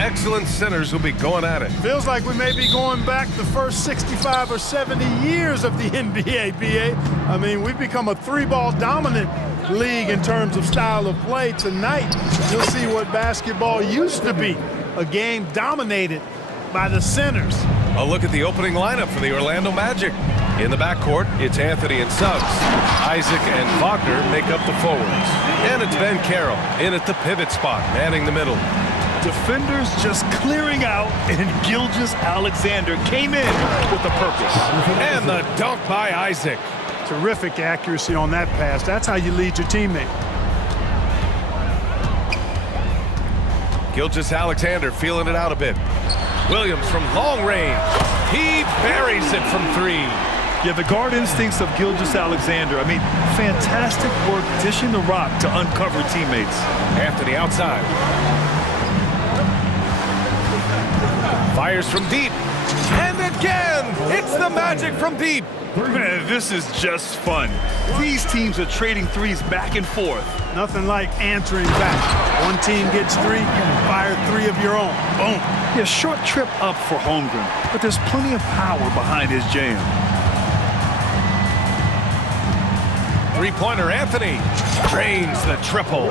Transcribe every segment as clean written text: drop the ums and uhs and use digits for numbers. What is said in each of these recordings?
excellent centers will be going at it. Feels like we may be going back the first 65 or 70 years of the NBA, BA. I mean, we've become a three-ball dominant league in terms of style of play. Tonight, you'll see what basketball used to be, a game dominated by the centers. A look at the opening lineup for the Orlando Magic. In the backcourt, it's Anthony and Suggs. Isaac and Wagner make up the forwards. And it's Ben Carroll in at the pivot spot, manning the middle. Defenders just clearing out, and Gilgeous-Alexander came in with a purpose. And the dunk by Isaac. Terrific accuracy on that pass. That's how you lead your teammate. Gilgeous-Alexander feeling it out a bit. Williams from long range. He buries it from three. Yeah, the guard instincts of Gilgeous-Alexander. I mean, fantastic work dishing the rock to uncover teammates. Anthony outside. Fires from deep. And again, it's the Magic from deep. Man, this is just fun. These teams are trading threes back and forth. Nothing like answering back. One team gets three, fire three of your own. Boom. Yeah, short trip up for Holmgren, but there's plenty of power behind his jam. Three-pointer Anthony drains the triple.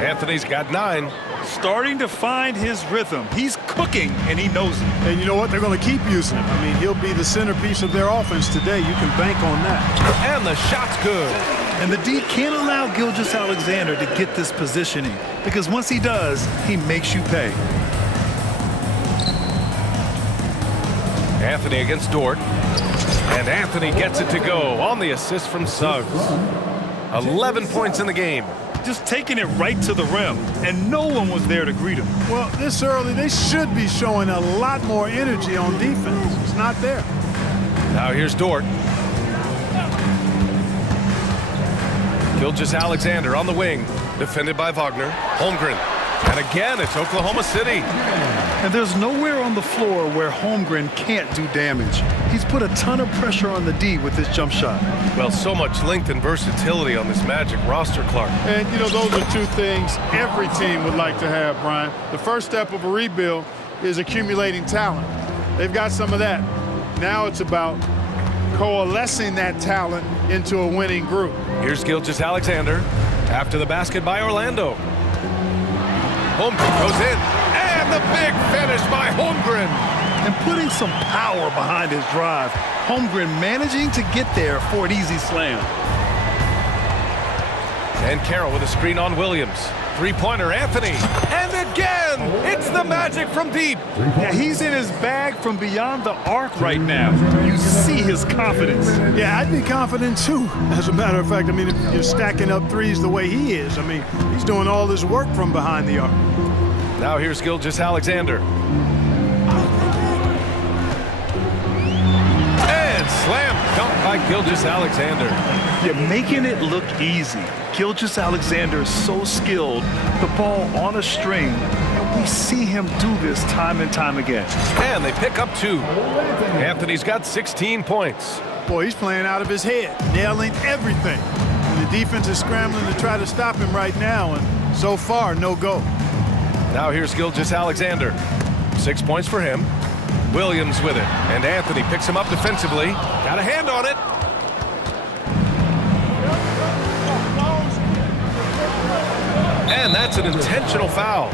Anthony's got 9. Starting to find his rhythm. He's cooking, and he knows it. And you know what? They're going to keep using him. I mean, he'll be the centerpiece of their offense today. You can bank on that. And the shot's good. And the D can't allow Gilgeous-Alexander to get this positioning, because once he does, he makes you pay. Anthony against Dort. And Anthony gets it to go on the assist from Suggs. 11 points in the game. Just taking it right to the rim, and no one was there to greet him. Well, this early, they should be showing a lot more energy on defense. It's not there. Now here's Dort. Gilgeous-Alexander on the wing, defended by Wagner. Holmgren. And again, it's Oklahoma City. And there's nowhere on the floor where Holmgren can't do damage. He's put a ton of pressure on the D with his jump shot. Well, so much length and versatility on this Magic roster, Clark. And, you know, those are two things every team would like to have, Brian. The first step of a rebuild is accumulating talent. They've got some of that. Now it's about coalescing that talent into a winning group. Here's Gilgeous-Alexander after the basket by Orlando. Holmgren goes in, and the big finish by Holmgren. And putting some power behind his drive. Holmgren managing to get there for an easy slam. And Carroll with a screen on Williams. Three-pointer Anthony. And again, it's the Magic from deep. Yeah, he's in his bag from beyond the arc right now. You see his confidence. Yeah, I'd be confident too. As a matter of fact, I mean, if you're stacking up threes the way he is, I mean, he's doing all this work from behind the arc. Now here's Gilgeous-Alexander. And slam dunk by Gilgeous-Alexander. You're making it look easy. Gilgeous-Alexander is so skilled. The ball on a string. And we see him do this time and time again. And they pick up 2. Anthony's got 16 points. Boy, he's playing out of his head, nailing everything. And the defense is scrambling to try to stop him right now, and so far, no go. Now here's Gilgeous-Alexander. 6 points for him. Williams with it, and Anthony picks him up defensively. Got a hand on it. And that's an intentional foul.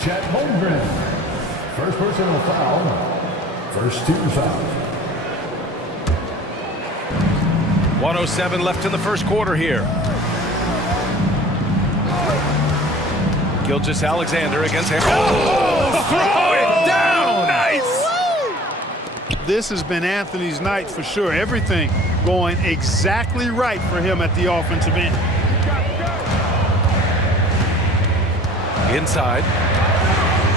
Chet Holmgren. First personal foul. First team foul. 1:07 left in the first quarter here. Gilgeous-Alexander against him. Oh, throw it down! Nice! This has been Anthony's night for sure. Everything going exactly right for him at the offensive end. Inside.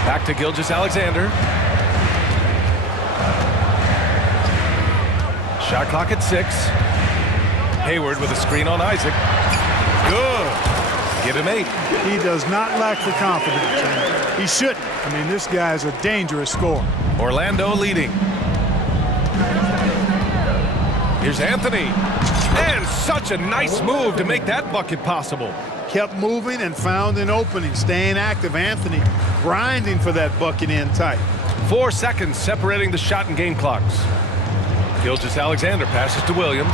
Back to Gilgeous-Alexander. Shot clock at 6. Hayward with a screen on Isaac. Good. Give him 8. He does not lack the confidence. And he shouldn't. I mean, this guy's a dangerous scorer. Orlando leading. Here's Anthony. And such a nice move to make that bucket possible. kept moving and found an opening, staying active. Anthony grinding for that bucket in tight. 4 seconds separating the shot and game clocks. Gilgeous-Alexander passes to Williams.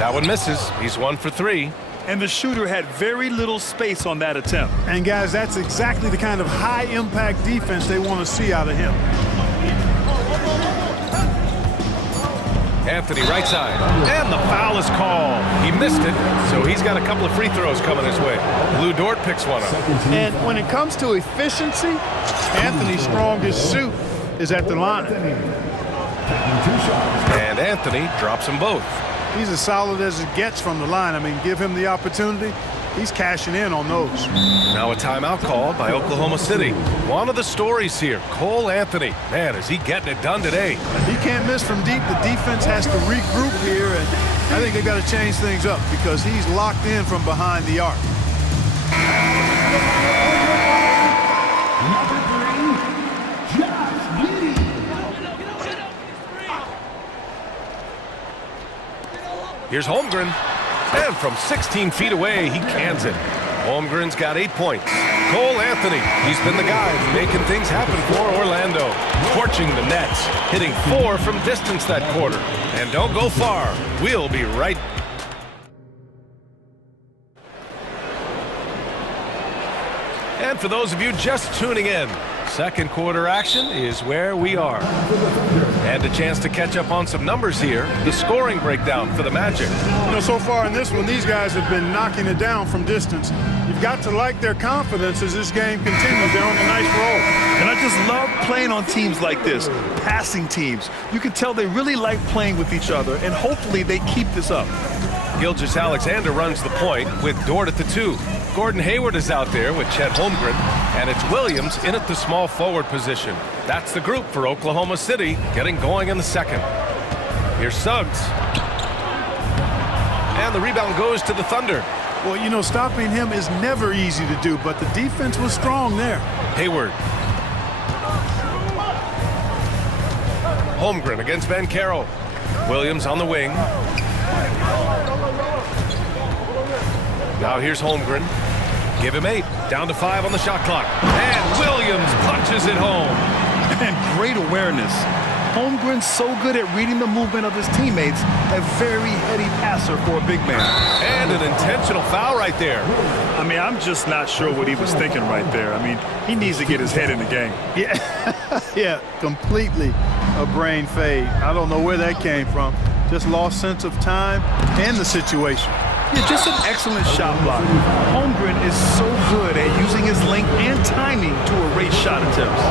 That one misses. He's 1 for 3. And the shooter had very little space on that attempt. And guys, that's exactly the kind of high-impact defense they want to see out of him. Anthony right side. And the foul is called. He missed it, so he's got a couple of free throws coming his way. Lou Dort picks one up. And when it comes to efficiency, Anthony's strongest suit is at the line. And Anthony drops them both. He's as solid as it gets from the line. I mean, give him the opportunity, he's cashing in on those. Now a timeout called by Oklahoma City. One of the stories here, Cole Anthony. Man, is he getting it done today. He can't miss from deep. The defense has to regroup here, and I think they've got to change things up because he's locked in from behind the arc. Here's Holmgren, and from 16 feet away, he cans it. Holmgren's got 8 points. Cole Anthony, he's been the guy making things happen for Orlando, torching the nets, hitting 4 from distance that quarter. And don't go far, we'll be right. And for those of you just tuning in, second quarter action is where we are. And a chance to catch up on some numbers here. The scoring breakdown for the Magic. You know, so far in this one, these guys have been knocking it down from distance. You've got to like their confidence as this game continues. They're on a nice roll. And I just love playing on teams like this, passing teams. You can tell they really like playing with each other, and hopefully they keep this up. Gilgeous-Alexander runs the point with Dort at the 2. Gordon Hayward is out there with Chet Holmgren, and it's Williams in at the small forward position. That's the group for Oklahoma City, getting going in the second. Here's Suggs. And the rebound goes to the Thunder. Well, you know, stopping him is never easy to do, but the defense was strong there. Hayward. Holmgren against Van Carroll. Williams on the wing. Now here's Holmgren. Give him 8. Down to 5 on the shot clock. And Williams punches it home. And great awareness. Holmgren's so good at reading the movement of his teammates. A very heady passer for a big man. And an intentional foul right there. I mean, I'm just not sure what he was thinking right there. I mean, he needs to get his head in the game. Yeah, yeah, completely a brain fade. I don't know where that came from. Just lost sense of time and the situation. Yeah, just an excellent shot block. Holmgren is so good at using his length and timing to erase shot attempts.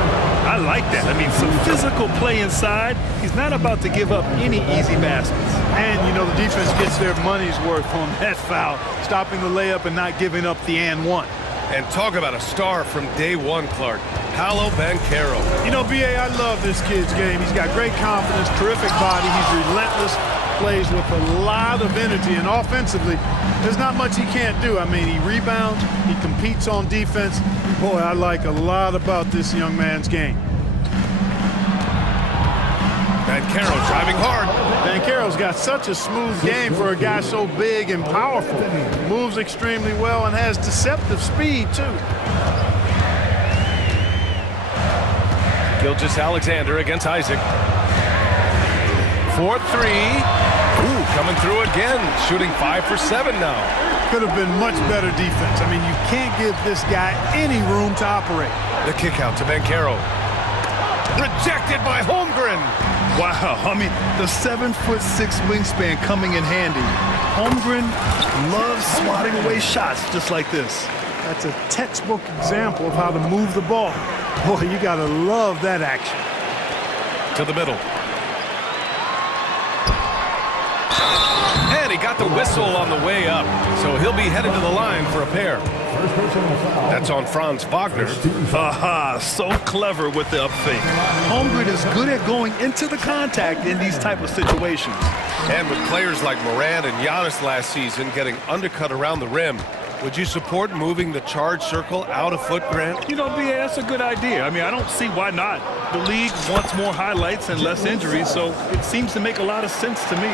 I like that. I mean, some physical play inside. He's not about to give up any easy baskets. And, you know, the defense gets their money's worth on that foul, stopping the layup and not giving up the and one. And talk about a star from day one, Clark. Paolo Banchero. You know, B.A., I love this kid's game. He's got great confidence, terrific body. He's relentless, plays with a lot of energy, and offensively, there's not much he can't do. I mean, he rebounds, he competes on defense. Boy, I like a lot about this young man's game. Banchero driving hard. Banchero's got such a smooth game for a guy so big and powerful. Moves extremely well and has deceptive speed, too. Gilgeous-Alexander against Isaac. 4-3. Ooh, coming through again. Shooting 5 for 7 now. Could have been much better defense. I mean, you can't give this guy any room to operate. The kick out to Banchero. Rejected by Holmgren. Wow, I mean, the 7'6" wingspan coming in handy. Holmgren loves swatting away shots just like this. That's a textbook example of how to move the ball. Boy, you gotta love that action. To the middle. And he got the whistle on the way up, so he'll be headed to the line for a pair. That's on Franz Wagner. Aha, so clever with the up fake. Holmgren is good at going into the contact in these type of situations. And with players like Morant and Giannis last season getting undercut around the rim, would you support moving the charge circle out a foot, Grant? You know, B.A., that's a good idea. I mean, I don't see why not. The league wants more highlights and less injuries, so it seems to make a lot of sense to me.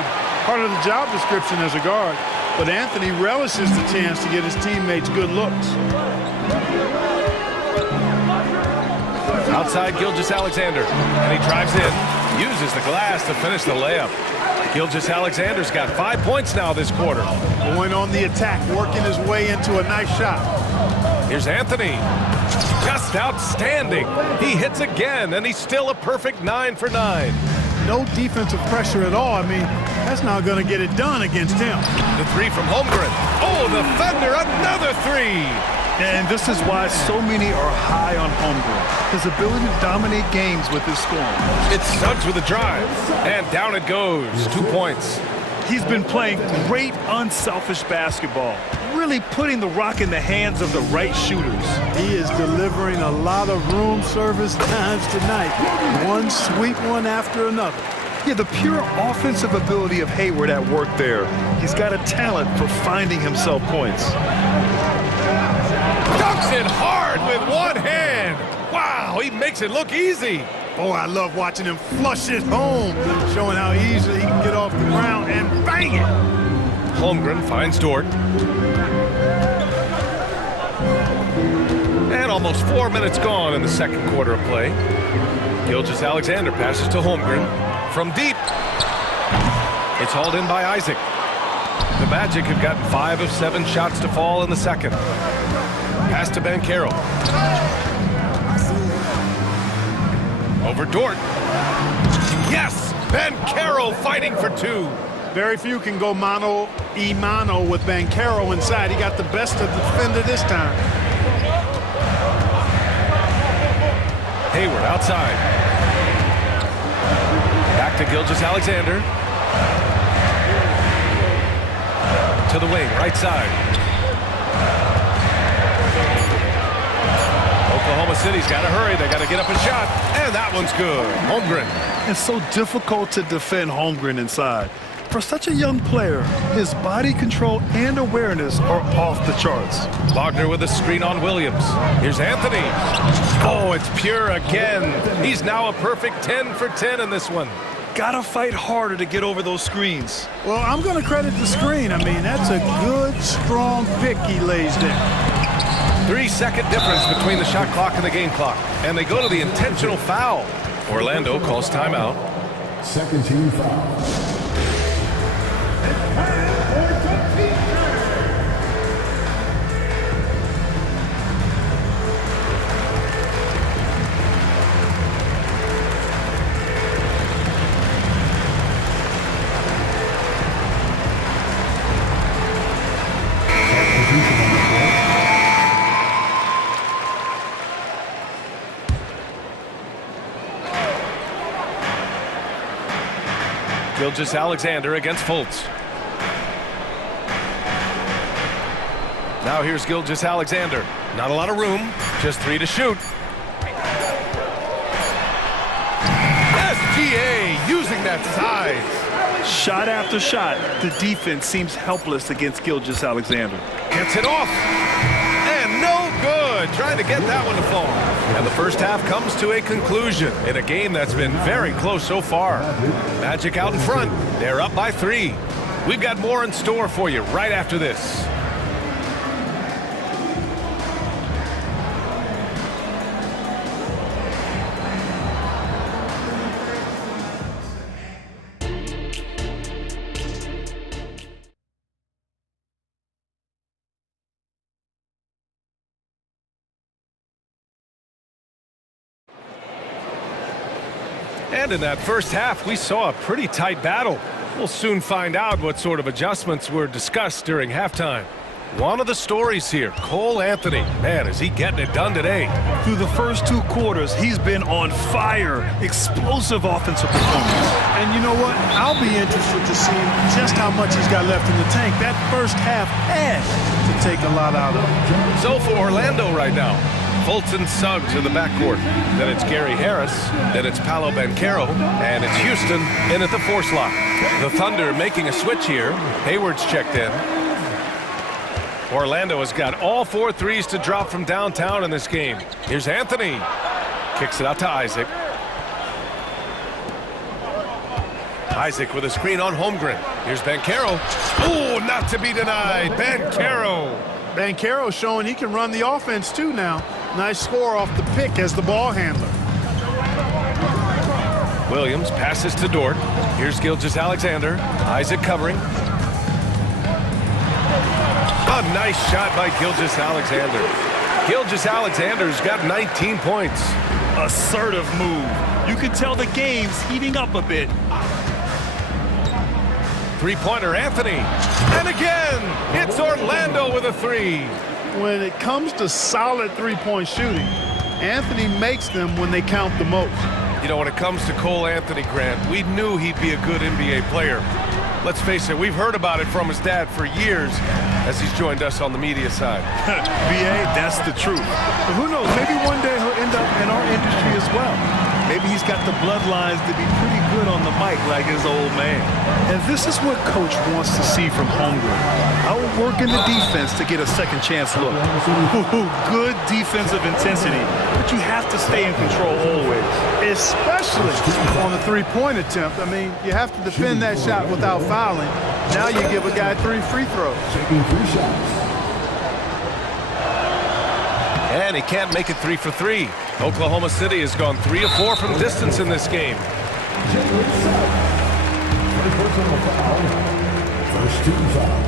Part of the job description as a guard. but Anthony relishes the chance to get his teammates good looks. Outside Gilgeous-Alexander, and he drives in, uses the glass to finish the layup. Gilgeous-Alexander's got 5 points now this quarter. Going on the attack, working his way into a nice shot. Here's Anthony. Just outstanding. He hits again, and he's still a perfect 9 for 9. No defensive pressure at all. I mean, that's not going to get it done against him. The three from Holmgren. Oh, the Thunder, another three. And this is why so many are high on Holmgren. His ability to dominate games with his scoring. It's Suggs with a drive, and down it goes. 2 points. He's been playing great, unselfish basketball, really putting the rock in the hands of the right shooters. He is delivering a lot of room service times tonight. One sweet one after another. Yeah, the pure offensive ability of Hayward at work there. He's got a talent for finding himself points. Dunks it hard with one hand. Wow, he makes it look easy. Oh, I love watching him flush it home, showing how easily he can get off the ground and bang it. Holmgren finds Dort. And almost 4 minutes gone in the second quarter of play. Gilgeous-Alexander passes to Holmgren from deep. It's hauled in by Isaac. The Magic have gotten 5 of 7 shots to fall in the second. Pass to Banchero. Over Dort. Yes! Banchero fighting for 2. Very few can go mano-a-mano with Banchero inside. He got the best of the defender this time. Hayward outside. Back to Gilgeous-Alexander. To the wing, right side. Oklahoma City's got to hurry. They got to get up a shot. And that one's good. Holmgren. It's so difficult to defend Holmgren inside. For such a young player, his body control and awareness are off the charts. Wagner with a screen on Williams. Here's Anthony. Oh, it's pure again. He's now a perfect 10 for 10 in this one. Gotta fight harder to get over those screens. Well, I'm going to credit the screen. I mean, that's a good, strong pick he lays there. 3-second difference between the shot clock and the game clock. And they go to the intentional foul. Orlando calls timeout. Second team foul. Gilgeous-Alexander against Fultz. Now here's Gilgeous-Alexander. Not a lot of room, just 3 to shoot. SGA using that size. Shot after shot, the defense seems helpless against Gilgeous-Alexander. Gets it off. And no good. Trying to get that one to fall. And the first half comes to a conclusion in a game that's been very close so far. Magic out in front. They're up by 3. We've got more in store for you right after this. And in that first half, we saw a pretty tight battle. We'll soon find out what sort of adjustments were discussed during halftime. One of the stories here, Cole Anthony. Man, is he getting it done today. Through the first 2 quarters, he's been on fire. Explosive offensive performance. And you know what? I'll be interested to see just how much he's got left in the tank. That first half has to take a lot out of him. So for Orlando right now, Fultz and Suggs in the backcourt. Then it's Gary Harris. Then it's Paolo Banchero. And it's Houston in at the 4 slot. The Thunder making a switch here. Hayward's checked in. Orlando has got all 4 threes to drop from downtown in this game. Here's Anthony. Kicks it out to Isaac. Isaac with a screen on Holmgren. Here's Bankero. Oh, not to be denied. Bankero. Bankero showing he can run the offense too now. Nice score off the pick as the ball handler. Williams passes to Dort. Here's Gilgeous-Alexander. Isaac covering. A nice shot by Gilgeous-Alexander. Gilgeous-Alexander's got 19 points. Assertive move. You can tell the game's heating up a bit. Three-pointer, Anthony. And again, it's Orlando with a three. When it comes to solid three-point shooting, Anthony makes them when they count the most. You know, when it comes to Cole Anthony, Grant, we knew he'd be a good NBA player. Let's face it, we've heard about it from his dad for years as he's joined us on the media side. BA, that's the truth. But who knows, maybe one day he'll end up in our industry as well. Maybe he's got the bloodlines to be pretty good on the mic like his old man. And this is what Coach wants to see from Holmgren. Outworking the defense to get a second chance look. Good defensive intensity, but you have to stay in control always. Especially on the three-point attempt. I mean, you have to defend that shot without fouling. Now you give a guy 3 free throws. Taking 3 shots. And he can't make it 3 for 3. Oklahoma City has gone 3 of 4 from distance in this game. First team foul.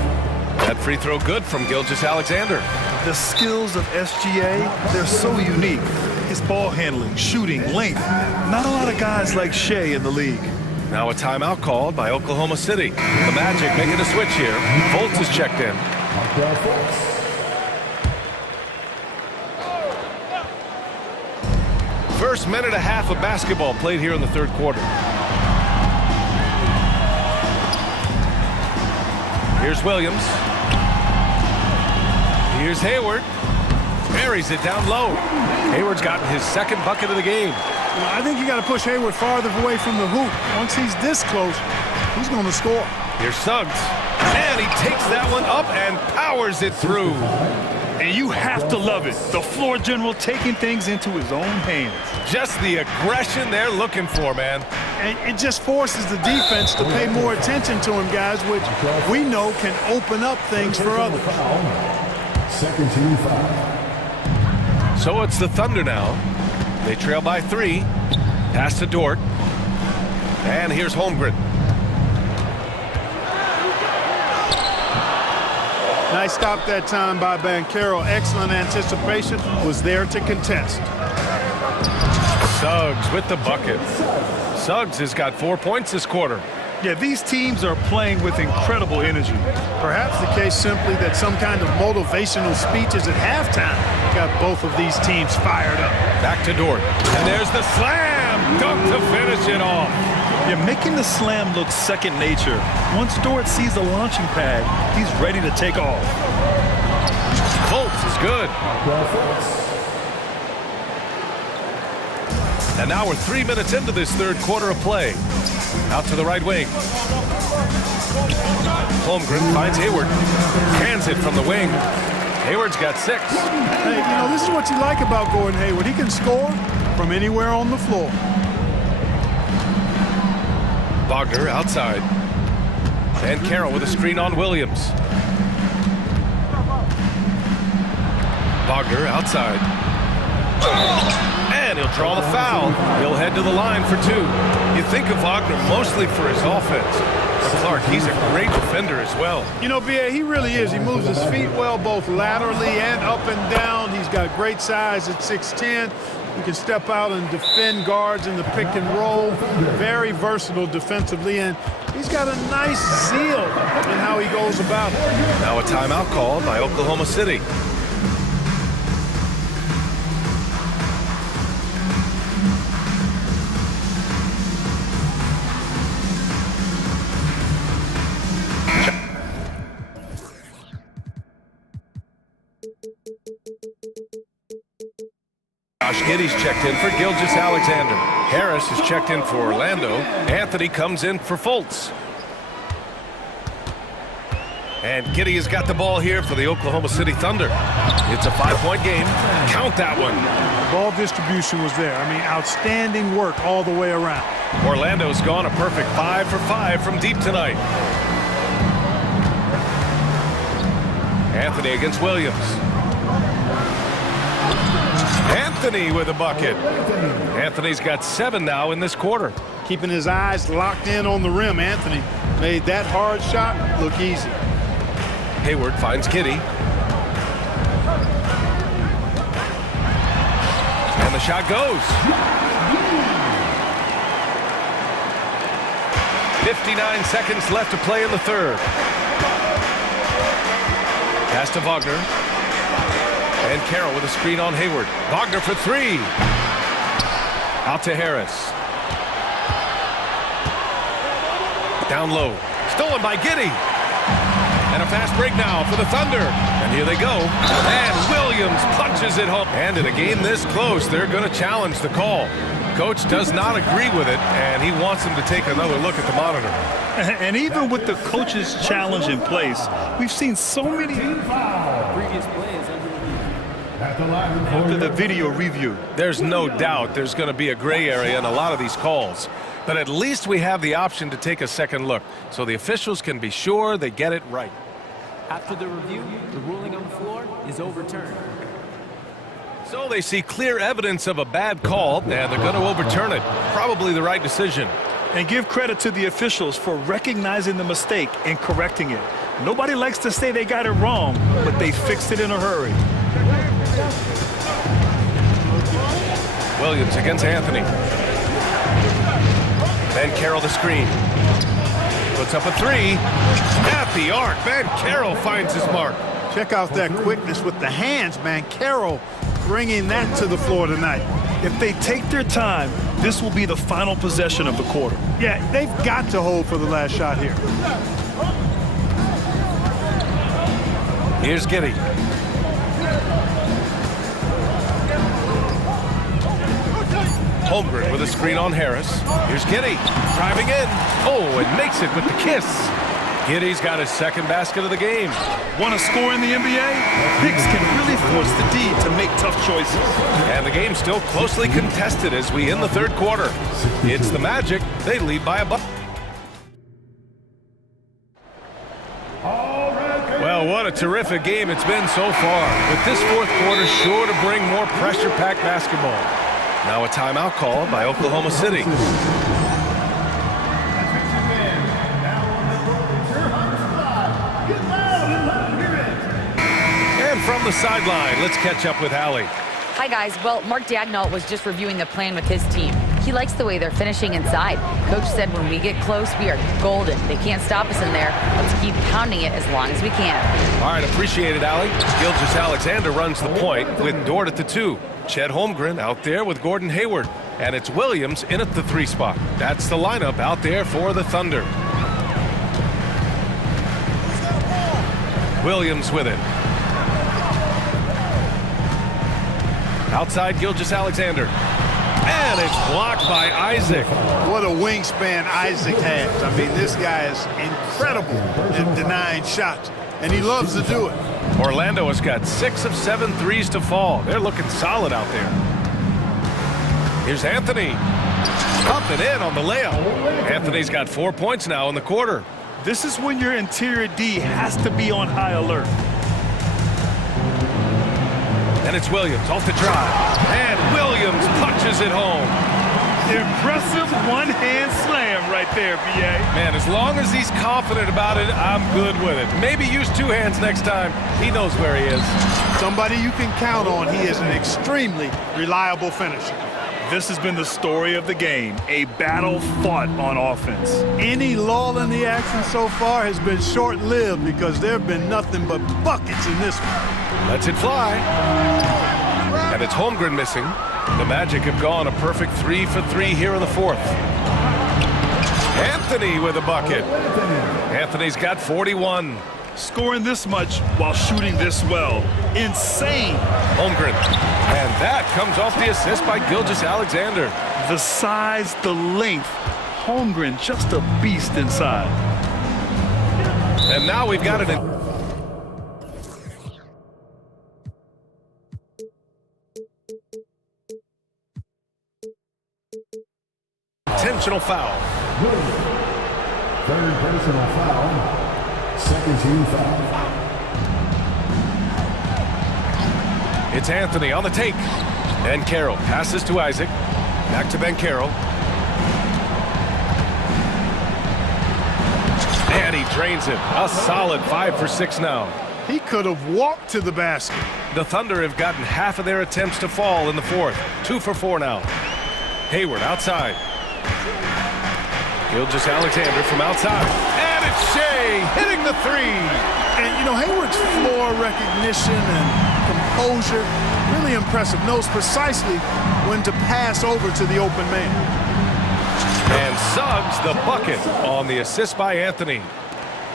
That free throw good from Gilgeous-Alexander. The skills of SGA, they're so unique. His ball handling, shooting, length. Not a lot of guys like Shea in the league. Now a timeout called by Oklahoma City. The Magic making a switch here. Fultz is checked in. First minute and a half of basketball played here in the third quarter. Here's Williams. Here's Hayward. Buries it down low. Hayward's gotten his second bucket of the game. Well, I think you got to push Hayward farther away from the hoop. Once he's this close, he's going to score. Here's Suggs. And he takes that one up and powers it through. And you have to love it. The floor general taking things into his own hands. Just the aggression they're looking for, man. And it just forces the defense to pay more attention to him, guys, which we know can open up things for others. Second team foul. So it's the Thunder now. They trail by 3. Pass to Dort. And here's Holmgren. Nice stop that time by Bankero. Excellent anticipation. Was there to contest. Suggs with the bucket. Suggs has got 4 points this quarter. Yeah, these teams are playing with incredible energy. Perhaps the case simply that some kind of motivational speeches at halftime got both of these teams fired up. Back to Dort. And there's the slam dunk to finish it off. Yeah, making the slam look second nature. Once Dort sees the launching pad, he's ready to take off. Fultz is good. And now we're 3 minutes into this third quarter of play. Out to the right wing. Holmgren finds Hayward. Hands it from the wing. Hayward's got 6. Hey, you know, this is what you like about Gordon Hayward. He can score from anywhere on the floor. Wagner outside. And Carroll with a screen on Williams. Wagner outside. And he'll draw the foul. He'll head to the line for 2. You think of Wagner mostly for his offense. But Clark, he's a great defender as well. You know, B.A., he really is. He moves his feet well, both laterally and up and down. He's got great size at 6'10". He can step out and defend guards in the pick and roll. Very versatile defensively, and he's got a nice zeal in how he goes about it. Now a timeout called by Oklahoma City. Josh Giddey's checked in for Gilgeous-Alexander. Harris is checked in for Orlando. Anthony comes in for Fultz. And Giddey has got the ball here for the Oklahoma City Thunder. It's a 5-point game. Count that one. Ball distribution was there. I mean, outstanding work all the way around. Orlando's gone a perfect 5 for 5 from deep tonight. Anthony against Williams. Anthony with a bucket. Anthony's got 7 now in this quarter. Keeping his eyes locked in on the rim, Anthony made that hard shot look easy. Hayward finds Giddey. And the shot goes. 59 seconds left to play in the third. Pass to Wagner. And Carroll with a screen on Hayward. Wagner for 3. Out to Harris. Down low. Stolen by Giddey. And a fast break now for the Thunder. And here they go. And Williams punches it home. And in a game this close, they're going to challenge the call. Coach does not agree with it, and he wants him to take another look at the monitor. And even with the coach's challenge in place, we've seen so many after the video review. There's no doubt there's going to be a gray area in a lot of these calls. But at least we have the option to take a second look, so the officials can be sure they get it right. After the review, the ruling on the floor is overturned. So they see clear evidence of a bad call, and they're going to overturn it. Probably the right decision. And give credit to the officials for recognizing the mistake and correcting it. Nobody likes to say they got it wrong, but they fixed it in a hurry. Williams against Anthony. Van Carroll the screen. Puts up a 3. At the arc, Van Carroll finds his mark. Check out that quickness with the hands, man. Carroll bringing that to the floor tonight. If they take their time, this will be the final possession of the quarter. Yeah, they've got to hold for the last shot here. Here's Giddey. Holmgren with a screen on Harris. Here's Giddey driving in. Oh, and makes it with the kiss. Giddey's got his second basket of the game. Want to score in the NBA? Picks can really force the D to make tough choices. And the game's still closely contested as we end the third quarter. It's the Magic. They lead by a bucket. Well, what a terrific game it's been so far. With this fourth quarter sure to bring more pressure-packed basketball. Now a timeout call by Oklahoma City. And from the sideline, let's catch up with Allie. Hi, guys. Well, Mark Dagnall was just reviewing the plan with his team. He likes the way they're finishing inside. Coach said when we get close, we are golden. They can't stop us in there. Let's keep pounding it as long as we can. All right, appreciate it, Allie. Gilgeous-Alexander runs the point with Dort at the 2. Chet Holmgren out there with Gordon Hayward. And it's Williams in at the 3 spot. That's the lineup out there for the Thunder. Williams with it. Outside Gilgeous-Alexander. And it's blocked by Isaac. What a wingspan Isaac has. I mean, this guy is incredible in denying shots, and he loves to do it. Orlando has got 6 of 7 threes to fall. They're looking solid out there. Here's Anthony. Up and in on the layup. Anthony's got 4 points now in the quarter. This is when your interior D has to be on high alert. And it's Williams off the drive. And Williams punches it home. Impressive one-hand slam right there, B.A. Man, as long as he's confident about it, I'm good with it. Maybe use 2 hands next time. He knows where he is. Somebody you can count on. He is an extremely reliable finisher. This has been the story of the game, a battle fought on offense. Any lull in the action so far has been short-lived because there have been nothing but buckets in this one. Lets it fly. And it's Holmgren missing. The Magic have gone a perfect 3 for 3 here in the fourth. Anthony with a bucket. Anthony's got 41. Scoring this much while shooting this well. Insane. Holmgren. And that comes off the assist by Gilgeous-Alexander. The size, the length. Holmgren just a beast inside. And now we've got an intentional foul. Third personal foul. Second team foul. It's Anthony on the take. Ben Carroll passes to Isaac. Back to Ben Carroll. And he drains it. A solid 5 for 6 now. He could have walked to the basket. The Thunder have gotten half of their attempts to fall in the fourth. 2 for 4 now. Hayward outside. Gilgeous-Alexander from outside. And it's Shea hitting the three. And, you know, Hayward's floor recognition and composure, really impressive. Knows precisely when to pass over to the open man. And Suggs the bucket on the assist by Anthony.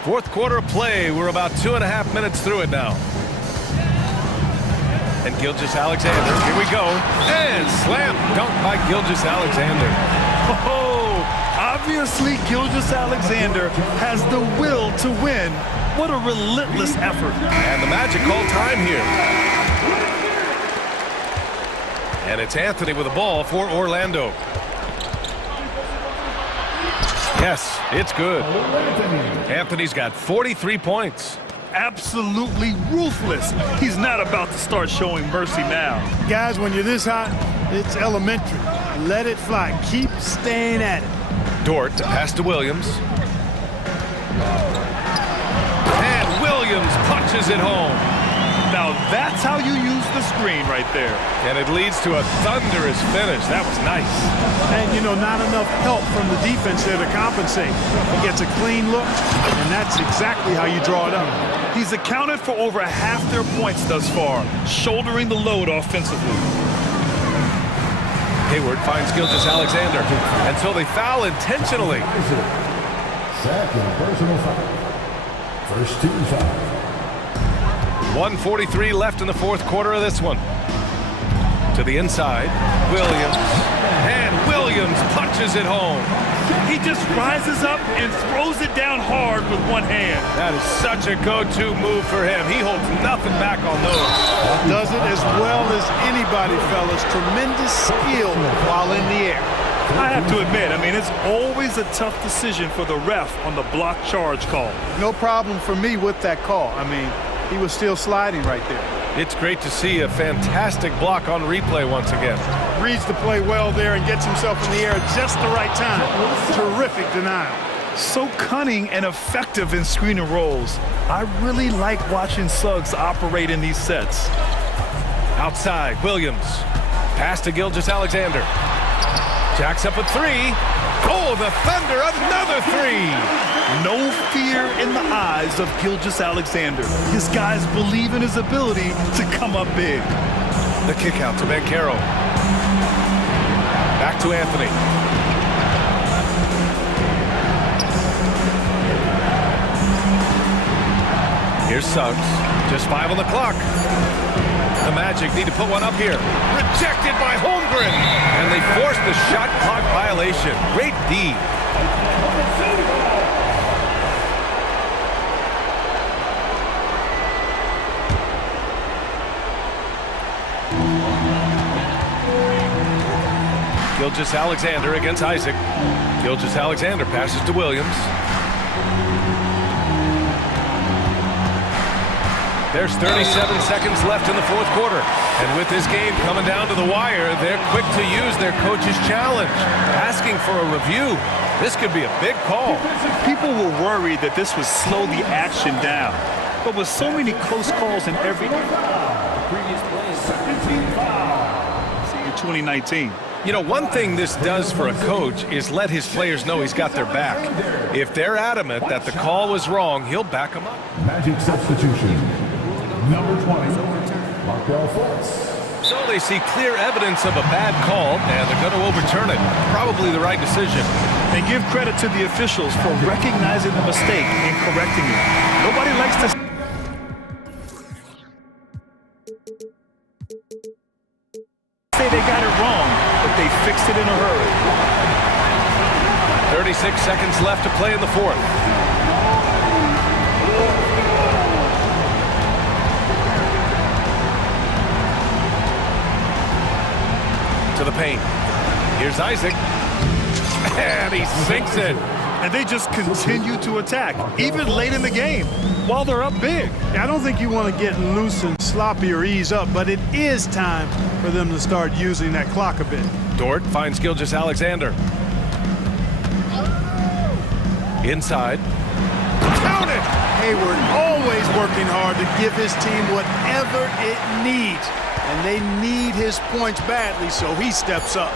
Fourth quarter of play. We're about 2.5 minutes through it now. And Gilgeous-Alexander, here we go. And slam dunk by Gilgeous-Alexander. Oh, obviously Gilgeous-Alexander has the will to win. What a relentless effort. And the Magic call time here. And it's Anthony with the ball for Orlando. Yes, it's good. Anthony's got 43 points. Absolutely ruthless. He's not about to start showing mercy now. Guys, when you're this hot, it's elementary. Let it fly. Keep staying at it. Dort to pass to Williams. And Williams punches it home. Now that's how you use the screen right there. And it leads to a thunderous finish. That was nice. And, you know, not enough help from the defense there to compensate. He gets a clean look, and that's exactly how you draw it up. He's accounted for over half their points thus far, shouldering the load offensively. Hayward finds Gilgeous-Alexander, and so they foul intentionally. Second personal foul. First team foul. 1:43 left in the fourth quarter of this one. To the inside, Williams. And Williams punches it home. He just rises up and throws it down hard with one hand. That is such a go-to move for him. He holds nothing back on those. Does it as well as anybody, fellas. Tremendous skill while in the air. I have to admit, I mean, it's always a tough decision for the ref on the block charge call. No problem for me with that call. I mean, he was still sliding right there. It's great to see a fantastic block on replay once again. Reads the play well there and gets himself in the air at just the right time. Terrific denial. So cunning and effective in screen and rolls. I really like watching Suggs operate in these sets. Outside, Williams. Pass to Gilgeous-Alexander. Jacks up a three. Oh, the Thunder, another three. No fear in the eyes of Gilgeous-Alexander. His guys believe in his ability to come up big. The kick out to Ben Carroll. Back to Anthony. Here's Suggs. Just 5 on the clock. The Magic need to put one up here. Rejected by Holmgren. And they force the shot clock violation. Great D. Gilgeous-Alexander against Isaac. Gilgeous-Alexander passes to Williams. There's 37 seconds left in the fourth quarter. And with this game coming down to the wire, they're quick to use their coach's challenge, asking for a review. This could be a big call. People were worried that this would slow the action down. But with so many close calls in every... Previous play is See you 2019. You know, one thing this does for a coach is let his players know he's got their back. If they're adamant that the call was wrong, he'll back them up. Magic substitution. Number 20, Markel Fultz. So they see clear evidence of a bad call, and they're going to overturn it. Probably the right decision. And give credit to the officials for recognizing the mistake and correcting it. Nobody likes to... say they got it wrong, but they fixed it in a hurry. 36 seconds left to play in the fourth. to the paint. Here's Isaac. And he sinks it. And they just continue to attack, even late in the game, while they're up big. I don't think you want to get loose and sloppy or ease up, but it is time for them to start using that clock a bit. Dort finds Gilgeous Alexander. Inside. Count it! Hayward always working hard to give his team whatever it needs. And they need his points badly, so he steps up.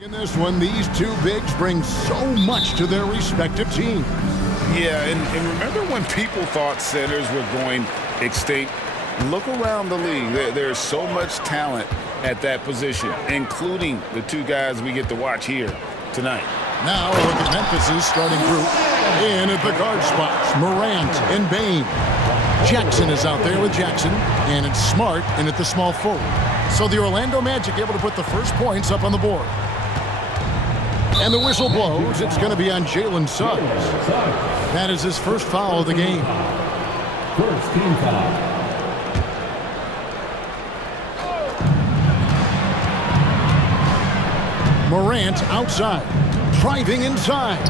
In this one, these two bigs bring so much to their respective teams. Yeah, and remember when people thought centers were going extinct? Look around the league. There's so much talent at that position, including the two guys we get to watch here tonight. Now a look at Memphis's starting group. In at the guard spots, Morant and Bain. Jackson is out there with Jackson, and it's Smart in at the small forward. So the Orlando Magic able to put the first points up on the board. And the whistle blows. It's going to be on Jalen Suggs. That is his first foul of the game. First team foul. Morant outside, driving inside.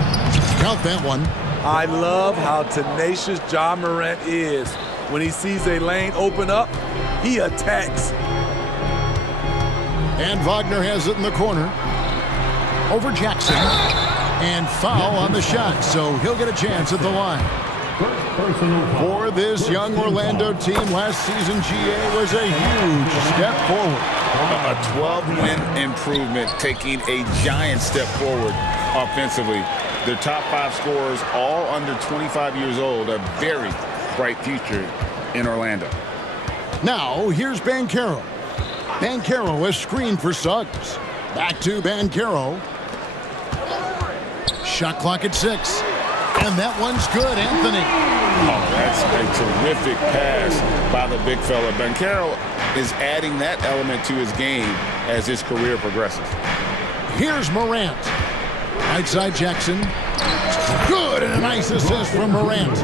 Count that one. I love how tenacious Ja Morant is. When he sees a lane open up, he attacks. And Wagner has it in the corner. Over Jackson. And foul on the shot, so he'll get a chance at the line. For this young Orlando team, last season GA was a huge step forward. A 12-win improvement, taking a giant step forward offensively. Their top 5 scorers, all under 25 years old, a very bright future in Orlando. Now, here's Banchero. Banchero, a screen for Suggs. Back to Banchero. Shot clock at 6. And that one's good, Anthony. Oh, that's a terrific pass by the big fella. Banchero is adding that element to his game as his career progresses. Here's Morant. Right side Jackson. Good, and a nice assist from Morant.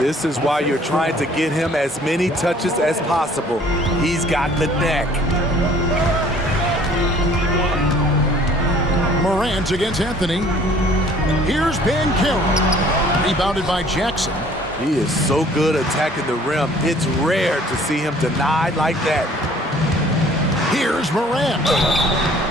This is why you're trying to get him as many touches as possible. He's got the neck. Morant against Anthony. Here's Banchero. Rebounded by Jackson. He is so good attacking the rim. It's rare to see him denied like that. Here's Morant.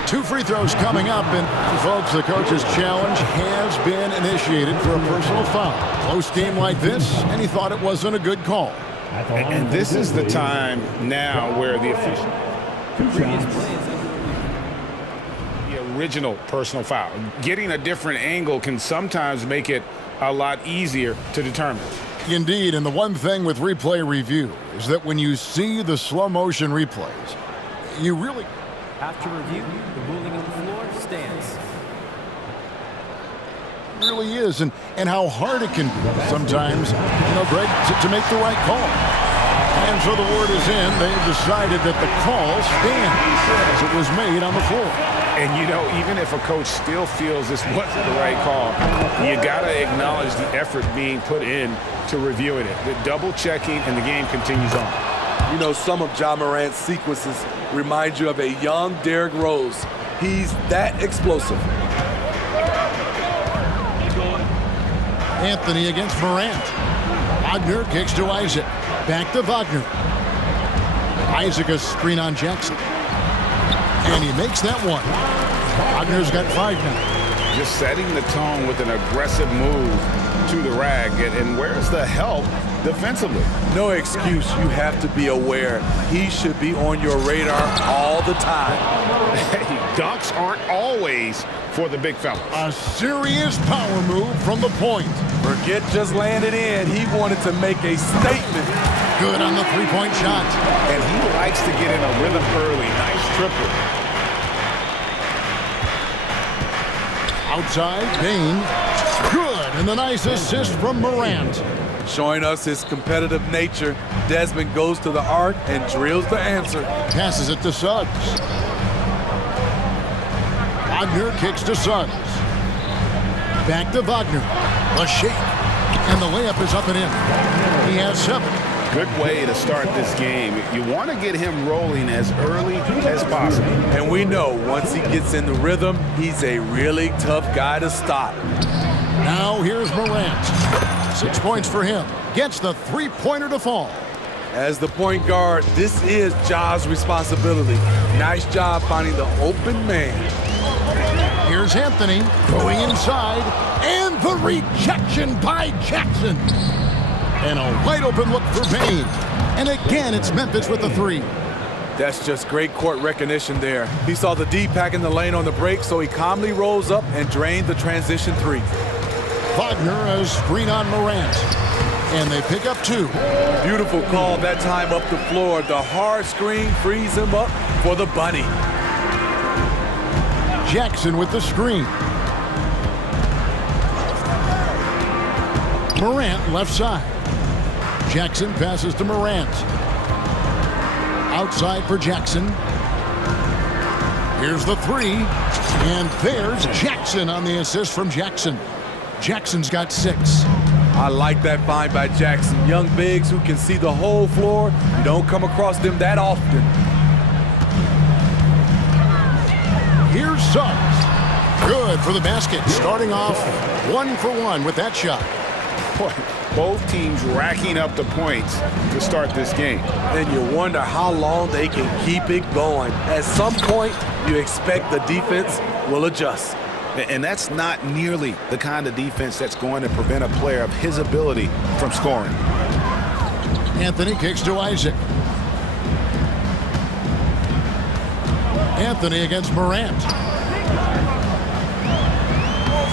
2 free throws coming up, and folks, the coach's challenge has been initiated for a personal foul. Close game like this, and he thought it wasn't a good call. And this is the time now where the official, the original personal foul. Getting a different angle can sometimes make it a lot easier to determine. Indeed, and the one thing with replay review is that when you see the slow motion replays, you really... After review, the ruling on the floor stands. It really is, and how hard it can be sometimes, Greg, to make the right call. And so the word is in. They've decided that the call stands as it was made on the floor. And even if a coach still feels this wasn't the right call, you got to acknowledge the effort being put in to reviewing it. The double checking, and the game continues on. Some of Ja Morant's sequences remind you of a young Derrick Rose. He's that explosive. Anthony against Morant. Wagner kicks to Isaac. Back to Wagner. Isaac a screen on Jackson. And he makes that one. Wagner's got 5 now. Just setting the tone with an aggressive move to the rack. And where's the help defensively? No excuse. You have to be aware. He should be on your radar all the time. Hey, dunks aren't always for the big fella. A serious power move from the point. Forget just landed in. He wanted to make a statement. Good on the 3-point shot. And he likes to get in a rhythm early. Nice triple. Outside, Bain. Good, and the nice assist from Morant. Showing us his competitive nature, Desmond goes to the arc and drills the answer. Passes it to Suggs. Wagner kicks to Suggs. Back to Wagner. A shake. And the layup is up and in. He has 7. Good way to start this game. You want to get him rolling as early as possible. And we know once he gets in the rhythm, he's a really tough guy to stop. Now here's Morant. 6 points for him. Gets the 3-pointer to fall. As the point guard, this is Ja's responsibility. Nice job finding the open man. Here's Anthony going inside. And the rejection by Jackson. And a wide open look for Bain. And again, it's Memphis with the 3. That's just great court recognition there. He saw the D pack in the lane on the break, so he calmly rose up and drained the transition three. Wagner has screen on Morant. And they pick up 2. Beautiful call that time up the floor. The hard screen frees him up for the bunny. Jackson with the screen. Morant left side. Jackson passes to Morant. Outside for Jackson. Here's the 3. And there's Jackson on the assist from Jackson. Jackson's got 6. I like that find by Jackson. Young bigs who can see the whole floor. You don't come across them that often. Here's Suggs. Good for the basket. Starting off 1 for 1 with that shot. Boy, both teams racking up the points to start this game. And you wonder how long they can keep it going. At some point, you expect the defense will adjust. And that's not nearly the kind of defense that's going to prevent a player of his ability from scoring. Anthony kicks to Isaac. Anthony against Morant.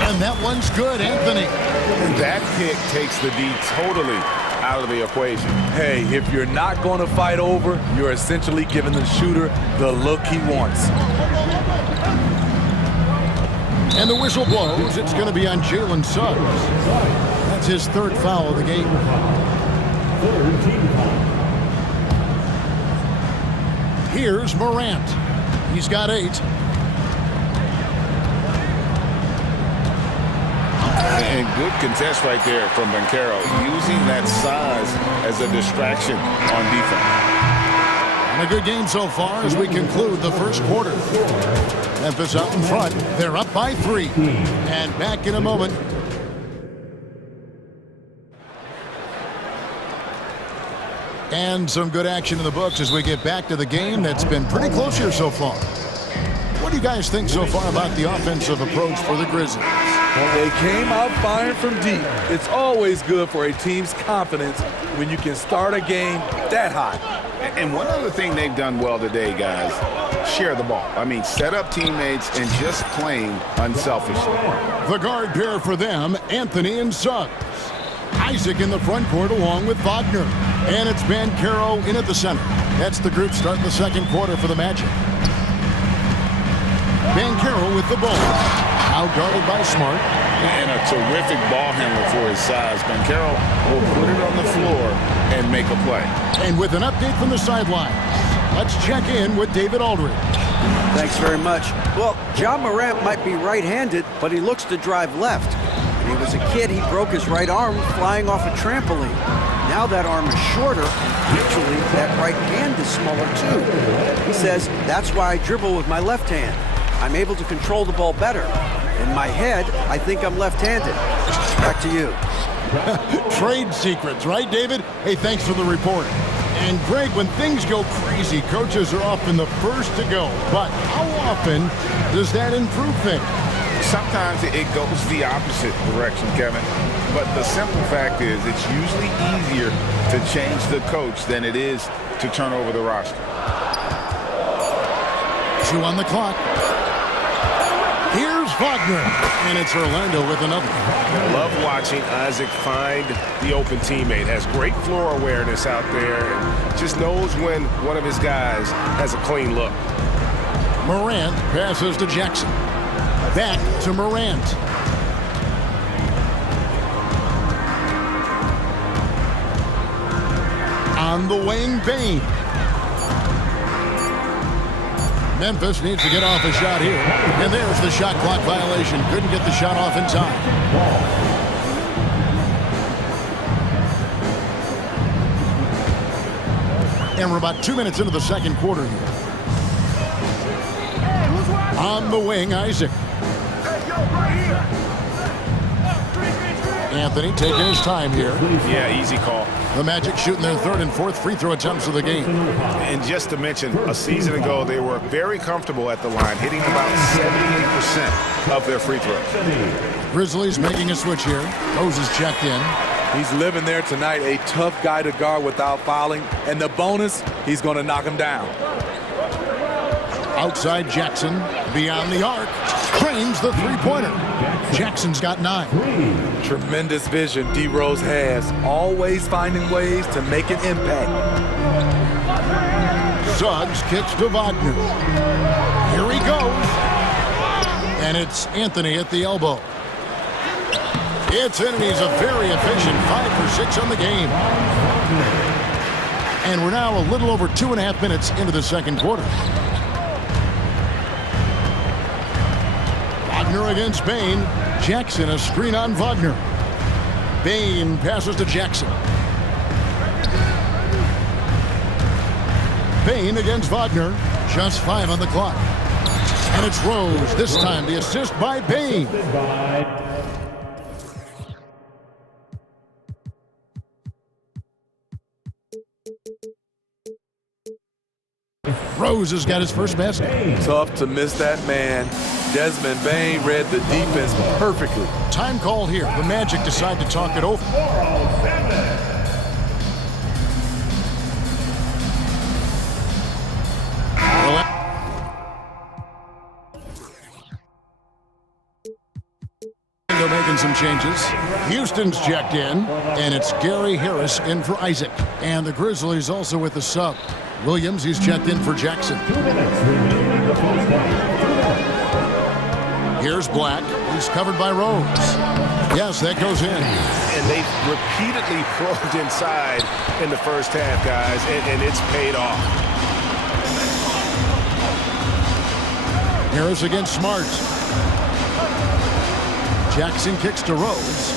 And that one's good, Anthony. And that pick takes the D totally out of the equation. Hey, if you're not going to fight over, you're essentially giving the shooter the look he wants. And the whistle blows. It's going to be on Jalen Suggs. That's his 3rd foul of the game. Here's Morant. He's got 8. And good contest right there from Banchero, using that size as a distraction on defense. And a good game so far as we conclude the first quarter. Memphis up in front. They're up by 3. And back in a moment. And some good action in the books as we get back to the game that's been pretty close here so far. What do you guys think so far about the offensive approach for the Grizzlies? They came out firing from deep. It's always good for a team's confidence when you can start a game that high. And one other thing they've done well today, guys, share the ball. I mean, set up teammates and just playing unselfishly. The guard pair for them, Anthony and Suggs. Isaac in the front court along with Wagner. And it's Banchero in at the center. That's the group starting the second quarter for the Magic. Banchero with the ball. Out guarded by Smart. And a terrific ball handler for his size. Banchero will put it on the floor and make a play. And with an update from the sidelines, let's check in with David Aldridge. Thanks very much. Well, Ja Morant might be right-handed, but he looks to drive left. When he was a kid, he broke his right arm flying off a trampoline. Now that arm is shorter, and actually that right hand is smaller too. He says, that's why I dribble with my left hand. I'm able to control the ball better. In my head, I think I'm left-handed. Back to you. Trade secrets, right, David? Hey, thanks for the report. And Greg, when things go crazy, coaches are often the first to go. But how often does that improve things? Sometimes it goes the opposite direction, Kevin. But the simple fact is it's usually easier to change the coach than it is to turn over the roster. 2 on the clock. Here's Wagner, and it's Orlando with another. Love watching Isaac find the open teammate. Has great floor awareness out there and just knows when one of his guys has a clean look. Morant passes to Jackson. Back to Morant. On the wing, Bain. Memphis needs to get off a shot here. And there's the shot clock violation. Couldn't get the shot off in time. And we're about 2 minutes into the second quarter here. On the wing, Isaac. Anthony taking his time here. Yeah, easy call. The Magic shooting their 3rd and 4th free throw attempts of the game. And just to mention, a season ago, they were very comfortable at the line, hitting about 78% of their free throws. Grizzlies making a switch here. Moses checked in. He's living there tonight, a tough guy to guard without fouling. And the bonus, he's going to knock him down. Outside Jackson, beyond the arc, frames the three-pointer. Jackson's got 9. Tremendous vision D. Rose has, always finding ways to make an impact. Suggs kicks to Wagner. Here he goes. And it's Anthony at the elbow. It's in, and he's a very efficient 5 for 6 on the game. And we're now a little over 2.5 minutes into the second quarter. Wagner against Bain. Jackson, a screen on Wagner. Bain passes to Jackson. Bain against Wagner. Just 5 on the clock. And it's Rose. This time the assist by Bain. Rose has got his first basket. Tough to miss that man. Desmond Bain read the defense perfectly. Time call here. The Magic decide to talk it over. They're making some changes. Houston's checked in, and it's Gary Harris in for Isaac. And the Grizzlies also with the sub. Williams, he's checked in for Jackson. Here's Black. He's covered by Rose. Yes, that goes in. And they've repeatedly probed inside in the first half, guys, and it's paid off. Harris against Smart. Jackson kicks to Rose.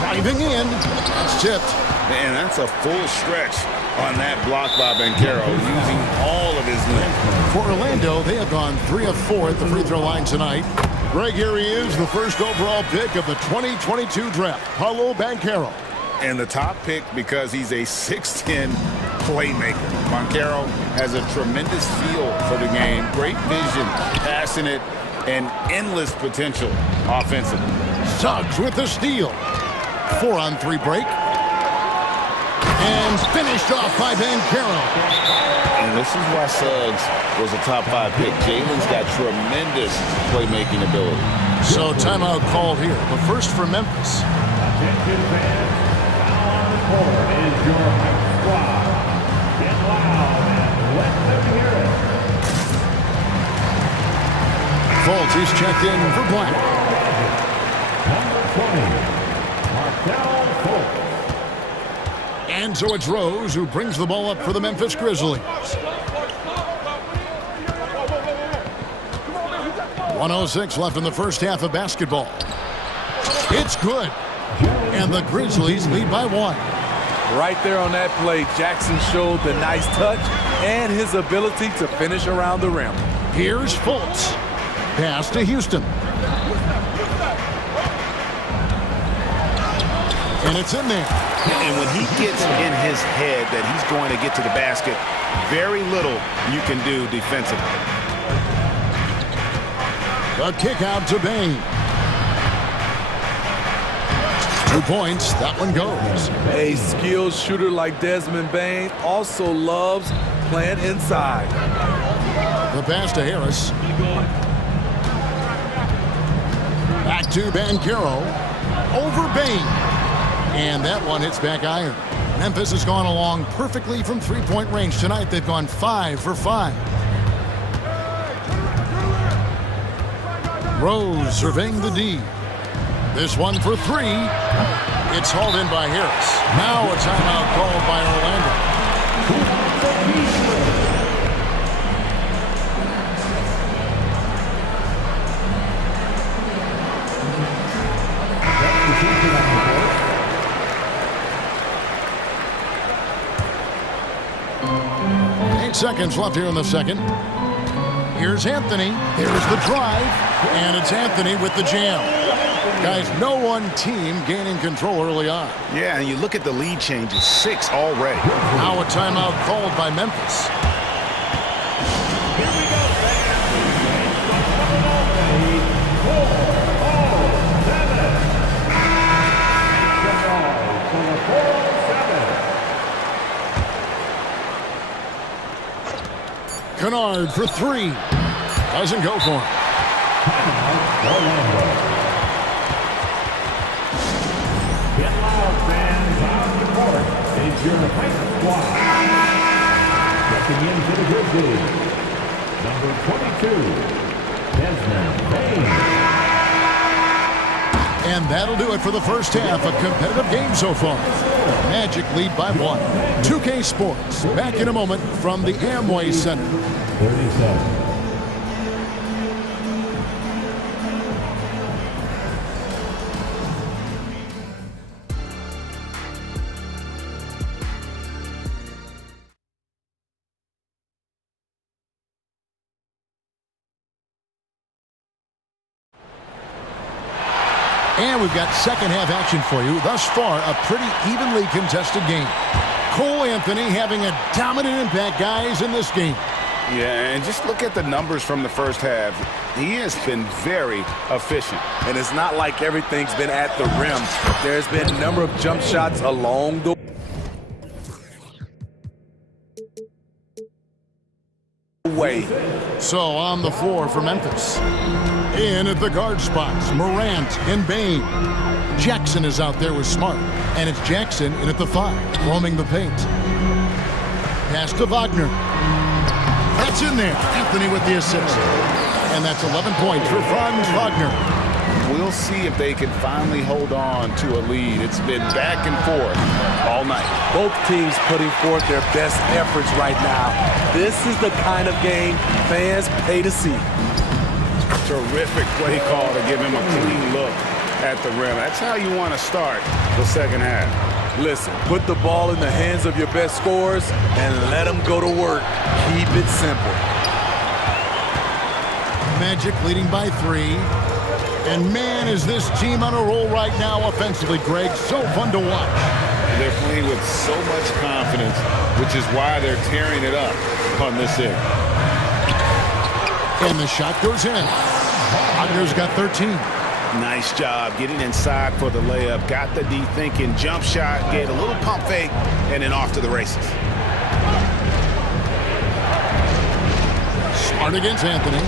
Driving in. That's tipped. Man, that's a full stretch on that block by Banchero, using all of his length. For Orlando, they have gone 3 of 4 at the free throw line tonight. Greg, here he is, the first overall pick of the 2022 draft, Paolo Banchero. And the top pick because he's a 6'10 playmaker. Banchero has a tremendous feel for the game, great vision, passionate, and endless potential offensively. Suggs with the steal. 4-on-3 break. And finished off by Banchero. And this is why Suggs was a top 5 pick. Jalen's got tremendous playmaking ability. So timeout called here. The first for Memphis. Attention fans, foul on the court is your squad. Get loud and let them hear it. Fultz, he's checked in for Black. Number 20, Markel Fultz. And so it's Rose who brings the ball up for the Memphis Grizzlies. 1:06 left in the first half of basketball. It's good. And the Grizzlies lead by 1. Right there on that play, Jackson showed the nice touch and his ability to finish around the rim. Here's Fultz. Pass to Houston. And it's in there. And when he gets in his head that he's going to get to the basket, very little you can do defensively. The kick out to Bain. 2 points. That one goes. A skilled shooter like Desmond Bain also loves playing inside. The pass to Harris. Back to Banchero. Over Bain. And that one hits back iron. Memphis has gone along perfectly from three-point range tonight. They've gone 5 for 5. Rose surveying the D. This one for 3. It's hauled in by Harris. Now a timeout called by Orlando. 8 seconds left here in the second. Here's Anthony. There's the drive. And it's Anthony with the jam. Guys, no one team gaining control early on. Yeah, and you look at the lead changes, 6 already. Now a timeout called by Memphis. Here we go, hard for three. Doesn't go for him. Orlando. Get loud, fans. On the court is your Fight Squad. Checking into the Grizzlies, number 22, Desmond Bain. And that'll do it for the first half. A competitive game so far. Magic lead by 1. 2K Sports back in a moment from the Amway Center. 37. And we've got second half action for you. Thus far, a pretty evenly contested game. Cole Anthony having a dominant impact, guys, in this game. Yeah, and just look at the numbers from the first half. He has been very efficient. And it's not like everything's been at the rim. There's been a number of jump shots along the way. So on the floor for Memphis. In at the guard spots, Morant and Bain. Jackson is out there with Smart. And it's Jackson in at the 5, roaming the paint. Pass to Wagner. That's in there. Anthony with the assist. And that's 11 points for Franz Wagner. We'll see if they can finally hold on to a lead. It's been back and forth all night. Both teams putting forth their best efforts right now. This is the kind of game fans pay to see. Terrific play call to give him a clean look at the rim. That's how you want to start the second half. Listen, put the ball in the hands of your best scorers and let them go to work. Keep it simple. Magic leading by 3. And man, is this team on a roll right now offensively, Greg. So fun to watch. They're playing with so much confidence, which is why they're tearing it up on this end. And the shot goes in. Wagner's got 13. Nice job getting inside for the layup. Got the D thinking, jump shot, gave a little pump fake, and then off to the races. Smart against Anthony.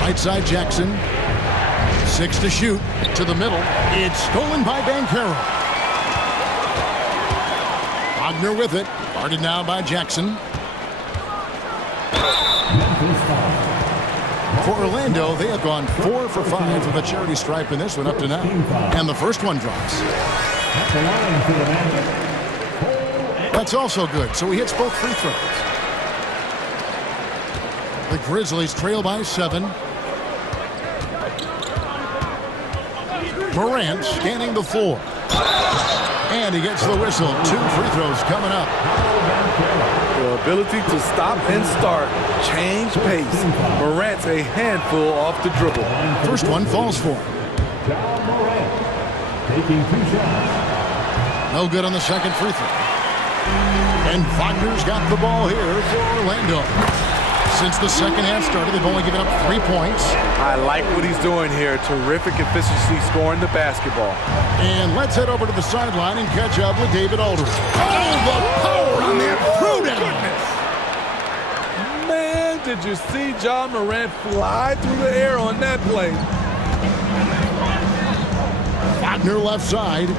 Right side Jackson. 6 to shoot. To the middle. It's stolen by Banchero. Wagner with it. Guarded now by Jackson. For Orlando, they have gone 4 for 5 with a charity stripe in this one up to now. And the first one drops. That's also good, so he hits both free throws. The Grizzlies trail by 7. Morant scanning the floor. And he gets the whistle. 2 free throws coming up. The ability to stop and start, change pace. Morant's a handful off the dribble. First one falls for him. Taking 2 shots. No good on the second free throw. And Wagner's got the ball here for Orlando. Since the second half started, they've only given up 3 points. I like what he's doing here. Terrific efficiency scoring the basketball. And let's head over to the sideline and catch up with David Aldridge. Oh, the power on that throwdown! Man, did you see John Morant fly through the air on that play? Wagner left side.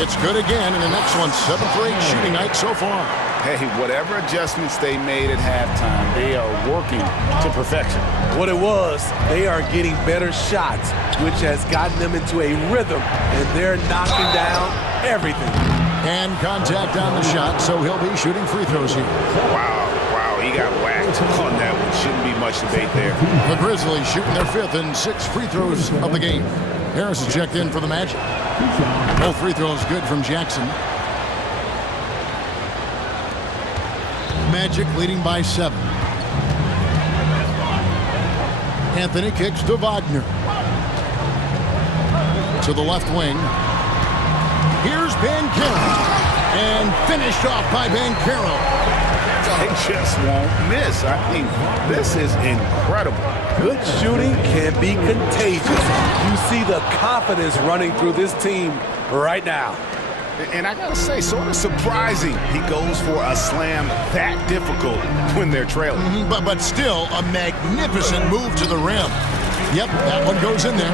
It's good again, and the next one 7 for 8 shooting night so far. Hey, whatever adjustments they made at halftime, they are working to perfection. What it was, they are getting better shots, which has gotten them into a rhythm, and they're knocking down everything. And contact on the shot, so he'll be shooting free throws here. Wow, he got whacked on that one. Shouldn't be much debate there. The Grizzlies shooting their 5th and 6th free throws of the game. Harris is checked in for the Magic. Both free throws good from Jackson. Magic leading by 7. Anthony kicks to Wagner. To the left wing. Here's Banchero. And finished off by Banchero. They just won't miss. I mean, this is incredible. Good shooting can be contagious. You see the confidence running through this team right now. And I gotta say, sort of surprising he goes for a slam that difficult when they're trailing. But still, a magnificent move to the rim. Yep, that one goes in there.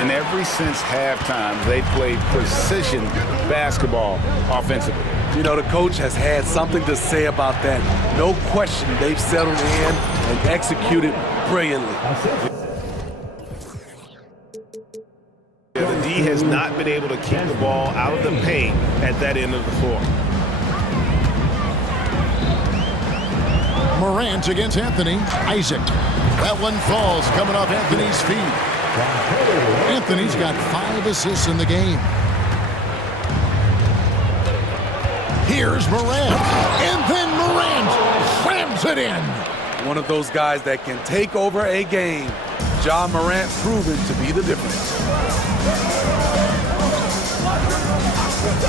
And ever since halftime, they played precision basketball offensively. You know, the coach has had something to say about that. No question, they've settled in and executed brilliantly. The D has not been able to keep the ball out of the paint at that end of the floor. Morant against Anthony. Isaac. That one falls coming off Anthony's feet. Anthony's got 5 assists in the game. Here's Morant. And then Morant slams it in. One of those guys that can take over a game. Ja Morant proven to be the difference.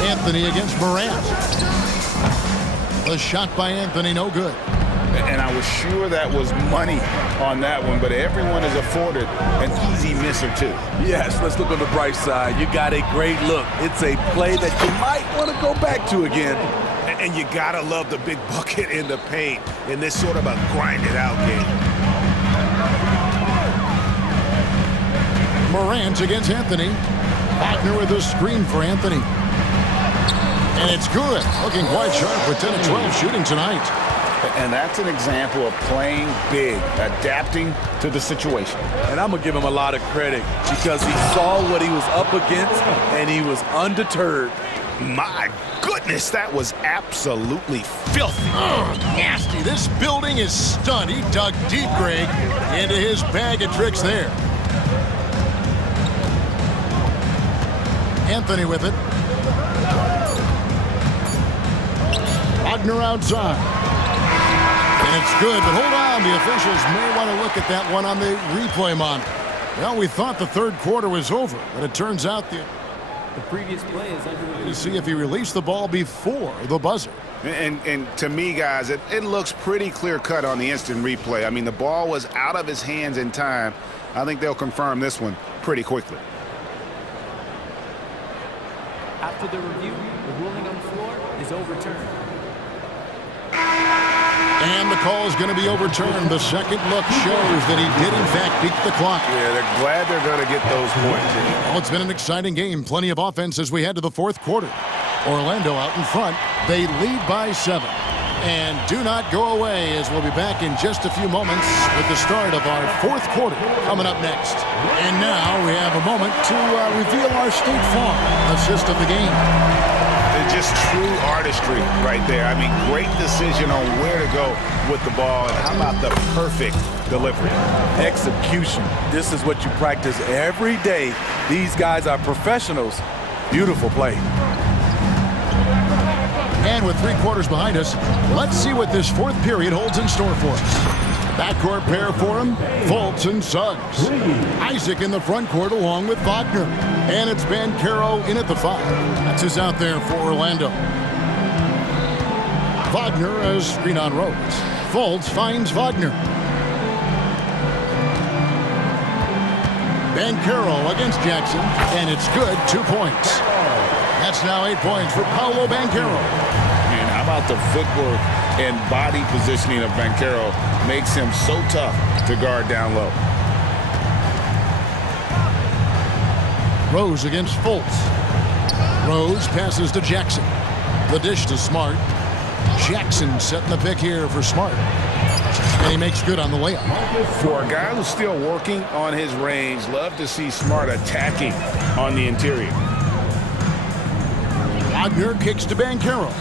Anthony against Morant. The shot by Anthony, no good. And I was sure that was money on that one, but everyone is afforded an easy miss or two. Yes, let's look on the bright side. You got a great look. It's a play that you might want to go back to again. And you gotta love the big bucket in the paint in this sort of a grind-it-out game. Morant against Anthony. Wagner with a screen for Anthony. And it's good. Looking quite sharp with 10 of 12 shooting tonight. And that's an example of playing big, adapting to the situation. And I'm going to give him a lot of credit because he saw what he was up against and he was undeterred. My goodness, that was absolutely filthy. Oh, nasty. This building is stunned. He dug deep, Greg, into his bag of tricks there. Anthony with it. Wagner outside. And it's good, but hold on. The officials may want to look at that one on the replay monitor. Well, we thought the third quarter was over, but it turns out the previous play is under to see if he released the ball before the buzzer. And to me, guys, it looks pretty clear-cut on the instant replay. I mean, the ball was out of his hands in time. I think they'll confirm this one pretty quickly. After the review, the ruling on the floor is overturned. And the call is going to be overturned. The second look shows that he did, in fact, beat the clock. Yeah, they're glad they're going to get those points. Well, it's been an exciting game. Plenty of offense as we head to the fourth quarter. Orlando out in front. They lead by 7. And do not go away as we'll be back in just a few moments with the start of our fourth quarter coming up next. And now we have a moment to reveal our State Farm assist of the game. Just true artistry right there. I mean, great decision on where to go with the ball, and how about the perfect delivery? Execution. This is what you practice every day. These guys are professionals. Beautiful play. And with 3 quarters behind us, let's see what this fourth period holds in store for us. Backcourt pair for him, Fultz and Suggs. Isaac in the front court along with Wagner. And it's Banchero in at the 5. That's who's out there for Orlando. Wagner as screen on Rose. Fultz finds Wagner. Banchero against Jackson, and it's good, 2 points. That's now 8 points for Paolo Banchero. And how about the footwork and body positioning of Banchero makes him so tough to guard down low. Rose against Fultz. Rose passes to Jackson. The dish to Smart. Jackson setting the pick here for Smart. And he makes good on the layup. For a guy who's still working on his range, love to see Smart attacking on the interior. Wagner kicks to Banchero.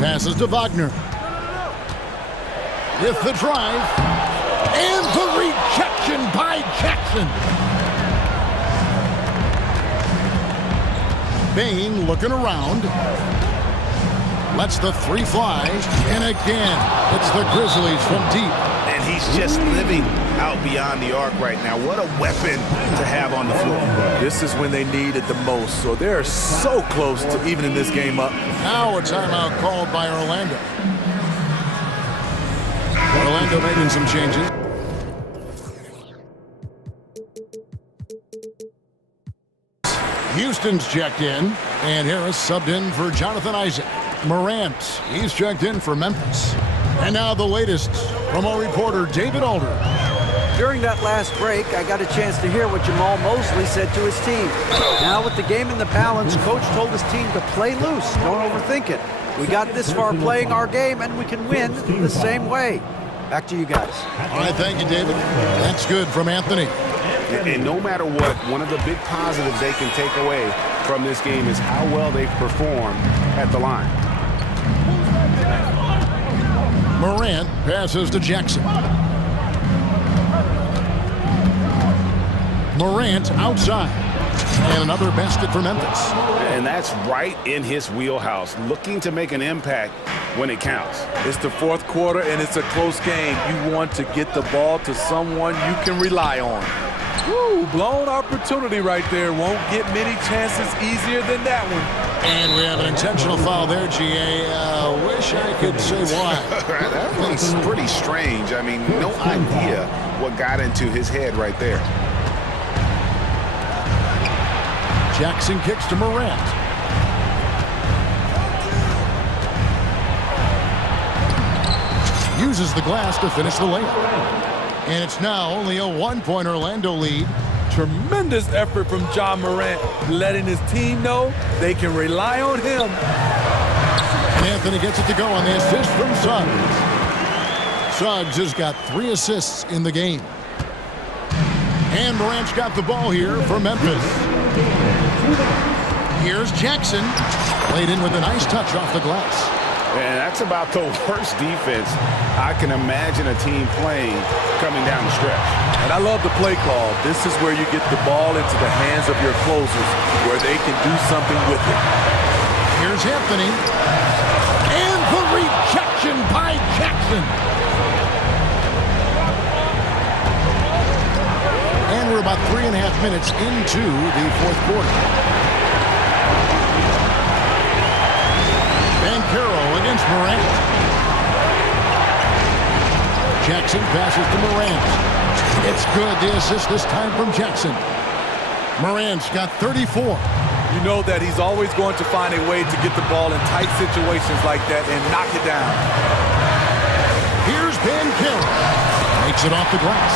Passes to Wagner. With the drive. And the rejection by Jackson. Bain looking around. Lets the three fly. And again, it's the Grizzlies from deep. And he's just living out beyond the arc right now. What a weapon to have on the floor. This is when they need it the most. So they're so close to evening this game up. Now a timeout called by Orlando. Orlando making some changes. Houston's checked in, and Harris subbed in for Jonathan Isaac. Morant, he's checked in for Memphis. And now the latest from our reporter, David Alder. During that last break, I got a chance to hear what Jamal Mosley said to his team. Now with the game in the balance, coach told his team to play loose. Don't overthink it. We got this far playing our game, and we can win the same way. Back to you guys. All right, thank you, David. That's good from Anthony. And no matter what, one of the big positives they can take away from this game is how well they perform at the line. Morant passes to Jackson. Morant outside. And another basket for Memphis. And that's right in his wheelhouse, looking to make an impact when it counts. It's the fourth quarter, and it's a close game. You want to get the ball to someone you can rely on. Woo, blown opportunity right there. Won't get many chances easier than that one. And we have an intentional foul there, GA. Wish I could say why. That one's pretty strange. I mean, no idea what got into his head right there. Jackson kicks to Morant. Uses the glass to finish the layup. And it's now only a one-point Orlando lead. Tremendous effort from Ja Morant, letting his team know they can rely on him. And Anthony gets it to go on the assist from Suggs. Suggs has got 3 assists in the game. And Morant's got the ball here for Memphis. Here's Jackson. Played in with a nice touch off the glass. And that's about the worst defense I can imagine a team playing coming down the stretch. And I love the play call. This is where you get the ball into the hands of your closers, where they can do something with it. Here's Anthony. And the rejection by Jackson. And we're about 3.5 minutes into the fourth quarter. Carroll against Morant. Jackson passes to Morant. It's good. The assist this time from Jackson. Morant's got 34. You know that he's always going to find a way to get the ball in tight situations like that and knock it down. Here's Carroll. Makes it off the glass.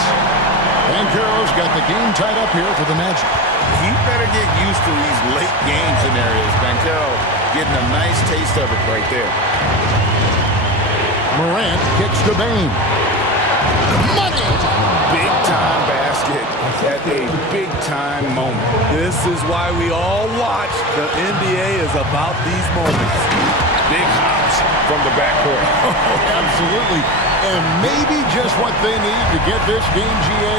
Carroll's got the game tied up here for the Magic. He better get used to these late game scenarios. Carroll getting a nice taste of it right there. Morant kicks to Bane. Money! Big time basket at a big time moment. This is why we all watch. The NBA is about these moments. Big hops from the backcourt. Oh, absolutely. And maybe just what they need to get this game, GA,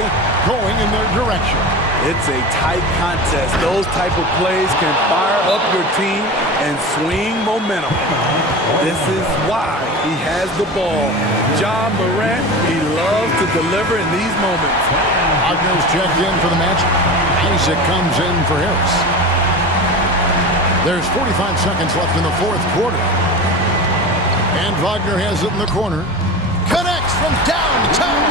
going in their direction. It's a tight contest. Those type of plays can fire up your team and swing momentum. This is why he has the ball. Ja Morant, he loves to deliver in these moments. Wagner's checked in for the Magic. Isaac comes in for Harris. There's 45 seconds left in the fourth quarter. And Wagner has it in the corner. Connects from downtown.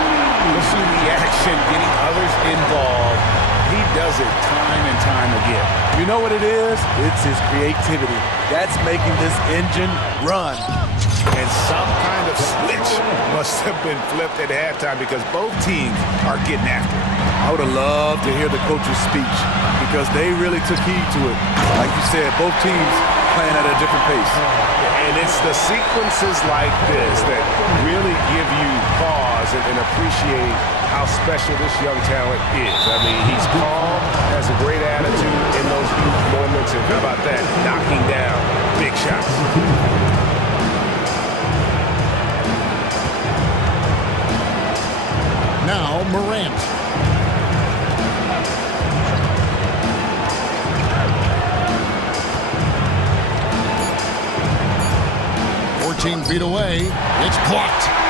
We'll see the action, getting others involved. He does it time and time again. You know what it is? It's his creativity. That's making this engine run. And some kind of switch must have been flipped at halftime because both teams are getting after it. I would have loved to hear the coach's speech because they really took heed to it. Like you said, both teams playing at a different pace. And it's the sequences like this that really give you pause and appreciate how special this young talent is. I mean, he's calm, has a great attitude in those huge moments, and how about that, knocking down big shots. Now Morant. 14 feet away. It's blocked.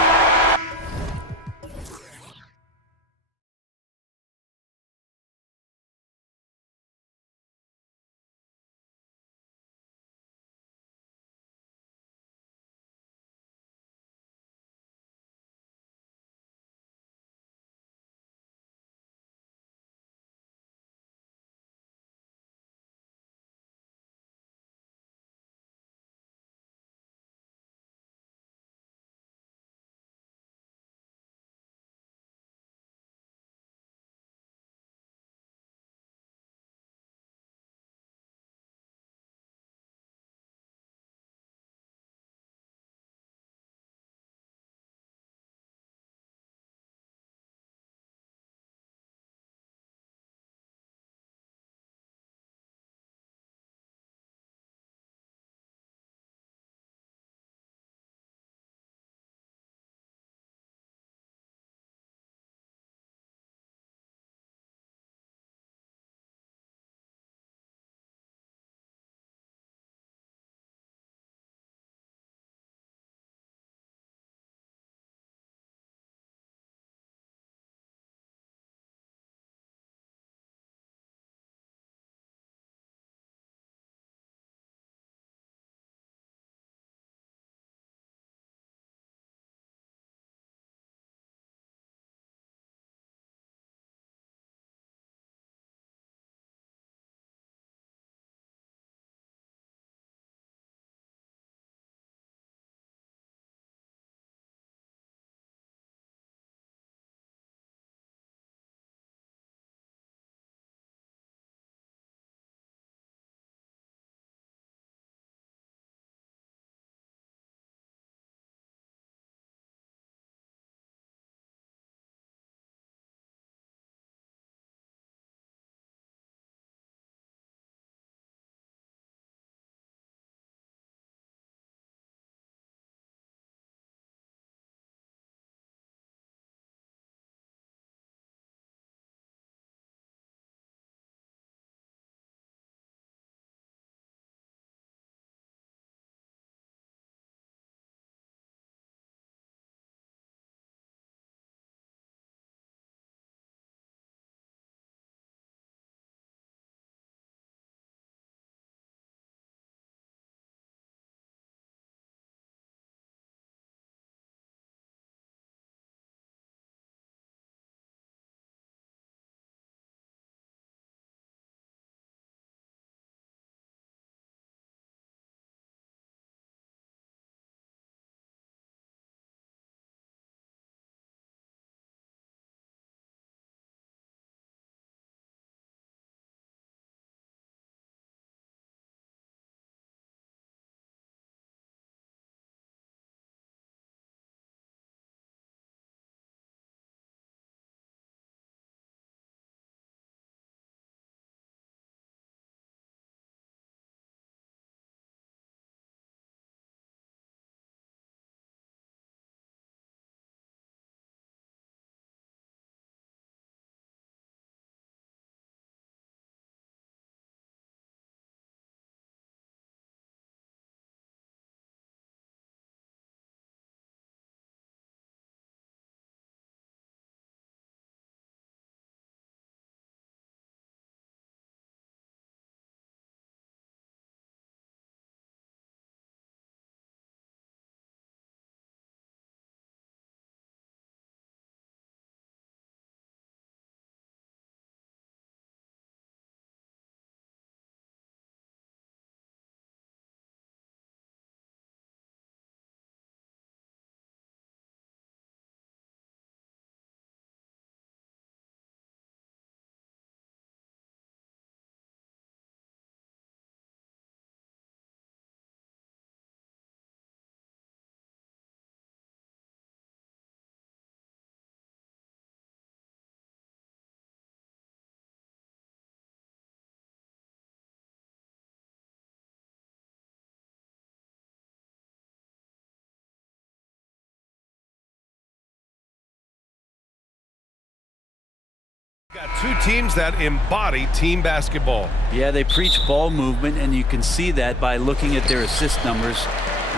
Got two teams that embody team basketball. Yeah, they preach ball movement, and you can see that by looking at their assist numbers.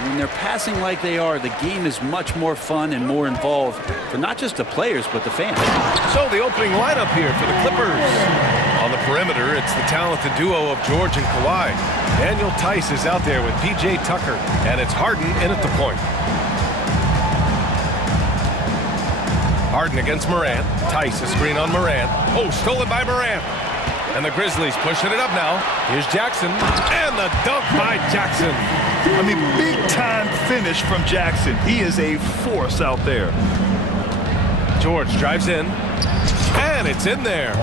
When they're passing like they are, the game is much more fun and more involved for not just the players, but the fans. So the opening lineup here for the Clippers. On the perimeter, it's the talented duo of George and Kawhi. Daniel Tice is out there with P.J. Tucker, and it's Harden in at the point. Harden against Morant. Tice, a screen on Morant. Oh, stolen by Morant. And the Grizzlies pushing it up now. Here's Jackson, and the dunk by Jackson. I mean, big-time finish from Jackson. He is a force out there. George drives in, and it's in there.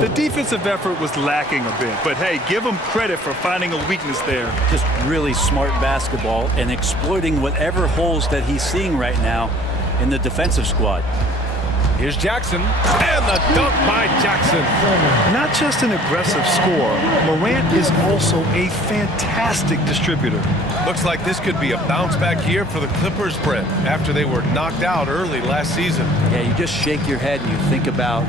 The defensive effort was lacking a bit, but hey, give him credit for finding a weakness there. Just really smart basketball and exploiting whatever holes that he's seeing right now in the defensive squad. Here's Jackson, and the dunk by Jackson. Not just an aggressive scorer, Morant is also a fantastic distributor. Looks like this could be a bounce-back year for the Clippers, Brent, after they were knocked out early last season. Yeah, you just shake your head and you think about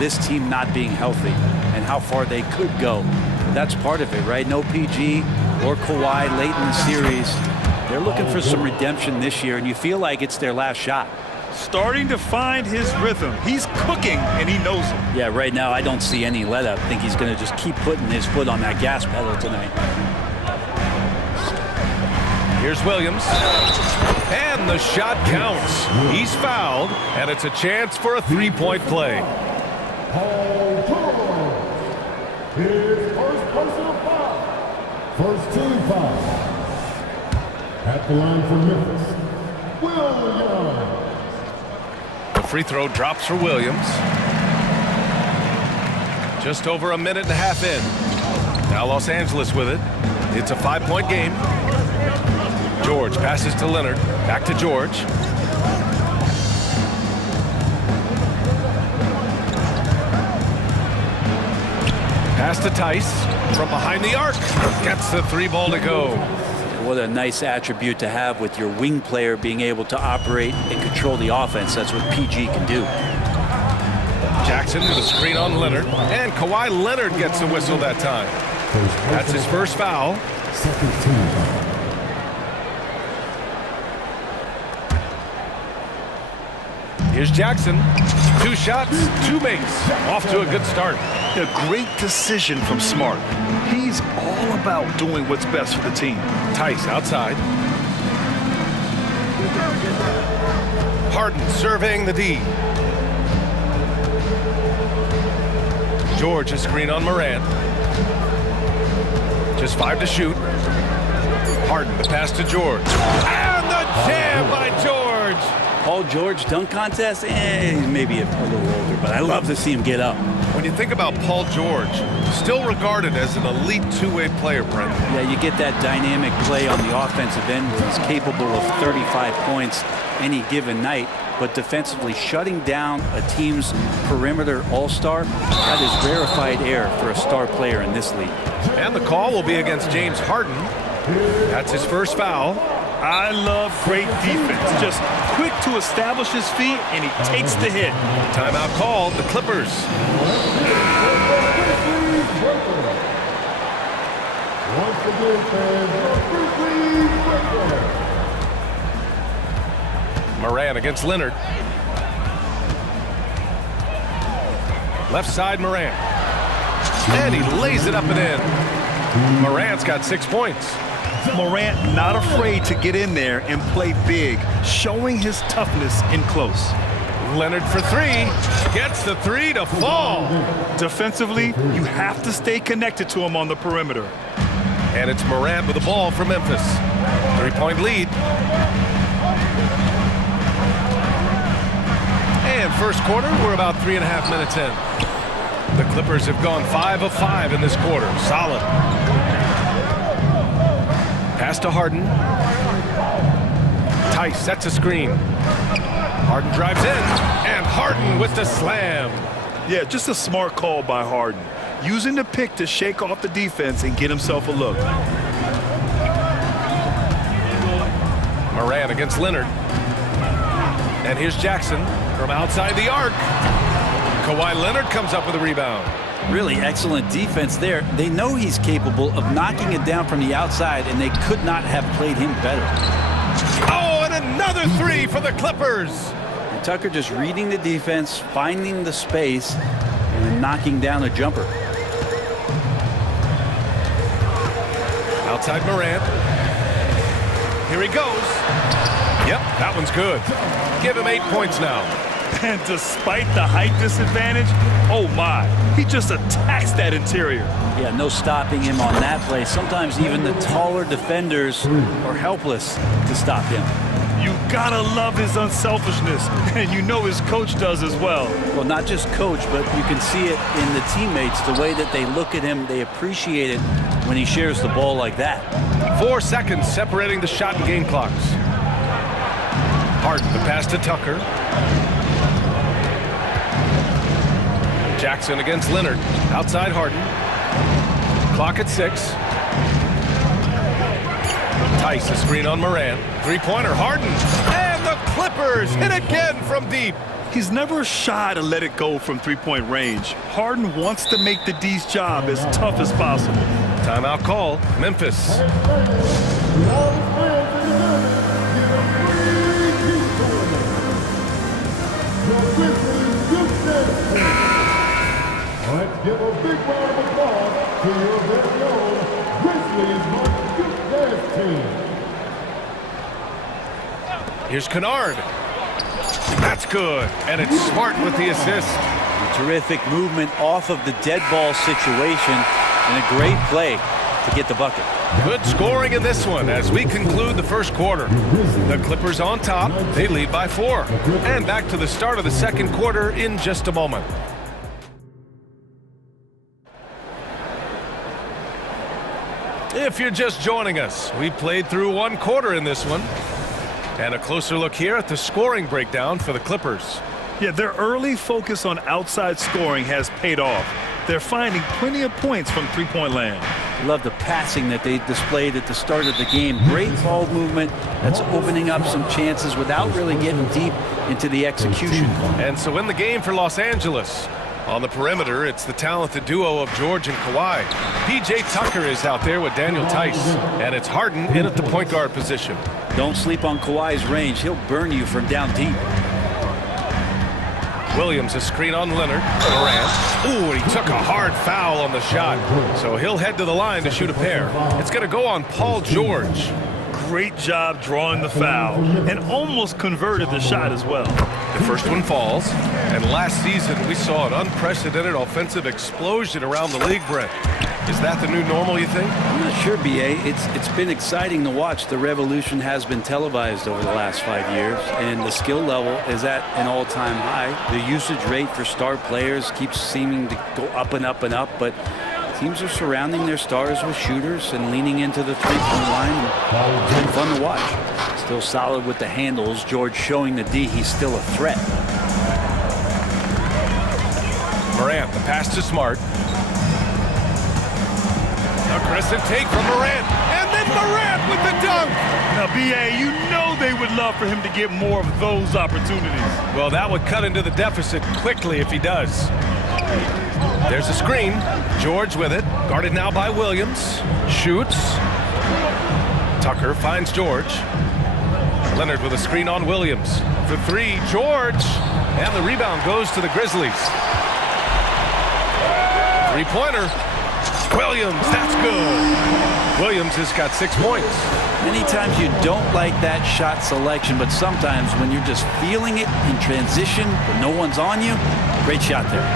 this team not being healthy and how far they could go. That's part of it, right? No PG or Kawhi late in the series. They're looking for some redemption this year, and you feel like it's their last shot. Starting to find his rhythm. He's cooking, and he knows it. Yeah, right now I don't see any let-up. I think he's going to just keep putting his foot on that gas pedal tonight. Here's Williams, and the shot counts. He's fouled, and it's a chance for a three-point play. His first personal foul. First team foul. At the line for Memphis, Williams. The free throw drops for Williams. Just over a minute and a half in. Now Los Angeles with it. It's a 5-point game. George passes to Leonard. Back to George. Pass to Tice. From behind the arc. Gets the three ball to go. What a nice attribute to have with your wing player being able to operate and control the offense. That's what PG can do. Jackson with a screen on Leonard. And Kawhi Leonard gets the whistle that time. That's his first foul. Second team foul. Here's Jackson. 2 shots, 2 makes. Off to a good start. A great decision from Smart. He's all about doing what's best for the team. Tice outside. Harden surveying the D. George a screen on Morant. Just 5 to shoot. Harden the pass to George. And the jam by George. Paul George dunk contest, maybe a little older, but I love to see him get up. When you think about Paul George, still regarded as an elite two-way player, Brent. Yeah, you get that dynamic play on the offensive end where he's capable of 35 points any given night, but defensively shutting down a team's perimeter all-star, that is rarefied air for a star player in this league. And the call will be against James Harden. That's his first foul. I love great defense. Just quick to establish his feet, and he takes the hit. Timeout called, the Clippers. Morant against Leonard. Left side Morant. And he lays it up and in. Morant's got 6 points. Morant not afraid to get in there and play big, showing his toughness in close. Leonard for 3. Gets the 3 to fall. Defensively, you have to stay connected to him on the perimeter. And it's Morant with the ball for Memphis. 3-point lead. And first quarter, we're about 3.5 minutes in. The Clippers have gone 5 of 5 in this quarter. Solid. Pass to Harden. Tice sets a screen. Harden drives in, and Harden with the slam. Yeah, just a smart call by Harden. Using the pick to shake off the defense and get himself a look. Morant against Leonard. And here's Jackson from outside the arc. Kawhi Leonard comes up with a rebound. Really excellent defense there. They know he's capable of knocking it down from the outside, and they could not have played him better. Oh, and another three for the Clippers. And Tucker just reading the defense, finding the space, and then knocking down a jumper. Outside Morant. Here he goes. Yep, that one's good. Give him 8 points now. And despite the height disadvantage, oh my, he just attacks that interior. Yeah, no stopping him on that play. Sometimes even the taller defenders are helpless to stop him. You gotta love his unselfishness, and you know his coach does as well. Well, not just coach, but you can see it in the teammates, the way that they look at him. They appreciate it when he shares the ball like that. 4 seconds separating the shot and game clocks. Harden, the pass to Tucker. Jackson against Leonard. Outside Harden. Clock at 6. Tice, a screen on Morant. Three-pointer, Harden. And the Clippers hit again from deep. He's never shy to let it go from three-point range. Harden wants to make the D's job as tough as possible. Timeout call, Memphis. Let's give a big round of applause to your very own Grizzlies March team. Here's Kennard. That's good, and it's Smart with the assist. A terrific movement off of the dead ball situation, and a great play to get the bucket. Good scoring in this one as we conclude the first quarter. The Clippers on top. They lead by 4. And back to the start of the second quarter in just a moment. If you're just joining us, we played through 1 quarter in this one. And a closer look here at the scoring breakdown for the Clippers. Yeah, their early focus on outside scoring has paid off. They're finding plenty of points from three-point land. Love the passing that they displayed at the start of the game. Great ball movement that's opening up some chances without really getting deep into the execution. And so in the game for Los Angeles, on the perimeter, it's the talented duo of George and Kawhi. P.J. Tucker is out there with Daniel Tice, and it's Harden in at the point guard position. Don't sleep on Kawhi's range. He'll burn you from down deep. Williams, a screen on Leonard. Morant. Ooh, and he took a hard foul on the shot. So he'll head to the line to shoot a pair. It's going to go on Paul George. Great job drawing the foul, and almost converted the shot as well. The first one falls, and last season we saw an unprecedented offensive explosion around the league, Brent. Is that the new normal, you think? I'm not sure, B.A. It's been exciting to watch. The revolution has been televised over the last 5 years, and the skill level is at an all-time high. The usage rate for star players keeps seeming to go up and up and up, but teams are surrounding their stars with shooters and leaning into the three-point line. It's been fun to watch. Still solid with the handles. George showing the D he's still a threat. Morant, the pass to Smart. Aggressive take from Morant, and then Morant with the dunk. Now, B.A., you know they would love for him to get more of those opportunities. Well, that would cut into the deficit quickly if he does. There's a screen. George with it. Guarded now by Williams. Shoots. Tucker finds George. Leonard with a screen on Williams. For 3, George. And the rebound goes to the Grizzlies. Three-pointer. Williams, that's good. Williams has got 6 points. Many times you don't like that shot selection, but sometimes when you're just feeling it in transition, but no one's on you, great shot there.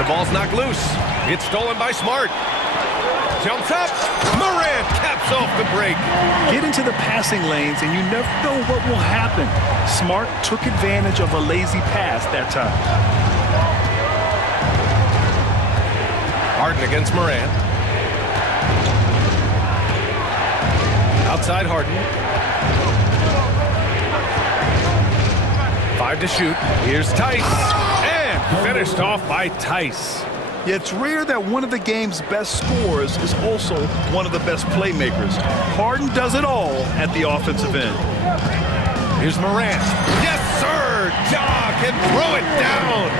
The ball's knocked loose. It's stolen by Smart. Jumps up. Morant caps off the break. Get into the passing lanes, and you never know what will happen. Smart took advantage of a lazy pass that time. Harden against Morant. Outside Harden. 5 to shoot. Here's Tice. And finished off by Tice. Yeah, it's rare that one of the game's best scorers is also one of the best playmakers. Harden does it all at the offensive end. Here's Morant. Yes, sir! Ja can throw it down.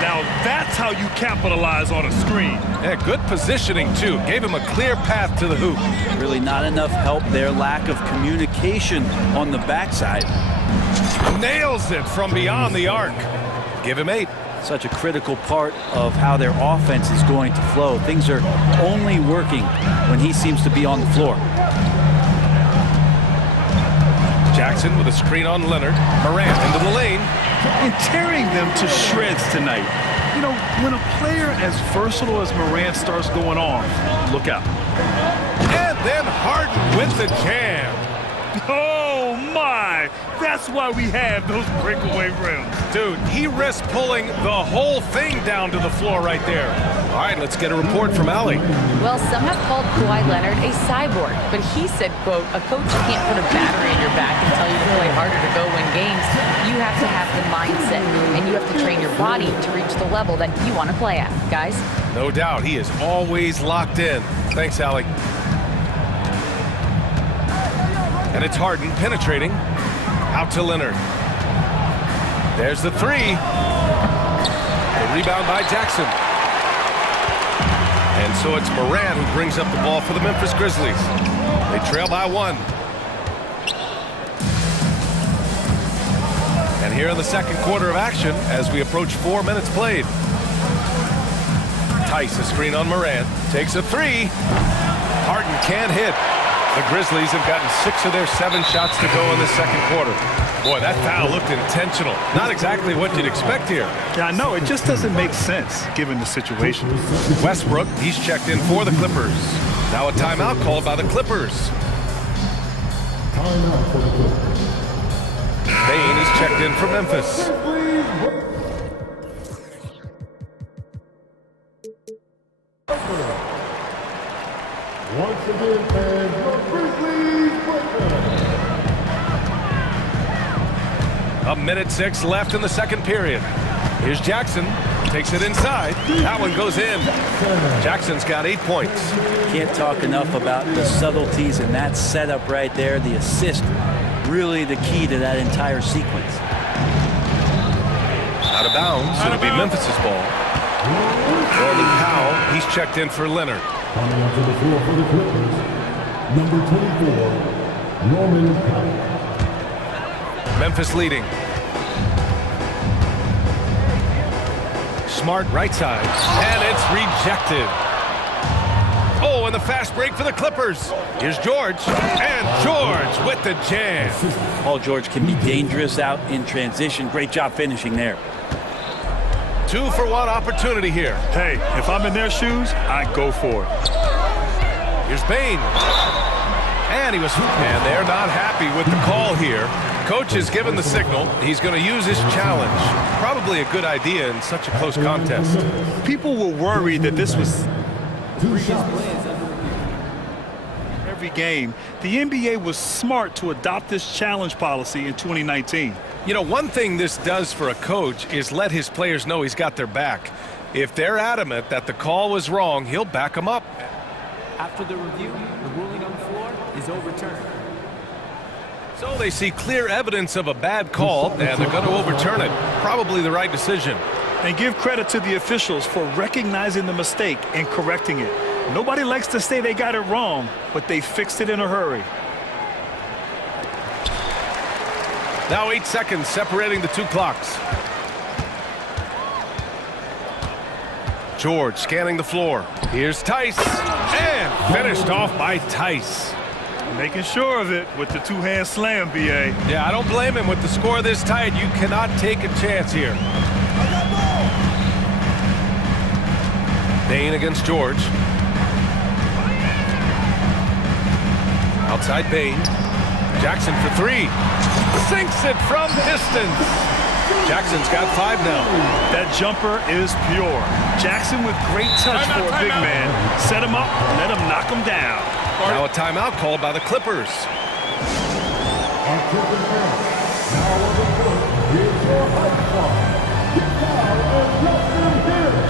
Now that That's how you capitalize on a screen. Yeah, good positioning, too. Gave him a clear path to the hoop. Really not enough help there. Lack of communication on the backside. Nails it from beyond the arc. Give him 8. Such a critical part of how their offense is going to flow. Things are only working when he seems to be on the floor. Jackson with a screen on Leonard. Morant into the lane. And tearing them to shreds tonight. You know, when a player as versatile as Morant starts going on, look out. And then Harden with the jam. Oh, my! That's why we have those breakaway rims. Dude, he risked pulling the whole thing down to the floor right there. All right, let's get a report from Allie. Well, some have called Kawhi Leonard a cyborg, but he said, quote, a coach can't put a battery in your back and tell you to play harder to go win games. You have to have the mindset, and you have to train your body to reach the level that you want to play at, guys. No doubt, he is always locked in. Thanks, Allie. And it's Harden penetrating. Out to Leonard. There's the 3. The rebound by Jackson. And so it's Morant who brings up the ball for the Memphis Grizzlies. They trail by 1. And here in the second quarter of action as we approach 4 minutes played. Tice, a screen on Morant. Takes a 3. Harden can't hit. The Grizzlies have gotten 6 of their 7 shots to go in the second quarter. Boy, that foul looked intentional. Not exactly what you'd expect here. Yeah, I know. It just doesn't make sense given the situation. Westbrook, he's checked in for the Clippers. Now a timeout called by the Clippers. Timeout for the Clippers. Bane is checked in for Memphis. Once again, fans, the Grizzlies Brooklyn. A minute 6 left in the second period. Here's Jackson. Takes it inside. That one goes in. Jackson's got 8 points. Can't talk enough about the subtleties in that setup right there. The assist, really the key to that entire sequence. Out of bounds. It'll be Memphis's ball. Norman Powell, he's checked in for Leonard. Coming onto the floor for the Clippers, number 24, Norman Powell. Memphis leading. Smart right side, and it's rejected. Oh, and the fast break for the Clippers. Here's George, and George with the jam. Paul George can be dangerous out in transition. Great job finishing there. 2-for-1 opportunity here. Hey, if I'm in their shoes, I go for it. Here's Bane. And they're not happy with the call here. Coach has given the signal. He's going to use his challenge. Probably a good idea in such a close contest. People were worried that this was every game. The NBA was smart to adopt this challenge policy in 2019. You know, one thing this does for a coach is let his players know he's got their back. If they're adamant that the call was wrong, he'll back them up. After the review, the ruling on the floor is overturned. So they see clear evidence of a bad call, and they're going to overturn it. Probably the right decision. And give credit to the officials for recognizing the mistake and correcting it. Nobody likes to say they got it wrong, but they fixed it in a hurry. Now 8 seconds separating the 2 clocks. George scanning the floor. Here's Tice, and finished off by Tice. Making sure of it with the 2-hand slam, B.A. Yeah, I don't blame him. With the score this tight, you cannot take a chance here. Bane against George. Outside Bane. Jackson for 3. Sinks it from distance. Jackson's got 5 now. That jumper is pure. Jackson with great touch for a big man. Set him up, let him knock him down. Now a timeout called by the Clippers. Now on the court, here's your hype squad. Get down and let them hear it.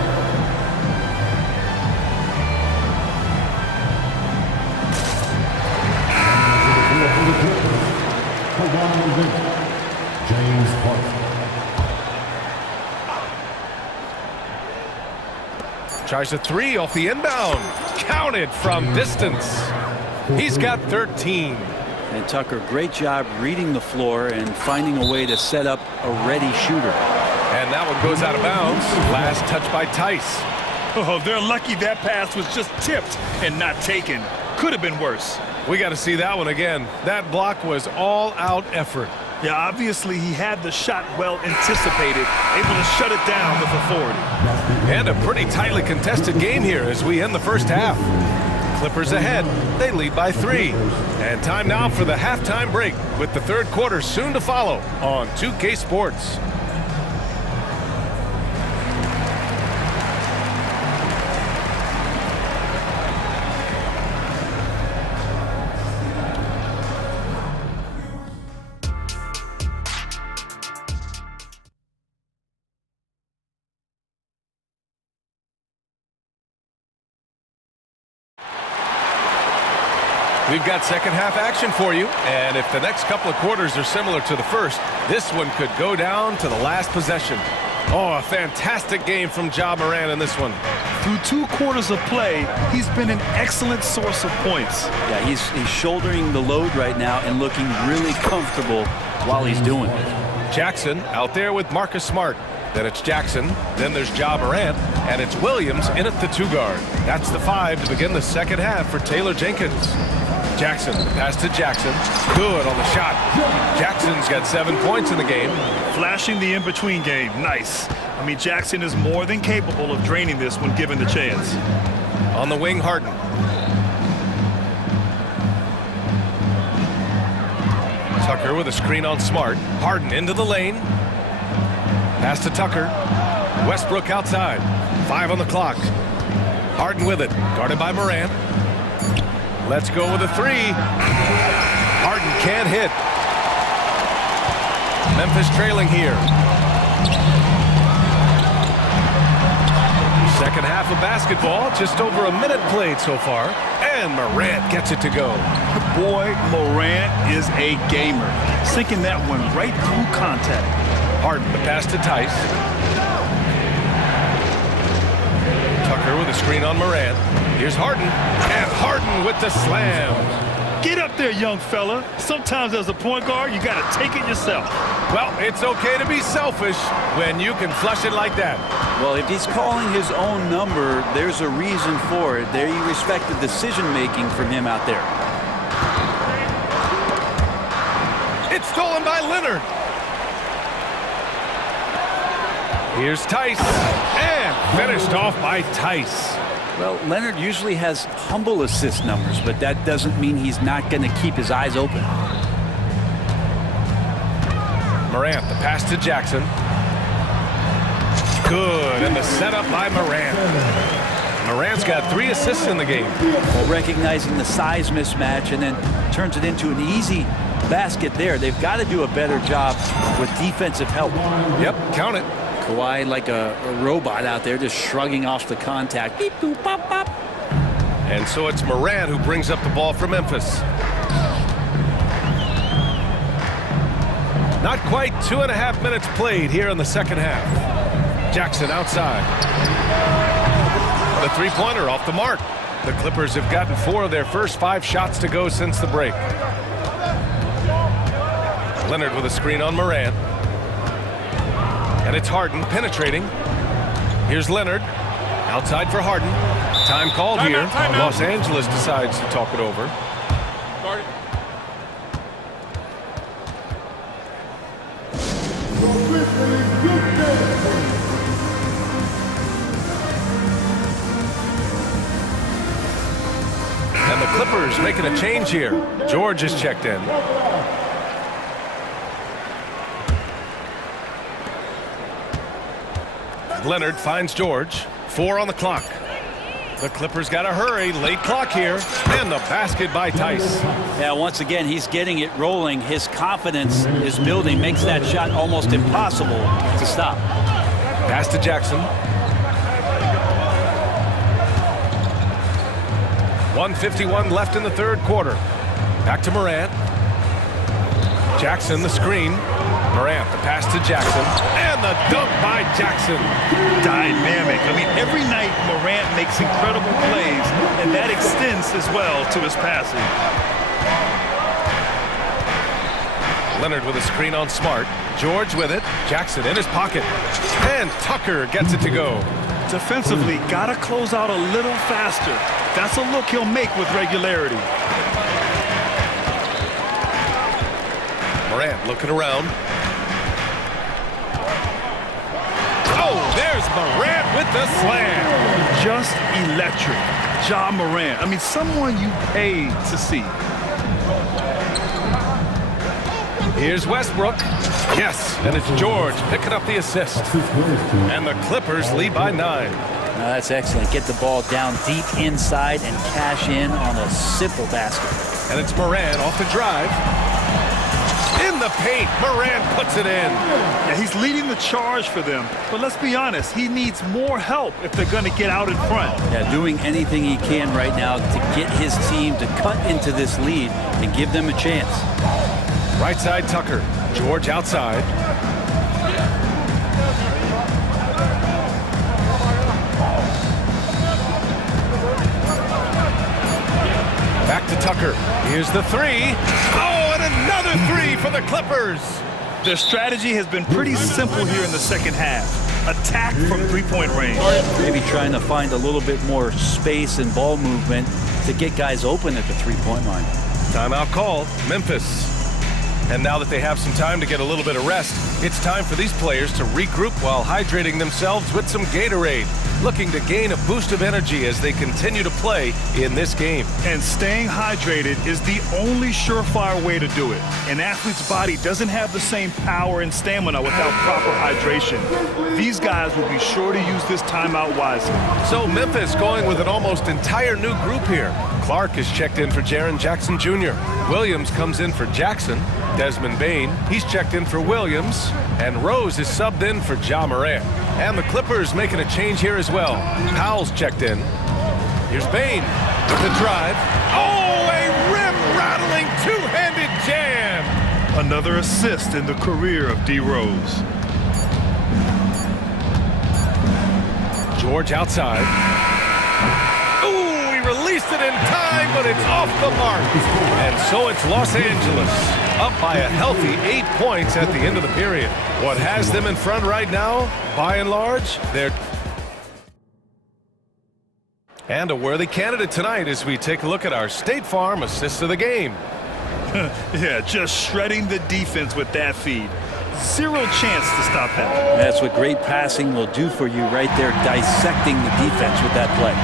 James Harden. Tries a three off the inbound. Counted from distance. He's got 13. And Tucker, great job reading the floor and finding a way to set up a ready shooter. And that one goes out of bounds. Last touch by Tice. Oh, they're lucky that pass was just tipped and not taken. Could have been worse. We got to see that one again. That block was all-out effort. Yeah, obviously he had the shot well anticipated, able to shut it down with authority. And a pretty tightly contested game here as we end the first half. Clippers ahead. They lead by 3. And time now for the halftime break with the third quarter soon to follow on 2K Sports. We've got second half action for you, and if the next couple of quarters are similar to the first, this one could go down to the last possession. Oh, a fantastic game from Ja Morant in this one. Through 2 quarters of play, he's been an excellent source of points. Yeah, he's shouldering the load right now and looking really comfortable while he's doing it. Jackson out there with Marcus Smart. Then it's Jackson, then there's Ja Morant, and it's Williams in at the 2 guard. That's the 5 to begin the second half for Taylor Jenkins. Jackson, the pass to Jackson. Good on the shot. Jackson's got 7 points in the game. Flashing the in-between game. Nice. I mean, Jackson is more than capable of draining this when given the chance. On the wing, Harden. Tucker with a screen on Smart. Harden into the lane. Pass to Tucker. Westbrook outside. 5 on the clock. Harden with it. Guarded by Morant. Let's go with a 3. Harden can't hit. Memphis trailing here. Second half of basketball, just over a minute played so far. And Morant gets it to go. Boy, Morant is a gamer. Sinking that one right through contact. Harden, the pass to Tice. Tucker with a screen on Morant. Here's Harden, and Harden with the slam. Get up there, young fella. Sometimes as a point guard, you got to take it yourself. Well, it's okay to be selfish when you can flush it like that. Well, if he's calling his own number, there's a reason for it. There you respect the decision-making from him out there. It's stolen by Leonard. Here's Tice, and finished off by Tice. Well, Leonard usually has humble assist numbers, but that doesn't mean he's not going to keep his eyes open. Morant, the pass to Jackson. Good, and the setup by Morant. Morant's got 3 assists in the game. Well, recognizing the size mismatch and then turns it into an easy basket there. They've got to do a better job with defensive help. Yep, count it. Kawhi like a robot out there just shrugging off the contact. Beep, boop, pop, pop. And so it's Morant who brings up the ball for Memphis. Not quite 2.5 minutes played here in the second half. Jackson outside. The 3-pointer off the mark. The Clippers have gotten 4 of their first 5 shots to go since the break. Leonard with a screen on Morant. And it's Harden penetrating. Here's Leonard. Outside for Harden. Time called here. Los Angeles decides to talk it over. And the Clippers making a change here. George is checked in. Leonard finds George. 4 on the clock. The Clippers got to hurry. Late clock here. And the basket by Tice. Yeah, once again, he's getting it rolling. His confidence is building. Makes that shot almost impossible to stop. Pass to Jackson. 1:51 left in the third quarter. Back to Morant. Jackson, the screen. Morant, the pass to Jackson, and the dunk by Jackson. Dynamic. I mean, every night Morant makes incredible plays, and that extends as well to his passing. Leonard with a screen on Smart. George with it. Jackson in his pocket. And Tucker gets it to go. Defensively, gotta close out a little faster. That's a look he'll make with regularity. Morant looking around. Oh, there's Morant with the slam. Just electric. Ja Morant. I mean, someone you paid to see. Here's Westbrook. Yes, and it's George picking up the assist. And the Clippers lead by 9. Now that's excellent. Get the ball down deep inside and cash in on a simple basket. And it's Morant off the drive. In the paint, Morant puts it in. Yeah, he's leading the charge for them. But let's be honest, he needs more help if they're going to get out in front. Yeah, doing anything he can right now to get his team to cut into this lead and give them a chance. Right side, Tucker. George outside. Back to Tucker. Here's the three. Oh, and another three for the Clippers. Their strategy has been pretty simple here in the second half. Attack from three-point range. Maybe trying to find a little bit more space and ball movement to get guys open at the three-point line. Timeout called. Memphis. And now that they have some time to get a little bit of rest, it's time for these players to regroup while hydrating themselves with some Gatorade, looking to gain a boost of energy as they continue to play in this game. And staying hydrated is the only surefire way to do it. An athlete's body doesn't have the same power and stamina without proper hydration. These guys will be sure to use this timeout wisely. So Memphis going with an almost entire new group here. Clark is checked in for Jaren Jackson Jr. Williams comes in for Jackson. Desmond Bane, he's checked in for Williams. And Rose is subbed in for Ja Morant. And the Clippers making a change here as well. Powell's checked in. Here's Bane with the drive. Oh, a rim-rattling two-handed jam. Another assist in the career of D. Rose. George outside. Ooh, he released it in time, but it's off the mark. And so it's Los Angeles, up by a healthy 8 points at the end of the period. What has them in front right now, by and large, they're... And a worthy candidate tonight as we take a look at our State Farm assist of the game. Yeah, just shredding the defense with that feed. Zero chance to stop that. That's what great passing will do for you right there, dissecting the defense with that play.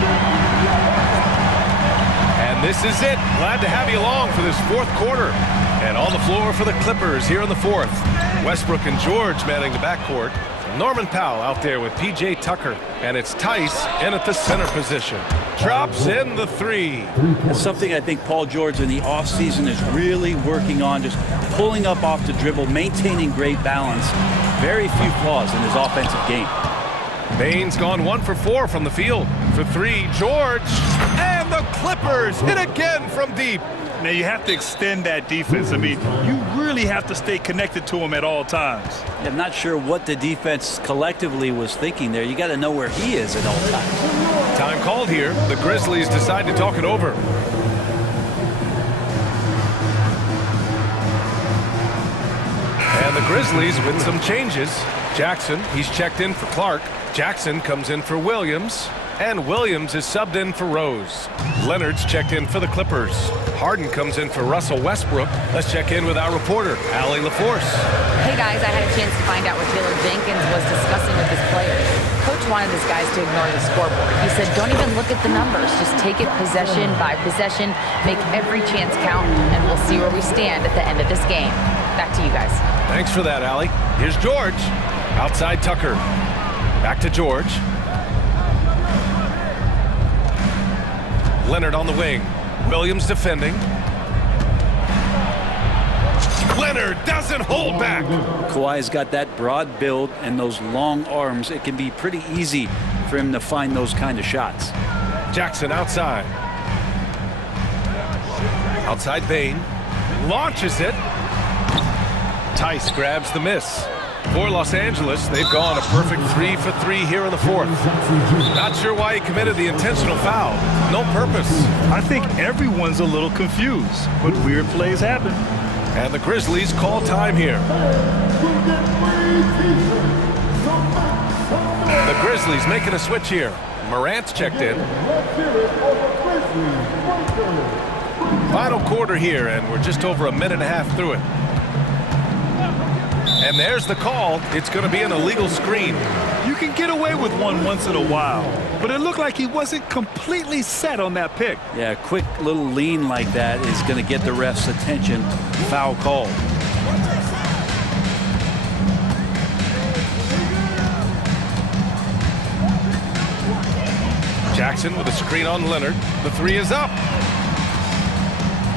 And this is it. Glad to have you along for this fourth quarter. And on the floor for the Clippers here in the fourth. Westbrook and George manning the backcourt. Norman Powell out there with P.J. Tucker. And it's Tice in at the center position. Drops in the three. That's something I think Paul George in the offseason is really working on, just pulling up off the dribble, maintaining great balance. Very few flaws in his offensive game. Bane's gone 1 for 4 from the field. For three, George. And the Clippers hit again from deep. Now you have to extend that defense. I mean, you really have to stay connected to him at all times. I'm not sure what the defense collectively was thinking there. You got to know where he is at all times. Time called here. The Grizzlies decide to talk it over. And the Grizzlies with some changes. Jackson, he's checked in for Clark. Jackson comes in for Williams. And Williams is subbed in for Rose. Leonard's checked in for the Clippers. Harden comes in for Russell Westbrook. Let's check in with our reporter, Allie LaForce. Hey guys, I had a chance to find out what Taylor Jenkins was discussing with his players. Coach wanted his guys to ignore the scoreboard. He said, don't even look at the numbers. Just take it possession by possession, make every chance count, and we'll see where we stand at the end of this game. Back to you guys. Thanks for that, Allie. Here's George. Outside Tucker. Back to George. Leonard on the wing. Williams defending. Leonard doesn't hold back. Kawhi's got that broad build and those long arms. It can be pretty easy for him to find those kind of shots. Jackson outside. Outside Bane. Launches it. Tice grabs the miss. For Los Angeles, they've gone a perfect 3 for 3 here in the fourth. Not sure why he committed the intentional foul. No purpose. I think everyone's a little confused, but weird plays happen. And the Grizzlies call time here. The Grizzlies making a switch here. Morant's checked in. Final quarter here, and we're just over a minute and a half through it. And there's the call. It's going to be an illegal screen. You can get away with one once in a while, but it looked like he wasn't completely set on that pick. Yeah, a quick little lean like that is going to get the ref's attention. Foul call. Jackson with a screen on Leonard. The three is up.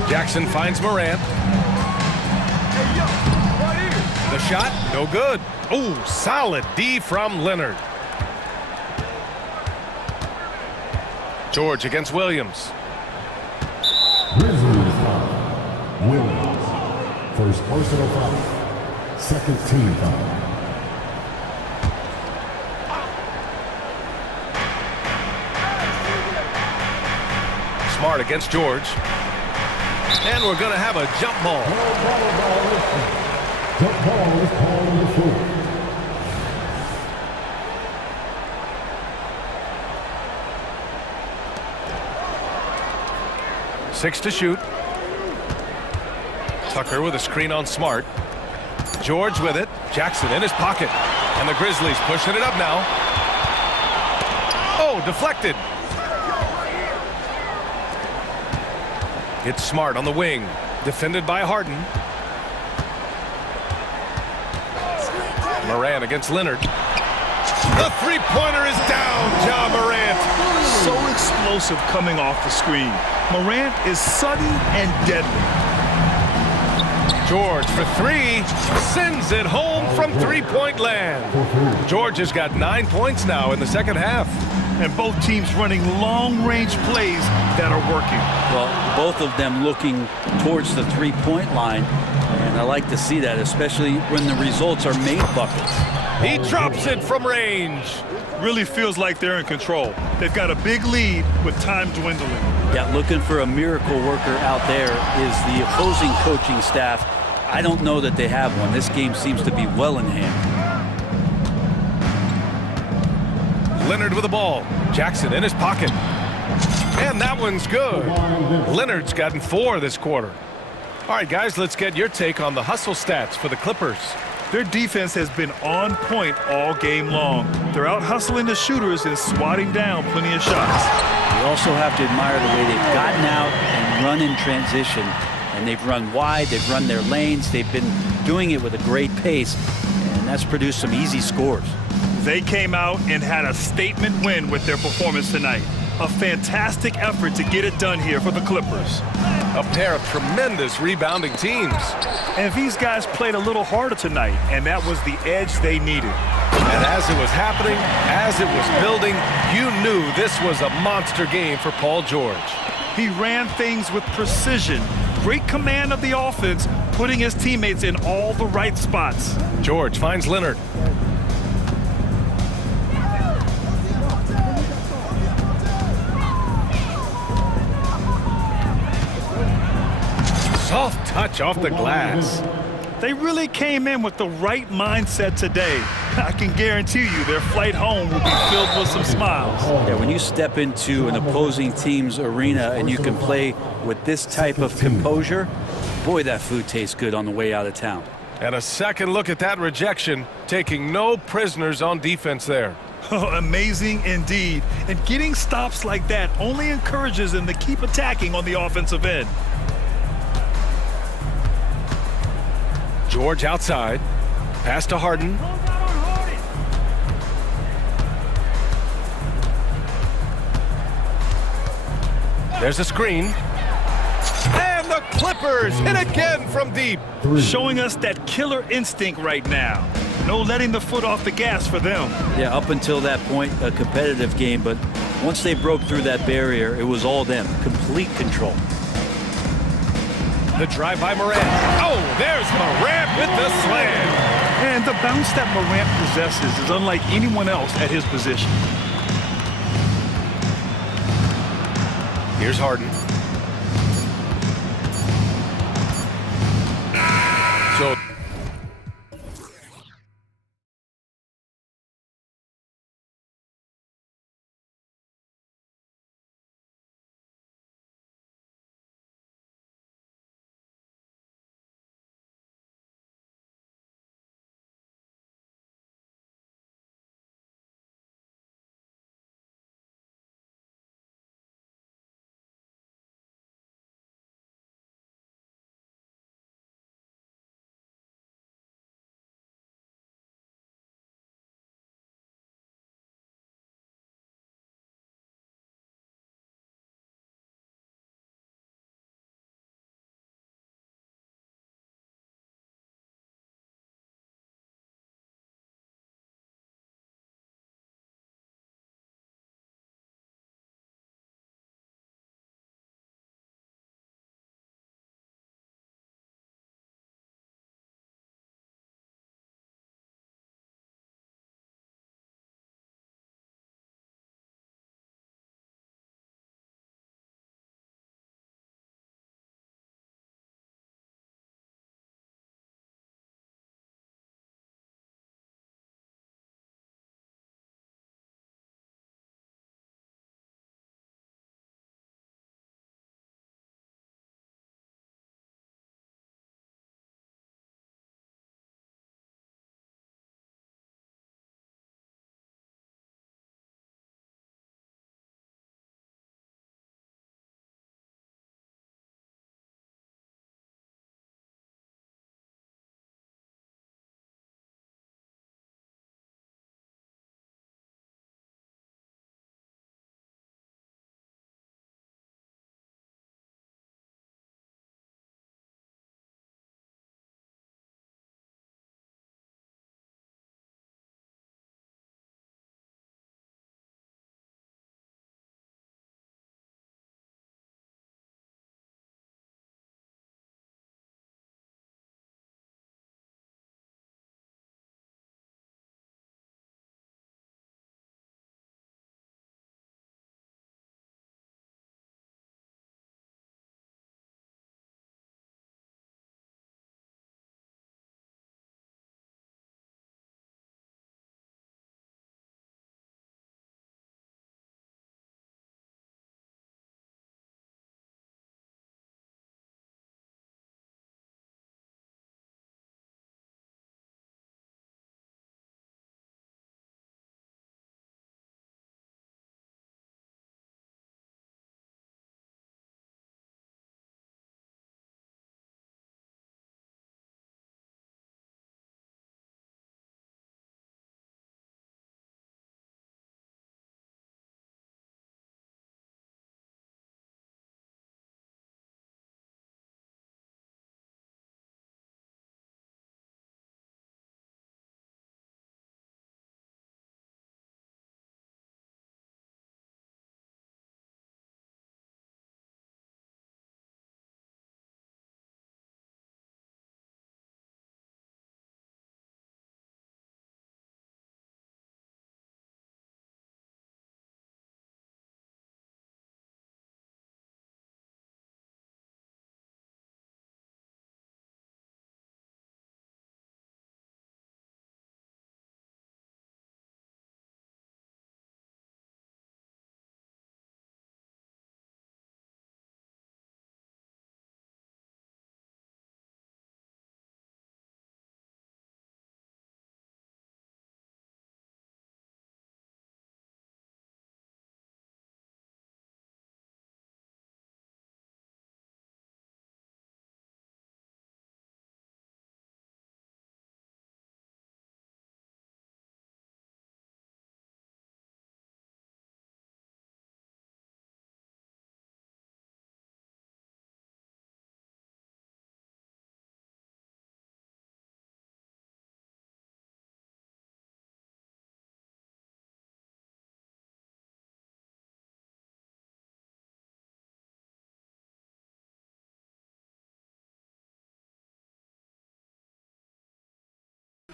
Jackson finds Morant. The shot, no good. Oh, solid D from Leonard. George against Williams. Grizzlies foul. Williams. First personal foul. Second team foul. Smart against George. And we're going to have a jump ball. Jump ball is called on the floor. Six to shoot. Tucker with a screen on Smart. George with it. Jackson in his pocket. And the Grizzlies pushing it up now. Oh, deflected. It's Smart on the wing. Defended by Harden. Morant against Leonard. The three-pointer is down, Ja Morant. So explosive coming off the screen. Morant is sudden and deadly. George for three. Sends it home from three-point land. George has got 9 points now in the second half. And both teams running long-range plays that are working. Well, both of them looking towards the three-point line. And I like to see that, especially when the results are made buckets. He drops it from range. Really feels like they're in control. They've got a big lead with time dwindling. Yeah, looking for a miracle worker out there is the opposing coaching staff. I don't know that they have one. This game seems to be well in hand. Leonard with the ball. Jackson in his pocket. And that one's good. Leonard's gotten 4 this quarter. All right, guys, let's get your take on the hustle stats for the Clippers. Their defense has been on point all game long. They're out hustling the shooters and swatting down plenty of shots. You also have to admire the way they've gotten out and run in transition. And they've run wide, they've run their lanes, they've been doing it with a great pace, and that's produced some easy scores. They came out and had a statement win with their performance tonight. A fantastic effort to get it done here for the Clippers. A pair of tremendous rebounding teams. And these guys played a little harder tonight, and that was the edge they needed. And as it was happening, as it was building, you knew this was a monster game for Paul George. He ran things with precision, great command of the offense, putting his teammates in all the right spots. George finds Leonard. Soft touch off the glass. They really came in with the right mindset today. I can guarantee you their flight home will be filled with some smiles. Yeah, when you step into an opposing team's arena and you can play with this type of composure, boy, that food tastes good on the way out of town. And a second look at that rejection, taking no prisoners on defense there. Oh, amazing indeed. And getting stops like that only encourages them to keep attacking on the offensive end. George outside. Pass to Harden. There's a screen. And the Clippers hit again from deep. Showing us that killer instinct right now. No letting the foot off the gas for them. Yeah, up until that point, a competitive game, but once they broke through that barrier, it was all them. Complete control. The drive by Morant. Oh, there's Morant with the slam. And the bounce that Morant possesses is unlike anyone else at his position. Here's Harden. So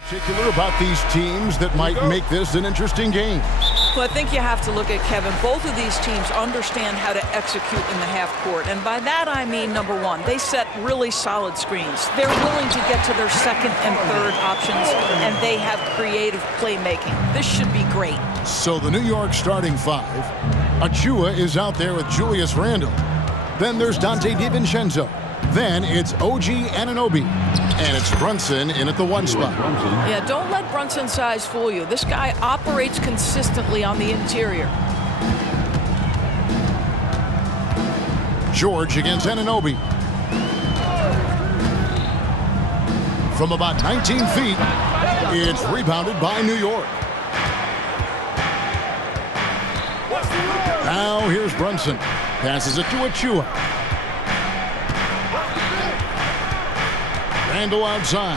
Particular about these teams that might make this an interesting game. Well, I think you have to look at, Kevin, both of these teams understand how to execute in the half court. And by that, I mean, number one, they set really solid screens. They're willing to get to their second and third options, and they have creative playmaking. This should be great. So the New York starting five. Achua is out there with Julius Randle. Then there's Dante DiVincenzo. Then it's OG Anunoby. And it's Brunson in at the one spot. Yeah, don't let Brunson's size fool you. This guy operates consistently on the interior. George against Anunoby. From about 19 feet, it's rebounded by New York. Now here's Brunson. Passes it to Achua. Randle outside.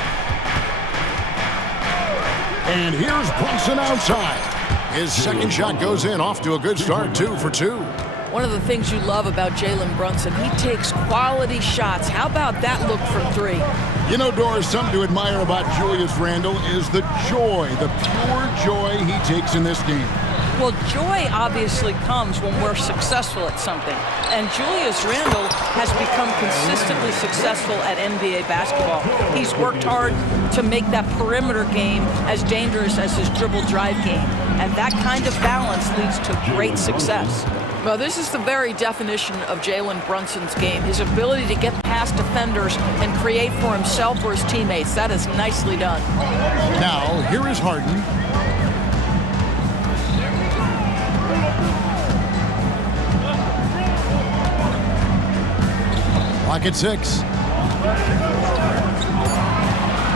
And here's Brunson outside. His second shot goes in, off to a good start, 2 for 2. One of the things you love about Jalen Brunson, he takes quality shots. How about that look from three? You know, Doris, something to admire about Julius Randle is the joy, the pure joy he takes in this game. Well, joy obviously comes when we're successful at something. And Julius Randle has become consistently successful at NBA basketball. He's worked hard to make that perimeter game as dangerous as his dribble drive game. And that kind of balance leads to great success. Well, this is the very definition of Jalen Brunson's game. His ability to get past defenders and create for himself or his teammates. That is nicely done. Now, here is Harden. Clock at 6.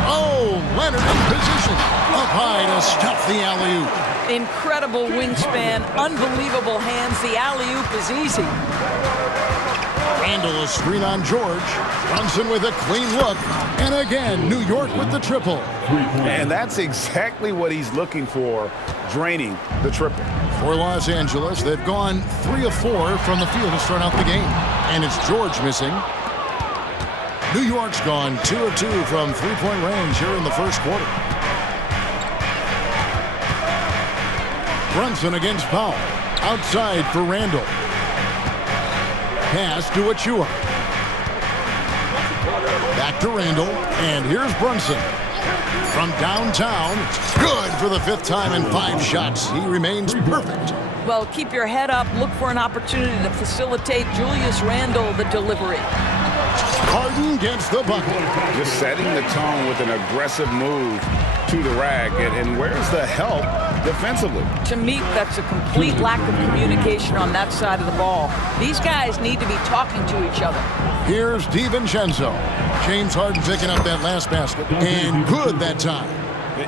Oh, Leonard in position. Up high to stuff the alley-oop. Incredible wingspan, unbelievable hands. The alley-oop is easy. Randle a screen on George. Brunson with a clean look. And again, New York with the triple. And that's exactly what he's looking for, draining the triple. For Los Angeles, they've gone 3 of 4 from the field to start out the game. And it's George missing. New York's gone 2 of 2 from three-point range here in the first quarter. Brunson against Powell. Outside for Randle. Pass to Achua. Back to Randle. And here's Brunson. From downtown. Good for the 5th time in 5 shots. He remains perfect. Well, keep your head up. Look for an opportunity to facilitate Julius Randle the delivery. Harden gets the bucket. Just setting the tone with an aggressive move to the rack. And where's the help defensively? To me, that's a complete lack of communication on that side of the ball. These guys need to be talking to each other. Here's DiVincenzo. James Harden picking up that last basket. And good that time.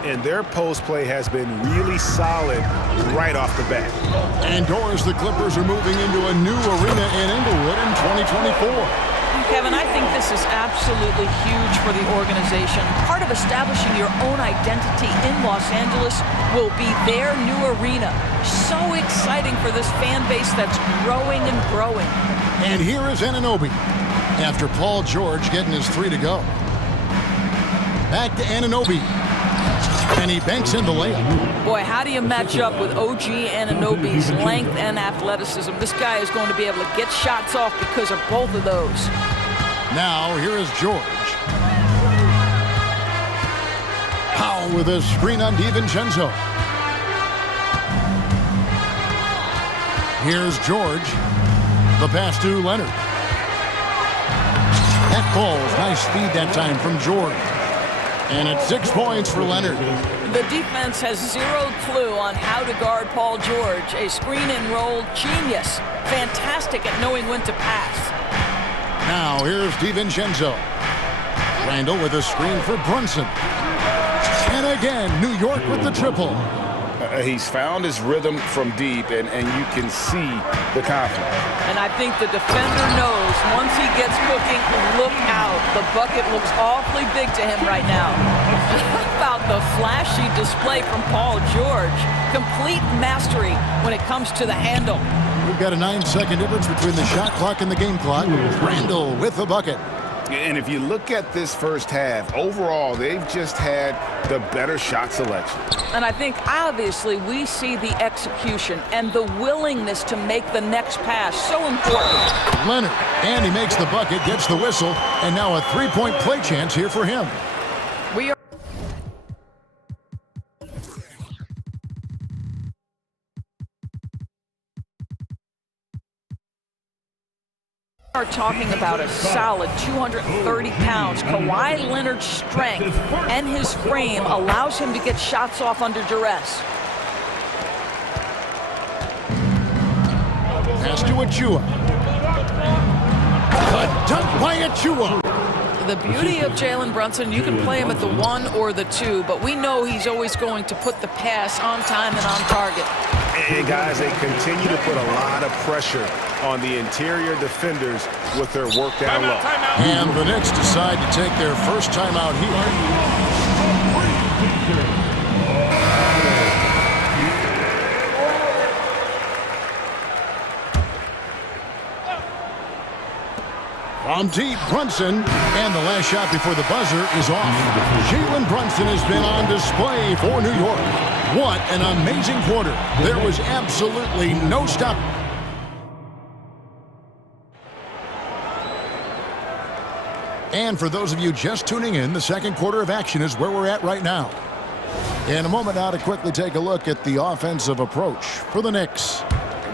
And their post play has been really solid right off the bat. And Doris, the Clippers are moving into a new arena in Inglewood in 2024. Kevin, I think this is absolutely huge for the organization. Part of establishing your own identity in Los Angeles will be their new arena. So exciting for this fan base that's growing and growing. And here is Anunoby after Paul George getting his 3 to go. Back to Anunoby. And he banks in the layup. Boy, how do you match up with OG Anunoby's length and athleticism? This guy is going to be able to get shots off because of both of those. Now, here is George. Powell with a screen on DiVincenzo. Here's George. The pass to Leonard. That ball's nice feed that time from George. And it's 6 points for Leonard. The defense has zero clue on how to guard Paul George. A screen and roll genius. Fantastic at knowing when to pass. Now here's DiVincenzo. Randle with a screen for Brunson. And again, New York with the triple. He's found his rhythm from deep, and you can see the confidence. And I think the defender knows once he gets cooking, look out. The bucket looks awfully big to him right now. How about the flashy display from Paul George? Complete mastery when it comes to the handle. We've got a 9-second difference between the shot clock and the game clock. Randle with the bucket. And if you look at this first half, overall, they've just had the better shot selection. And I think, obviously, we see the execution and the willingness to make the next pass so important. Leonard, and he makes the bucket, gets the whistle, and now a three-point play chance here for him. We are talking about a solid 230 pounds. Kawhi Leonard's strength and his frame allows him to get shots off under duress. Pass to Achua. A dunk by Achua. The beauty of Jalen Brunson, you can play him at the 1 or the 2, but we know he's always going to put the pass on time and on target. And guys, they continue to put a lot of pressure on the interior defenders with their work down low. And the Knicks decide to take their first timeout here. From deep, Brunson, and the last shot before the buzzer is off. Jalen Brunson has been on display for New York. What an amazing quarter. There was absolutely no stop. And for those of you just tuning in, the second quarter of action is where we're at right now. In a moment now to quickly take a look at the offensive approach for the Knicks.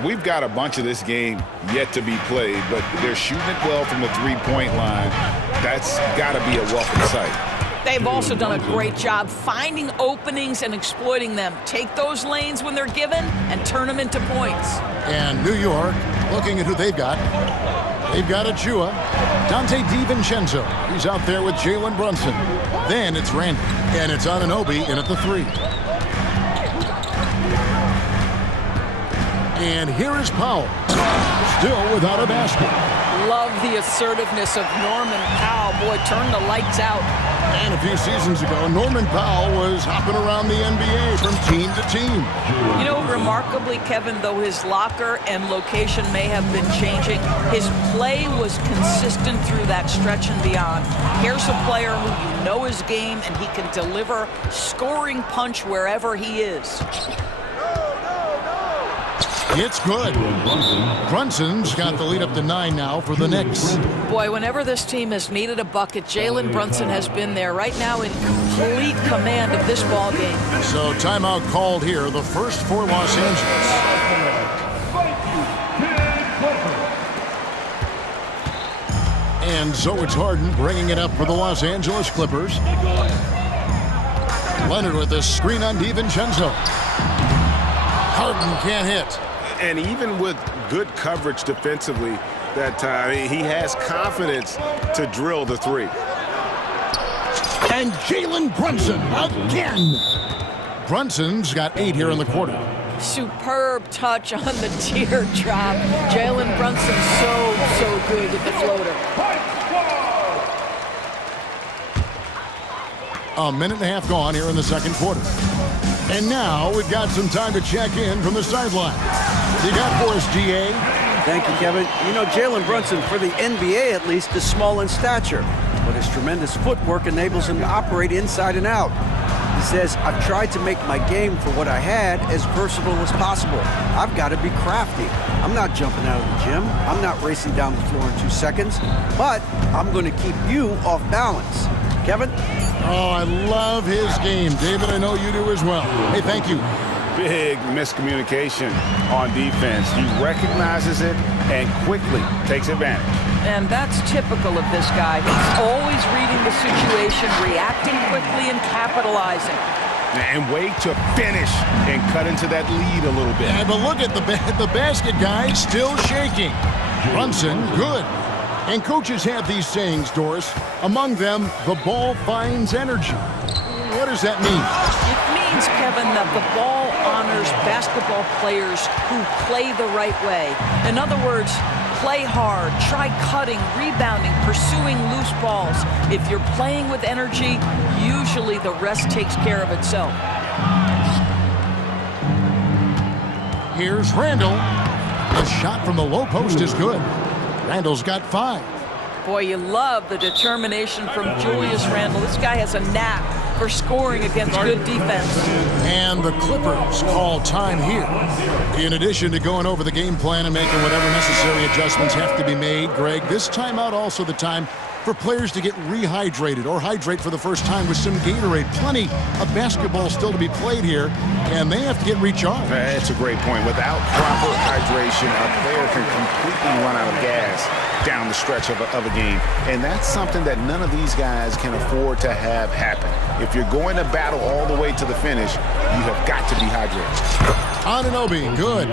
We've got a bunch of this game yet to be played, but they're shooting it well from the three-point line. That's got to be a welcome sight. They've also done a great job finding openings and exploiting them. Take those lanes when they're given and turn them into points. And New York, looking at who they've got. They've got Achua, Dante DiVincenzo. He's out there with Jalen Brunson. Then it's Randy, and it's Anunoby in at the 3. And here is Powell, still without a basket. Love the assertiveness of Norman Powell. Boy, turn the lights out. And a few seasons ago, Norman Powell was hopping around the NBA from team to team. You know, remarkably, Kevin, though his locker and location may have been changing, his play was consistent through that stretch and beyond. Here's a player who you know his game, and he can deliver scoring punch wherever he is. It's good. Brunson's got the lead up to 9 now for the Knicks. Boy, whenever this team has needed a bucket, Jalen Brunson has been there right now in complete command of this ball game. So timeout called here, the first for Los Angeles. And so it's Harden bringing it up for the Los Angeles Clippers. Leonard with a screen on DiVincenzo. Harden can't hit. And even with good coverage defensively that time, he has confidence to drill the 3. And Jalen Brunson again. Brunson's got 8 here in the quarter. Superb touch on the teardrop. Jalen Brunson so good with the floater. A minute and a half gone here in the second quarter. And now we've got some time to check in from the sideline. You got for us, GA? Thank you, Kevin. You know, Jalen Brunson, for the NBA at least, is small in stature, but his tremendous footwork enables him to operate inside and out. He says, I've tried to make my game for what I had as versatile as possible. I've got to be crafty. I'm not jumping out of the gym. I'm not racing down the floor in 2 seconds, but I'm going to keep you off balance. Kevin? Oh, I love his game. David, I know you do as well. Hey, thank you. Big miscommunication on defense. He recognizes it and quickly takes advantage. And that's typical of this guy. He's always reading the situation, reacting quickly, and capitalizing. And wait to finish and cut into that lead a little bit. Yeah, but look at the basket guy still shaking. Brunson, good. And coaches have these sayings, Doris. Among them, the ball finds energy. What does that mean? It means, Kevin, that the ball honors basketball players who play the right way. In other words, play hard, try cutting, rebounding, pursuing loose balls. If you're playing with energy, usually the rest takes care of itself. Here's Randall. The shot from the low post is good. Randall's got 5. Boy, you love the determination from Julius Randle. This guy has a knack for scoring against good defense. And the Clippers call time here. In addition to going over the game plan and making whatever necessary adjustments have to be made, Greg, this timeout also the time for players to get rehydrated or hydrate for the first time with some Gatorade. Plenty of basketball still to be played here, and they have to get recharged. That's a great point. Without proper hydration, a player can completely run out of gas down the stretch of a game. And that's something that none of these guys can afford to have happen. If you're going to battle all the way to the finish, you have got to be hydrated. Anunoby, good.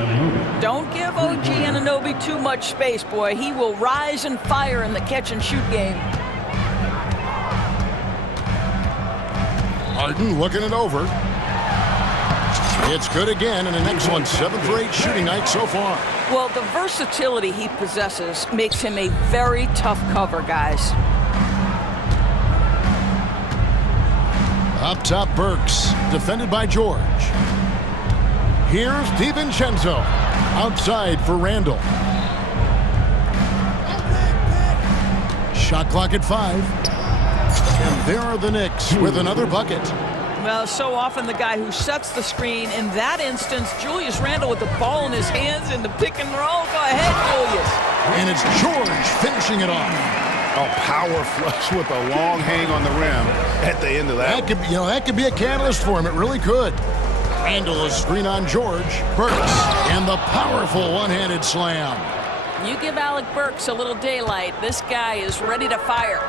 Don't give OG Anunoby too much space, boy. He will rise and fire in the catch-and-shoot game. Harden looking it over. It's good again, and an excellent 7 for 8 shooting night so far. Well, the versatility he possesses makes him a very tough cover, guys. Up top, Burks, defended by George. Here's DiVincenzo, outside for Randle. Shot clock at 5. And there are the Knicks with another bucket. Well, so often the guy who sets the screen, in that instance, Julius Randle with the ball in his hands in the pick and roll. Go ahead, Julius. And it's George finishing it off. A power flush with a long hang on the rim at the end of that. That could be a catalyst for him. It really could. Randle a screen on George. Burks and the powerful one-handed slam. You give Alec Burks a little daylight. This guy is ready to fire.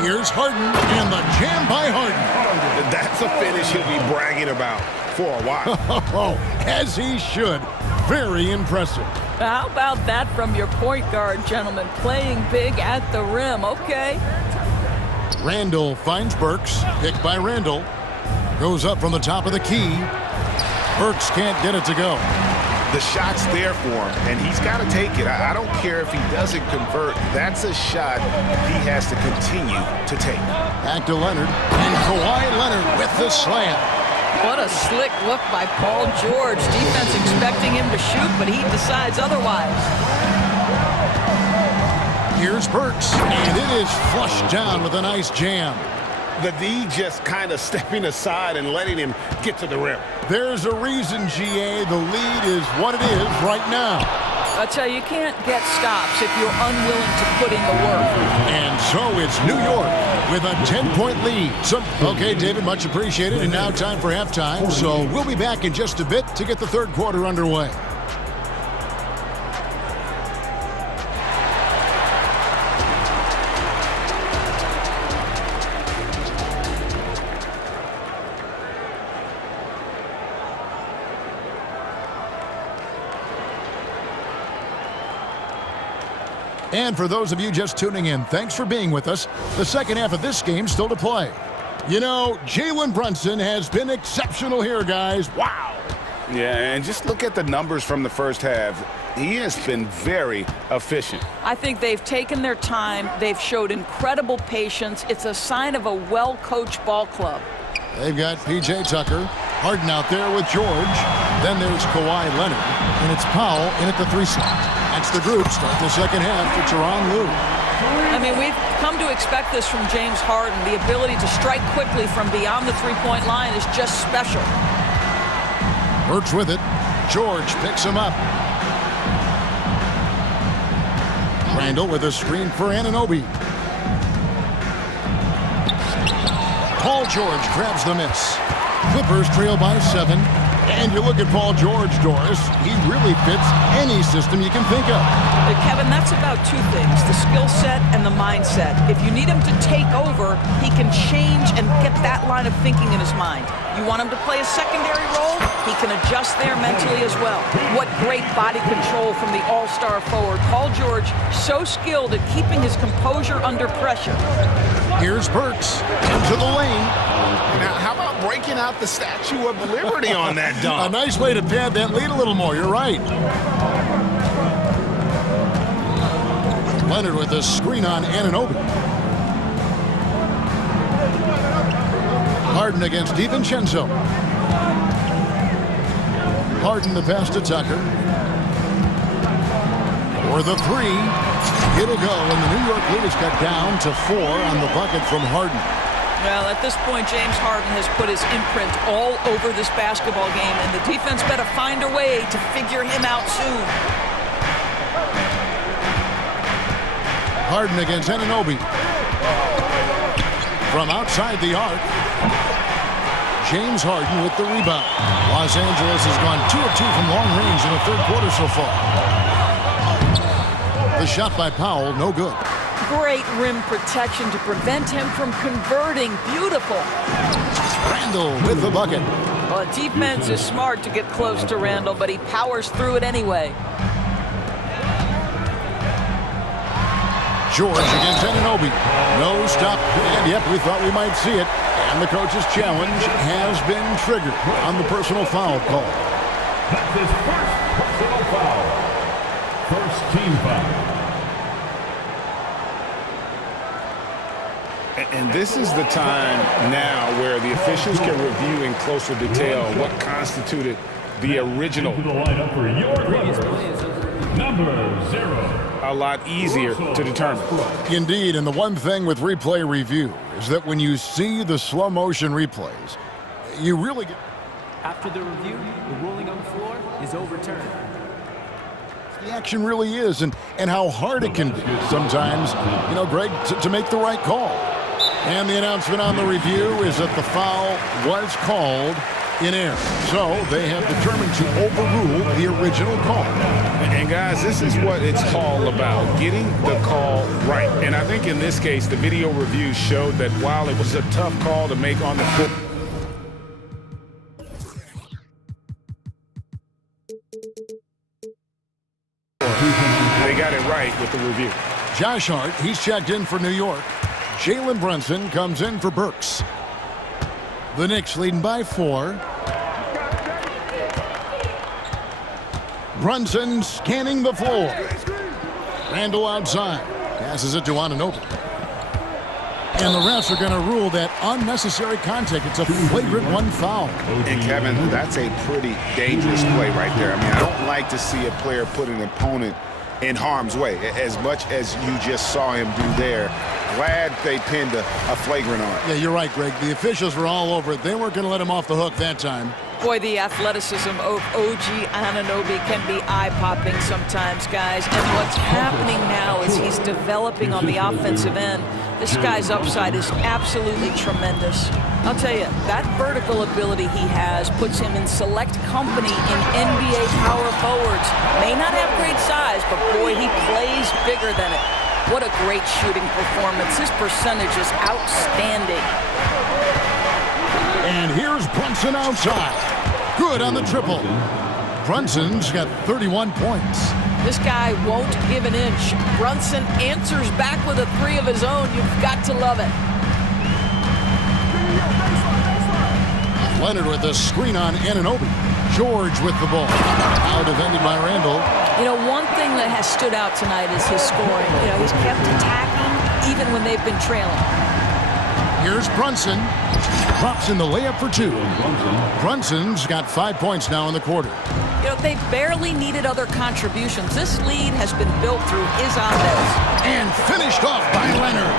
Here's Harden and the jam by Harden. That's a finish he'll be bragging about for a while. As he should. Very impressive. How about that from your point guard, gentlemen? Playing big at the rim. Okay. Randle finds Burks. Picked by Randle. Goes up from the top of the key. Burks can't get it to go. The shot's there for him, and he's got to take it. I don't care if he doesn't convert. That's a shot he has to continue to take. Back to Leonard. And Kawhi Leonard with the slam. What a slick look by Paul George. Defense expecting him to shoot, but he decides otherwise. Here's Burks, and it is flushed down with a nice jam. The D just kind of stepping aside and letting him get to the rim. There's a reason, GA. The lead is what it is right now. I tell you, you can't get stops if you're unwilling to put in the work. And so it's New York with a 10-point lead. Okay, David, much appreciated. And now time for halftime. So we'll be back in just a bit to get the third quarter underway. And for those of you just tuning in, thanks for being with us. The second half of this game still to play. You know, Jalen Brunson has been exceptional here, guys. Wow. Yeah, and just look at the numbers from the first half. He has been very efficient. I think they've taken their time. They've showed incredible patience. It's a sign of a well-coached ball club. They've got P.J. Tucker, Harden out there with George. Then there's Kawhi Leonard, and it's Powell in at the 3 slot. That's the group. Start the second half for Tyronn Lue. I mean, we've come to expect this from James Harden. The ability to strike quickly from beyond the three-point line is just special. Burks with it. George picks him up. Randle with a screen for Anunoby. Paul George grabs the miss. Clippers trail by 7. And you look at Paul George, Doris, he really fits any system you can think of. Kevin, that's about two things, the skill set and the mindset. If you need him to take over, he can change and get that line of thinking in his mind. You want him to play a secondary role, he can adjust there mentally as well. What great body control from the all-star forward. Paul George, so skilled at keeping his composure under pressure. Here's Burks into the lane. Now, how about breaking out the Statue of Liberty on that dunk? A nice way to pad that lead a little more. You're right. Leonard with a screen on Anunoby. Harden against DiVincenzo. Harden the pass to Tucker. For the three, it'll go, and the New York lead is cut down to 4 on the bucket from Harden. Well, at this point, James Harden has put his imprint all over this basketball game, and the defense better find a way to figure him out soon. Harden against Anunoby. From outside the arc, James Harden with the rebound. Los Angeles has gone 2 of 2 from long range in the third quarter so far. The shot by Powell, no good. Great rim protection to prevent him from converting. Beautiful. Randall with the bucket. Well, defense is smart to get close to Randall, but he powers through it anyway. George against Anunoby. No stop. And yep, we thought we might see it. And the coach's challenge has been triggered on the personal foul call. That's his first personal foul. First team foul. And this is the time now where the officials can review in closer detail what constituted the original. To the lineup for your players. Number 0. A lot easier to determine. Indeed, and the one thing with replay review is that when you see the slow motion replays, you really get... After the review, the ruling on the floor is overturned. The action really is, and how hard it can be sometimes, you know, Greg, to make the right call. And the announcement on the review is that the foul was called in error. So they have determined to overrule the original call. And guys, this is what it's all about, getting the call right. And I think in this case, the video review showed that while it was a tough call to make on the foot, they got it right with the review. Josh Hart, he's checked in for New York. Jalen Brunson comes in for Burks. The Knicks leading by 4. Brunson scanning the floor. Randall outside. Passes it to Anunoby. And the refs are going to rule that unnecessary contact. It's a flagrant 1 foul. And Kevin, that's a pretty dangerous play right there. I mean, I don't like to see a player put an opponent in harm's way, as much as you just saw him do there. Glad they pinned a flagrant on it. Yeah, you're right, Greg. The officials were all over it. They weren't going to let him off the hook that time. Boy, the athleticism of OG Anunoby can be eye-popping sometimes, guys. And what's happening now is he's developing on the offensive end. This guy's upside is absolutely tremendous. I'll tell you, that vertical ability he has puts him in select company in NBA power forwards. May not have great size, but boy, he plays bigger than it. What a great shooting performance. His percentage is outstanding. And here's Brunson outside. Good on the triple. Brunson's got 31 points. This guy won't give an inch. Brunson answers back with a 3 of his own. You've got to love it. Leonard with a screen on Anunoby. George with the ball. Now defended by Randall. You know, one thing that has stood out tonight is his scoring. You know, he's kept attacking even when they've been trailing. Here's Brunson. Drops in the layup for 2. Brunson's got 5 points now in the quarter. You know, they've barely needed other contributions. This lead has been built through his offense. And finished off by Leonard.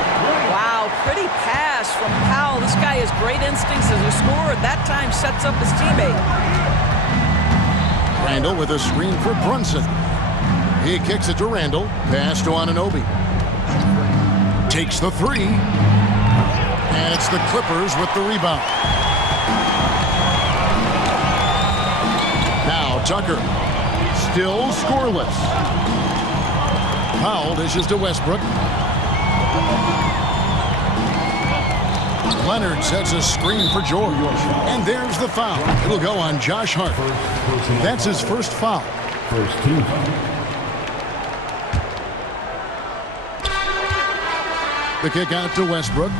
Wow, pretty pass from Powell. This guy has great instincts as a scorer. That time sets up his teammate. Randall with a screen for Brunson. He kicks it to Randall. Pass to Anunoby. Takes the 3. And it's the Clippers with the rebound. Now Tucker. Still scoreless. Powell dishes to Westbrook. Leonard sets a screen for George. And there's the foul. It'll go on Josh Hart. That's his first foul. First team foul. The kick out to Westbrook.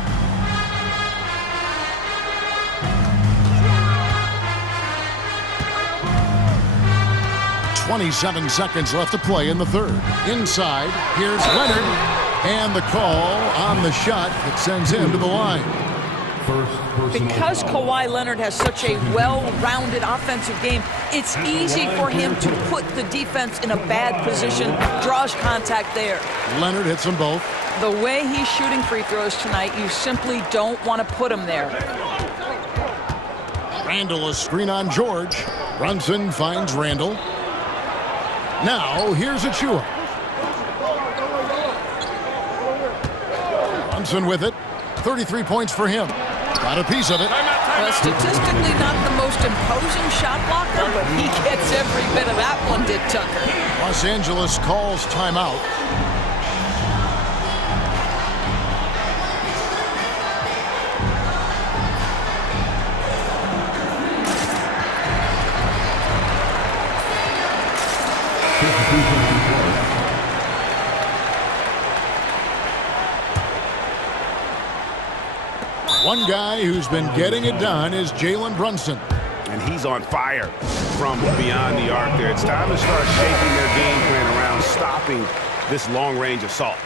.27 seconds left to play in the third. Inside, here's Leonard. And the call on the shot that sends him to the line. Because Kawhi Leonard has such a well-rounded offensive game, it's easy for him to put the defense in a bad position, draws contact there. Leonard hits them both. The way he's shooting free throws tonight, you simply don't want to put him there. Randall, a screen on George. Brunson finds Randall. Now, here's Achua. Brunson with it. 33 points for him. Got a piece of it. Well, statistically not the most imposing shot blocker, but he gets every bit of that one, did Tucker. Los Angeles calls timeout. One guy who's been getting it done is Jalen Brunson. And he's on fire from beyond the arc there. It's time to start shaking their game plan around, stopping this long-range assault.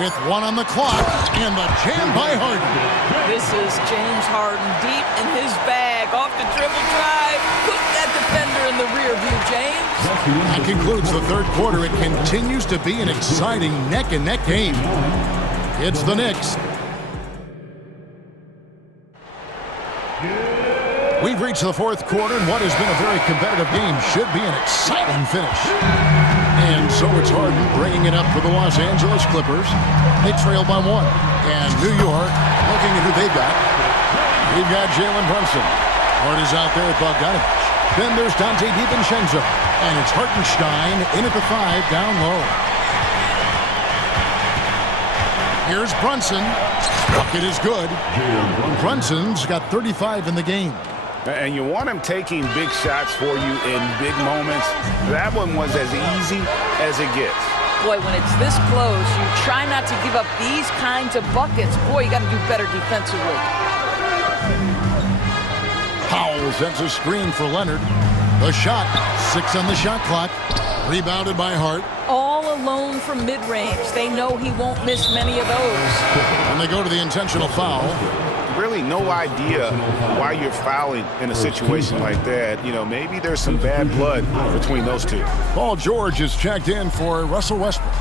With one on the clock, and the jam by Harden. This is James Harden deep in his bag, off the dribble drive. Put that defender in the rear view, James. That concludes the third quarter. It continues to be an exciting neck-and-neck game. It's the Knicks. We've reached the fourth quarter, and what has been a very competitive game should be an exciting finish. And so it's Harden bringing it up for the Los Angeles Clippers. They trail by one. And New York looking at who they've got. We've got Jalen Brunson. Hart is out there at Bogdanovich. Then there's Dante DiVincenzo. And it's Hartenstein in at the 5 down low. Here's Brunson. Bucket is good. Brunson's got 35 in the game. And you want him taking big shots for you in big moments. That one was as easy as it gets. Boy, when it's this close, you try not to give up these kinds of buckets. Boy, you got to do better defensively. Powell sends a screen for Leonard. The shot, 6 on the shot clock. Rebounded by Hart. All alone from mid-range. They know he won't miss many of those. And they go to the intentional foul. Really no idea why you're fouling in a situation like that. You know, maybe there's some bad blood between those two. Paul George is checked in for Russell Westbrook.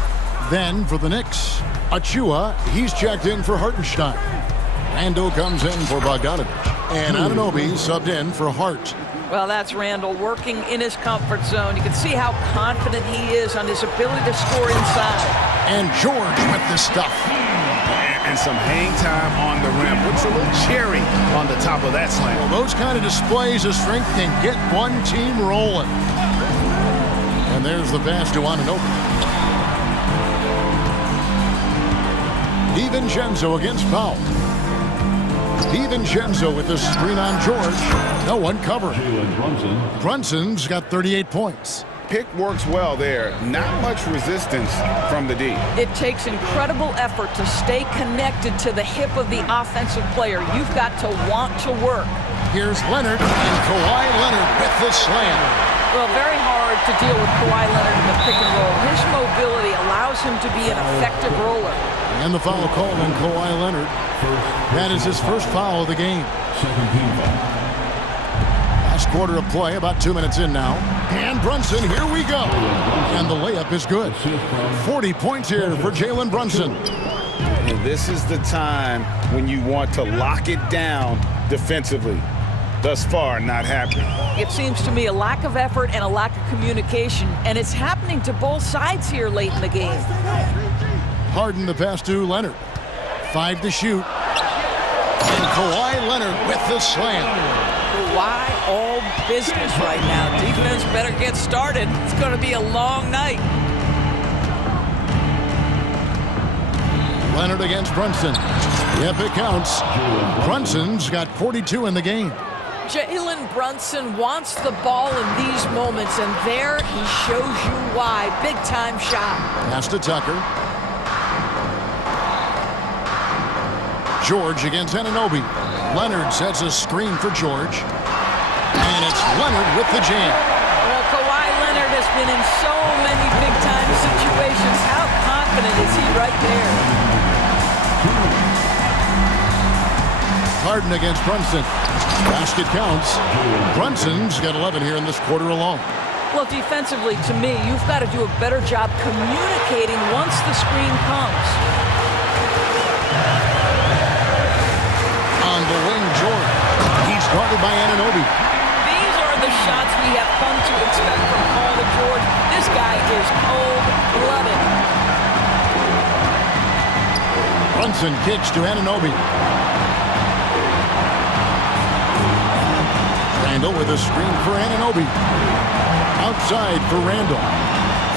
Then for the Knicks, Achua, he's checked in for Hartenstein. Randall comes in for Bogdanovich. And Anunoby subbed in for Hart. Well, that's Randall working in his comfort zone. You can see how confident he is on his ability to score inside. And George with the stuff. And some hang time on the rim. Puts a little cherry on the top of that slam. Well, those kind of displays of strength can get one team rolling. And there's the pass to Anunoby. DiVincenzo against Powell. DiVincenzo with the screen on George. No one covering. Brunson's got 38 points. Pick works well there. Not much resistance from the D. It takes incredible effort to stay connected to the hip of the offensive player. You've got to want to work. Here's Leonard, and Kawhi Leonard with the slam. Well, very hard to deal with Kawhi Leonard in the pick and roll. His mobility allows him to be an effective roller. And the foul called on Kawhi Leonard. That is his first foul of the game. Last quarter of play, about 2 minutes in now. And Brunson, here we go. And the layup is good. 40 points here for Jalen Brunson. And this is the time when you want to lock it down defensively. Thus far, not happening. It seems to me a lack of effort and a lack of communication, and it's happening to both sides here late in the game. Harden the pass to Leonard. 5 to shoot. And Kawhi Leonard with the slam. Kawhi all business right now. Defense better get started. It's going to be a long night. Leonard against Brunson. Yep, it counts. Brunson's got 42 in the game. Jalen Brunson wants the ball in these moments, and there he shows you why. Big-time shot. Pass to Tucker. George against Anunoby. Leonard sets a screen for George. And it's Leonard with the jam. Well, Kawhi Leonard has been in so many big-time situations situations. How confident is he right there? Harden against Brunson. Basket counts. Brunson's got 11 here in this quarter alone. Well, defensively, to me, you've got to do a better job communicating once the screen comes. On the wing, Jordan. He's guarded by Anunoby. These are the shots we have come to expect from Paul George. This guy is cold-blooded. Brunson kicks to Anunoby. Randall with a screen for Anunoby. Outside for Randall.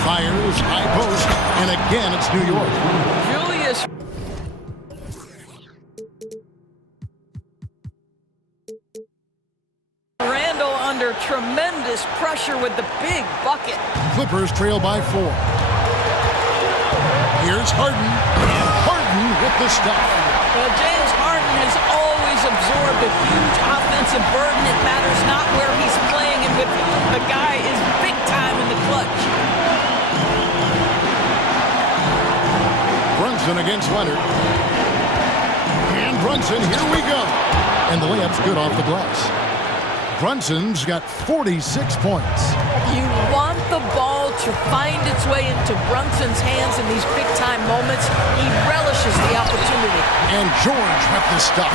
Fires, high post, and again it's New York. Julius Randall under tremendous pressure with the big bucket. Clippers trail by 4. Here's Harden, and Harden with the stuff. Well, James Harden has always absorbed a huge offensive burden. It matters not where he's playing and with whom. The guy is big time in the clutch. Brunson against Leonard. And Brunson, here we go. And the layup's good off the glass. Brunson's got 46 points. You want the ball to find its way into Brunson's hands in these big-time moments. He relishes the opportunity. And George with the stuff.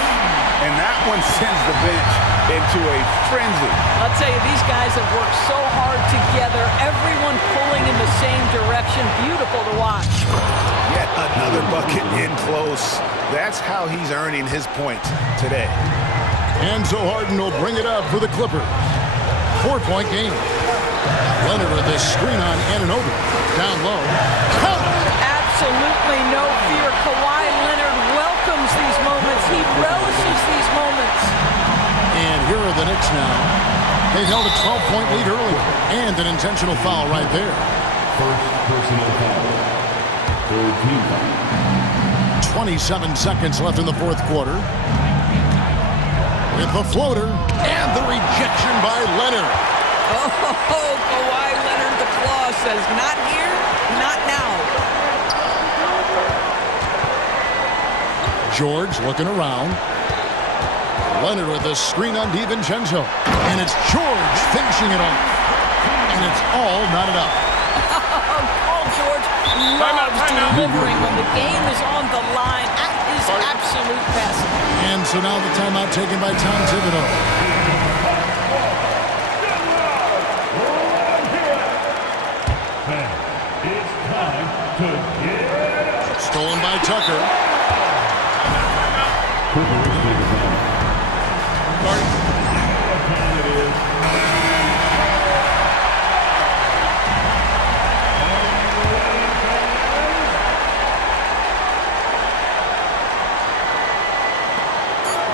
And that one sends the bench into a frenzy. I'll tell you, these guys have worked so hard together. Everyone pulling in the same direction. Beautiful to watch. Yet another bucket in close. That's how he's earning his points today. And so Harden will bring it up for the Clippers. 4-point game. Leonard with a screen on Anunoby. Down low. Absolutely no fear. Kawhi Leonard welcomes these moments. He relishes these moments. And here are the Knicks now. They held a 12-point lead earlier. And an intentional foul right there. First personal foul. Third team foul. 27 seconds left in the fourth quarter. With the floater and the rejection by Leonard. Oh, Kawhi Leonard, the claw says, not here, not now. George looking around. Leonard with a screen on DiVincenzo. And it's George finishing it off. And it's all knotted up. Paul George loves delivering when the game is on the line. That is absolute best. And so now the timeout taken by Tom Thibodeau. It's time to get stolen by Tucker.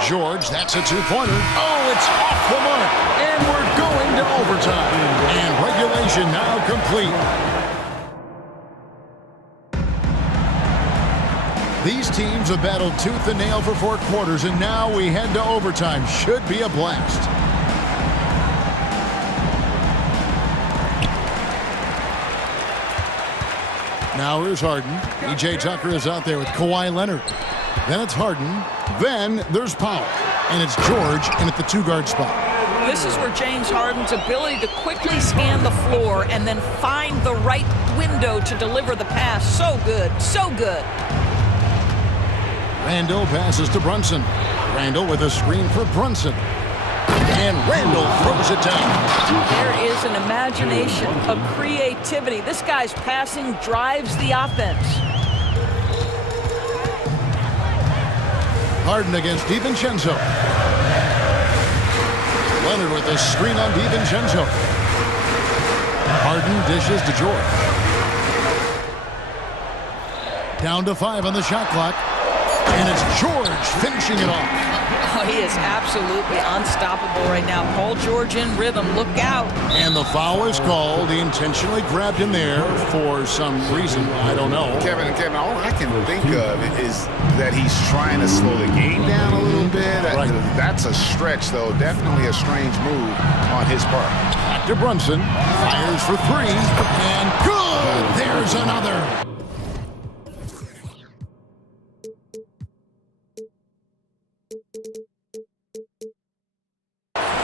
George, that's a two-pointer. Oh, it's off the mark. And we're going to overtime. And regulation now complete. These teams have battled tooth and nail for 4 quarters, and now we head to overtime. Should be a blast. Now here's Harden. E.J. Tucker is out there with Kawhi Leonard. Then it's Harden. Then there's Powell. And it's George in at the 2-guard spot. This is where James Harden's ability to quickly scan the floor and then find the right window to deliver the pass. So good. So good. Randall passes to Brunson. Randall with a screen for Brunson. And Randall throws it down. There is an imagination, a creativity. This guy's passing drives the offense. Harden against DiVincenzo. Leonard with a screen on DiVincenzo. Harden dishes to George. Down to 5 on the shot clock. And it's George finishing it off. Oh, he is absolutely unstoppable right now. Paul George in rhythm. Look out. And the foul is called. He intentionally grabbed him there for some reason. I don't know. Kevin, all I can think of is that he's trying to slow the game down a little bit. Right. That's a stretch, though. Definitely a strange move on his part. Back to Brunson. Fires for three. And good! There's another.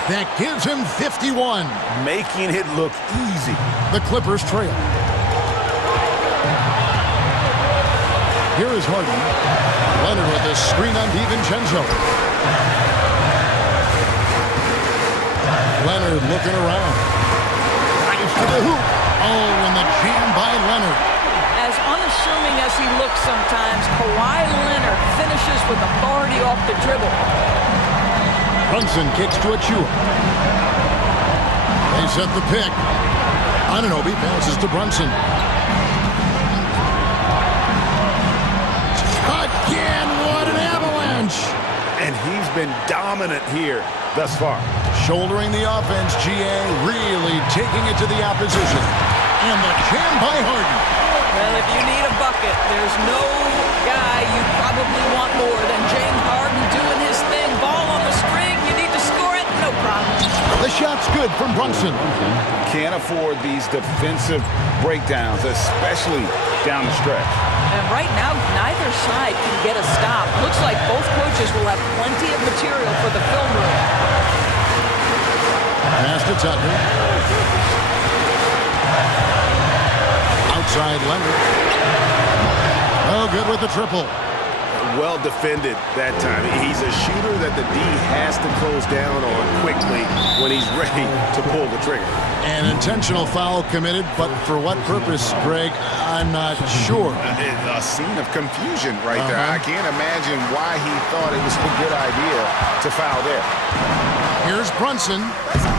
That gives him 51. Making it look easy. The Clippers trail. Here is Harden. Leonard with a screen on DiVincenzo. Leonard looking around. Drives to the hoop. Oh, and the jam by Leonard. As unassuming as he looks sometimes, Kawhi Leonard finishes with authority off the dribble. Brunson kicks to Achua. They set the pick. Anunoby passes to Brunson. Again, what an avalanche! And he's been dominant here thus far. Shouldering the offense, GA really taking it to the opposition. And the jam by Harden. Well, if you need a bucket, there's no guy you probably want more than James Harden doing his thing. Ball on the string, you need to score it, no problem. The shot's good from Brunson. Can't afford these defensive breakdowns, especially down the stretch. And right now, neither side can get a stop. Looks like both coaches will have plenty of material for the film room. Pass to Tucker. Outside Leonard. Oh, good with the triple. Well defended that time. He's a shooter that the D has to close down on quickly when he's ready to pull the trigger. An intentional foul committed, but for what purpose, Greg? I'm not sure. A scene of confusion right there. I can't imagine why he thought it was a good idea to foul there. Here's Brunson.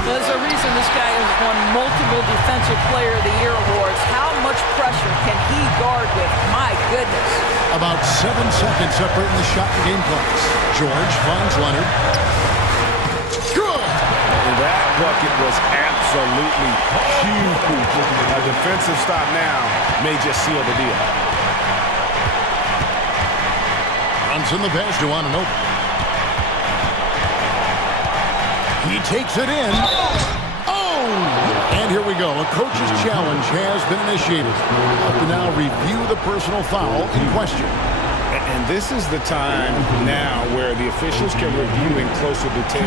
There's a reason this guy has won multiple Defensive Player of the Year awards. How much pressure can he guard with? My goodness. About 7 seconds separating the shot and game clocks. George finds Leonard. Good! And that bucket was absolutely huge. A defensive stop now may just seal the deal. Brunson the pass to Anunoby. He takes it in. Oh! And here we go. A coach's challenge has been initiated. Have to now review the personal foul in question. And this is the time now where the officials can review in closer detail.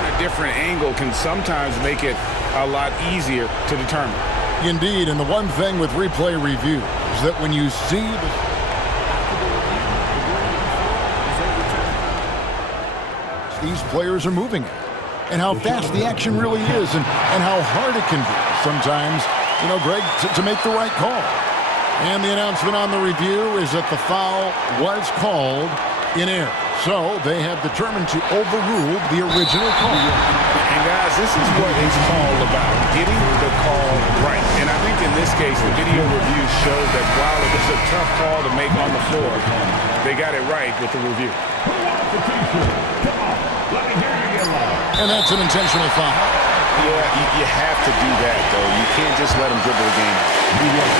A different angle can sometimes make it a lot easier to determine. Indeed, and the one thing with replay review is that when you see the these players are moving at, and how fast the action really is, and how hard it can be sometimes, you know, Greg, to make the right call. And the announcement on the review is that the foul was called in error. So they have determined to overrule the original call. And guys, this is what it's all about, getting the call right. And I think in this case, the video review showed that while it was a tough call to make on the floor, they got it right with the review. And that's an intentional foul. Yeah, you have to do that, though. You can't just let them dribble the game out.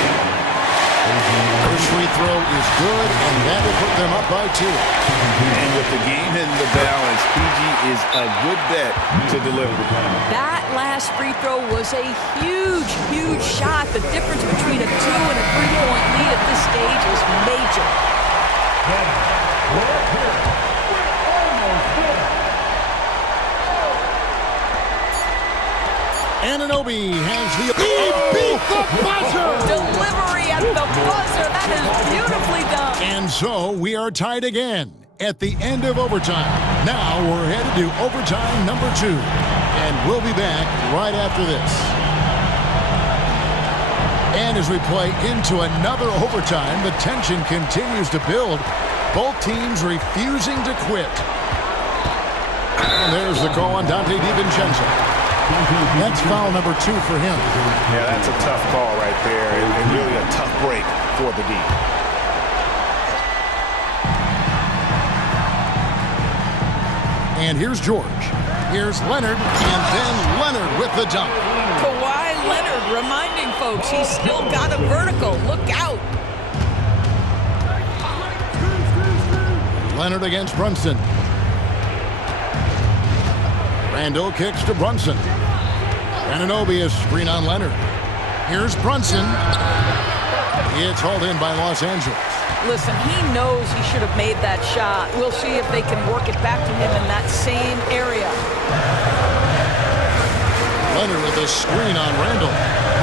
First free throw is good, and that will put them up by 2. And with the game in the balance, PG is a good bet to deliver. That last free throw was a huge, huge shot. The difference between a 2- and a 3-point lead at this stage is major. Anunoby has the... He beat the buzzer! Delivery at the buzzer. That is beautifully done. And so we are tied again at the end of overtime. Now we're headed to overtime number 2. And we'll be back right after this. And as we play into another overtime, the tension continues to build. Both teams refusing to quit. And there's the call on Dante DiVincenzo. That's foul number 2 for him. Yeah, that's a tough call right there, and really a tough break for the D. And here's George. Here's Leonard, and then Leonard with the dunk. Kawhi Leonard reminding folks he's still got a vertical. Look out. Leonard against Brunson. Randall kicks to Brunson. Ananobi is screen on Leonard. Here's Brunson. It's hauled in by Los Angeles. Listen, he knows he should have made that shot. We'll see if they can work it back to him in that same area. Leonard with a screen on Randall.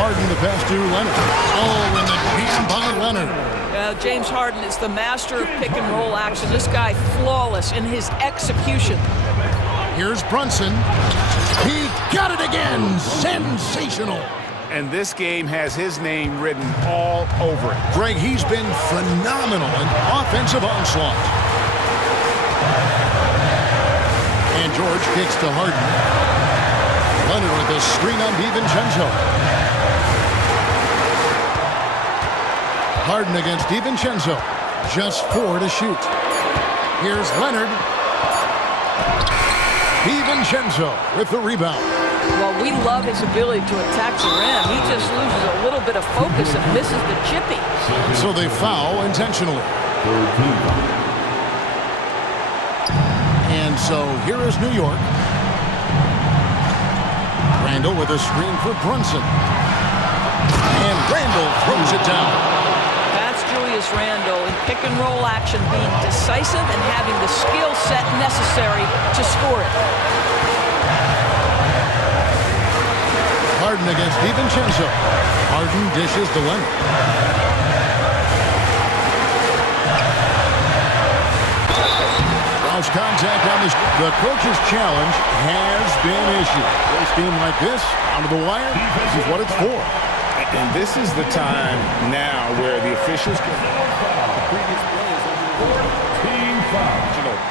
Harden the pass to Leonard. Oh, and the beat by Leonard. James Harden is the master of pick and roll action. This guy flawless in his execution. Here's Brunson. He got it again. Sensational. And this game has his name written all over it. Greg, he's been phenomenal in offensive onslaught. And George kicks to Harden. Leonard with a screen on DiVincenzo. Harden against DiVincenzo. Just 4 to shoot. Here's Leonard. DiVincenzo with the rebound. Well, we love his ability to attack the rim. He just loses a little bit of focus and misses the chippy. So they foul intentionally. And so here is New York. Randall with a screen for Brunson. And Randall throws it down. That's Julius Randle in pick and roll action, being decisive and having the skill set necessary to score it. Harden against DiVincenzo. Harden dishes to Leonard. Bounce contact on the coach's challenge has been issued. A team like this, out of the wire, this is what it's for. And this is the time now where the officials can...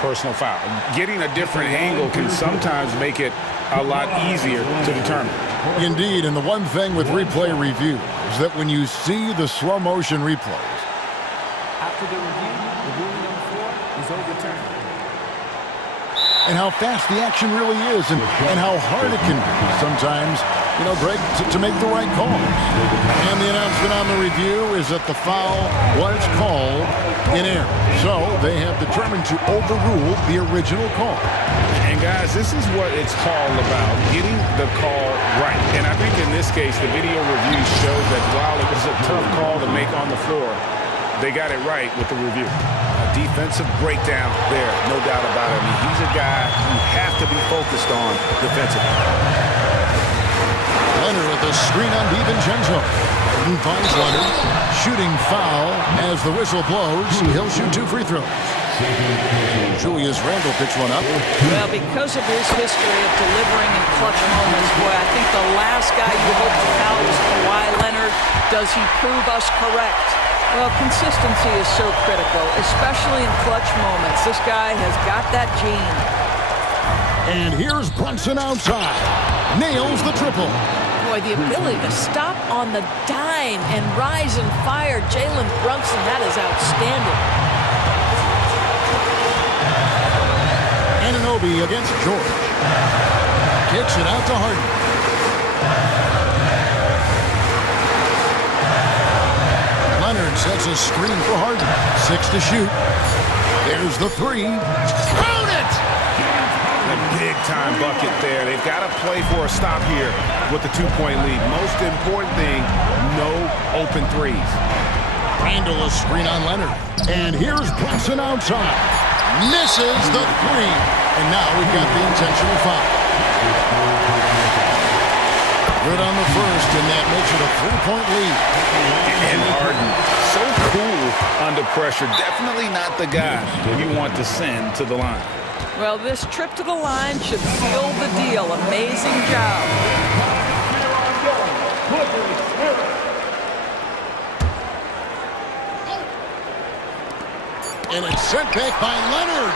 Personal foul. Getting a different angle can sometimes make it a lot easier to determine. Indeed, and the one thing with replay review is that when you see the slow motion replays, After the review, the ruling on the floor is overturned. and how fast the action really is, and how hard it can be sometimes, you know, Greg, to make the right calls. And the announcement on the review is that the foul was called in error. So they have determined to overrule the original call. And guys, this is what it's all about, getting the call right. And I think in this case, the video review showed that while it was a tough call to make on the floor, they got it right with the review. A defensive breakdown there, no doubt about it. I mean, he's a guy you have to be focused on defensively. Leonard with the screen on DiVincenzo. Harden finds Leonard. Shooting foul as the whistle blows. He'll shoot 2 free throws. Julius Randle picks one up. Well, because of his history of delivering in clutch moments, boy, I think the last guy you hope to foul is Kawhi Leonard. Does he prove us correct? Well, consistency is so critical, especially in clutch moments. This guy has got that gene. And here's Brunson outside. Nails the triple. Boy, the ability to stop on the dime and rise and fire Jalen Brunson, that is outstanding. Ananobi against George. Kicks it out to Harden. Leonard sets a screen for Harden. 6 to shoot. There's the 3. Found it! A big-time bucket there. They've got to play for a stop here with the 2-point lead. Most important thing, no open threes. Randall a screen on Leonard. And here's Brunson outside. Misses the 3. And now we've got the intentional foul. Good on the first, and that makes it a 3-point lead. And Harden, so cool under pressure. Definitely not the guy you want to send to the line. Well, this trip to the line should seal the deal. Amazing job. And it's sent back by Leonard.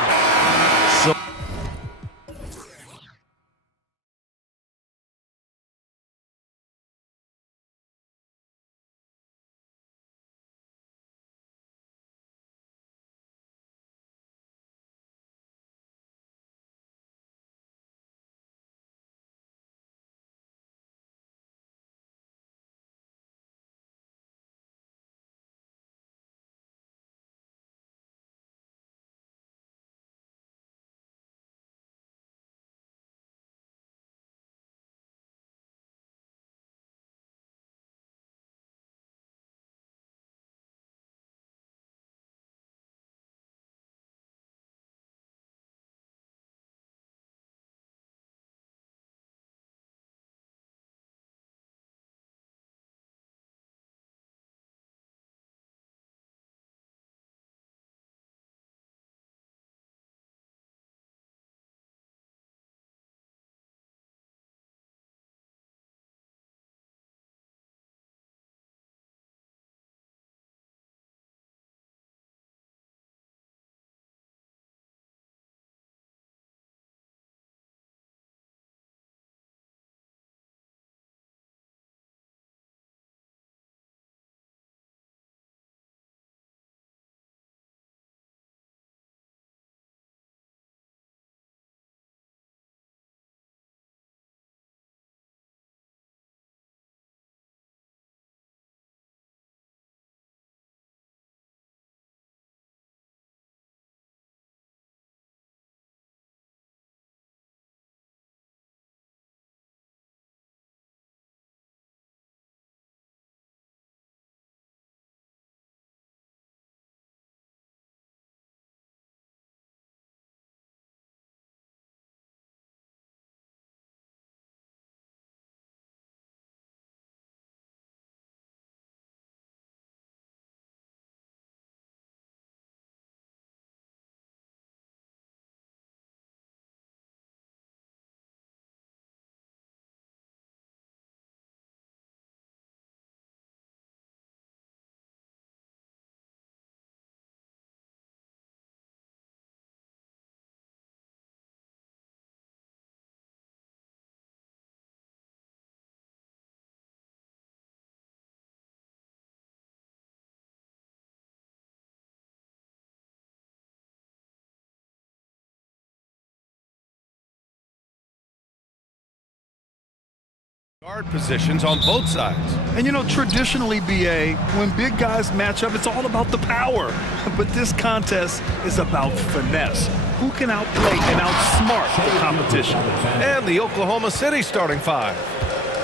Guard positions on both sides. And you know, traditionally, BA, when big guys match up, it's all about the power. But this contest is about finesse. Who can outplay and outsmart the competition? And the Oklahoma City starting five.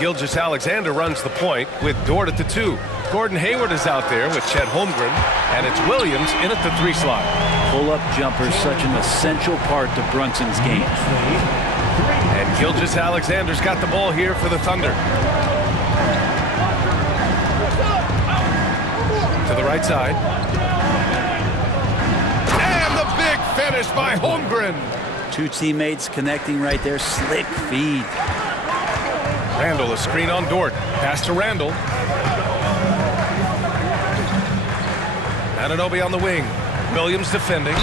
Gilgeous-Alexander runs the point with Dort at the 2. Gordon Hayward is out there with Chet Holmgren, and it's Williams in at the 3 slot. Pull-up jumper is such an essential part to Brunson's game. And Gilgeous-Alexander's got the ball here for the Thunder. To the right side. And the big finish by Holmgren. 2 teammates connecting right there. Slick feed. Randall, a screen on Dort. Pass to Randall. Anunoby on the wing. Williams defending.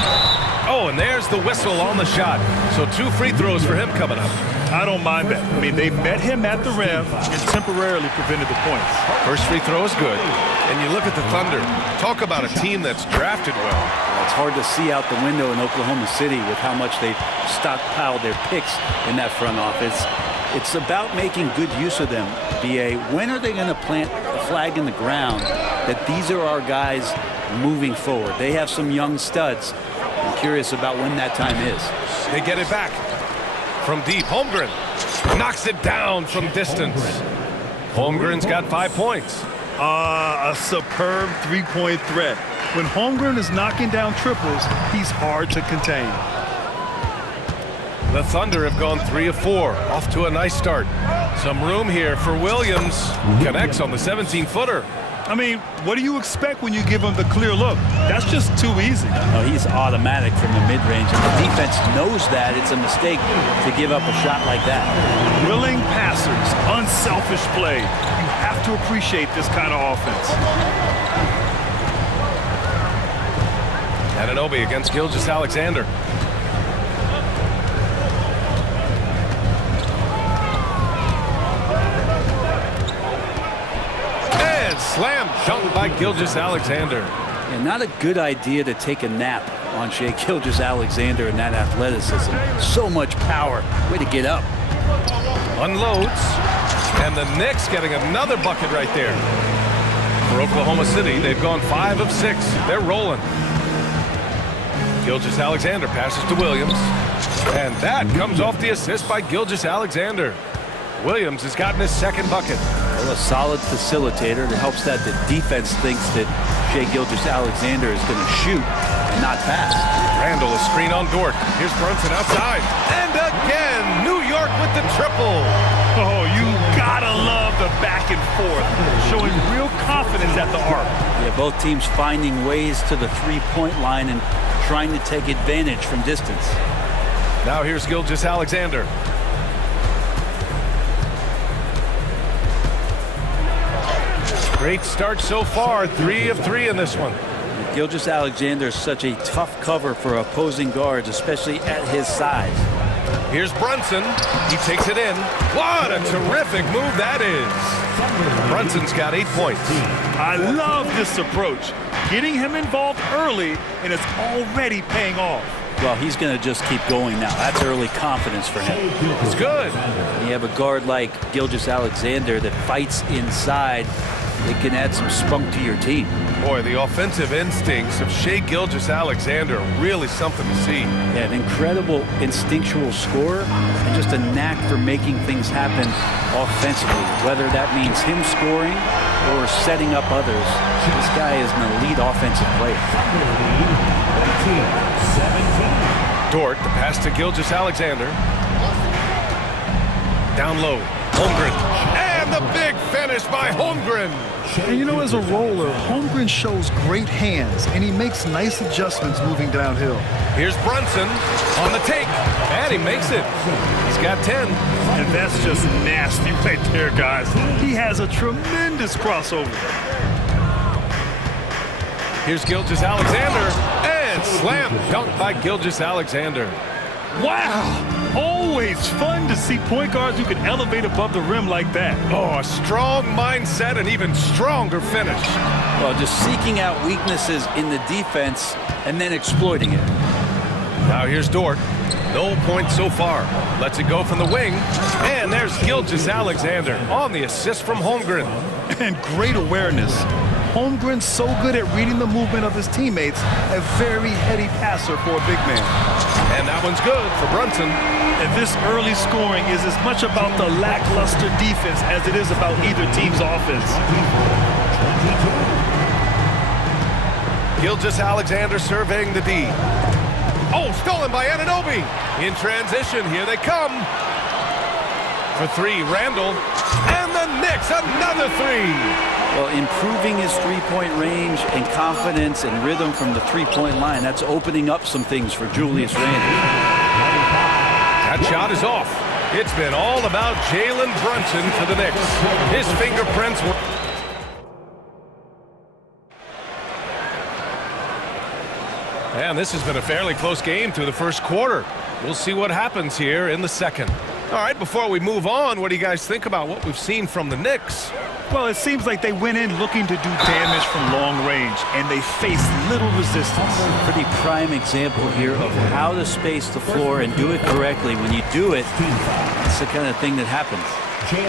Oh, and there's the whistle on the shot. So 2 free throws for him coming up. I don't mind that. I mean, they met him at the rim and temporarily prevented the points. First free throw is good. And you look at the Thunder. Talk about a team that's drafted well. It's hard to see out the window in Oklahoma City with how much they've stockpiled their picks in that front office. It's about making good use of them, BA. When are they going to plant a flag in the ground that these are our guys moving forward? They have some young studs. I'm curious about when that time is. They get it back. From deep, Holmgren knocks it down from distance. Holmgren's got 5 points. A superb three-point threat. When Holmgren is knocking down triples, he's hard to contain. The Thunder have gone 3 of 4, off to a nice start. Some room here for Williams. Connects on the 17-footer. I mean, what do you expect when you give him the clear look? That's just too easy. No, he's automatic from the mid-range, and the defense knows that it's a mistake to give up a shot like that. Willing passers, unselfish play. You have to appreciate this kind of offense. Anunoby against Gilgeous-Alexander. Slam dunk by Gilgeous-Alexander. And not a good idea to take a nap on Shai Gilgeous-Alexander and that athleticism. So much power. Way to get up. Unloads. And the Knicks getting another bucket right there. For Oklahoma City, they've gone 5 of 6. They're rolling. Gilgeous-Alexander passes to Williams. And that comes off the assist by Gilgeous-Alexander. Williams has gotten his 2nd bucket. Well, a solid facilitator that helps that the defense thinks that Shai Gilgeous-Alexander is going to shoot and not pass. Randall, a screen on Dort. Here's Brunson outside. And again, New York with the triple. Oh, you gotta love the back and forth, showing real confidence at the arc. Yeah, both teams finding ways to the three-point line and trying to take advantage from distance. Now here's Gilgeous-Alexander. Great start so far, 3 of 3 in this one. Gilgeous-Alexander is such a tough cover for opposing guards, especially at his size. Here's Brunson. He takes it in. What a terrific move that is. Brunson's got 8 points. I love this approach. Getting him involved early, and it's already paying off. Well, he's going to just keep going now. That's early confidence for him. It's good. You have a guard like Gilgeous-Alexander that fights inside. It can add some spunk to your team. Boy, the offensive instincts of Shai Gilgeous-Alexander are really something to see. Yeah, an incredible instinctual scorer and just a knack for making things happen offensively, whether that means him scoring or setting up others. This guy is an elite offensive player. Dort, the pass to Gilgeous-Alexander. Down low, Holmgren. And the big finish by Holmgren. And you know, as a roller, Holmgren shows great hands, and he makes nice adjustments moving downhill. Here's Brunson on the take, and he makes it. He's got 10. And that's just nasty right there, guys. He has a tremendous crossover. Here's Gilgeous-Alexander, and slam dunk by Gilgeous-Alexander. Wow! Always fun to see point guards who can elevate above the rim like that. Oh, a strong mindset and even stronger finish. Well, just seeking out weaknesses in the defense and then exploiting it. Now here's Dort. No points so far. Lets it go from the wing. And there's Gilgeous-Alexander on the assist from Holmgren. And great awareness. Holmgren's so good at reading the movement of his teammates. A very heady passer for a big man. And that one's good for Brunson. And this early scoring is as much about the lackluster defense as it is about either team's offense. Gilgeous-Alexander surveying the D. Oh, stolen by Anunoby. In transition, here they come. For three, Randall. And the Knicks, another three. Well, improving his three-point range and confidence and rhythm from the three-point line, that's opening up some things for Julius Randle. That shot is off. It's been all about Jalen Brunson for the Knicks. His fingerprints were... And this has been a fairly close game through the first quarter. We'll see what happens here in the second. All right, before we move on, what do you guys think about what we've seen from the Knicks? Well, it seems like they went in looking to do damage from long range, and they faced little resistance. Pretty prime example here of how to space the floor and do it correctly. When you do it, it's the kind of thing that happens.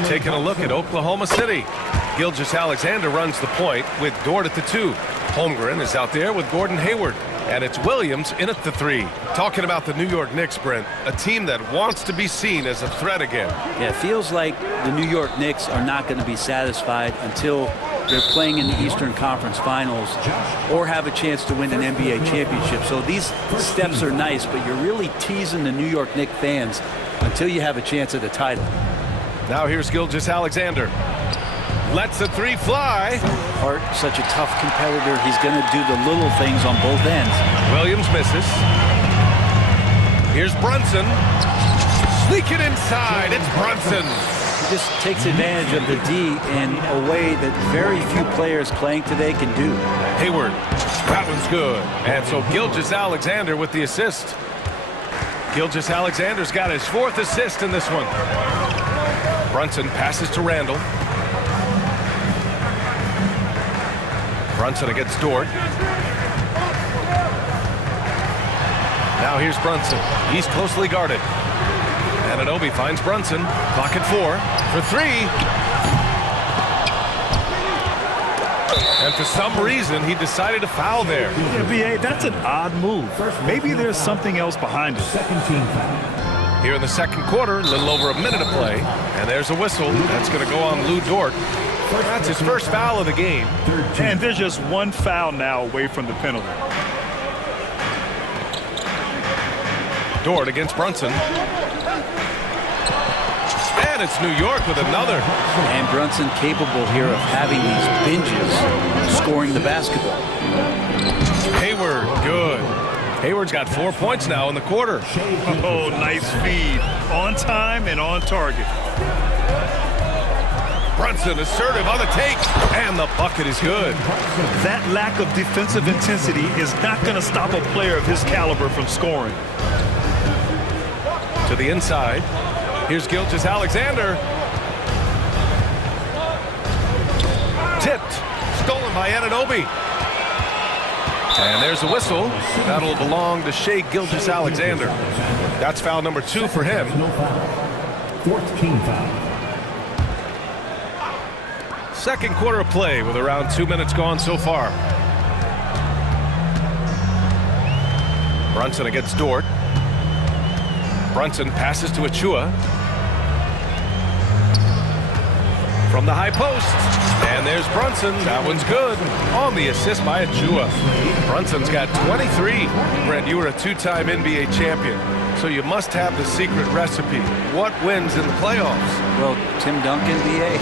Taking a look at Oklahoma City. Gilgeous-Alexander runs the point with Dort at the 2. Holmgren is out there with Gordon Hayward. And it's Williams in at the 3. Talking about the New York Knicks, Brent, a team that wants to be seen as a threat again. Yeah, it feels like the New York Knicks are not going to be satisfied until they're playing in the Eastern Conference Finals or have a chance to win an NBA championship. So these steps are nice, but you're really teasing the New York Knicks fans until you have a chance at a title. Now here's Gilgeous-Alexander. Lets the 3 fly. Hart, such a tough competitor. He's going to do the little things on both ends. Williams misses. Here's Brunson. Sneak it inside. It's Brunson. He just takes advantage of the D in a way that very few players playing today can do. Hayward. That one's good. And so Gilgeous-Alexander with the assist. Gilgeous-Alexander's got his 4th assist in this one. Brunson passes to Randall. Brunson against Dort. Now here's Brunson. He's closely guarded. Anunoby finds Brunson. Clock at 4 for 3. And for some reason, he decided to foul there. Yeah, B.A., that's an odd move. Maybe there's something else behind it. Here in the second quarter, a little over a minute of play. And there's a whistle. That's going to go on Lou Dort. That's his first foul of the game. And there's just one foul now away from the penalty. Dort against Brunson. And it's New York with another. And Brunson capable here of having these binges, scoring the basketball. Hayward, good. Hayward's got 4 points now in the quarter. Oh, nice feed. On time and on target. Brunson assertive on the take, and the bucket is good. That lack of defensive intensity is not going to stop a player of his caliber from scoring. To the inside. Here's Gilgeous-Alexander. Tipped. Stolen by Anunoby. And there's a whistle. That'll belong to Shai Gilgeous-Alexander. That's foul number 2 for him. 14 foul. Second quarter of play with around 2 minutes gone so far. Brunson against Dort. Brunson passes to Achua. From the high post. And there's Brunson. That one's good. On the assist by Achua. Brunson's got 23. Brent, you were a 2-time NBA champion. So you must have the secret recipe. What wins in the playoffs? Well, Tim Duncan, B.A.,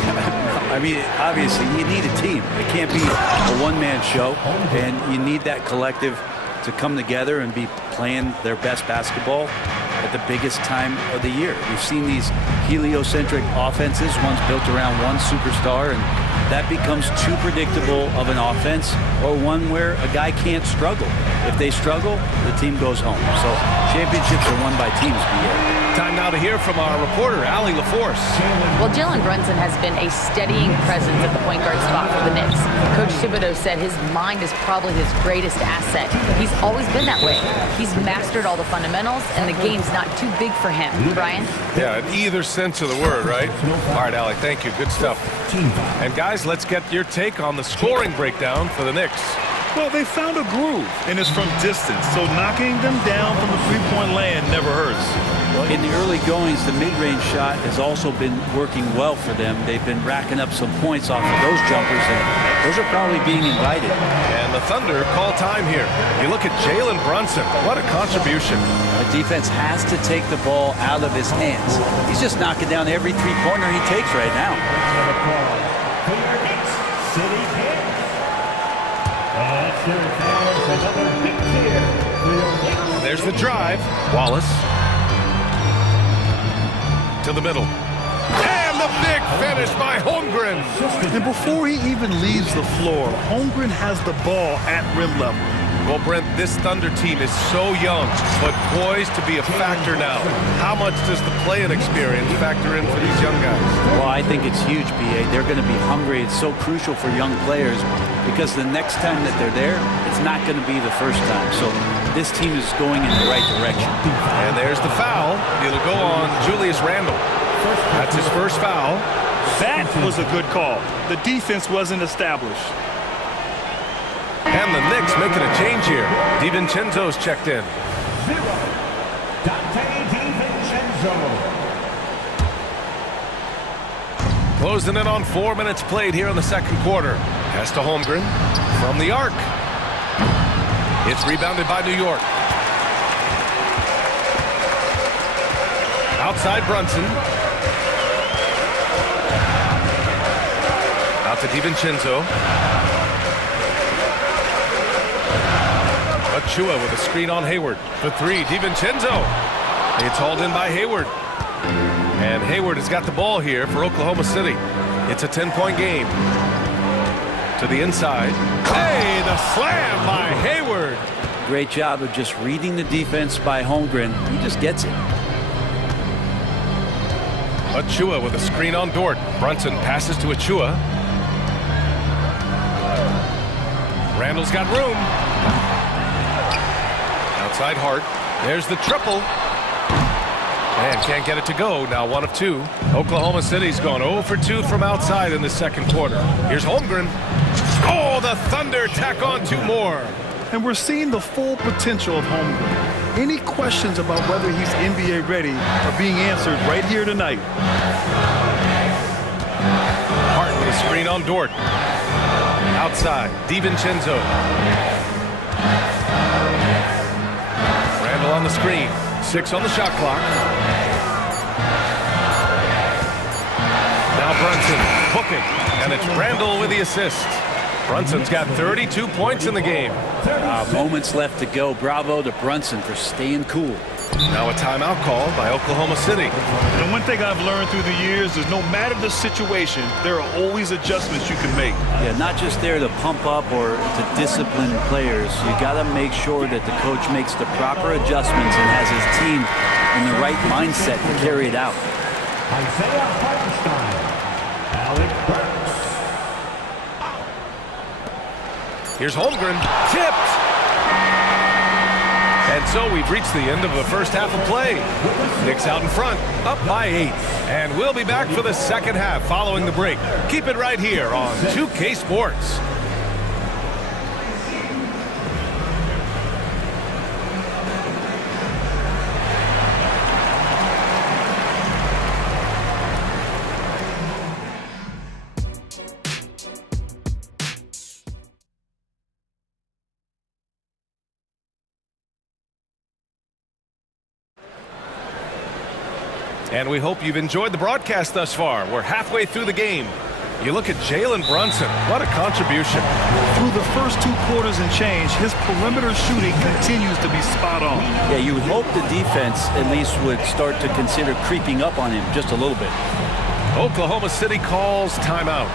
I mean, obviously, you need a team. It can't be a one-man show, and you need that collective to come together and be playing their best basketball at the biggest time of the year. We've seen these heliocentric offenses, one's built around one superstar, and that becomes too predictable of an offense, or one where a guy can't struggle. If they struggle, the team goes home. So championships are won by teams, B.A. Time now to hear from our reporter, Allie LaForce. Well, Jalen Brunson has been a steadying presence at the point guard spot for the Knicks. Coach Thibodeau said his mind is probably his greatest asset. He's always been that way. He's mastered all the fundamentals, and the game's not too big for him. Brian? Yeah, in either sense of the word, right? All right, Allie, thank you. Good stuff. And guys, let's get your take on the scoring breakdown for the Knicks. Well, they found a groove, and it's from distance, so knocking them down from the three-point land never hurts. Well, in the early goings, the mid-range shot has also been working well for them. They've been racking up some points off of those jumpers, and those are probably being invited. And the Thunder call time here. You look at Jalen Brunson. What a contribution. The defense has to take the ball out of his hands. He's just knocking down every three-pointer he takes right now. There's the drive. Wallace. To the middle. And the big finish by Holmgren. And before he even leaves the floor, Holmgren has the ball at rim level. Well, Brent, this Thunder team is so young, but poised to be a factor now. How much does the play-in experience factor in for these young guys? Well, I think it's huge, B.A. They're going to be hungry. It's so crucial for young players because the next time that they're there, it's not going to be the first time. So this team is going in the right direction. And there's the foul. It'll go on Julius Randle. That's his first foul. That was a good call. The defense wasn't established. And the Knicks making a change here. DiVincenzo's checked in. Closing in on 4 minutes played here in the second quarter. Pass to Holmgren from the arc. It's rebounded by New York. Outside Brunson. Out to DiVincenzo. Achua with a screen on Hayward. For three, DiVincenzo. It's hauled in by Hayward. And Hayward has got the ball here for Oklahoma City. It's a 10-point game. To the inside. Hey, the slam by Hayward. Great job of just reading the defense by Holmgren. He just gets it. Achua with a screen on Dort. Brunson passes to Achua. Randall's got room. Outside Hart. There's the triple. And can't get it to go. Now 1 of 2. Oklahoma City's gone 0 for 2 from outside in the second quarter. Here's Holmgren. Oh, the Thunder tack on 2 more. And we're seeing the full potential of Holmgren. Any questions about whether he's NBA ready are being answered right here tonight. Hart with a screen on Dort. Outside, DiVincenzo. Randall on the screen. 6 on the shot clock. Now Brunson, hook it, and it's Randall with the assist. Brunson's got 32 points in the game. Moments left to go. Bravo to Brunson for staying cool. Now a timeout call by Oklahoma City. And one thing I've learned through the years is no matter the situation, there are always adjustments you can make. Yeah, not just there to pump up or to discipline players. You got to make sure that the coach makes the proper adjustments and has his team in the right mindset to carry it out. Isaiah Hartenstein, Alec Burks. Here's Holmgren, tipped. And so we've reached the end of the first half of play. Knicks out in front, up by 8. And we'll be back for the second half following the break. Keep it right here on 2K Sports. And we hope you've enjoyed the broadcast thus far. We're halfway through the game. You look at Jalen Brunson. What a contribution. Through the first 2 quarters and change, his perimeter shooting continues to be spot on. Yeah, you would hope the defense at least would start to consider creeping up on him just a little bit. Oklahoma City calls timeout.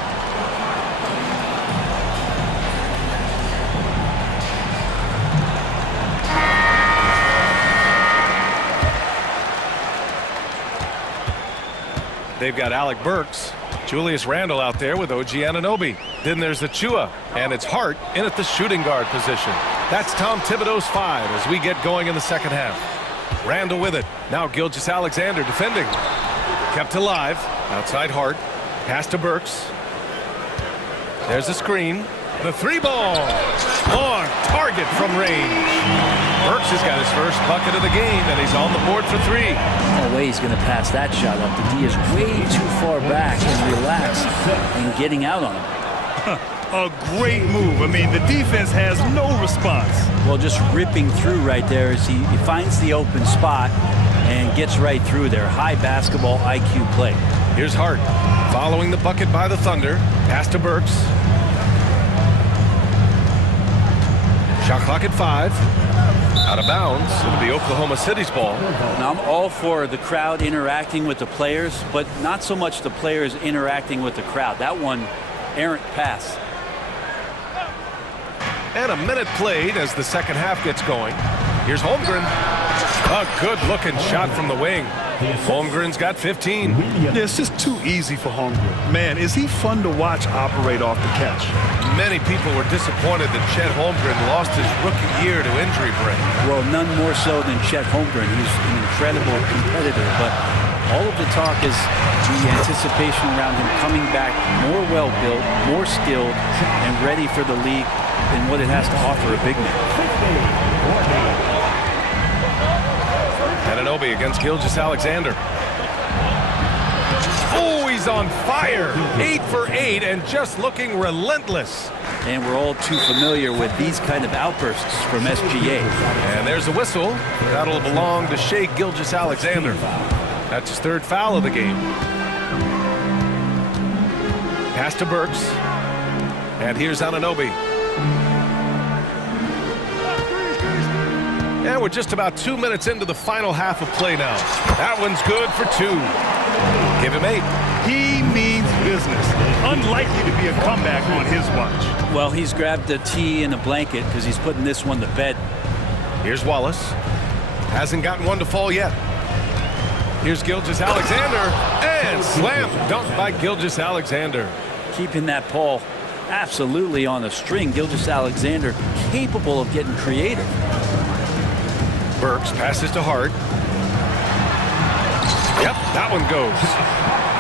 They've got Alec Burks, Julius Randle out there with OG Anunoby. Then there's Achua, and it's Hart in at the shooting guard position. That's Tom Thibodeau's 5 as we get going in the second half. Randle with it. Now Gilgeous-Alexander defending. Kept alive. Outside Hart. Pass to Burks. There's a screen. The 3-ball. On target from range. Burks has got his first bucket of the game, and he's on the board for 3. No way he's going to pass that shot up. The D is way too far back and relaxed and getting out on him. A great move. I mean, the defense has no response. Well, just ripping through right there as he finds the open spot and gets right through there. High basketball IQ play. Here's Hart following the bucket by the Thunder. Pass to Burks. Shot clock at 5. Out of bounds. It'll be Oklahoma City's ball. Now, I'm all for the crowd interacting with the players, but not so much the players interacting with the crowd. That one, errant pass. And a minute played as the second half gets going. Here's Holmgren. A good-looking shot from the wing. Holmgren's got 15. Yeah, it's just too easy for Holmgren. Man, is he fun to watch operate off the catch. Many people were disappointed that Chet Holmgren lost his rookie year to injury break. Well, none more so than Chet Holmgren. He's an incredible competitor, but all of the talk is the anticipation around him coming back more well-built, more skilled, and ready for the league than what it has to offer a big man. Anunoby against Gilgeous-Alexander. Oh, he's on fire. 8 for 8 and just looking relentless. And we're all too familiar with these kind of outbursts from SGA. And there's a whistle. That'll belong to Shai Gilgeous-Alexander. That's his 3rd foul of the game. Pass to Burks. And here's Anunoby. And we're just about 2 minutes into the final half of play now. That one's good for 2. Give him 8. He means business. Unlikely to be a comeback on his watch. Well, he's grabbed a tee and a blanket because he's putting this one to bed. Here's Wallace. Hasn't gotten one to fall yet. Here's Gilgeous-Alexander. And slam dunk by Gilgeous-Alexander. Keeping that ball absolutely on a string. Gilgeous-Alexander capable of getting creative. Burks passes to Hart. Yep, that one goes.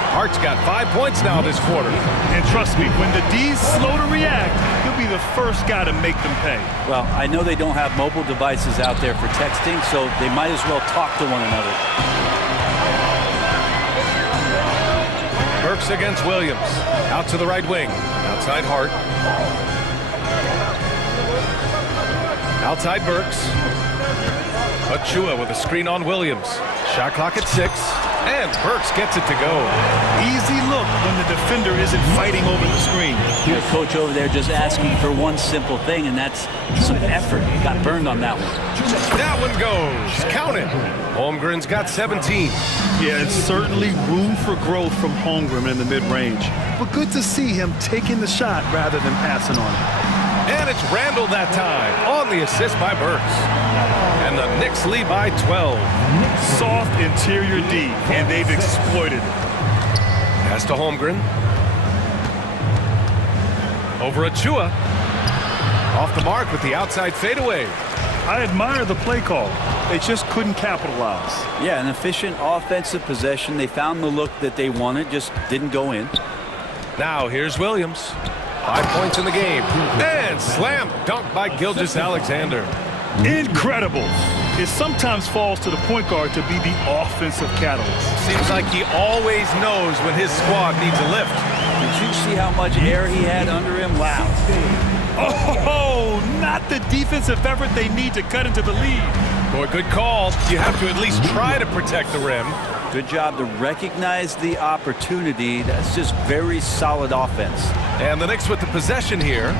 Hart's got 5 points now this quarter. And trust me, when the D's slow to react, he'll be the first guy to make them pay. Well, I know they don't have mobile devices out there for texting, so they might as well talk to one another. Burks against Williams. Out to the right wing. Outside Hart. Outside Burks. Achua with a screen on Williams. Shot clock at 6. And Burks gets it to go. Easy look when the defender isn't fighting over the screen. The coach over there just asking for one simple thing, and that's some effort. Got burned on that one. That one goes. Count it. Holmgren's got 17. Yeah, it's certainly room for growth from Holmgren in the mid-range. But good to see him taking the shot rather than passing on it. And it's Randle that time on the assist by Burks. And the Knicks lead by 12. Soft interior D, and they've exploited it. Pass to Holmgren. Over Achua. Off the mark with the outside fadeaway. I admire the play call. They just couldn't capitalize. Yeah, an efficient offensive possession. They found the look that they wanted, just didn't go in. Now here's Williams. 5 points in the game. And slam dunk by Gilgeous-Alexander. Incredible. It sometimes falls to the point guard to be the offensive catalyst. Seems like he always knows when his squad needs a lift. Did you see how much air he had under him? Wow. Oh, not the defensive effort they need to cut into the lead. Boy, good call. You have to at least try to protect the rim. Good job to recognize the opportunity. That's just very solid offense. And the Knicks with the possession here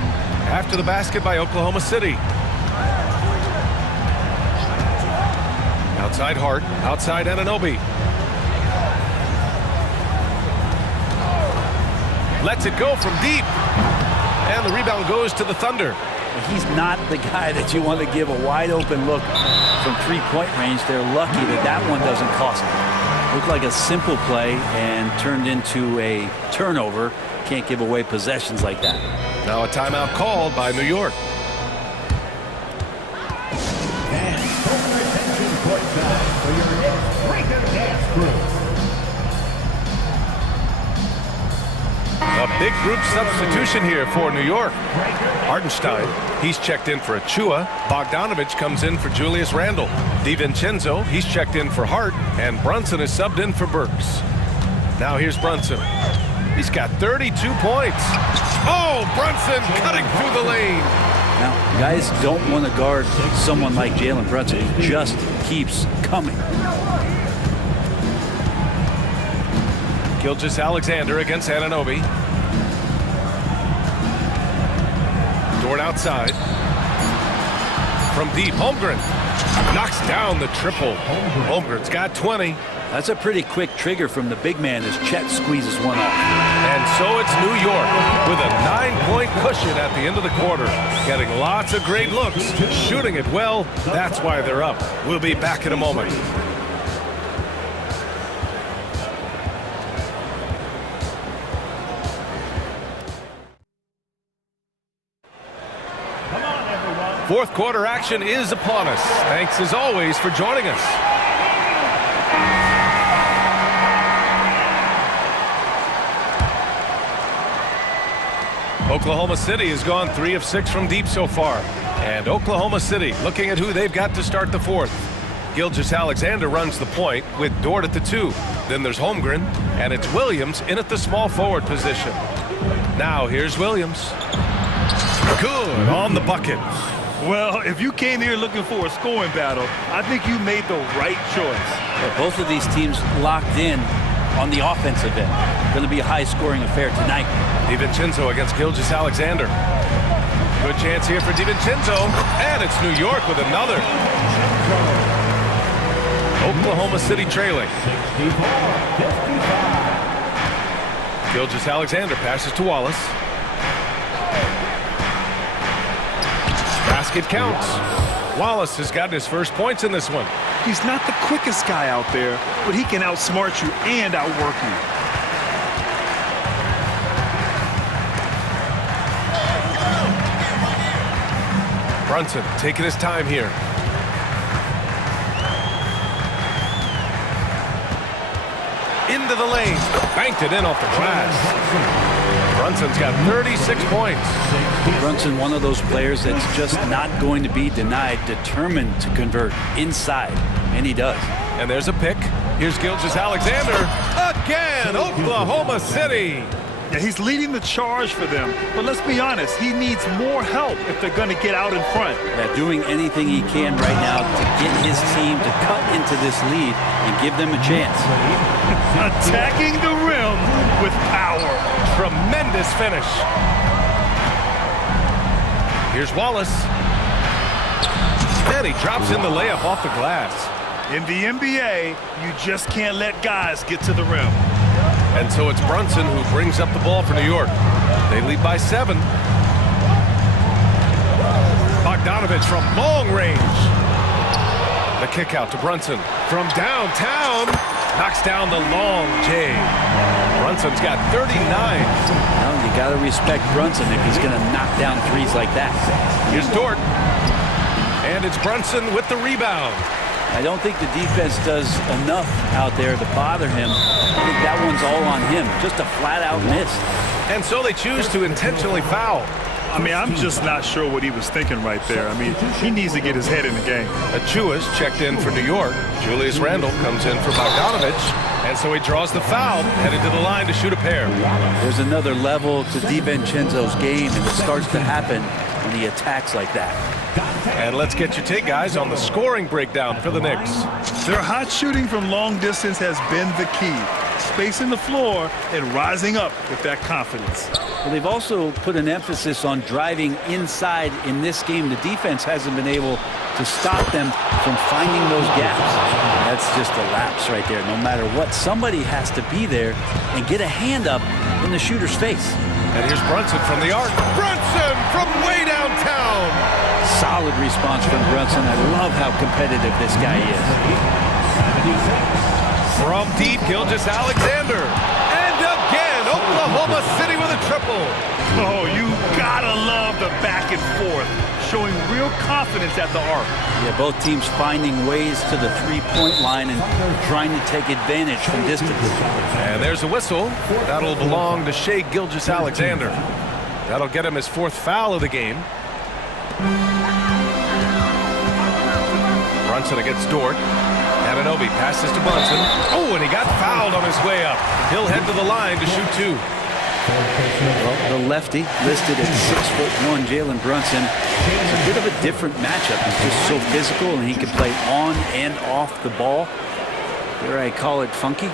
after the basket by Oklahoma City. Outside Hart, outside Anunoby. Lets it go from deep. And the rebound goes to the Thunder. He's not the guy that you want to give a wide open look from three-point range. They're lucky that that one doesn't cost them. Looked like a simple play and turned into a turnover. Can't give away possessions like that. Now a timeout called by New York. And for attention courtside for your next breaker dance crew. A big group substitution here for New York. Hartenstein, he's checked in for Achua. Bogdanovich comes in for Julius Randle. DiVincenzo, he's checked in for Hart. And Brunson is subbed in for Burks. Now here's Brunson. He's got 32 points. Oh, Brunson cutting through the lane. Now, guys don't want to guard someone like Jalen Brunson. He just keeps coming. Gilgeous-Alexander against Anunoby. Dort outside. From deep, Holmgren knocks down the triple. Holmgren's got 20. That's a pretty quick trigger from the big man as Chet squeezes one off. And so it's New York with a 9-point cushion at the end of the quarter. Getting lots of great looks, shooting it well. That's why they're up. We'll be back in a moment. Fourth quarter action is upon us. Thanks as always for joining us. Oklahoma City has gone 3 of 6 from deep so far. And Oklahoma City looking at who they've got to start the fourth. Gilgeous-Alexander runs the point with Dort at the 2. Then there's Holmgren, and it's Williams in at the small forward position. Now here's Williams. Good on the bucket. Well, if you came here looking for a scoring battle, I think you made the right choice. Well, both of these teams locked in on the offensive end. Going to be a high-scoring affair tonight. DiVincenzo against Gilgeous-Alexander. Good chance here for DiVincenzo, and it's New York with another. Oklahoma City trailing. 64-55. Gilgeous-Alexander passes to Wallace. Basket counts. Wallace has gotten his first points in this one. He's not the quickest guy out there, but he can outsmart you and outwork you. Brunson taking his time here. Into the lane. Banked it in off the glass. Brunson's got 36 points. Brunson, one of those players that's just not going to be denied, determined to convert inside, and he does. And there's a pick. Here's Gilgeous-Alexander. Again, Oklahoma City. Yeah, he's leading the charge for them, but let's be honest, he needs more help if they're going to get out in front. Yeah, doing anything he can right now to get his team to cut into this lead and give them a chance. Attacking the rim with power. Tremendous finish. Here's Wallace. And he drops in the layup off the glass. In the NBA, you just can't let guys get to the rim. And so it's Brunson who brings up the ball for New York. They lead by 7. Bogdanovich from long range. The kick out to Brunson from downtown. Knocks down the long J. Brunson's got 39. Well, you got to respect Brunson if he's going to knock down threes like that. Here's Dort. And it's Brunson with the rebound. I don't think the defense does enough out there to bother him. I think that one's all on him. Just a flat-out miss. And so they choose to intentionally foul. I mean, I'm just not sure what he was thinking right there. I mean, he needs to get his head in the game. Achua's checked in for New York. Julius Randle comes in for Bogdanovich. And so he draws the foul, headed to the line to shoot a pair. There's another level to DiVincenzo's game, and it starts to happen when he attacks like that. And let's get your take, guys, on the scoring breakdown for the Knicks. Their hot shooting from long distance has been the key. Spacing the floor and rising up with that confidence. Well, they've also put an emphasis on driving inside in this game. The defense hasn't been able to stop them from finding those gaps. That's just a lapse right there. No matter what, somebody has to be there and get a hand up in the shooter's face. And here's Brunson from the arc. Brunson from way downtown. Solid response from Brunson. I love how competitive this guy is. From deep, Gilgeous-Alexander. And again, Oklahoma City with a triple. Oh, you gotta love the back and forth, showing real confidence at the arc. Yeah, both teams finding ways to the three-point line and trying to take advantage from distance. And there's a whistle. That'll belong to Shai Gilgeous-Alexander. That'll get him his 4th foul of the game. Brunson against Dort. Anunoby passes to Brunson. Oh, and he got fouled on his way up. He'll head to the line to shoot 2. Well, the lefty listed at 6'1", Jalen Brunson. It's a bit of a different matchup. He's just so physical, and he can play on and off the ball. Dare I call it funky?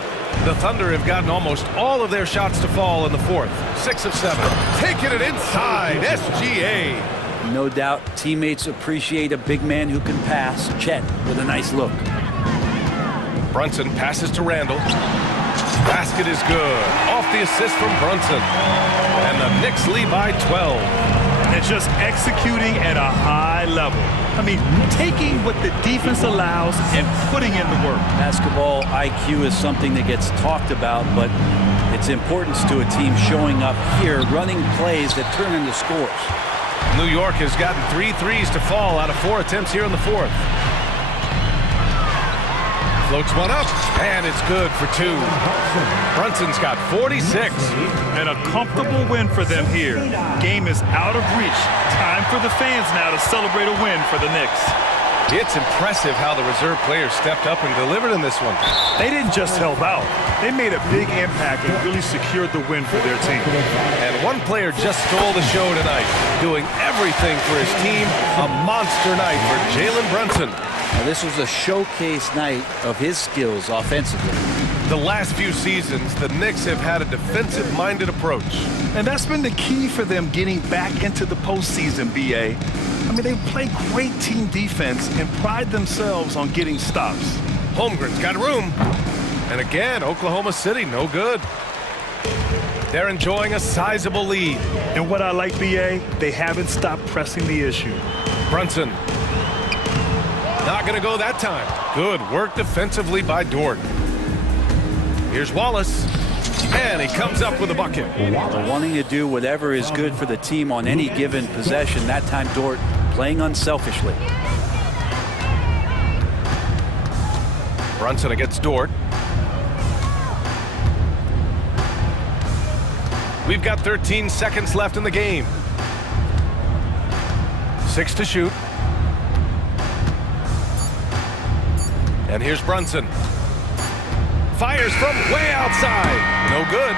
The Thunder have gotten almost all of their shots to fall in the 4th. 6 of 7. Taking it inside. SGA. No doubt teammates appreciate a big man who can pass. Chet with a nice look. Brunson passes to Randall. Basket is good. Off the assist from Brunson. And the Knicks lead by 12. And just executing at a high level. I mean, taking what the defense allows and putting in the work. Basketball IQ is something that gets talked about, but its importance to a team showing up here, running plays that turn into scores. New York has gotten 3 threes to fall out of 4 attempts here in the 4th. Floats one up, and it's good for 2. Brunson's got 46. And a comfortable win for them here. Game is out of reach. Time for the fans now to celebrate a win for the Knicks. It's impressive how the reserve players stepped up and delivered in this one. They didn't just help out. They made a big impact and really secured the win for their team. And one player just stole the show tonight, doing everything for his team. A monster night for Jalen Brunson. Now, this was a showcase night of his skills offensively. The last few seasons, the Knicks have had a defensive-minded approach. And that's been the key for them getting back into the postseason, B.A. I mean, they play great team defense and pride themselves on getting stops. Holmgren's got room. And again, Oklahoma City, no good. They're enjoying a sizable lead. And what I like, B.A., they haven't stopped pressing the issue. Brunson. Not going to go that time. Good work defensively by Dort. Here's Wallace. And he comes up with a bucket. Wanting to do whatever is good for the team on any given possession. That time, Dort playing unselfishly. Brunson against Dort. We've got 13 seconds left in the game. 6 to shoot. And here's Brunson. Fires from way outside. No good.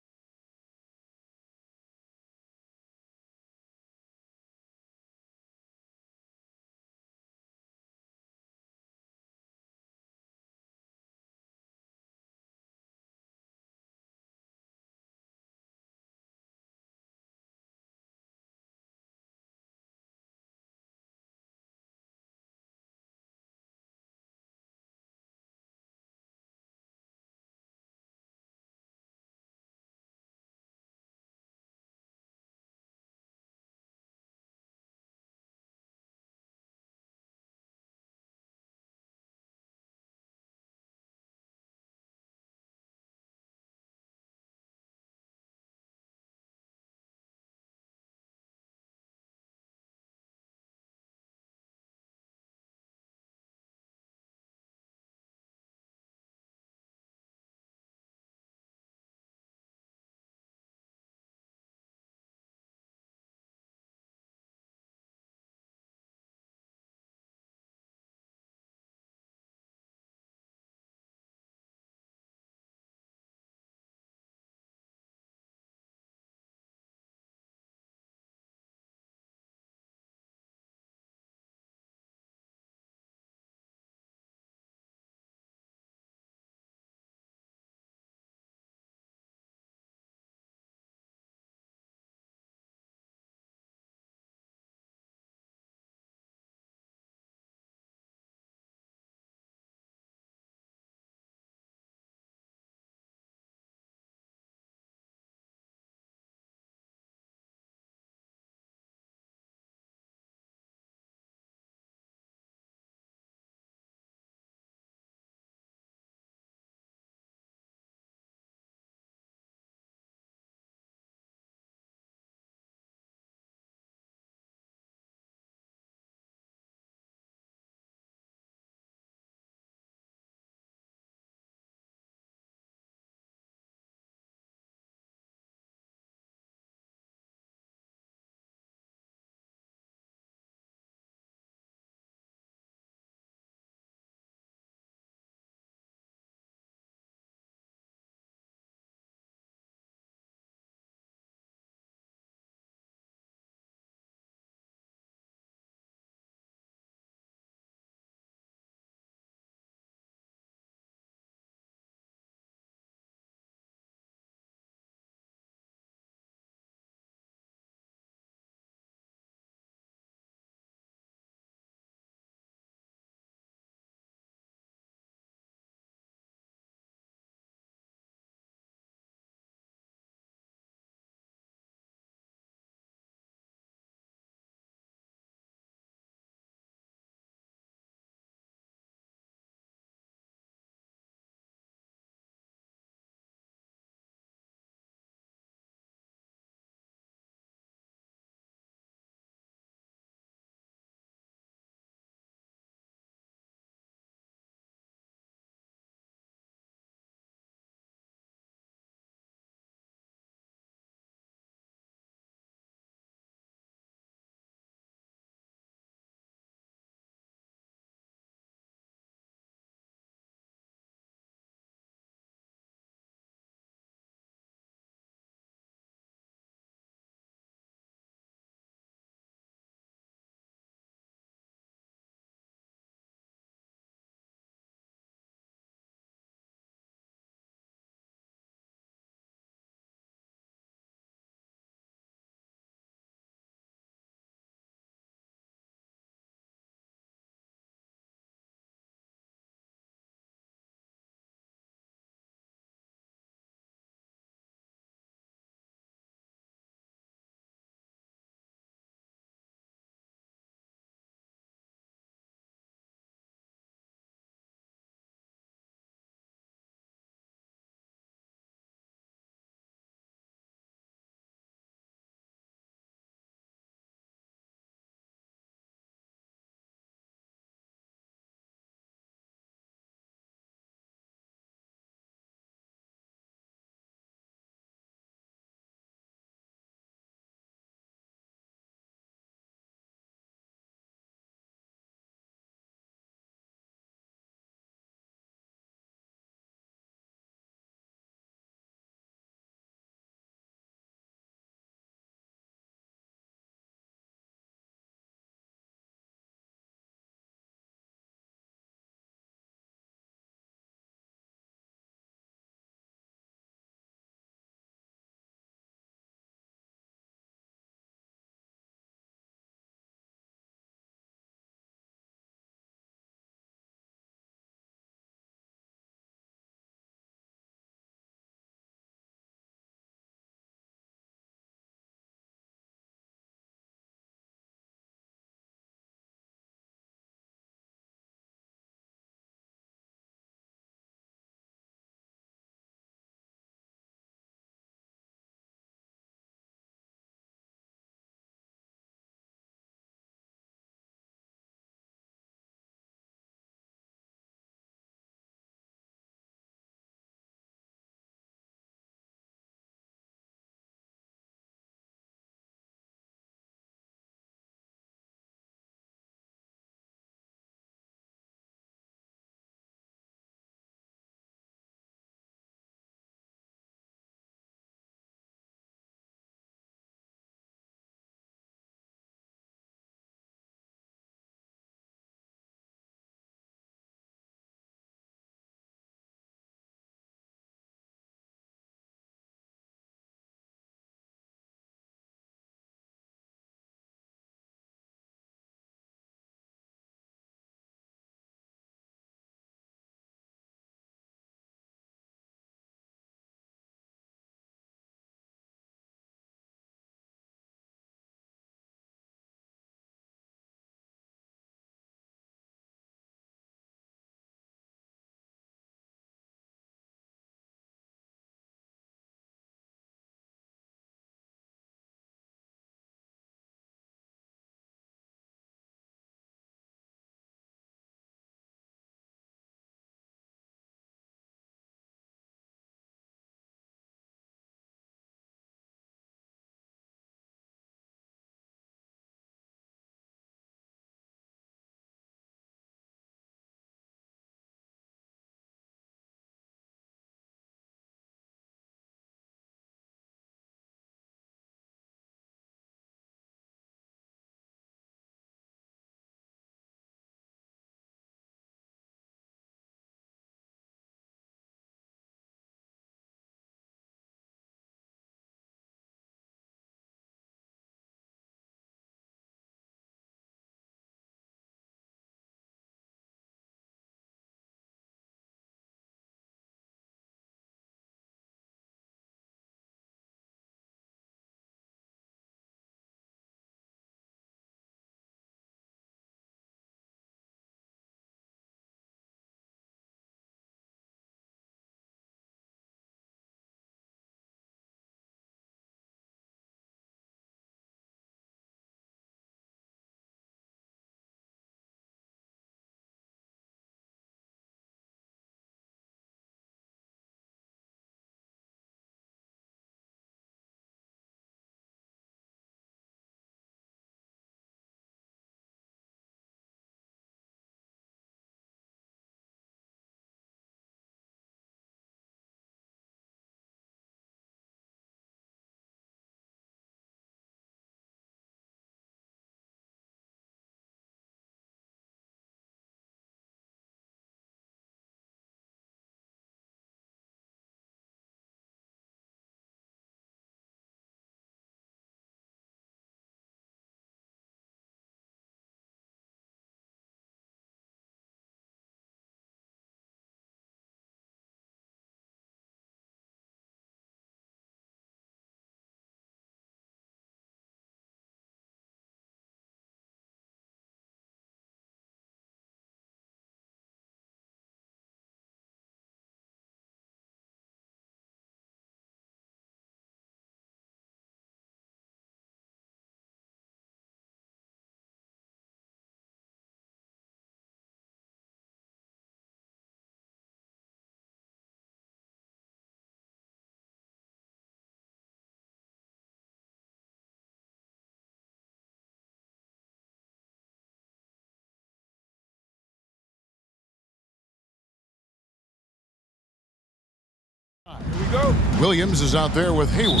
go. Williams is out there with Hayward.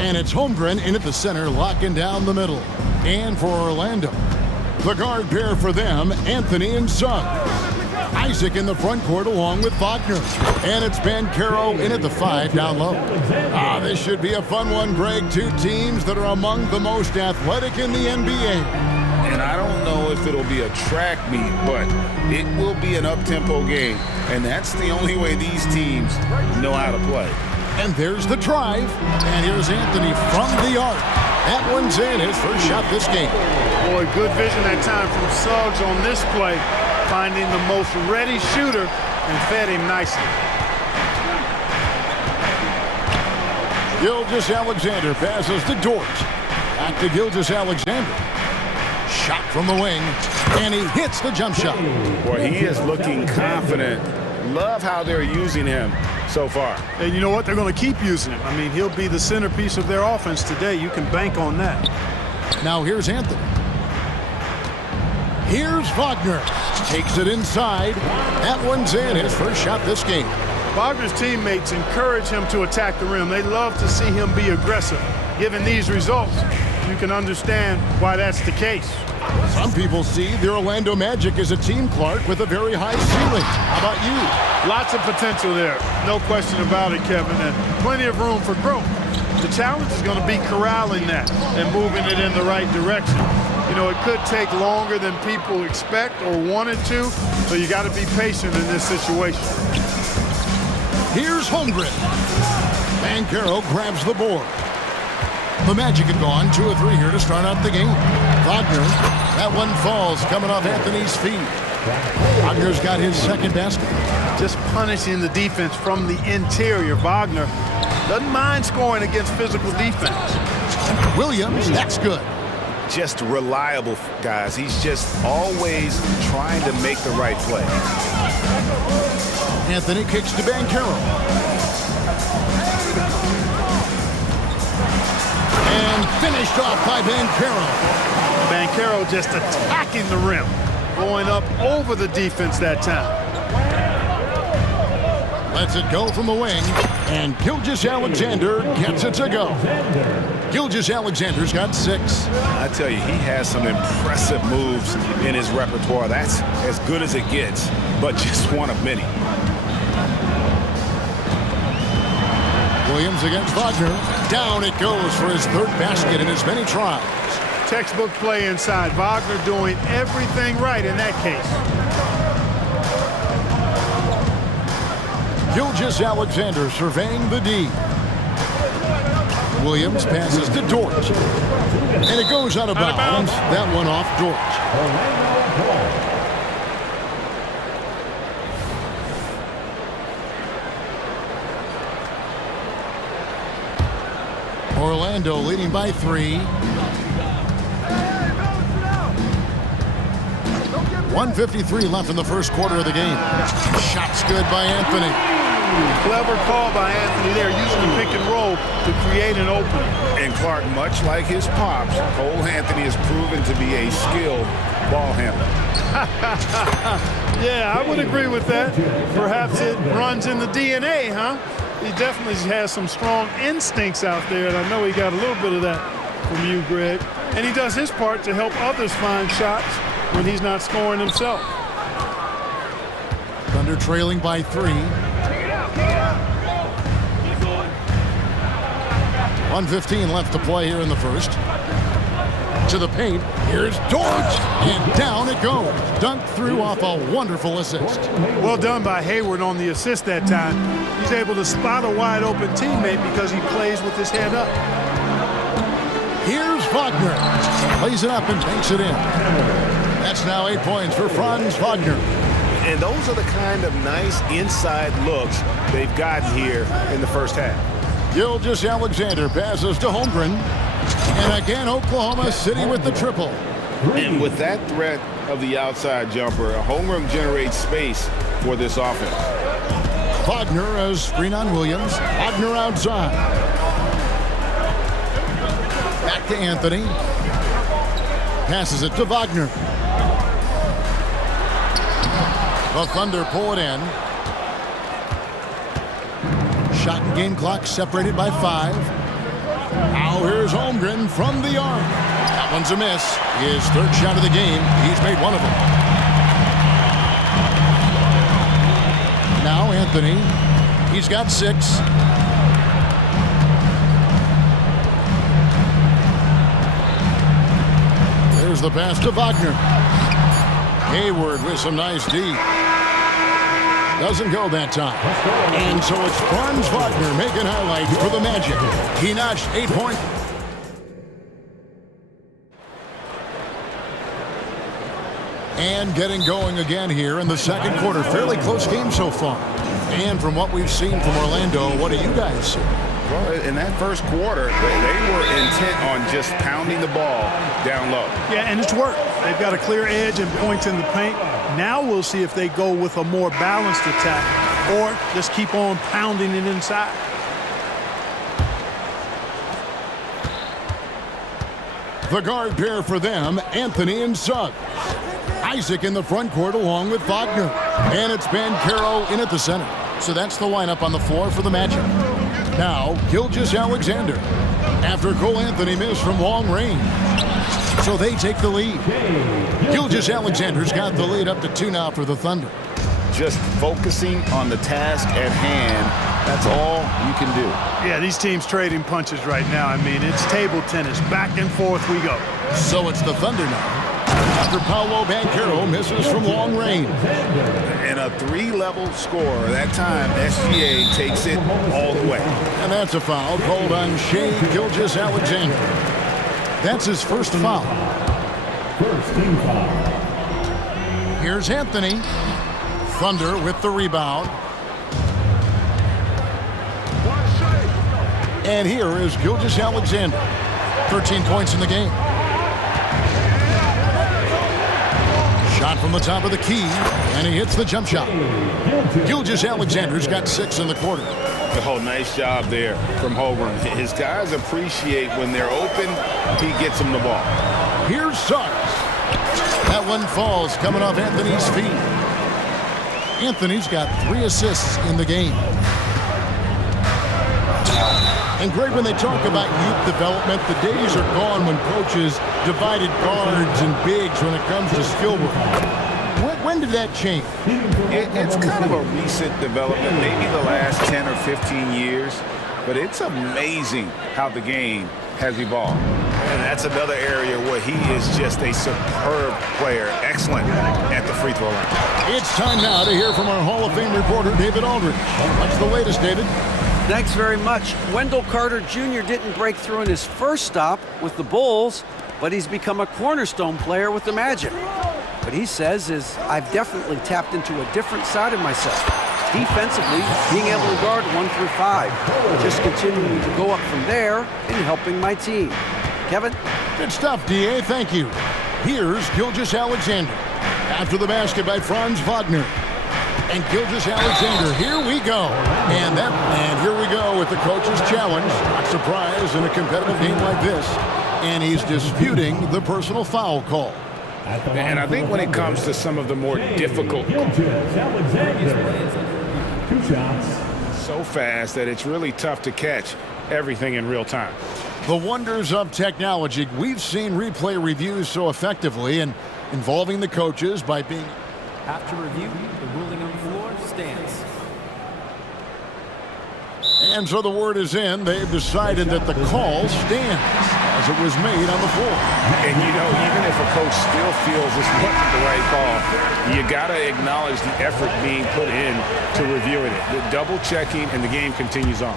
And it's Holmgren in at the center, locking down the middle. And for Orlando, the guard pair for them, Anthony and Suggs. Isaac in the front court along with Wagner. And it's Bancaro in at the 5 down low. This should be a fun one, Greg. Two teams that are among the most athletic in the NBA. And I don't know if it'll be a track meet, but it will be an up-tempo game. And that's the only way these teams know how to play. And there's the drive. And here's Anthony from the arc. That one's in, his first shot this game. Boy, good vision that time from Suggs on this play, finding the most ready shooter and fed him nicely. Gilgeous-Alexander passes to Dort. Back to Gilgeous-Alexander. Shot from the wing, and he hits the jump shot. Boy, he is looking confident. Love how they're using him so far. And you know what? They're going to keep using him. I mean, he'll be the centerpiece of their offense today. You can bank on that. Now here's Anthony. Here's Wagner. Takes it inside. That one's in, his first shot this game. Wagner's teammates encourage him to attack the rim. They love to see him be aggressive. Given these results, you can understand why that's the case. Some people see the Orlando Magic as a team, Clark, with a very high ceiling. How about you? Lots of potential there. No question about it, Kevin, and plenty of room for growth. The challenge is going to be corralling that and moving it in the right direction. You know, it could take longer than people expect or wanted to, so you got to be patient in this situation. Here's Holmgren. Bancaro grabs the board. The Magic had gone 2 of 3 here to start out the game. Wagner, that one falls, coming off Anthony's feet. Wagner's got his second basket. Just punishing the defense from the interior. Wagner doesn't mind scoring against physical defense. Williams, that's good. Just reliable, guys. He's just always trying to make the right play. Anthony kicks to Bancaro. And finished off by Bancaro. Bancaro just attacking the rim, going up over the defense that time. Lets it go from the wing, and Gilgeous-Alexander gets it to go. Gilgeous-Alexander's got 6. I tell you, he has some impressive moves in his repertoire. That's as good as it gets, but just one of many. Williams against Wagner. Down it goes for his 3rd basket in as many tries. Textbook play inside. Wagner doing everything right in that case. Gilgeous-Alexander surveying the D. Williams passes to Dort. And it goes out of bounds. That one off Dort. Orlando leading by 3. 1:53 left in the first quarter of the game. Shot's good by Anthony. Clever call by Anthony there, using the pick and roll to create an opening. And Clark, much like his pops, Cole Anthony has proven to be a skilled ball handler. Yeah, I would agree with that. Perhaps it runs in the DNA, huh? He definitely has some strong instincts out there, and I know he got a little bit of that from you, Greg. And he does his part to help others find shots when he's not scoring himself. Thunder trailing by 3. 1:15 left to play here in the first. To the paint. Here's Dort. And down it goes. Dunked through off a wonderful assist. Well done by Hayward on the assist that time. He's able to spot a wide open teammate because he plays with his head up. Here's Wagner. Plays it up and banks it in. That's now 8 points for Franz Wagner. And those are the kind of nice inside looks they've gotten here in the first half. Gilgeous-Alexander passes to Holmgren. And again, Oklahoma City with the triple. And with that threat of the outside jumper, Holmgren generates space for this offense. Wagner as screen on Williams. Wagner outside. Back to Anthony. Passes it to Wagner. The Thunder pull it in. Shot and game clock separated by 5. Now here's Holmgren from the arc. That one's a miss. His third shot of the game. He's made one of them. Now Anthony. He's got 6. There's the pass to Wagner. Hayward with some nice D. Doesn't go that time. And so it's Franz Wagner making highlights for the Magic. He notched 8 points. And getting going again here in the second quarter. Fairly close game so far. And from what we've seen from Orlando, what do you guys see? Well, in that first quarter, they were intent on just pounding the ball down low. Yeah, and it's worked. They've got a clear edge and points in the paint. Now we'll see if they go with a more balanced attack or just keep on pounding it inside. The guard pair for them, Anthony and Suggs. Isaac in the front court along with Wagner. And it's Banchero in at the center. So that's the lineup on the floor for the Magic. Now, Gilgeous-Alexander. After Cole Anthony missed from long range. So they take the lead. Gilgeous-Alexander's got the lead up to 2 now for the Thunder. Just focusing on the task at hand, that's all you can do. Yeah, these teams trading punches right now. I mean, it's table tennis. Back and forth we go. So it's the Thunder now. After Paolo Banchero misses from long range. And a 3-level score. That time, SGA takes it all the way. And that's a foul called on Shai Gilgeous-Alexander. That's his first foul. First team foul. Here's Anthony. Thunder with the rebound. And here is Gilgeous-Alexander. 13 points in the game. Shot from the top of the key, and he hits the jump shot. Gilgeous-Alexander's got 6 in the quarter. Oh, nice job there from Holmgren. His guys appreciate when they're open, he gets them the ball. Here's Suggs. That one falls coming off Anthony's feet. Anthony's got 3 assists in the game. And great when they talk about youth development, the days are gone when coaches divided guards and bigs when it comes to skill work. When did that change? It's kind of a recent development, maybe the last 10 or 15 years, but it's amazing how the game has evolved. And that's another area where he is just a superb player, excellent at the free throw line. It's time now to hear from our Hall of Fame reporter, David Aldridge. What's the latest, David? Thanks very much. Wendell Carter Jr. didn't break through in his first stop with the Bulls, but he's become a cornerstone player with the Magic. What he says is, I've definitely tapped into a different side of myself. Defensively, being able to guard 1 through 5. Just continuing to go up from there and helping my team. Kevin? Good stuff, D.A. Thank you. Here's Gilgeous-Alexander. After the basket by Franz Wagner. And Gilgeous-Alexander, here we go. And here we go with the coach's challenge. Not surprised in a competitive game like this. And he's disputing the personal foul call. And I think when it comes to some of the more difficult, 2 shots. so fast that it's really tough to catch everything in real time. The wonders of technology. We've seen replay reviews so effectively and involving the coaches by being... After review, the ruling on the floor stands. And so the word is in. They've decided that the call stands as it was made on the floor. And you know, even if a coach still feels this wasn't the right call, you got to acknowledge the effort being put in to reviewing it. The double checking, and the game continues on.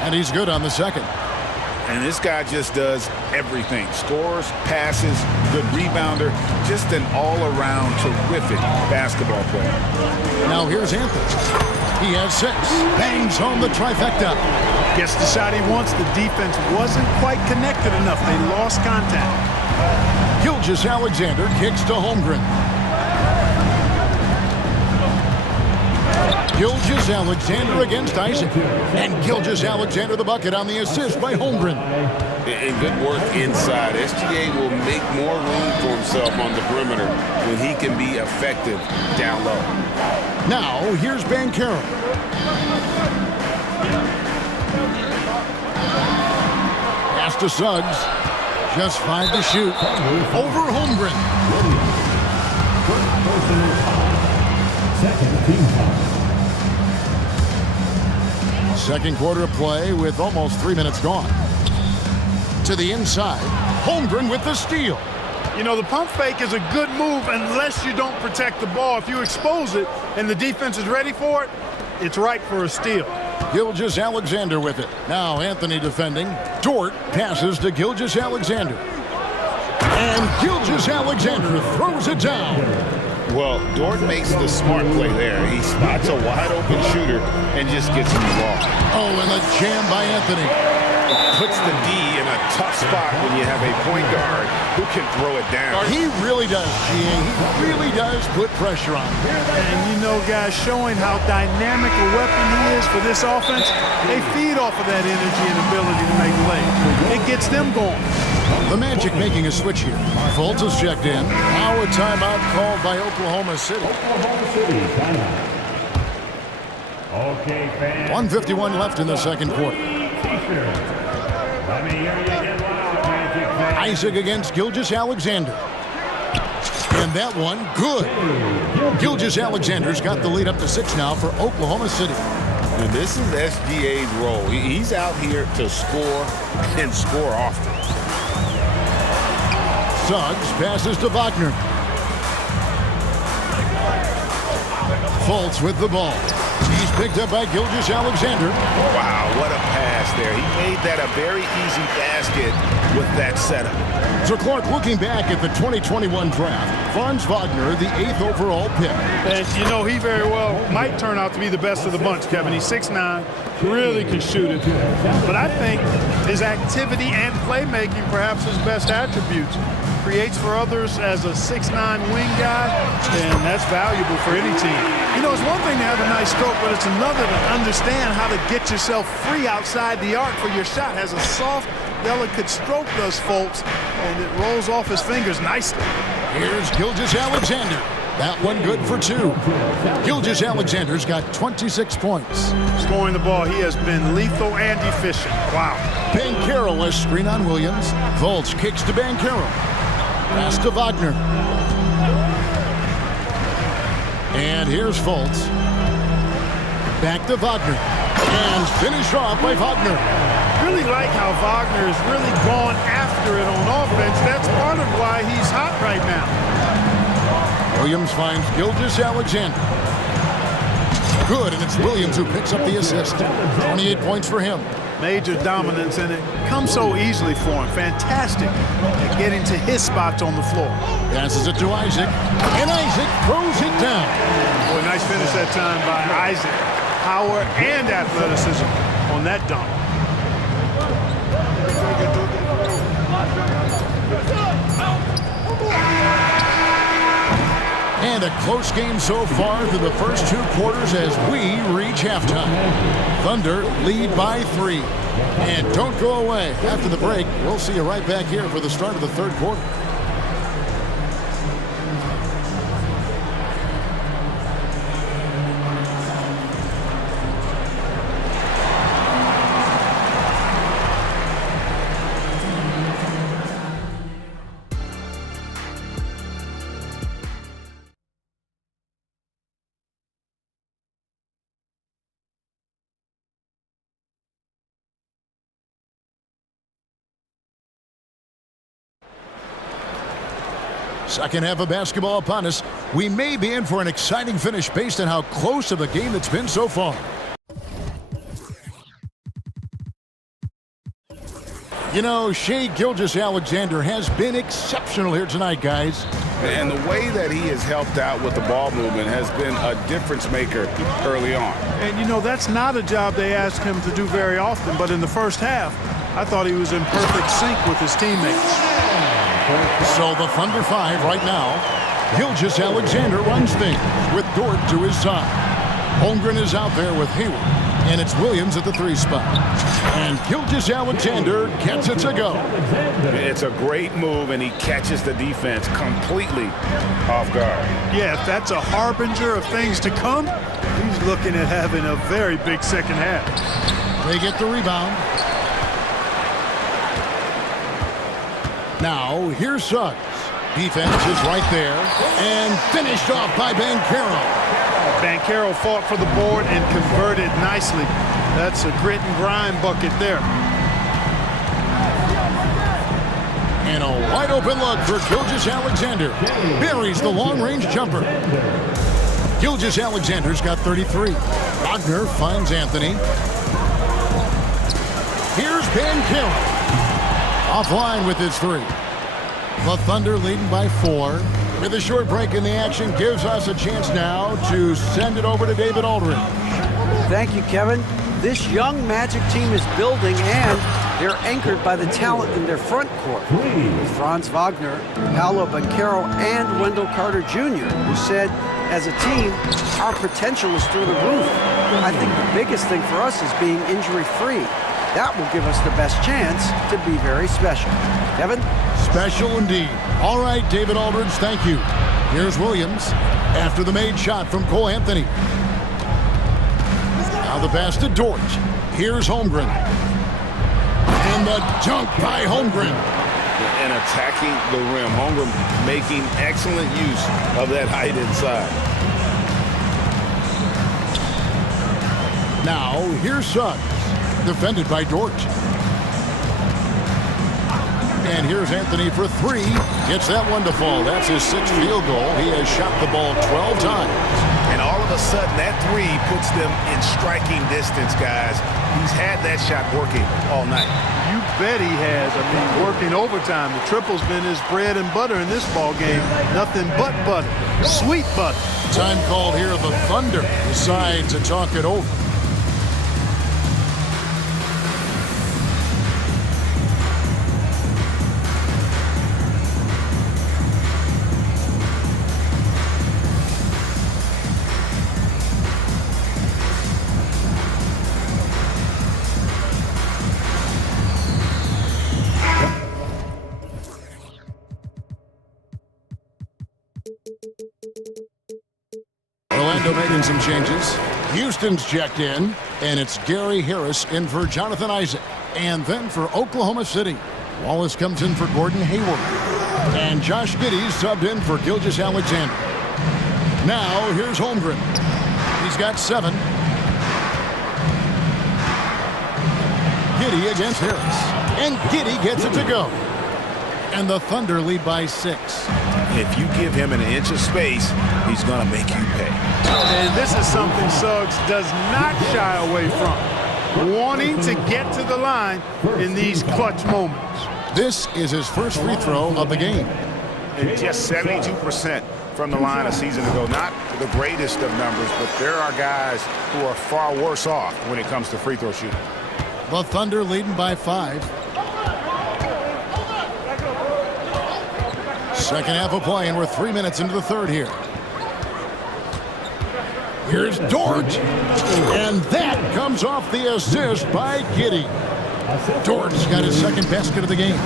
And he's good on the second. And this guy just does everything. Scores, passes, good rebounder, just an all-around terrific basketball player. Now here's Anthony. He has 6. Bangs home the trifecta. Gets the shot he wants. The defense wasn't quite connected enough. They lost contact. Gilgeous-Alexander kicks to Holmgren. Gilgeous-Alexander against Isaac. And Gilgeous-Alexander the bucket on the assist by Holmgren. And good work inside. SGA will make more room for himself on the perimeter when he can be effective down low. Now, here's Banchero. Pass to Suggs. Just 5 to shoot. Over Holmgren. Second quarter of play with almost 3 minutes gone. To the inside. Holmgren with the steal. You know, the pump fake is a good move unless you don't protect the ball. If you expose it and the defense is ready for it, it's right for a steal. Gilgeous-Alexander with it. Now Anthony defending. Dort passes to Gilgeous-Alexander. And Gilgeous-Alexander throws it down. Well, Dort makes the smart play there. He spots a wide-open shooter and just gets him the ball. Oh, and a jam by Anthony. Puts the D in a tough spot when you have a point guard who can throw it down. He really does, G.A. He really does put pressure on him. And you know, guys, showing how dynamic a weapon he is for this offense, they feed off of that energy and ability to make plays. It gets them going. The Magic making a switch here. Fultz is checked in. Now a timeout called by Oklahoma City. Okay, fans. 1:51 left in the second quarter. Isaac against Gilgeous-Alexander. And that one, good. Gilgeous-Alexander's got the lead up to 6 now for Oklahoma City. And this is SGA's role. He's out here to score and score often. Suggs passes to Wagner. Fultz with the ball. He's picked up by Gilgeous-Alexander. Wow, what a pass there. He made that a very easy basket with that setup. So Clark, looking back at the 2021 draft, Franz Wagner, the 8th overall pick. And you know, he very well might turn out to be the best of the bunch, Kevin. He's 6'9", really can shoot it. But I think his activity and playmaking, perhaps his best attributes. Creates for others as a 6'9" wing guy, and that's valuable for any team. You know, it's one thing to have a nice stroke, but it's another to understand how to get yourself free outside the arc for your shot. Has a soft, delicate stroke, does Fultz, and it rolls off his fingers nicely. Here's Gilgeous-Alexander. That one good for 2. Gilgeous-Alexander's got 26 points. Scoring the ball, he has been lethal and efficient. Wow. Banchero has screen on Williams. Fultz kicks to Banchero. Pass to Wagner. And here's Fultz. Back to Wagner. And finished off by Wagner. Really like how Wagner has really gone after it on offense. That's part of why he's hot right now. Williams finds Gilgeous-Alexander. Good, and it's Williams who picks up the assist. 28 points for him. Major dominance, and it comes so easily for him. Fantastic at getting to his spots on the floor. Passes it to Isaac, and Isaac throws it down. Boy, nice finish that time by Isaac. Power and athleticism on that dunk. And a close game so far through the first 2 quarters as we reach halftime. Thunder lead by 3. And don't go away. After the break, we'll see you right back here for the start of the third quarter. Second half of basketball upon us. We may be in for an exciting finish based on how close of a game it's been so far. You know, Shai Gilgeous-Alexander has been exceptional here tonight, guys. And the way that he has helped out with the ball movement has been a difference maker early on. And, you know, that's not a job they ask him to do very often, but in the first half, I thought he was in perfect sync with his teammates. So the Thunder 5 right now. Gilgeous-Alexander runs things with Dort to his side. Holmgren is out there with Hayward. And it's Williams at the 3 spot. And Gilgeous-Alexander gets it to go. It's a great move, and he catches the defense completely off guard. Yeah, if that's a harbinger of things to come, he's looking at having a very big second half. They get the rebound. Now, here's Suggs. Defense is right there. And finished off by Banchero. Banchero fought for the board and converted nicely. That's a grit and grind bucket there. And a wide open look for Gilgeous-Alexander. Buries the long-range jumper. Gilgeous-Alexander's got 33. Wagner finds Anthony. Here's Banchero. Offline with his 3. The Thunder leading by 4. With a short break in the action, gives us a chance now to send it over to David Aldridge. Thank you, Kevin. This young Magic team is building, and they're anchored by the talent in their front court. Franz Wagner, Paolo Banchero, and Wendell Carter Jr., who said, as a team, our potential is through the roof. I think the biggest thing for us is being injury-free. That will give us the best chance to be very special. Kevin? Special indeed. All right, David Aldridge, thank you. Here's Williams after the made shot from Cole Anthony. Now the pass to Dort. Here's Holmgren. And the dunk by Holmgren. And attacking the rim. Holmgren making excellent use of that height inside. Now here's Suggs. Defended by Dort. And here's Anthony for 3. Gets that one to fall. That's his 6th field goal. He has shot the ball 12 times. And all of a sudden, that 3 puts them in striking distance, guys. He's had that shot working all night. You bet he has. I mean, working overtime. The triple's been his bread and butter in this ball game. Nothing but butter. Sweet butter. Time called here. The Thunder decide to talk it over. Orlando making some changes. Houston's checked in, and it's Gary Harris in for Jonathan Isaac. And then for Oklahoma City, Wallace comes in for Gordon Hayward. And Josh Giddey subbed in for Gilgeous-Alexander. Now, here's Holmgren. He's got 7. Giddey against Harris. And Giddey gets it to go. And the Thunder lead by 6. If you give him an inch of space, he's going to make you pay. And this is something Suggs does not shy away from. Wanting to get to the line in these clutch moments. This is his first free throw of the game. And just 72% from the line a season ago. Not the greatest of numbers, but there are guys who are far worse off when it comes to free throw shooting. The Thunder leading by 5. Second half of play, and we're 3 minutes into the third here. Here's Dort, and that comes off the assist by Giddey. Dort's got his second basket of the game.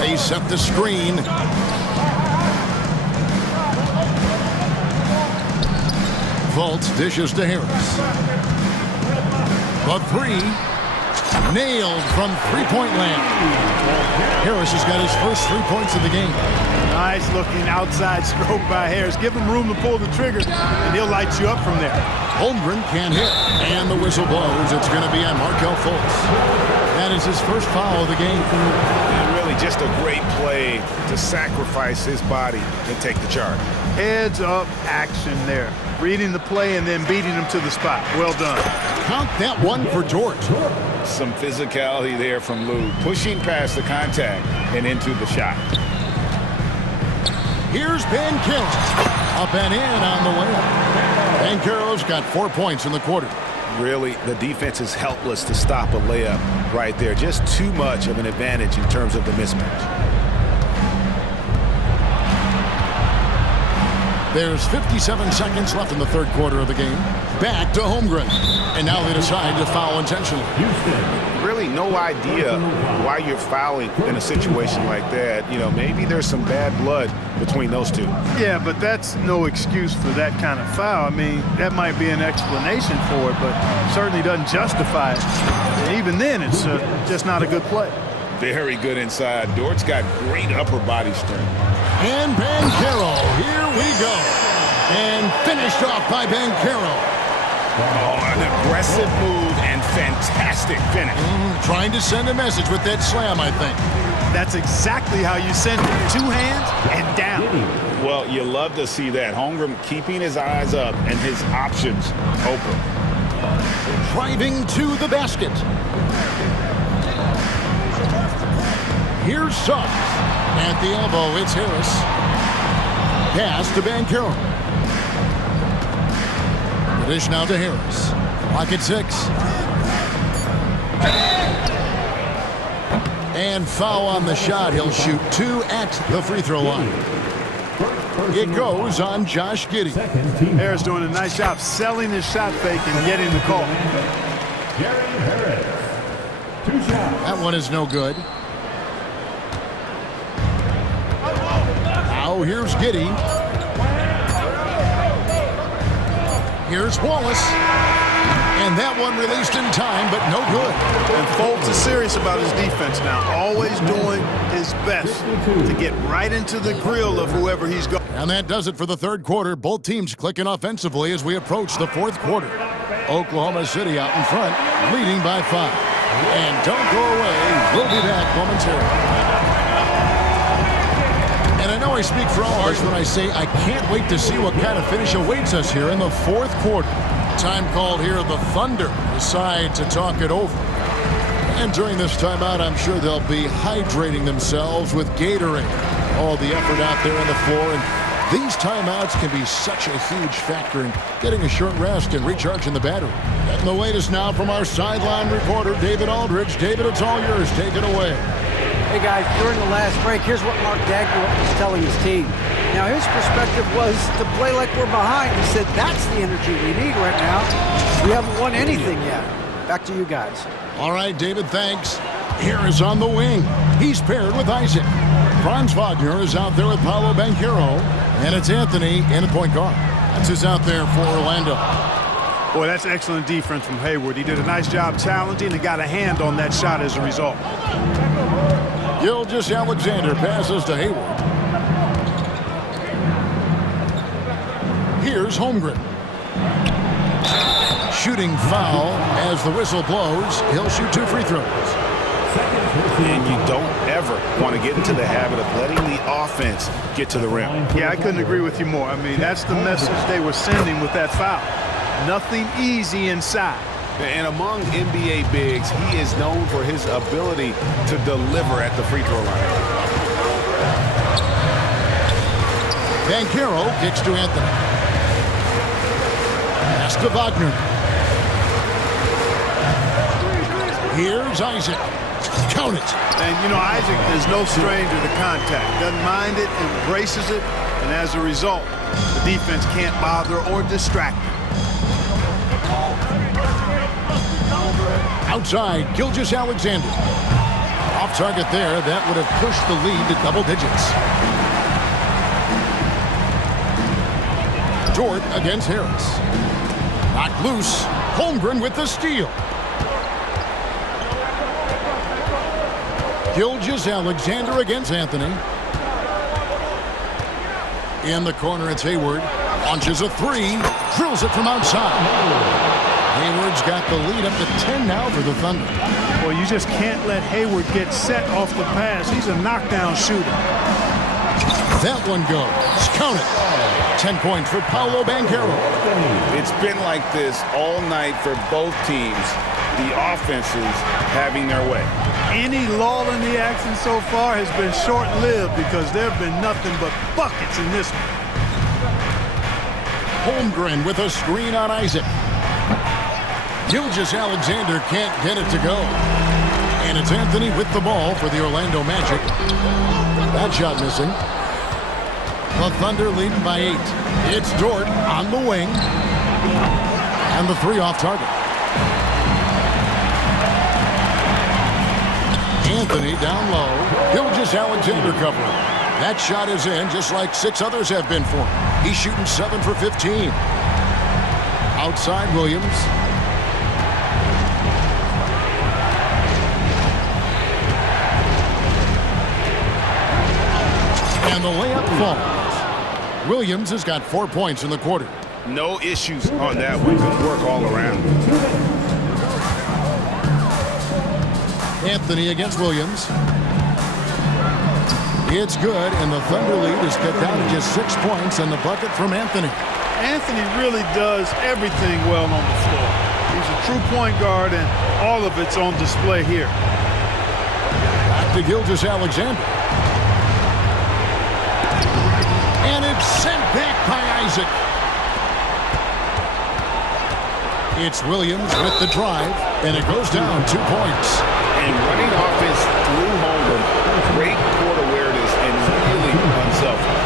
They set the screen. Fultz dishes to Harris. The 3. Nailed from three-point land. Harris has got his first 3 points of the game. Nice looking outside stroke by Harris. Give him room to pull the trigger, and he'll light you up from there. Holmgren can't hit, and the whistle blows. It's going to be on Markelle Fultz. That is his first foul of the game. And really just a great play to sacrifice his body and take the charge. Heads-up action there. Reading the play and then beating him to the spot. Well done. Count that one for Dort. Some physicality there from Lou, pushing past the contact and into the shot. Here's Banchero. Up and in on the layup. Banchero's got 4 points in the quarter. Really, the defense is helpless to stop a layup right there. Just too much of an advantage in terms of the mismatch. There's 57 seconds left in the third quarter of the game. Back to Holmgren. And now they decide to foul intentionally. Really no idea why you're fouling in a situation like that. You know, maybe there's some bad blood between those two. Yeah, but that's no excuse for that kind of foul. I mean, that might be an explanation for it, but certainly doesn't justify it. And even then, it's just not a good play. Very good inside. Dort's got great upper body strength. And Banchero, here we go. And finished off by Banchero. Oh, an aggressive move and fantastic finish. Trying to send a message with that slam, I think. That's exactly how you send it. 2 hands and down. Well, you love to see that. Holmgren keeping his eyes up and his options open. Driving to the basket. Here's Suggs. At the elbow, it's Harris. Pass to Banchero. The dish now to Harris. Clock at 6. And foul on the shot. He'll shoot 2 at the free throw line. It goes on Josh Giddey. Harris doing a nice job selling his shot fake and getting the call. That one is no good. Now here's Giddey. Here's Wallace. And that one released in time, but no good. And Fultz is serious about his defense now. Always doing his best to get right into the grill of whoever he's going. And that does it for the third quarter. Both teams clicking offensively as we approach the fourth quarter. Oklahoma City out in front, leading by 5. And don't go away. We'll be back momentarily. And I know I speak for all of us when I say I can't wait to see what kind of finish awaits us here in the fourth quarter. Time called here, the Thunder decide to talk it over. And during this timeout, I'm sure they'll be hydrating themselves with Gatorade. All the effort out there on the floor. And these timeouts can be such a huge factor in getting a short rest and recharging the battery. And the latest now from our sideline reporter, David Aldridge. David, it's all yours. Take it away. Hey guys, during the last break, here's what Mark Dagnall was telling his team. Now his perspective was to play like we're behind. He said that's the energy we need right now. We haven't won anything yet. Back to you guys. All right, David, thanks. Harris on the wing. He's paired with Isaac. Franz Wagner is out there with Paolo Banchero. And it's Anthony in the point guard. That's who's out there for Orlando. Boy, that's excellent defense from Hayward. He did a nice job challenging and got a hand on that shot as a result. Gilgeous-Alexander passes to Hayward. Here's Holmgren. Shooting foul as the whistle blows. He'll shoot 2 free throws. And you don't ever want to get into the habit of letting the offense get to the rim. Yeah, I couldn't agree with you more. I mean, that's the message they were sending with that foul. Nothing easy inside. And among NBA bigs, he is known for his ability to deliver at the free throw line. Banchero kicks to Anthony. Pass to Wagner. Here's Isaac. Count it. And, you know, Isaac is no stranger to contact. Doesn't mind it, embraces it, and as a result, the defense can't bother or distract him. Outside, Gilgeous-Alexander. Off target there. That would have pushed the lead to double digits. Dort against Harris. Knocked loose. Holmgren with the steal. Gilgeous-Alexander against Anthony. In the corner, it's Hayward. Launches a 3. Drills it from outside. Hayward's got the lead up to 10 now for the Thunder. Well, you just can't let Hayward get set off the pass. He's a knockdown shooter. That one goes. Count it. 10 points for Paolo Banchero. It's been like this all night for both teams. The offenses having their way. Any lull in the action so far has been short-lived because there have been nothing but buckets in this one. Holmgren with a screen on Isaac. Gilgeous-Alexander can't get it to go. And it's Anthony with the ball for the Orlando Magic. That shot missing. The Thunder leading by 8. It's Dort on the wing. And the 3 off target. Anthony down low. Gilgeous-Alexander covering. That shot is in, just like 6 others have been for him. He's shooting 7 for 15. Outside Williams. And the layup falls. Williams has got 4 points in the quarter. No issues on that one. Good work all around. Anthony against Williams. It's good, and the Thunder lead is cut down to just 6 points, and the bucket from Anthony. Anthony really does everything well on the floor. He's a true point guard, and all of it's on display here. Back to Gilgeous-Alexander. And it's sent back by Isaac. It's Williams with the drive, and it goes down 2 points. And running offense through Holmgren, great court awareness and really unselfish.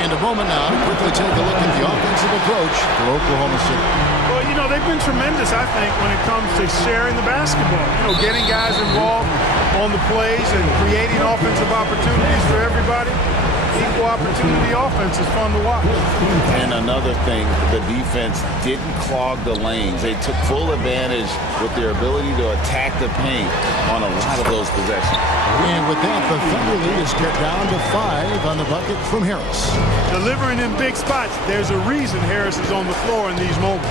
And a moment now to quickly take a look at the offensive approach for Oklahoma City. Well, you know, they've been tremendous, I think, when it comes to sharing the basketball. You know, getting guys involved on the plays and creating offensive opportunities for everybody. Equal opportunity offense is fun to watch. And another thing, the defense didn't clog the lanes. They took full advantage with their ability to attack the paint on a lot of those possessions. And with that, the Thunder lead is cut down to 5 on the bucket from Harris. Delivering in big spots. There's a reason Harris is on the floor in these moments.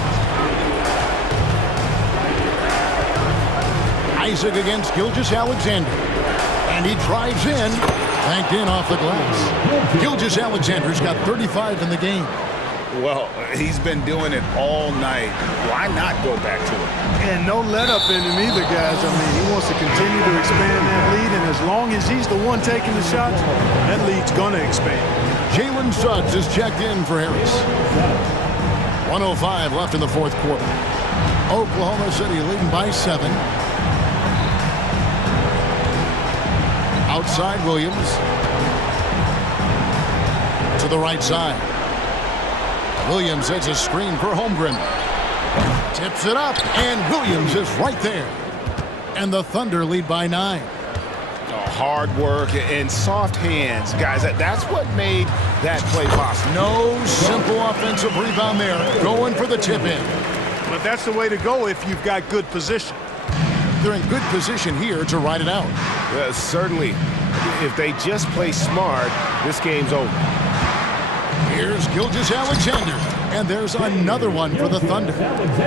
Isaac against Gilgeous-Alexander. And he drives in. Banked in off the glass. Gilgeous-Alexander's got 35 in the game. Well, he's been doing it all night. Why not go back to it? And no let up in him either, guys. I mean, he wants to continue to expand that lead, and as long as he's the one taking the shots, that lead's going to expand. Jalen Suggs is checked in for Harris. 1:05 left in the 4th quarter. Oklahoma City leading by 7. Outside Williams. To the right side. Williams hits a screen for Holmgren. Tips it up, and Williams is right there. And the Thunder lead by 9. Hard work and soft hands. Guys, that's what made that play possible. No simple offensive rebound there. Going for the tip-in. But that's the way to go if you've got good position. They're in good position here to ride it out. Certainly. If they just play smart, this game's over. Here's Gilgeous-Alexander. And there's another one for the Thunder.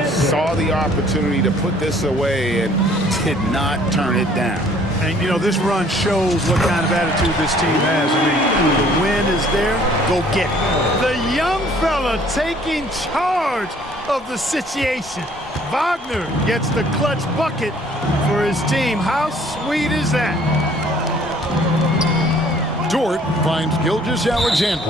Saw the opportunity to put this away and did not turn it down. And, you know, this run shows what kind of attitude this team has. I mean, the win is there. Go get it. The young fella taking charge of the situation. Wagner gets the clutch bucket for his team. How sweet is that? Dort finds Gilgeous-Alexander.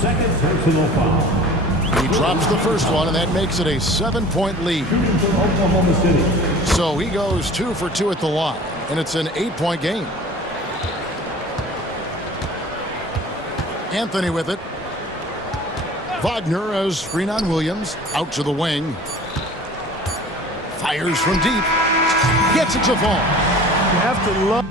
Second personal foul. He drops the first one, and that makes it a 7-point lead. Oklahoma City. So he goes 2 for 2 at the line, and it's an 8-point game. Anthony with it. Wagner as screen on Williams. Out to the wing. Fires from deep. Gets it to fall. You have to love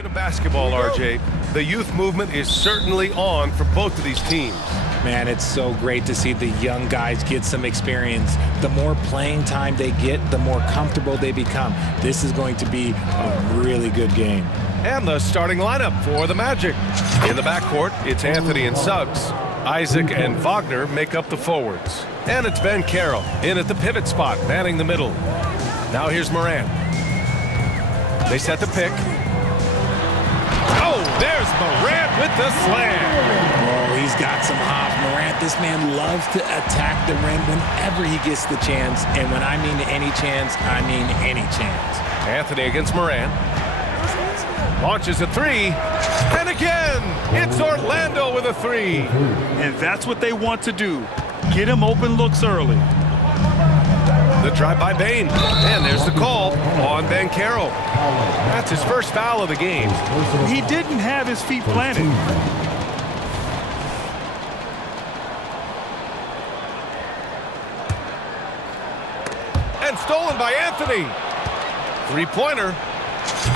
Speaking of basketball, RJ, the youth movement is certainly on for both of these teams. Man, it's so great to see the young guys get some experience. The more playing time they get, the more comfortable they become. This is going to be a really good game. And the starting lineup for the Magic. In the backcourt, it's Anthony and Suggs. Isaac and Wagner make up the forwards. And it's Ben Carroll in at the pivot spot, manning the middle. Now here's Morant. They set the pick. Oh, there's Morant with the slam. Oh, he's got some hop. Morant, this man loves to attack the rim whenever he gets the chance. And when I mean any chance, I mean any chance. Anthony against Morant. Launches a three. And again, it's Orlando with a three. And that's what they want to do. Get him open looks early. The drive by Bain. And there's the call on Ben Carroll. That's his first foul of the game. He didn't have his feet planted. And stolen by Anthony. Three-pointer.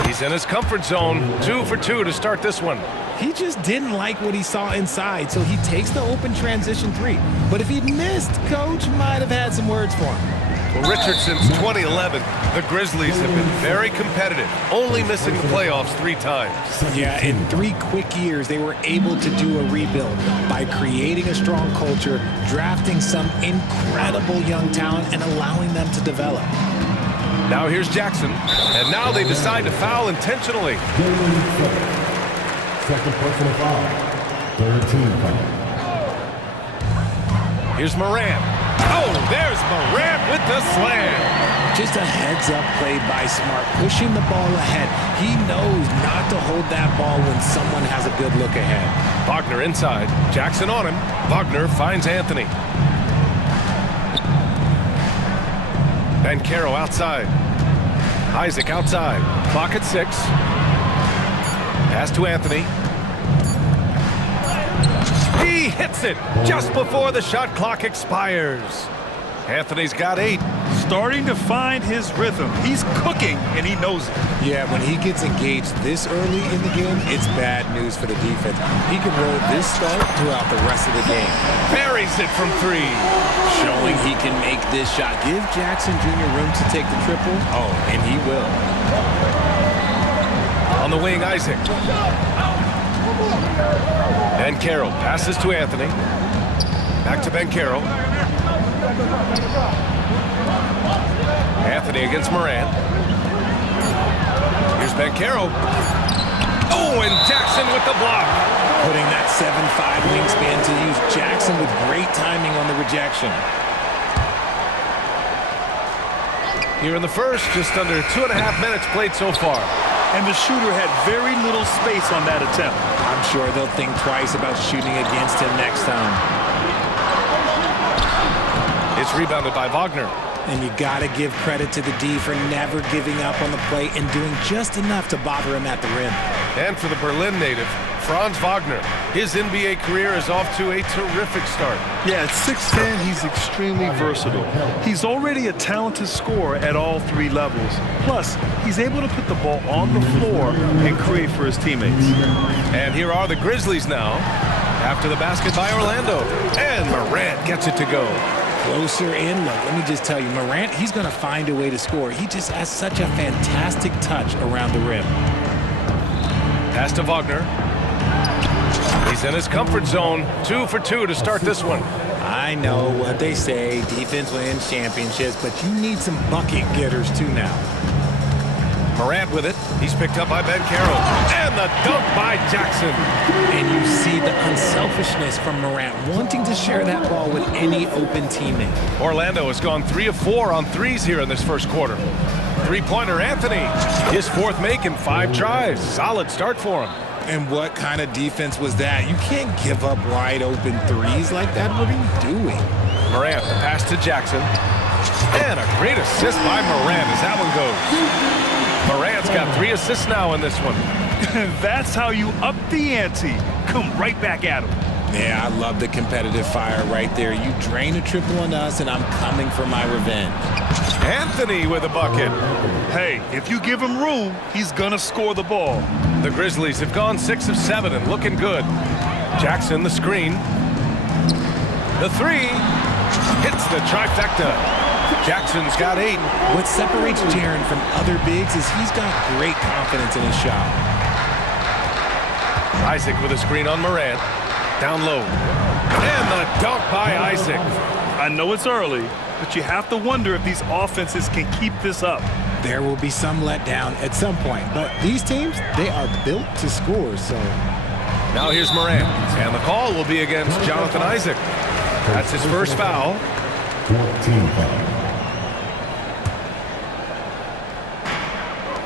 He's in his comfort zone. 2 for 2 to start this one. He just didn't like what he saw inside, so he takes the open transition three. But if he'd missed, Coach might have had some words for him. Well, Richard, since 2011, the Grizzlies have been very competitive, only missing the playoffs 3 times. Yeah, in 3 quick years, they were able to do a rebuild by creating a strong culture, drafting some incredible young talent, and allowing them to develop. Now here's Jackson, and now they decide to foul intentionally. Second personal foul. 13 foul. Here's Morant. Oh, there's Morant with the slam. Just a heads-up play by Smart, pushing the ball ahead. He knows not to hold that ball when someone has a good look ahead. Wagner inside. Jackson on him. Wagner finds Anthony. Ben Carroll outside. Isaac outside. Clock at 6. Pass to Anthony. He hits it just before the shot clock expires. Anthony's got 8. Starting to find his rhythm. He's cooking, and he knows it. Yeah, when he gets engaged this early in the game, it's bad news for the defense. He can roll this start throughout the rest of the game. Buries it from 3. Showing he can make this shot. Give Jackson Jr. room to take the triple. Oh, and he will. On the wing, Isaac. Ben Carroll passes to Anthony. Back to Ben Carroll. Anthony against Morant. Here's Ben Carroll. Oh, and Jackson with the block. Putting that 7'5" wingspan to use. Jackson with great timing on the rejection. Here in the first, just under 2.5 minutes played so far. And the shooter had very little space on that attempt. I'm sure they'll think twice about shooting against him next time. It's rebounded by Wagner. And you got to give credit to the D for never giving up on the play and doing just enough to bother him at the rim. And for the Berlin native, Franz Wagner. His NBA career is off to a terrific start. Yeah, at 6'10", he's extremely versatile. He's already a talented scorer at all 3 levels. Plus, he's able to put the ball on the floor and create for his teammates. And here are the Grizzlies now, after the basket by Orlando. And Morant gets it to go. Closer in. Look, let me just tell you, Morant, he's going to find a way to score. He just has such a fantastic touch around the rim. Pass to Wagner. He's in his comfort zone. 2 for 2 to start this one. I know what they say, defense wins championships, but you need some bucket getters too now. Morant with it. He's picked up by Ben Carroll. And the dunk by Jackson. And you see the unselfishness from Morant, wanting to share that ball with any open teammate. Orlando has gone 3 of 4 on threes here in this first quarter. Three-pointer Anthony. His 4th make in 5 tries. Solid start for him. And what kind of defense was that? You can't give up wide open threes like that. What are you doing? Morant, the pass to Jackson. And a great assist by Morant as that one goes. Morant's got 3 assists now in this one. That's how you up the ante. Come right back at him. Yeah, I love the competitive fire right there. You drain a triple on us, and I'm coming for my revenge. Anthony with a bucket. Hey, if you give him room, he's gonna score the ball. The Grizzlies have gone 6 of 7 and looking good. Jackson, the screen. The three hits the trifecta. Jackson's got 8. What separates Jaren from other bigs is he's got great confidence in his shot. Isaac with a screen on Morant. Down low. And the dunk by Isaac. I know it's early, but you have to wonder if these offenses can keep this up. There will be some letdown at some point, but these teams, they are built to score, so. Now here's Morant, and the call will be against Jonathan Isaac. That's his first foul. 14 foul.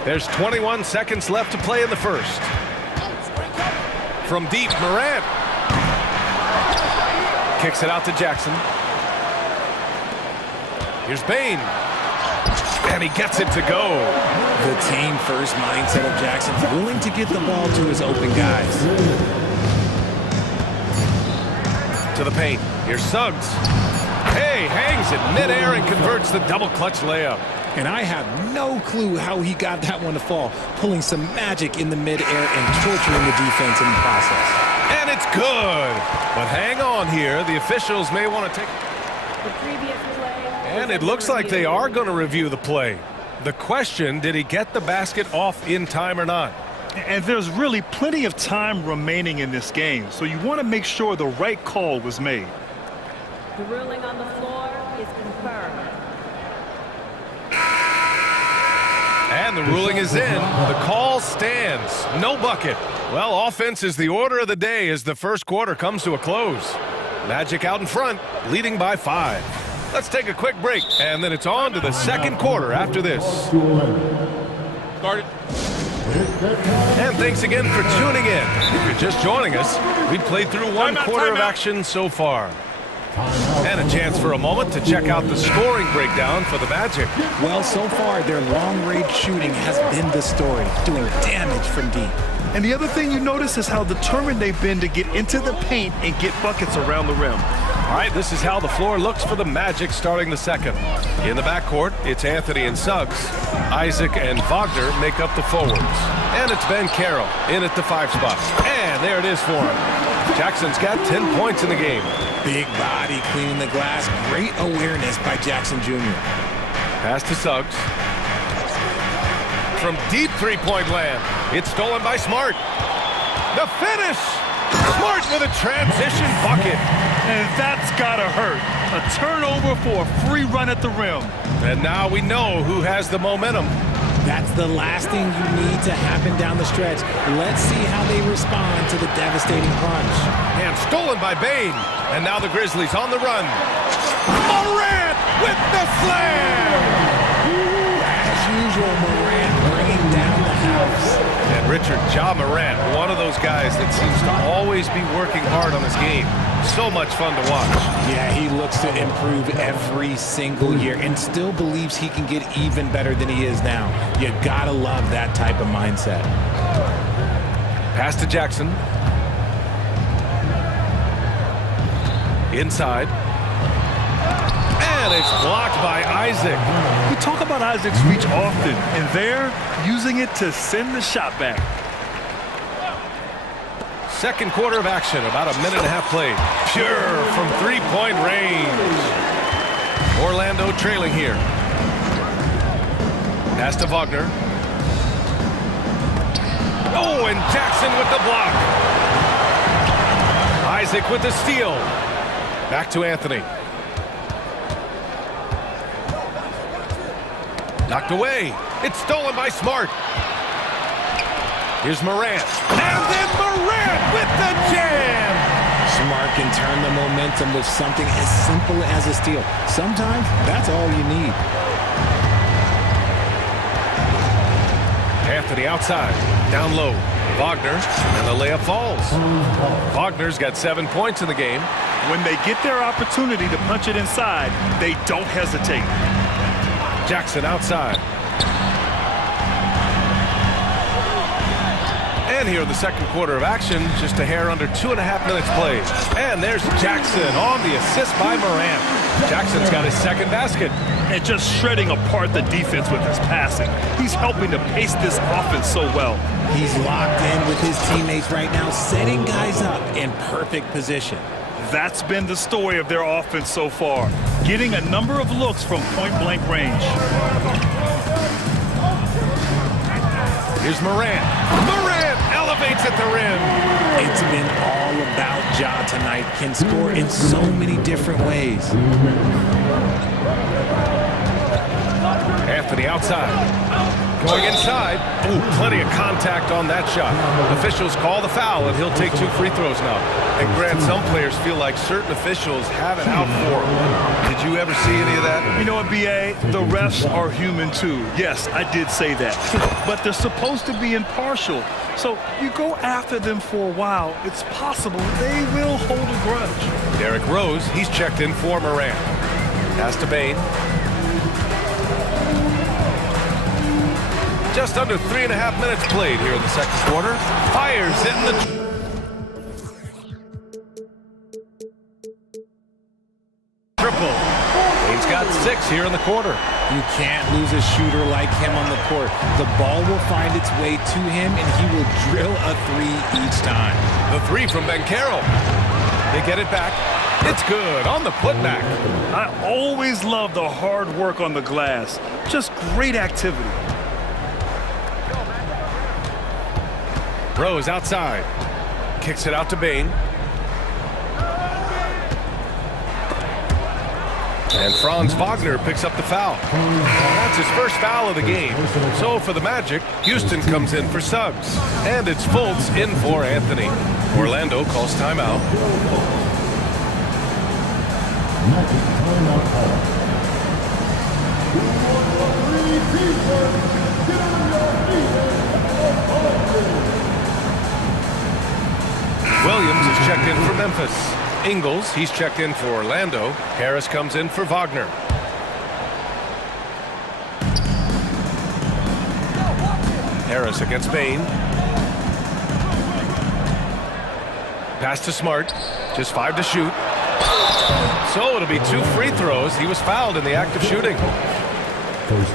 There's 21 seconds left to play in the first. From deep, Morant kicks it out to Jackson. Here's Bain. And he gets it to go. The team-first mindset of Jackson, willing to get the ball to his open guys. To the paint. Here's Suggs. Hey, hangs it midair and converts the double clutch layup. And I have no clue how he got that one to fall, pulling some magic in the midair and torturing the defense in the process. And it's good. But hang on here. The officials may want to take... The previous play. And it looks like they are going to review the play. The question, did he get the basket off in time or not? And there's really plenty of time remaining in this game, so you want to make sure the right call was made. The ruling on the floor is confirmed. And the ruling is in. The call stands. No bucket. Well, offense is the order of the day as the first quarter comes to a close. Magic out in front, leading by 5. Let's take a quick break, and then it's on to the second quarter after this. Started. And thanks again for tuning in. If you're just joining us, we've played through one quarter of action so far. And a chance for a moment to check out the scoring breakdown for the Magic. Well, so far, their long-range shooting has been the story, doing damage from deep. And the other thing you notice is how determined they've been to get into the paint and get buckets around the rim. All right, this is how the floor looks for the Magic starting the second. In the backcourt, it's Anthony and Suggs. Isaac and Wagner make up the forwards. And it's Ben Carroll in at the 5 spot. And there it is for him. Jackson's got 10 points in the game. Big body cleaning the glass. Great awareness by Jackson Jr. Pass to Suggs. From deep three-point land, it's stolen by Smart. The finish! Smart with a transition bucket. And that's gotta hurt. A turnover for a free run at the rim. And now we know who has the momentum. That's the last thing you need to happen down the stretch. Let's see how they respond to the devastating punch. And stolen by Bain. And now the Grizzlies on the run. Morant with the slam! As usual, Morant bringing down the house. And Richard, Ja Morant, one of those guys that seems to always be working hard on his game. So much fun to watch. Yeah, he looks to improve every single year and still believes he can get even better than he is now. You gotta love that type of mindset. Pass to Jackson. Inside. And it's blocked by Isaac. We talk about Isaac's reach often, and they're using it to send the shot back. Second quarter of action, about a minute and a half played. Pure from three-point range. Orlando trailing here. Pass to Wagner. Oh, and Jackson with the block. Isaac with the steal. Back to Anthony. Knocked away. It's stolen by Smart. Here's Morant. And then Morant with the jam! Smart can turn the momentum with something as simple as a steal. Sometimes that's all you need. Anthony outside. Down low. Wagner. And the layup falls. Wagner's got 7 points in the game. When they get their opportunity to punch it inside, they don't hesitate. Jackson outside. And here in the second quarter of action, just a hair under 2.5 minutes played. And there's Jackson on the assist by Morant. Jackson's got his second basket. And just shredding apart the defense with his passing. He's helping to pace this offense so well. He's locked in with his teammates right now, setting guys up in perfect position. That's been the story of their offense so far, getting a number of looks from point-blank range. Here's Morant. Morant elevates at the rim. It's been all about Ja tonight. Can score in so many different ways. Anthony outside. Going inside. Ooh, plenty of contact on that shot. Officials call the foul, and he'll take 2 free throws now. And Grant, some players feel like certain officials have it out for them. Did you ever see any of that? You know what, B.A.? The refs are human, too. Yes, I did say that. But they're supposed to be impartial. So you go after them for a while, it's possible they will hold a grudge. Derrick Rose, he's checked in for Morant. Pass to Bane. Just under 3.5 minutes played here in the second quarter. Fires in the... triple. He's got 6 here in the quarter. You can't lose a shooter like him on the court. The ball will find its way to him, and he will drill a 3 each time. The 3 from Banchero. They get it back. It's good on the putback. I always love the hard work on the glass. Just great activity. Rose outside. Kicks it out to Bane. And Franz Wagner picks up the foul. That's his first foul of the game. So for the Magic, Houston comes in for Suggs. And it's Fultz in for Anthony. Orlando calls timeout. Williams is checked in for Memphis. Ingles, he's checked in for Orlando. Harris comes in for Wagner. Harris against Bane. Pass to Smart. Just 5 to shoot. So it'll be 2 free throws. He was fouled in the act of shooting.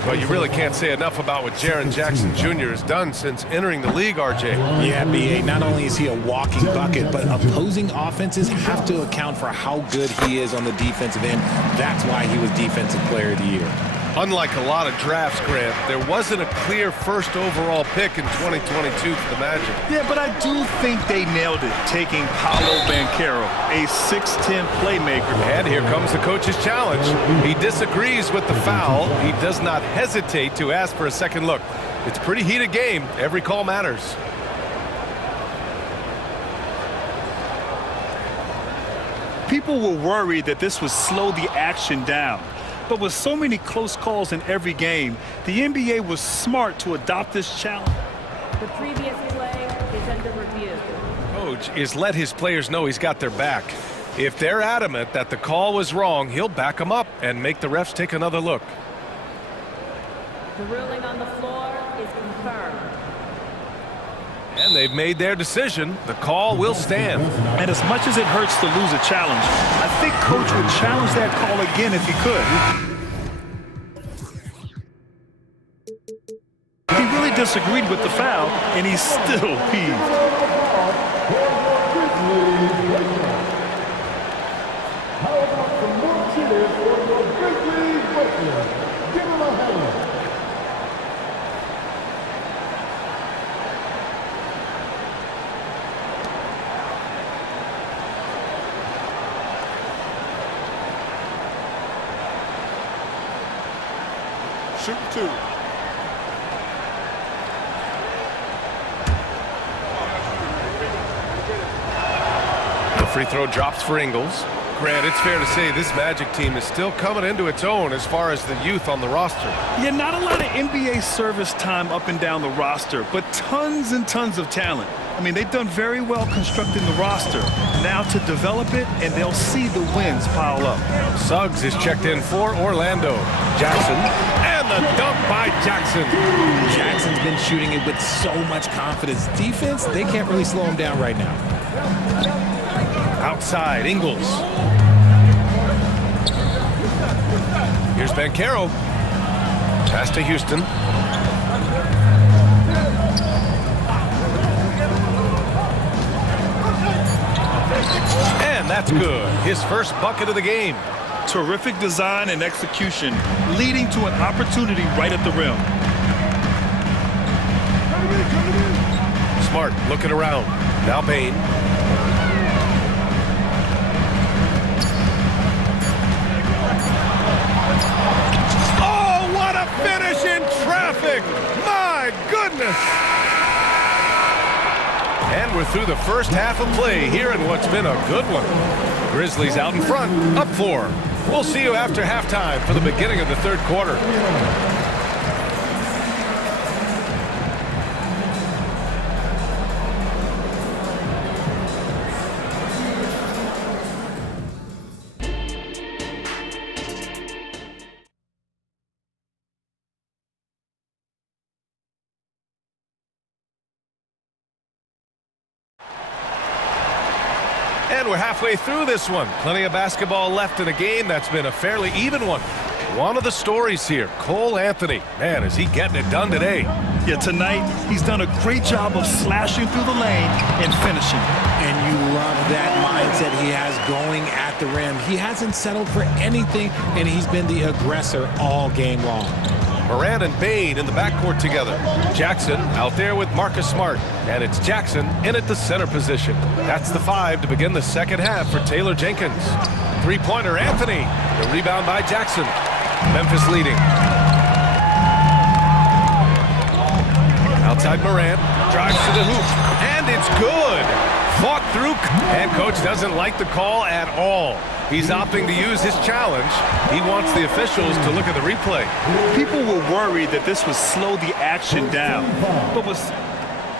But you really can't say enough about what Jaren Jackson Jr. has done since entering the league, RJ. Yeah, B.A., not only is he a walking bucket, but opposing offenses have to account for how good he is on the defensive end. That's why he was Defensive Player of the Year. Unlike a lot of drafts, Grant, there wasn't a clear first overall pick in 2022 for the Magic. Yeah, but I do think they nailed it, taking Paolo Banchero, a 6'10 playmaker. And here comes the coach's challenge. He disagrees with the foul. He does not hesitate to ask for a second look. It's a pretty heated game. Every call matters. People were worried that this would slow the action down. But with so many close calls in every game, the NBA was smart to adopt this challenge. The previous play is under review. Coach is let his players know he's got their back. If they're adamant that the call was wrong, he'll back them up and make the refs take another look. The ruling on the floor is confirmed. And they've made their decision. The call will stand. And as much as it hurts to lose a challenge, I think Coach would challenge that call again if he could. He really disagreed with the foul, and he's still peeved. How about some more cheers for your big league breakthrough? Give him a hand. Shoot 2. The free throw drops for Ingles. Grant, it's fair to say this Magic team is still coming into its own as far as the youth on the roster. Yeah, not a lot of NBA service time up and down the roster, but tons and tons of talent. I mean, they've done very well constructing the roster. Now to develop it, and they'll see the wins pile up. Suggs is checked in for Orlando. Jackson, and And the dunk by Jackson. Jackson's been shooting it with so much confidence. Defense, they can't really slow him down right now. Outside, Ingles. Here's Bancaro. Pass to Houston. And that's good. His first bucket of the game. Terrific design and execution, leading to an opportunity right at the rim. Smart looking around. Now Bain. Oh, what a finish in traffic! My goodness! And we're through the first half of play here in what's been a good one. Grizzlies out in front, up 4. We'll see you after halftime for the beginning of the third quarter. And we're halfway through this one. Plenty of basketball left in a game that's been a fairly even one. One of the stories here, Cole Anthony. Man, is he getting it done today. Yeah, tonight he's done a great job of slashing through the lane and finishing. And you love that mindset he has going at the rim. He hasn't settled for anything, and he's been the aggressor all game long. Morant and Bain in the backcourt together. Jackson out there with Marcus Smart. And it's Jackson in at the center position. That's the 5 to begin the second half for Taylor Jenkins. Three-pointer, Anthony. The rebound by Jackson. Memphis leading. Outside Morant. Drives to the hoop. And it's good. Fought through. And coach doesn't like the call at all. He's opting to use his challenge. He wants the officials to look at the replay. People were worried that this would slow the action down, but was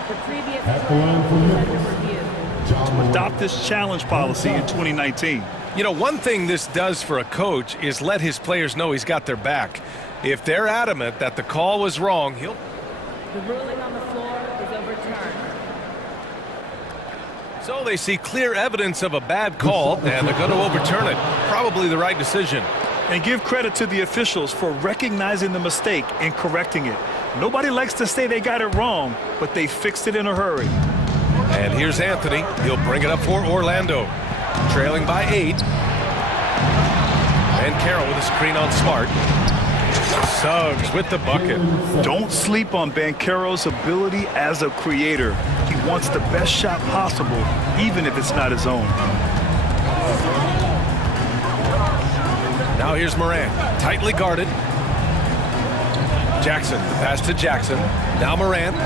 The previous under review. to adopt this challenge policy in 2019. You know, one thing this does for a coach is let his players know he's got their back. If they're adamant that the call was wrong, he'll... The ruling on the floor is overturned. So they see clear evidence of a bad call, and they're going to overturn it. Probably the right decision. And give credit to the officials for recognizing the mistake and correcting it. Nobody likes to say they got it wrong, but they fixed it in a hurry. And here's Anthony. He'll bring it up for Orlando. Trailing by 8. And Carroll with a screen on Smart. Suggs with the bucket. Don't sleep on Banchero's ability as a creator. He wants the best shot possible, even if it's not his own. Now here's Morant, tightly guarded. Jackson, the pass to Jackson. Now Morant.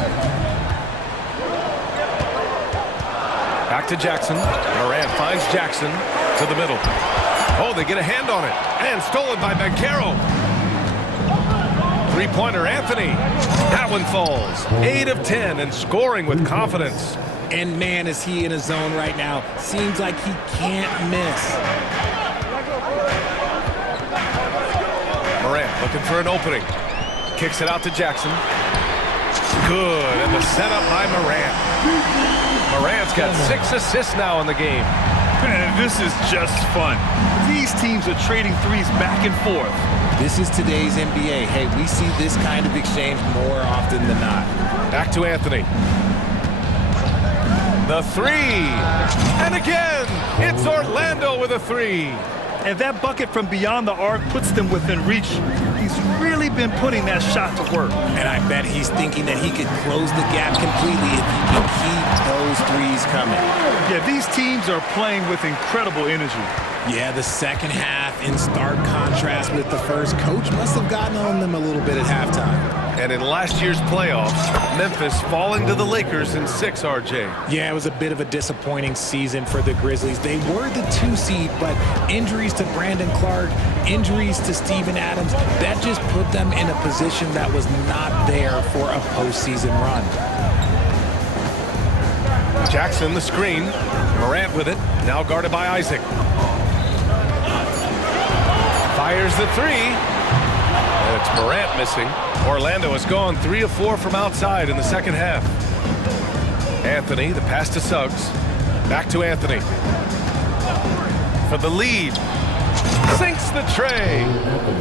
Back to Jackson. Morant finds Jackson to the middle. Oh, they get a hand on it. And stolen by Banchero. Three-pointer, Anthony. That one falls. 8 of 10 and scoring with confidence. And man, is he in a zone right now. Seems like he can't miss. Morant looking for an opening. Kicks it out to Jackson. Good, and the setup by Morant. Morant's got 6 assists now in the game. Man, this is just fun. These teams are trading threes back and forth. This is today's NBA. Hey, we see this kind of exchange more often than not. Back to Anthony. The 3. And again, it's Orlando with a 3. And that bucket from beyond the arc puts them within reach. He's really been putting that shot to work. And I bet he's thinking that he could close the gap completely if he can keep those threes coming. Yeah, these teams are playing with incredible energy. Yeah, the second half in stark contrast with the first. Coach must have gotten on them a little bit at halftime. And in last year's playoffs, Memphis falling to the Lakers in 6, RJ. Yeah, it was a bit of a disappointing season for the Grizzlies. They were the 2 seed, but injuries to Brandon Clark, injuries to Steven Adams, that just put them in a position that was not there for a postseason run. Jackson, the screen. Morant with it, now guarded by Isaac. Fires the 3. And it's Morant missing. Orlando has gone 3 of 4 from outside in the second half. Anthony, the pass to Suggs. Back to Anthony. For the lead. Sinks the tray.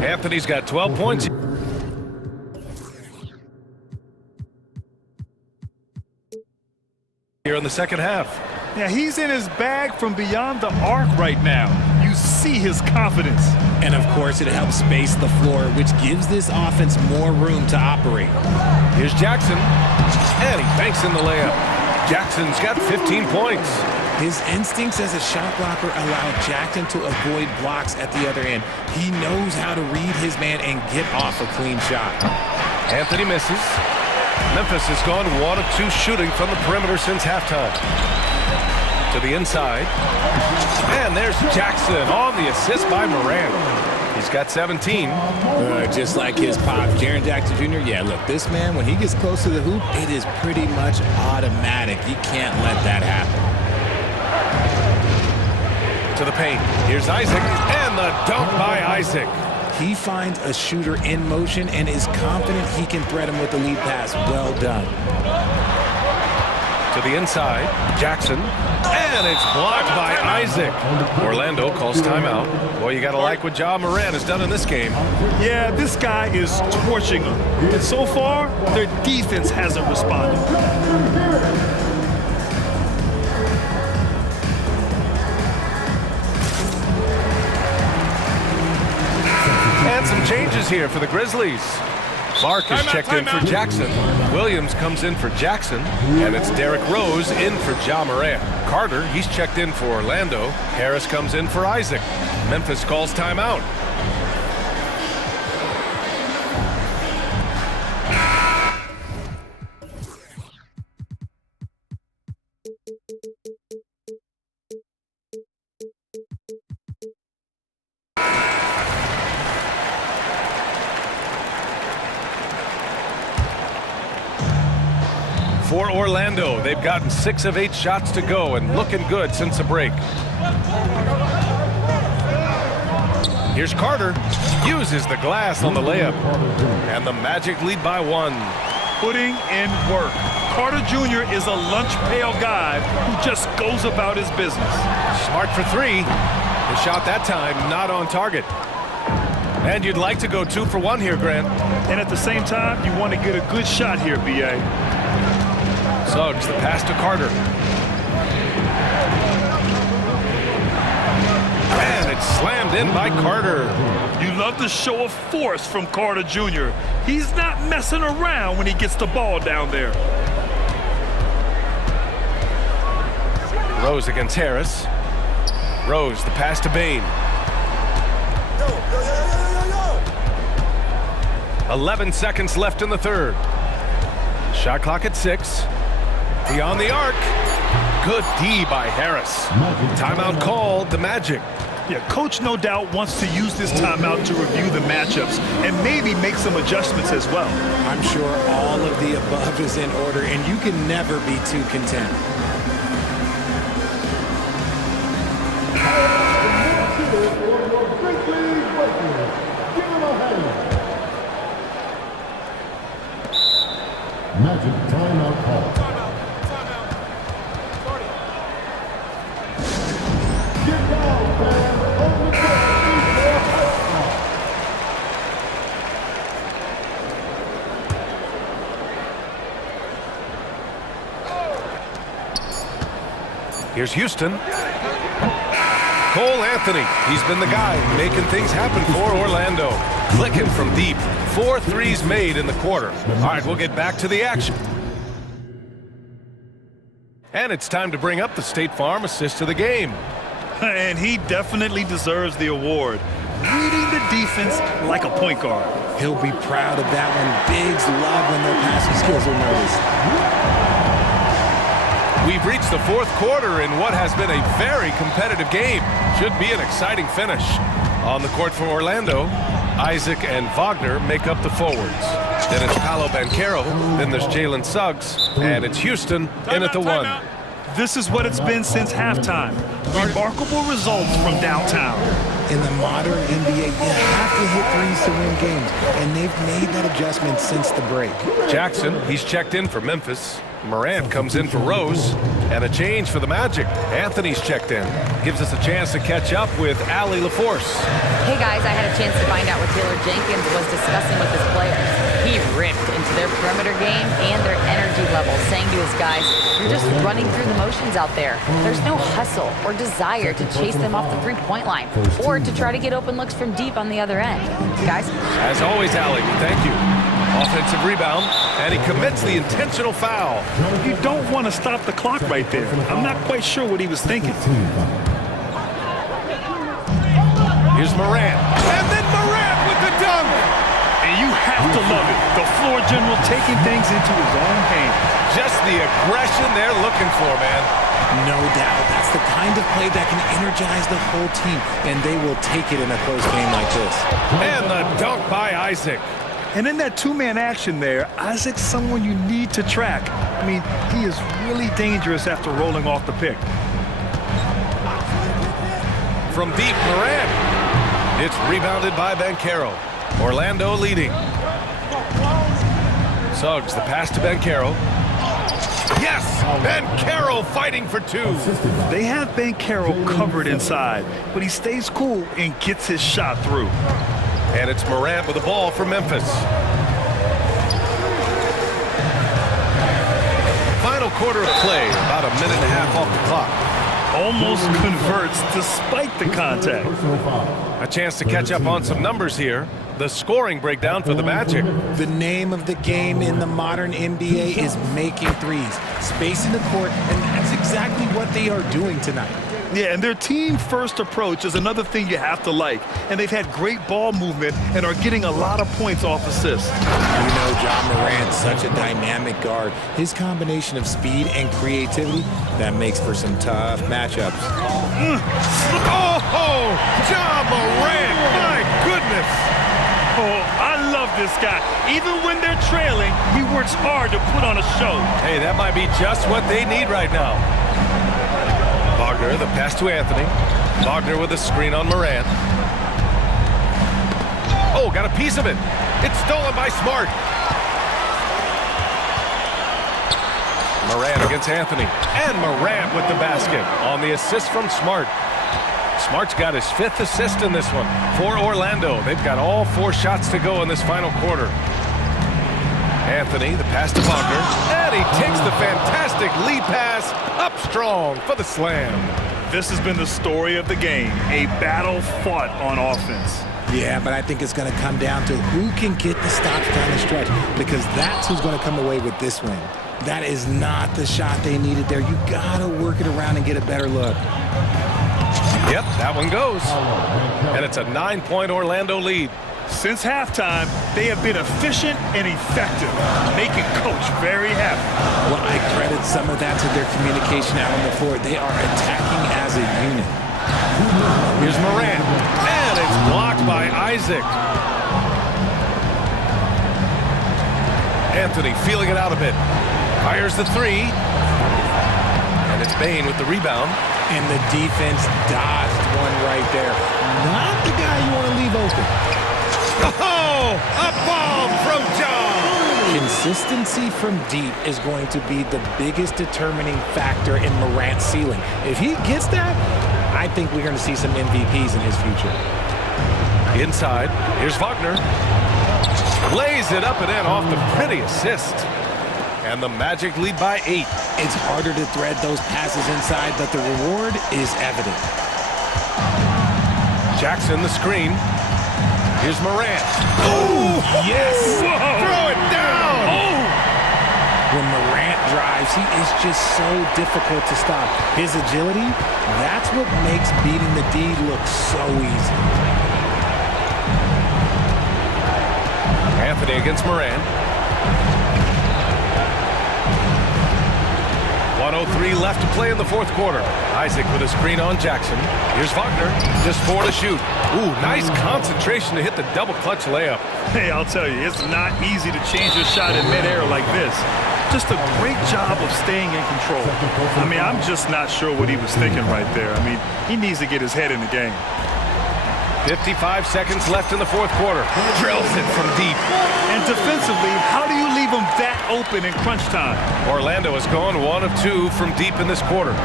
Anthony's got 12 points. Here in the second half. Yeah, he's in his bag from beyond the arc right now. You see his confidence. And of course, it helps space the floor, which gives this offense more room to operate. Here's Jackson. And he banks in the layup. Jackson's got 15 points. His instincts as a shot blocker allow Jackson to avoid blocks at the other end. He knows how to read his man and get off a clean shot. Anthony misses. Memphis has gone 1 of 2 shooting from the perimeter since halftime. To the inside. And there's Jackson on the assist by Morant. He's got 17. Just like his pop, Jaren Jackson Jr. Yeah, look, this man, when he gets close to the hoop, it is pretty much automatic. You can't let that happen. To the paint. Here's Isaac. And the dunk by Isaac. He finds a shooter in motion and is confident he can thread him with the lead pass. Well done. To the inside, Jackson. And it's blocked by Isaac. Orlando calls timeout. Boy, you got to like what Ja Morant has done in this game. Yeah, this guy is torching them. And so far, their defense hasn't responded. And some changes here for the Grizzlies. Mark is checked in for Jackson. Williams comes in for Jackson. And it's Derrick Rose in for Ja Morant. Carter, he's checked in for Orlando. Harris comes in for Isaac. Memphis calls timeout. For Orlando, they've gotten 6 of 8 shots to go and looking good since the break. Here's Carter. Uses the glass on the layup. And the Magic lead by 1. Putting in work. Carter Jr. is a lunch pail guy who just goes about his business. Smart for 3. The shot that time not on target. And you'd like to go 2 for 1 here, Grant. And at the same time, you want to get a good shot here, B.A. Suggs, the pass to Carter. And it's slammed in by Carter. You love the show of force from Carter Jr. He's not messing around when he gets the ball down there. Rose against Harris. Rose, the pass to Bain. 11 seconds left in the third. Shot clock at 6. Beyond the arc. Good D by Harris. Timeout called, the Magic. Yeah, coach no doubt wants to use this timeout to review the matchups and maybe make some adjustments as well. I'm sure all of the above is in order, and you can never be too content. Magic timeout call. Here's Houston. Cole Anthony. He's been the guy making things happen for Orlando. Clicking from deep. 4 threes made in the quarter. All right, we'll get back to the action. And it's time to bring up the State Farm assist of the game. And he definitely deserves the award. Reading the defense like a point guard. He'll be proud of that one. Bigs love when their passing skills are noticed. We've reached the 4th quarter in what has been a very competitive game. Should be an exciting finish. On the court for Orlando, Isaac and Wagner make up the forwards. Then it's Paolo Banchero, then there's Jalen Suggs, and it's Houston in at the 1. This is what it's been since halftime. Remarkable results from downtown. In the modern NBA, you have to hit threes to win games, and they've made that adjustment since the break. Jackson, he's checked in for Memphis. Morant comes in for Rose, and a change for the Magic. Anthony's checked in. Gives us a chance to catch up with Allie LaForce. Hey guys, I had a chance to find out what Taylor Jenkins was discussing with his players. He ripped into their perimeter game and their energy level, saying to his guys, "You're just running through the motions out there. There's no hustle or desire to chase them off the three-point line or to try to get open looks from deep on the other end." Guys? As always, Allie, thank you. Offensive rebound, and he commits the intentional foul. You don't want to stop the clock right there. I'm not quite sure what he was thinking. Here's Morant, and then Morant with the dunk. And you have to love it. The floor general taking things into his own hands. Just the aggression they're looking for, man. No doubt. That's the kind of play that can energize the whole team, and they will take it in a close game like this. And the dunk by Isaac. And in that two-man action there, Isaac's someone you need to track. I mean, he is really dangerous after rolling off the pick. From deep, Morant. It's rebounded by Banchero. Orlando leading. Suggs, the pass to Banchero. Yes! Banchero fighting for two. They have Banchero covered inside, but he stays cool and gets his shot through. And it's Morant with the ball for Memphis. Final quarter of play, about a minute and a half off the clock. Almost converts despite the contact. A chance to catch up on some numbers here. The scoring breakdown for the Magic. The name of the game in the modern NBA is making threes, spacing the court, and that's exactly what they are doing tonight. Yeah, and their team-first approach is another thing you have to like. And they've had great ball movement and are getting a lot of points off assists. You know, John Morant's such a dynamic guard. His combination of speed and creativity, that makes for some tough matchups. Oh, John Morant, my goodness. Oh, I love this guy. Even when they're trailing, he works hard to put on a show. Hey, that might be just what they need right now. Wagner, the pass to Anthony. Wagner with a screen on Morant. Oh, got a piece of it. It's stolen by Smart. Morant against Anthony. And Morant with the basket on the assist from Smart. Smart's got his 5th assist in this one for Orlando. They've got all 4 shots to go in this final quarter. Anthony, the pass to Wagner, and he takes the fantastic lead pass up strong for the slam. This has been the story of the game, a battle fought on offense. Yeah, but I think it's going to come down to who can get the stops down the stretch, because that's who's going to come away with this win. That is not the shot they needed there. You got to work it around and get a better look. Yep, that one goes. And it's a 9-point Orlando lead. Since halftime, they have been efficient and effective, making Coach very happy. Well, I credit some of that to their communication out on the floor. They are attacking as a unit. Here's Morant, and it's blocked by Isaac. Anthony feeling it out a bit. Fires the 3. And it's Bane with the rebound. And the defense dodged one right there. Not the guy you want to leave open. Oh, a bomb from John! Consistency from deep is going to be the biggest determining factor in Morant's ceiling. If he gets that, I think we're going to see some MVPs in his future. Inside, here's Wagner. Lays it up and in off the pretty assist. And the Magic lead by 8. It's harder to thread those passes inside, but the reward is evident. Jackson, the screen. Here's Morant. Oh, yes! Whoa. Throw it down! Oh! When Morant drives, he is just so difficult to stop. His agility, that's what makes beating the D look so easy. Anthony against Morant. 1:03 left to play in the 4th quarter. Isaac with a screen on Jackson. Here's Wagner, just 4 to shoot. Ooh, nice concentration to hit the double clutch layup. Hey, I'll tell you, it's not easy to change your shot in midair like this. Just a great job of staying in control. I mean, I'm just not sure what he was thinking right there. I mean, he needs to get his head in the game. 55 seconds left in the fourth quarter. Drills it from deep. And defensively, how do you leave them that open in crunch time? Orlando has gone 1 of 2 from deep in this quarter.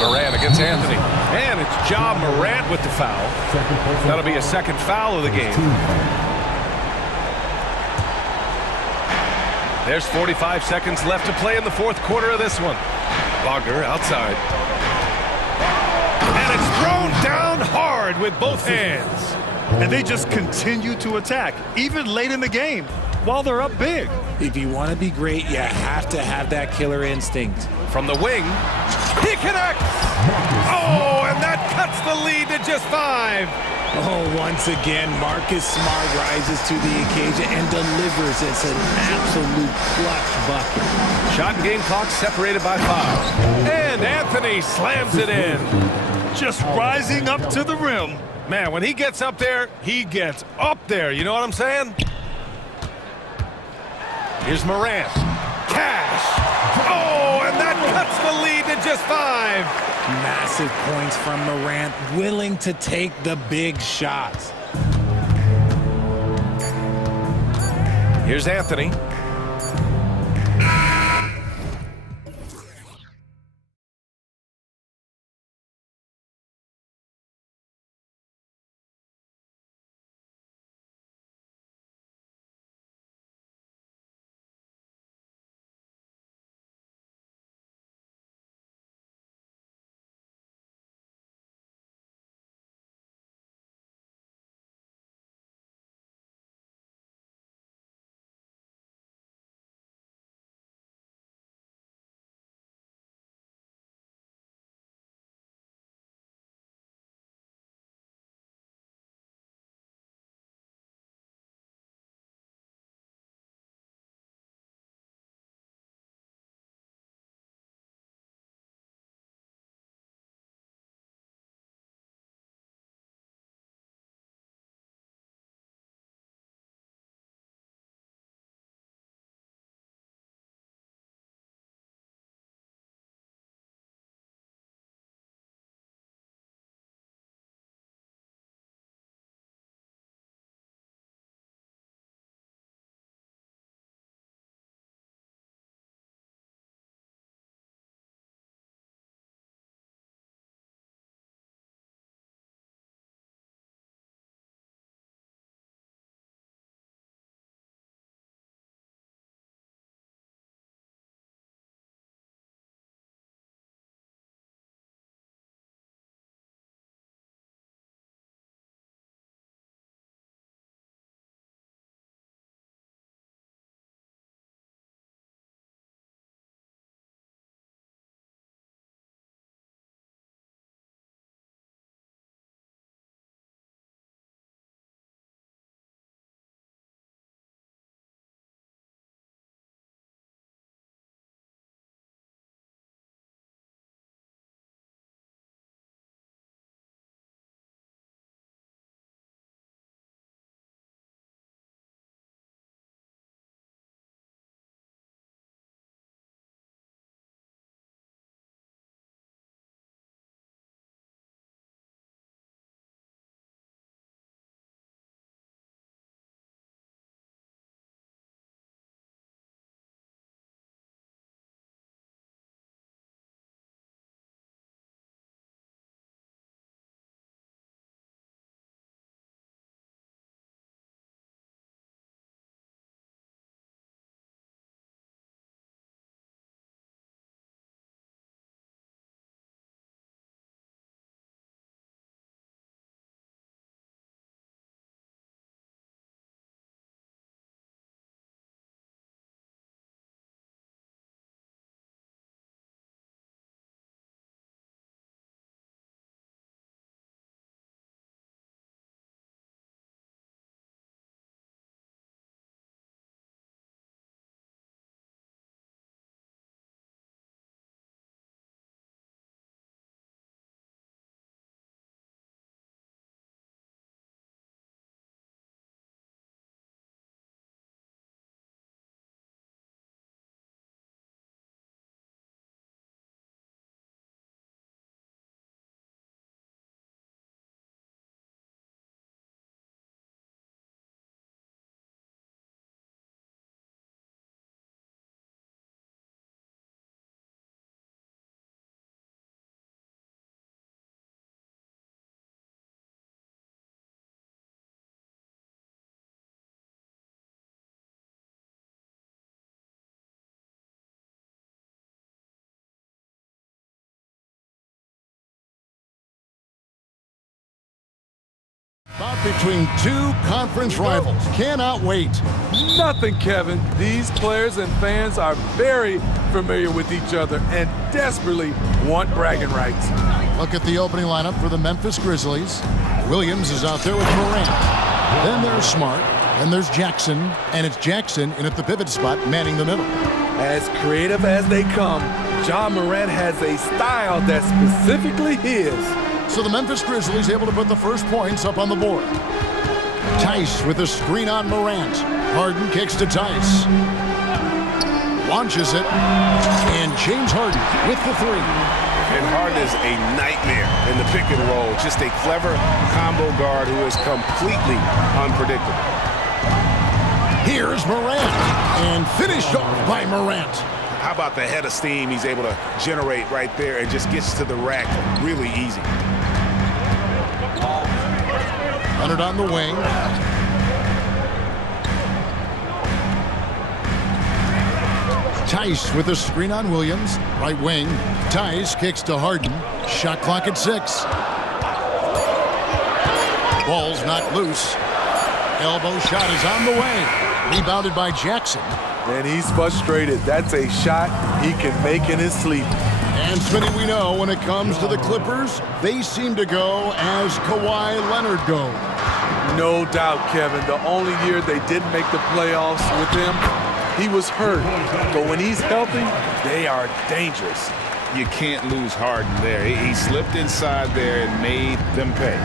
Morant against Anthony. And it's Ja Morant with the foul. That'll be a second foul of the game. There's 45 seconds left to play in the fourth quarter of this one. Wagner outside. And it's thrown down hard with both hands. And they just continue to attack, even late in the game, while they're up big. If you want to be great, you have to have that killer instinct. From the wing, he connects! Oh, and that cuts the lead to just 5. Oh, once again, Marcus Smart rises to the occasion and delivers. It's an absolute clutch bucket. Shot and game clock separated by 5. And Anthony slams it in. Just rising up to the rim. Man, when he gets up there, he gets up there. You know what I'm saying? Here's Morant. Cash. Oh, and that cuts the lead to just 5. Massive points from Morant, willing to take the big shots. Here's Anthony. between two conference rivals. Cannot wait. Nothing, Kevin. These players and fans are very familiar with each other and desperately want bragging rights. Look at the opening lineup for the Memphis Grizzlies. Williams is out there with Morant. Then there's Smart. Then there's Jackson. And it's Jackson in at the pivot spot, manning the middle. As creative as they come, Ja Morant has a style that's specifically his. So the Memphis Grizzlies able to put the first points up on the board. Tice with a screen on Morant. Harden kicks to Tice. Launches it. And James Harden with the three. And Harden is a nightmare in the pick and roll. Just a clever combo guard who is completely unpredictable. Here's Morant. And finished off by Morant. How about the head of steam he's able to generate right there and just gets to the rack really easy. Leonard on the wing. Tice with a screen on Williams. Right wing. Tice kicks to Harden. Shot clock at 6. Ball's knocked loose. Elbow shot is on the way. Rebounded by Jackson. And he's frustrated. That's a shot he can make in his sleep. And Smitty, we know when it comes to the Clippers, they seem to go as Kawhi Leonard goes. No doubt, Kevin. The only year they didn't make the playoffs with him, he was hurt. But when he's healthy, they are dangerous. You can't lose Harden there. He slipped inside there and made them pay.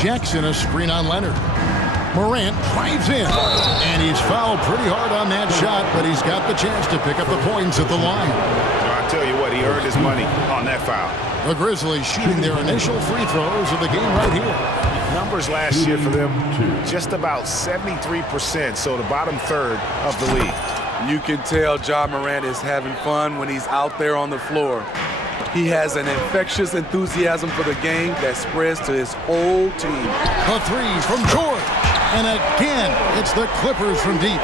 Jackson a screen on Leonard. Morant drives in, and he's fouled pretty hard on that shot, but he's got the chance to pick up the points at the line. I'll tell you what, he earned his money on that foul. The Grizzlies shooting their initial free throws of the game right here. Numbers last year for them, just about 73%, so the bottom third of the league. You can tell Ja Morant is having fun when he's out there on the floor. He has an infectious enthusiasm for the game that spreads to his whole team. A three from George. And again, it's the Clippers from deep.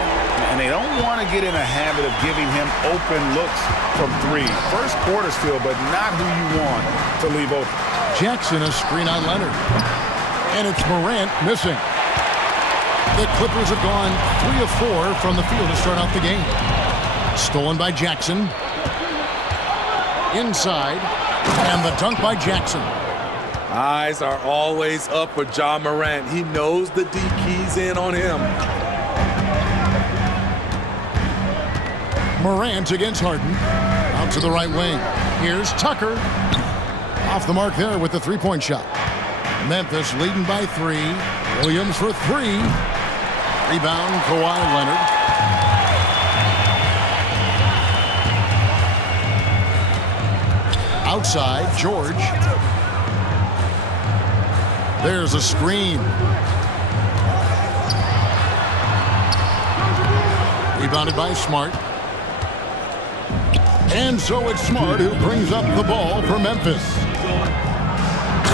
And they don't want to get in a habit of giving him open looks from three. First quarter still, but not who you want to leave open. Jackson a screen on Leonard. And it's Morant missing. The Clippers have gone 3 of 4 from the field to start out the game. Stolen by Jackson. Inside. And the dunk by Jackson. Eyes are always up for Ja Morant. He knows the D keys in on him. Morant against Harden. Out to the right wing. Here's Tucker. Off the mark there with the three-point shot. Memphis leading by 3. Williams for 3. Rebound, Kawhi Leonard. Outside, George. There's a screen. Rebounded by Smart. And so it's Smart who brings up the ball for Memphis.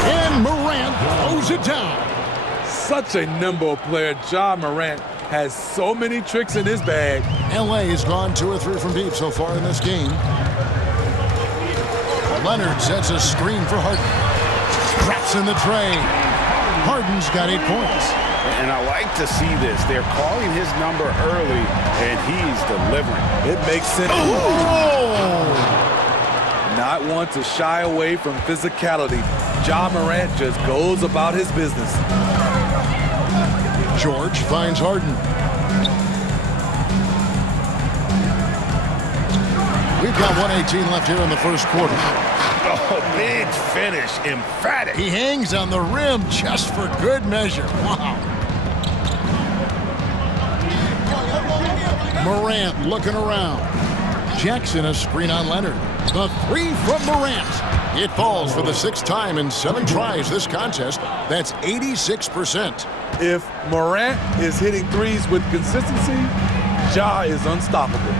And Morant throws it down. Such a nimble player. Ja Morant has so many tricks in his bag. LA has gone 2 or 3 from deep so far in this game. Leonard sets a screen for Harden. Drops in the tray. Harden's got 8 points. And I like to see this. They're calling his number early, and he's delivering. It makes sense. Oh! Not want to shy away from physicality. Ja Morant just goes about his business. George finds Harden. We've got 1:18 left here in the first quarter. Oh, big finish, emphatic. He hangs on the rim just for good measure. Wow. Morant looking around. Jackson a screen on Leonard. The 3 from Morant. It falls for the 6th time in 7 tries this contest. That's 86%. If Morant is hitting threes with consistency, Ja is unstoppable.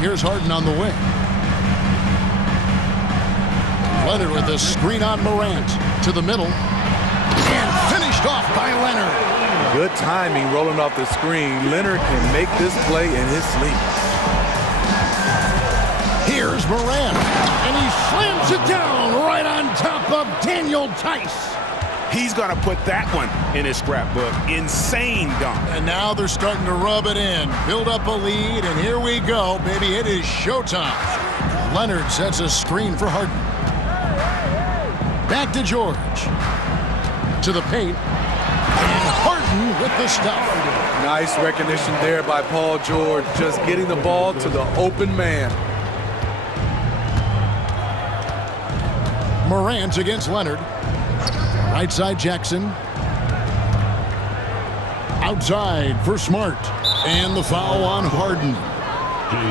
Here's Harden on the wing. Leonard with a screen on Morant. To the middle. And finished off by Leonard. Good timing rolling off the screen. Leonard can make this play in his sleep. Here's Morant, and he slams it down right on top of Daniel Tice. He's going to put that one in his scrapbook. Insane dunk. And now they're starting to rub it in, build up a lead, and here we go, baby. It is showtime. Leonard sets a screen for Harden. Back to George. To the paint. And Harden with the stuff. Nice recognition there by Paul George, just getting the ball to the open man. Morant against Leonard. Right side Jackson. Outside for Smart. And the foul on Harden.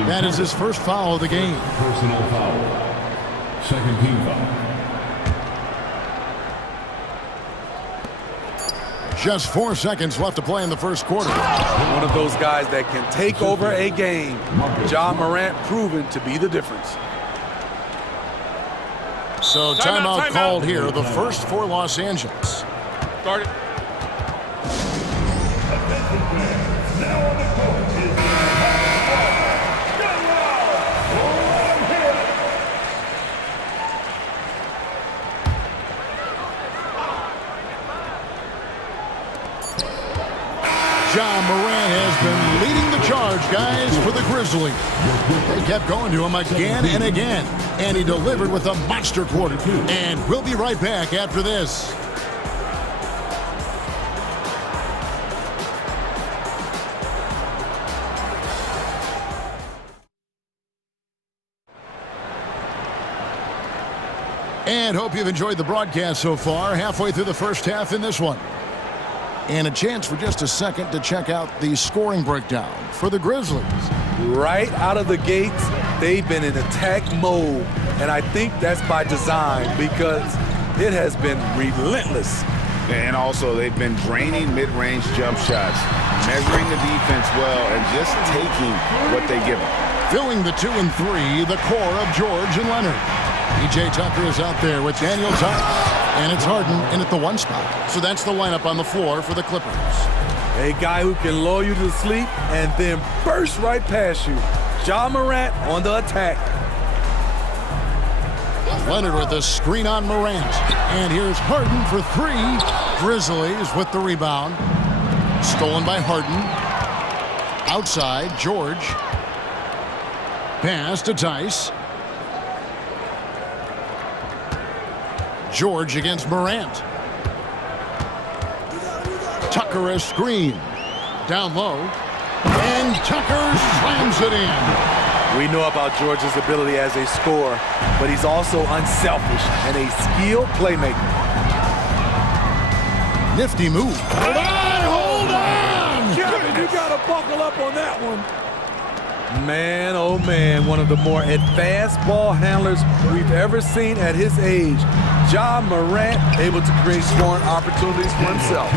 That is his first foul of the game. Personal foul. Second team foul. Just 4 seconds left to play in the first quarter. One of those guys that can take over a game. Ja Morant proven to be the difference. So timeout called here, the first for Los Angeles. Start it. Now on the court is Ja Morant has been leading the charge, guys, for the Grizzlies. They kept going to him again and again, and he delivered with a monster quarter. And we'll be right back after this. And hope you've enjoyed the broadcast so far. Halfway through the first half in this one. And a chance for just a second to check out the scoring breakdown for the Grizzlies. Right out of the gates, they've been in attack mode. And I think that's by design because it has been relentless. And also, they've been draining mid-range jump shots, measuring the defense well, and just taking what they give them. Filling the 2 and 3, the core of George and Leonard. PJ Tucker is out there with Daniel Tice. And it's Harden in at the 1 spot. So that's the lineup on the floor for the Clippers. A guy who can lull you to sleep and then burst right past you. Ja Morant on the attack. Leonard with a screen on Morant. And here's Harden for 3. Grizzlies with the rebound. Stolen by Harden. Outside, George. Pass to Tice. George against Morant. Tucker a screen. Down low. And Tucker slams it in. We know about George's ability as a scorer, but he's also unselfish and a skilled playmaker. Nifty move. Hold on! Kevin, you got to buckle up on that one. Man, oh man, one of the more advanced ball handlers we've ever seen at his age. Ja Morant able to create scoring opportunities for himself.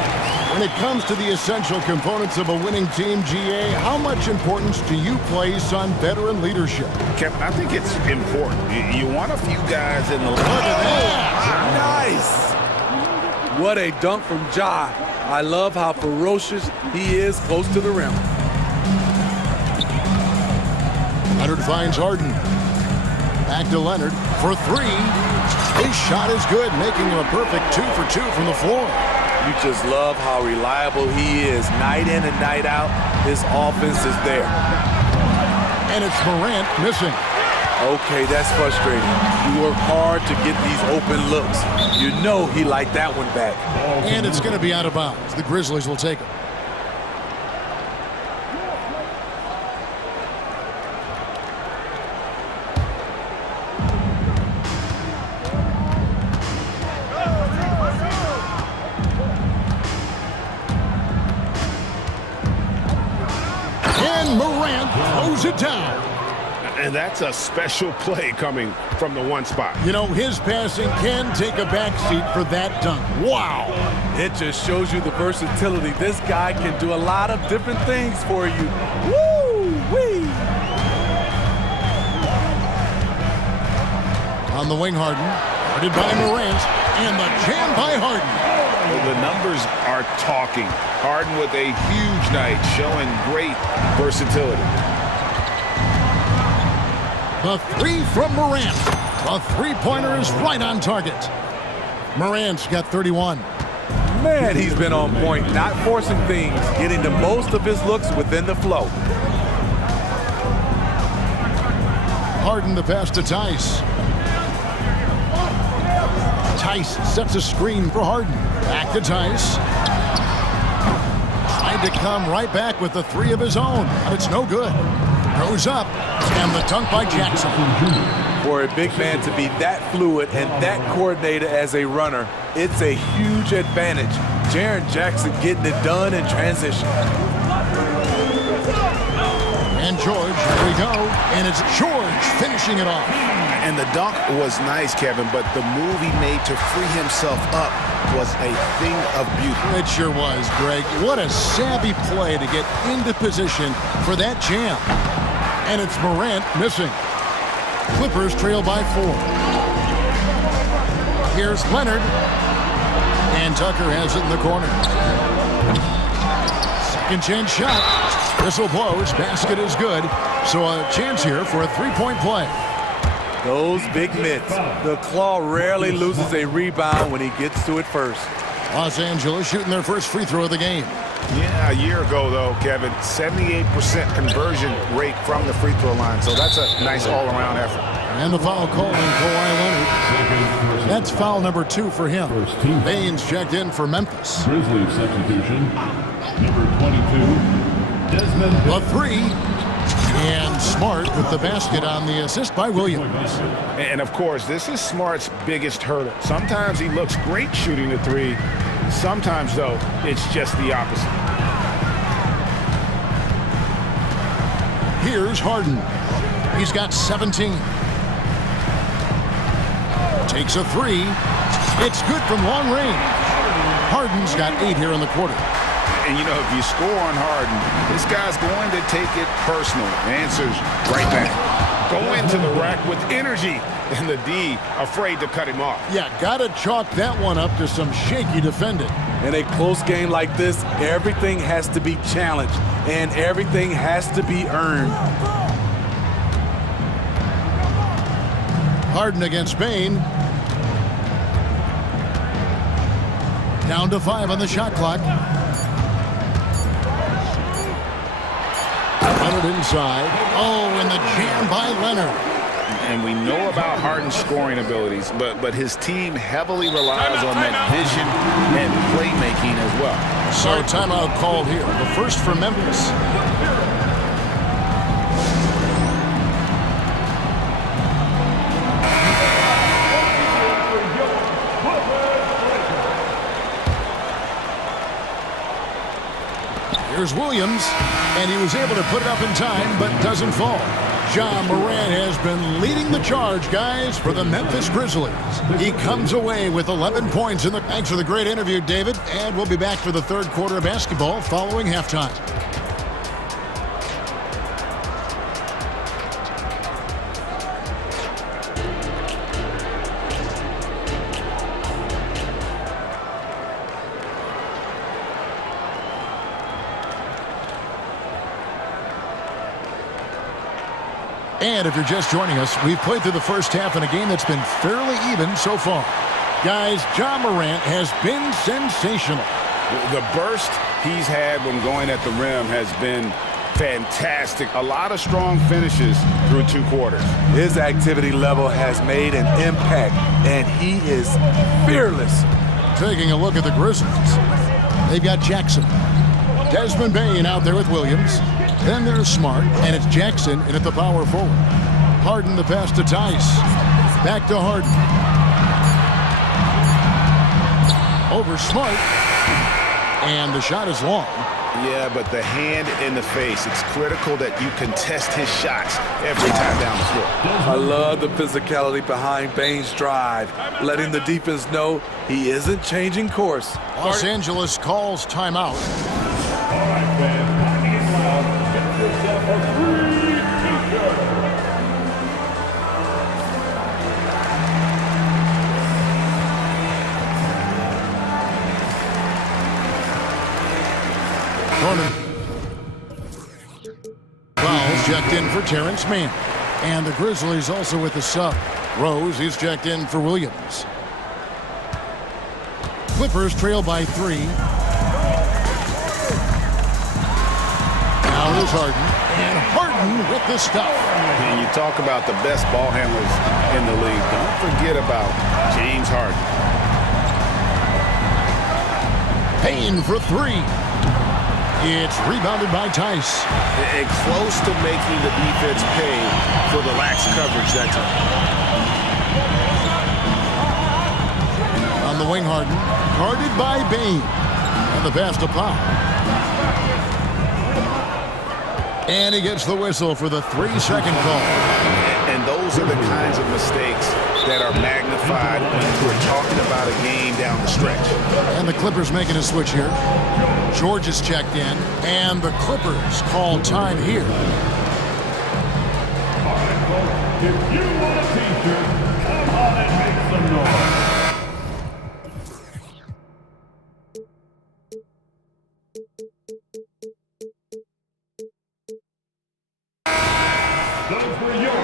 When it comes to the essential components of a winning team, GA, how much importance do you place on veteran leadership? Kevin, I think it's important. You want a few guys in the... Look at that! Nice! What a dunk from Ja. I love how ferocious he is close to the rim. Leonard finds Harden. Back to Leonard for 3. His shot is good, making him a perfect 2 for 2 from the floor. You just love how reliable he is. Night in and night out, his offense is there. And it's Morant missing. Okay, that's frustrating. You work hard to get these open looks. You know he liked that one back. And it's going to be out of bounds. The Grizzlies will take it. Morant throws it down. And that's a special play coming from the 1 spot. You know, his passing can take a backseat for that dunk. Wow. It just shows you the versatility. This guy can do a lot of different things for you. Woo-wee. On the wing, Harden. Guarded by Morant. And the jam by Harden. Well, the numbers are talking. Harden with a huge night, showing great versatility. The three from Morant. The three-pointer is right on target. Morant's got 31. Man, he's been on point, not forcing things, getting the most of his looks within the flow. Harden the pass to Tice. Tice sets a screen for Harden. Back to Tice. Tried to come right back with the three of his own, but it's no good. Goes up, and the dunk by Jackson. For a big man to be that fluid and that coordinated as a runner, it's a huge advantage. Jaren Jackson getting it done in transition. And George, here we go, and it's George finishing it off. And the dunk was nice, Kevin, but the move he made to free himself up was a thing of beauty. It sure was, Greg. What a savvy play to get into position for that jam. And it's Morant missing. Clippers trail by 4. Here's Leonard. And Tucker has it in the corner. Second chance shot. Whistle blows. Basket is good. So a chance here for a three-point play. Those big mitts. The claw rarely loses a rebound when he gets to it first. Los Angeles shooting their first free throw of the game. Yeah, a year ago, though, Kevin, 78% conversion rate from the free throw line. So that's a nice all-around effort. And the foul called on Kawhi Leonard. That's foul number 2 for him. Baines checked in for Memphis. Grizzlies substitution. Number 22, Desmond. The three. And Smart with the basket on the assist by Williams. And, of course, this is Smart's biggest hurdle. Sometimes he looks great shooting the three. Sometimes, though, it's just the opposite. Here's Harden. He's got 17. Takes a three. It's good from long range. Harden's got 8 here in the quarter. And, you know, if you score on Harden, this guy's going to take it personal. Answers right back. Go into the rack with energy. And the D afraid to cut him off. Yeah, got to chalk that one up to some shaky defending. In a close game like this, everything has to be challenged. And everything has to be earned. Harden against Bane. Down to 5 on the shot clock. Leonard inside. Oh, and the jam by Leonard. And we know about Harden's scoring abilities, but his team heavily relies on that vision and playmaking as well. So timeout called here. The first for Memphis. Here's Williams, and he was able to put it up in time, but doesn't fall. Ja Morant has been leading the charge, guys, for the Memphis Grizzlies. He comes away with 11 points in the... Thanks for the great interview, David, and we'll be back for the third quarter of basketball following halftime. And if you're just joining us, we've played through the first half in a game that's been fairly even so far. Guys, Ja Morant has been sensational. The burst he's had when going at the rim has been fantastic. A lot of strong finishes through 2 quarters. His activity level has made an impact, and he is fearless. Taking a look at the Grizzlies. They've got Jackson. Desmond Bane out there with Williams. Then there's Smart, and it's Jackson in at the power forward. Harden the pass to Tice. Back to Harden. Over Smart. And the shot is long. Yeah, but the hand in the face, it's critical that you contest his shots every time down the floor. I love the physicality behind Bane's drive, letting the defense know he isn't changing course. Los Angeles calls timeout. All right, fans, timing it loud. Get yourself a free t-shirt. Corner. Fouls checked in for Terrence Mann. And the Grizzlies also with the sub. Rose, he's checked in for Williams. Clippers trail by 3. Now it is Harden. And Harden with the stuff. And you talk about the best ball handlers in the league. Don't forget about James Harden. Payne for 3. It's rebounded by Tice. And close to making the defense pay for the lax coverage that time. On the wing, Harden. Guarded by Bane. And the pass to Pop. And he gets the whistle for the 3-second call. And those are the kinds of mistakes that are magnified when we're talking about a game down the stretch. And the Clippers making a switch here. George is checked in, and the Clippers call time here. All right, folks, if you want a t-shirt, come on and make some noise. Those were your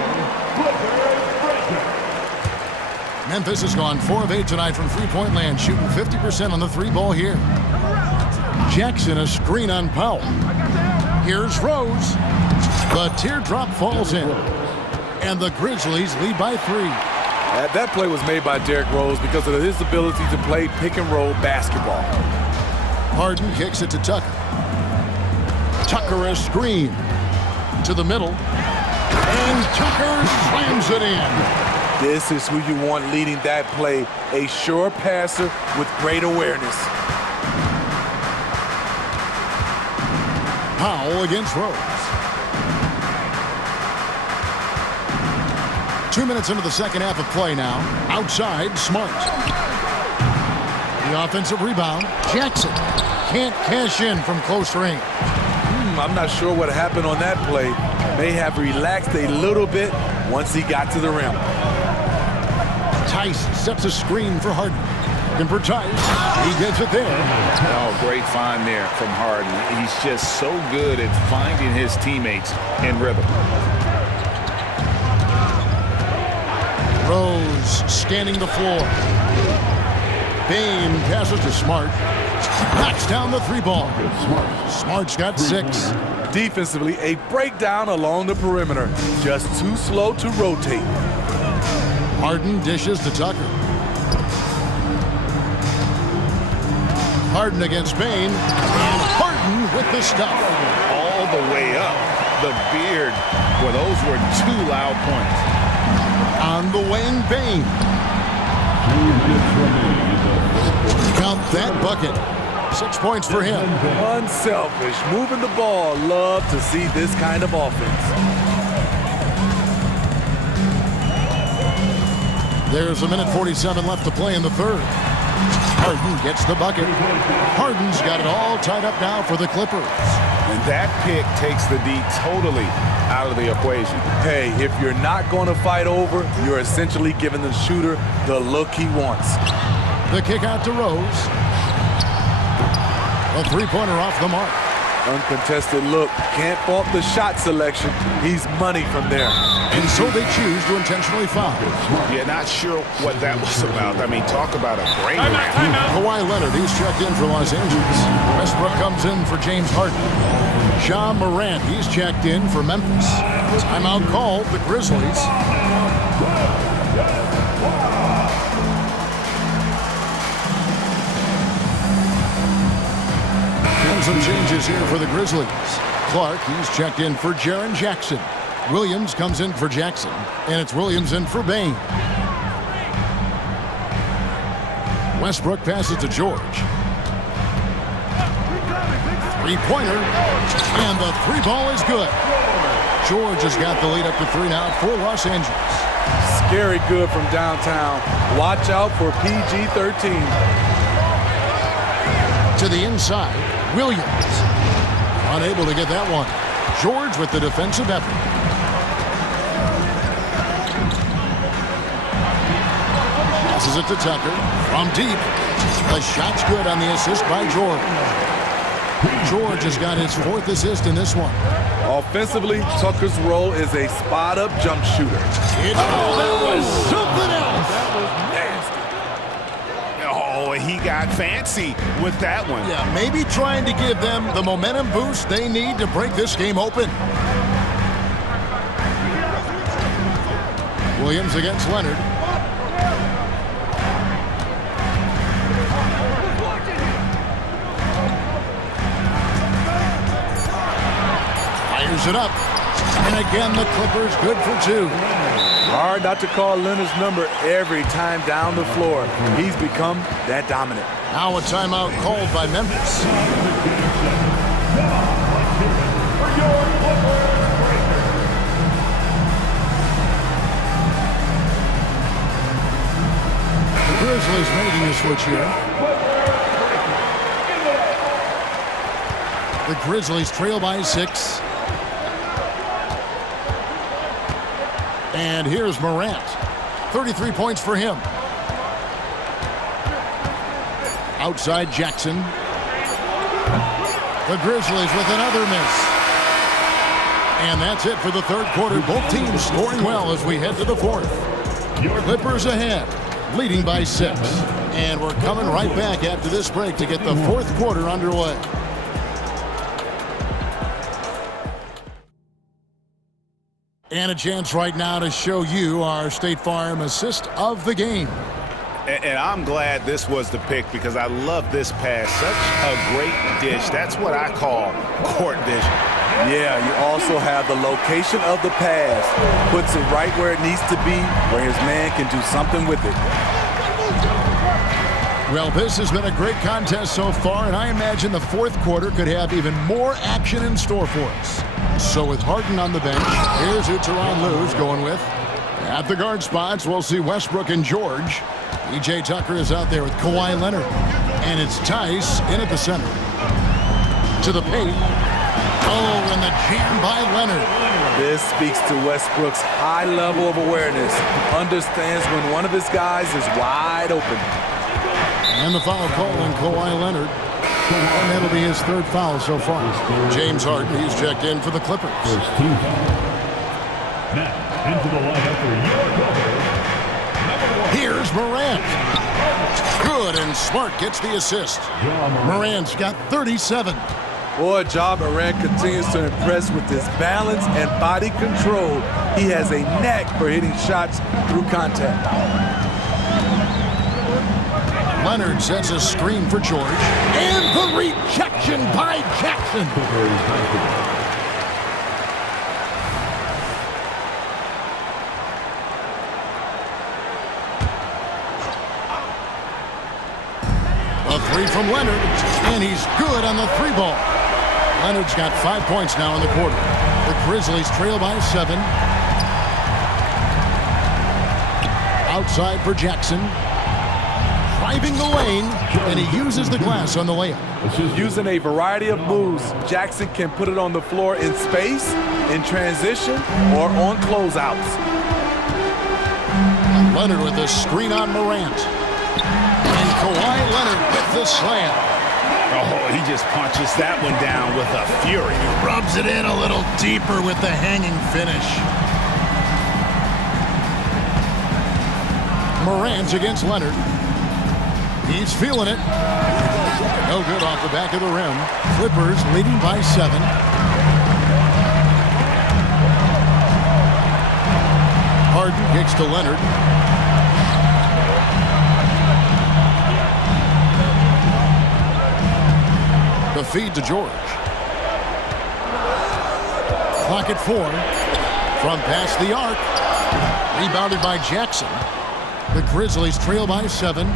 Clippers breakers. Memphis has gone 4 of 8 tonight from three-point land, shooting 50% on the 3-ball here. Jackson, a screen on Powell. Here's Rose. The teardrop falls in. And the Grizzlies lead by 3. That play was made by Derrick Rose because of his ability to play pick-and-roll basketball. Harden kicks it to Tucker. Tucker, a screen. To the middle. And Tucker slams it in. This is who you want leading that play, a sure passer with great awareness. Powell against Rose. 2 minutes into the second half of play now. Outside, Smart. The offensive rebound. Jackson can't cash in from close range. I'm not sure what happened on that play. May have relaxed a little bit once he got to the rim. Tice sets a screen for Harden. And for Tice, he gets it there. Oh, great find there from Harden. He's just so good at finding his teammates in rhythm. Rose scanning the floor. Bane passes to Smart. Knocks down the 3-ball. Smart's got 6. Defensively, a breakdown along the perimeter. Just too slow to rotate. Harden dishes to Tucker. Harden against Bane. And Harden with the stuff. All the way up. The beard. Well, those were 2 loud points. On the wing, Bane. Count that bucket. 6 points for him. Unselfish. Moving the ball. Love to see this kind of offense. There's 1:47 left to play in the third. Harden gets the bucket. Harden's got it all tied up now for the Clippers. And that pick takes the D totally out of the equation. Hey, if you're not going to fight over, you're essentially giving the shooter the look he wants. The kick out to Rose. A 3-pointer off the mark. Uncontested look. Can't fault the shot selection. He's money from there. And so they choose to intentionally foul. Yeah, not sure what that was about. I mean, talk about a brain rat. Kawhi Leonard, he's checked in for Los Angeles. Westbrook comes in for James Harden. Ja Morant, he's checked in for Memphis. Timeout called, the Grizzlies. Some changes here for the Grizzlies. Clark, he's checked in for Jaren Jackson. Williams comes in for Jackson. And it's Williams in for Bane. Westbrook passes to George. 3-pointer. And the 3-ball is good. George has got the lead up to 3 now for Los Angeles. Scary good from downtown. Watch out for PG-13. To the inside. Williams, unable to get that one. George with the defensive effort. Passes it to Tucker from deep. The shot's good on the assist by George. George has got his 4th assist in this one. Offensively, Tucker's role is a spot-up jump shooter. That was something else. That was nasty. Oh, he got fancy with that one. Yeah, maybe trying to give them the momentum boost they need to break this game open. Williams against Leonard. Fires it up. And again, the Clippers good for two. Hard not to call Leonard's number every time down the floor. He's become that dominant. Now a timeout called by Memphis. The Grizzlies making a switch here. The Grizzlies trail by 6. And here's Morant. 33 points for him. Outside Jackson. The Grizzlies with another miss. And that's it for the third quarter. Both teams scoring well as we head to the fourth. Clippers ahead, leading by 6. And we're coming right back after this break to get the fourth quarter underway. And a chance right now to show you our State Farm assist of the game. And I'm glad this was the pick because I love this pass. Such a great dish. That's what I call court vision. Yeah, you also have the location of the pass. Puts it right where it needs to be, where his man can do something with it. Well, this has been a great contest so far, and I imagine the fourth quarter could have even more action in store for us. So with Harden on the bench, here's who Tyronn Lue's going with. At the guard spots, we'll see Westbrook and George. PJ Tucker is out there with Kawhi Leonard. And it's Tice in at the center. To the paint. Oh, and the jam by Leonard. This speaks to Westbrook's high level of awareness. Understands when one of his guys is wide open. And the foul call on Kawhi Leonard. And that'll be his third foul so far. James Harden, he's checked in for the Clippers. Now, into the lineup for your Clippers. Here's Morant. Good, and Smart gets the assist. Morant's got 37. Boy, Ja Morant continues to impress with his balance and body control. He has a knack for hitting shots through contact. Leonard sets a screen for George. And the rejection by Jackson. A three from Leonard. And he's good on the three ball. Leonard's got 5 points now in the quarter. The Grizzlies trail by 7. Outside for Jackson. Driving the lane, and he uses the glass on the layup. Using a variety of moves, Jackson can put it on the floor in space, in transition, or on closeouts. Leonard with the screen on Morant. And Kawhi Leonard with the slam. Oh, he just punches that one down with a fury. He rubs it in a little deeper with the hanging finish. Morant against Leonard. He's feeling it. No good off the back of the rim. Clippers leading by 7. Harden kicks to Leonard. The feed to George. Clock at 4. From past the arc. Rebounded by Jackson. The Grizzlies trail by 7.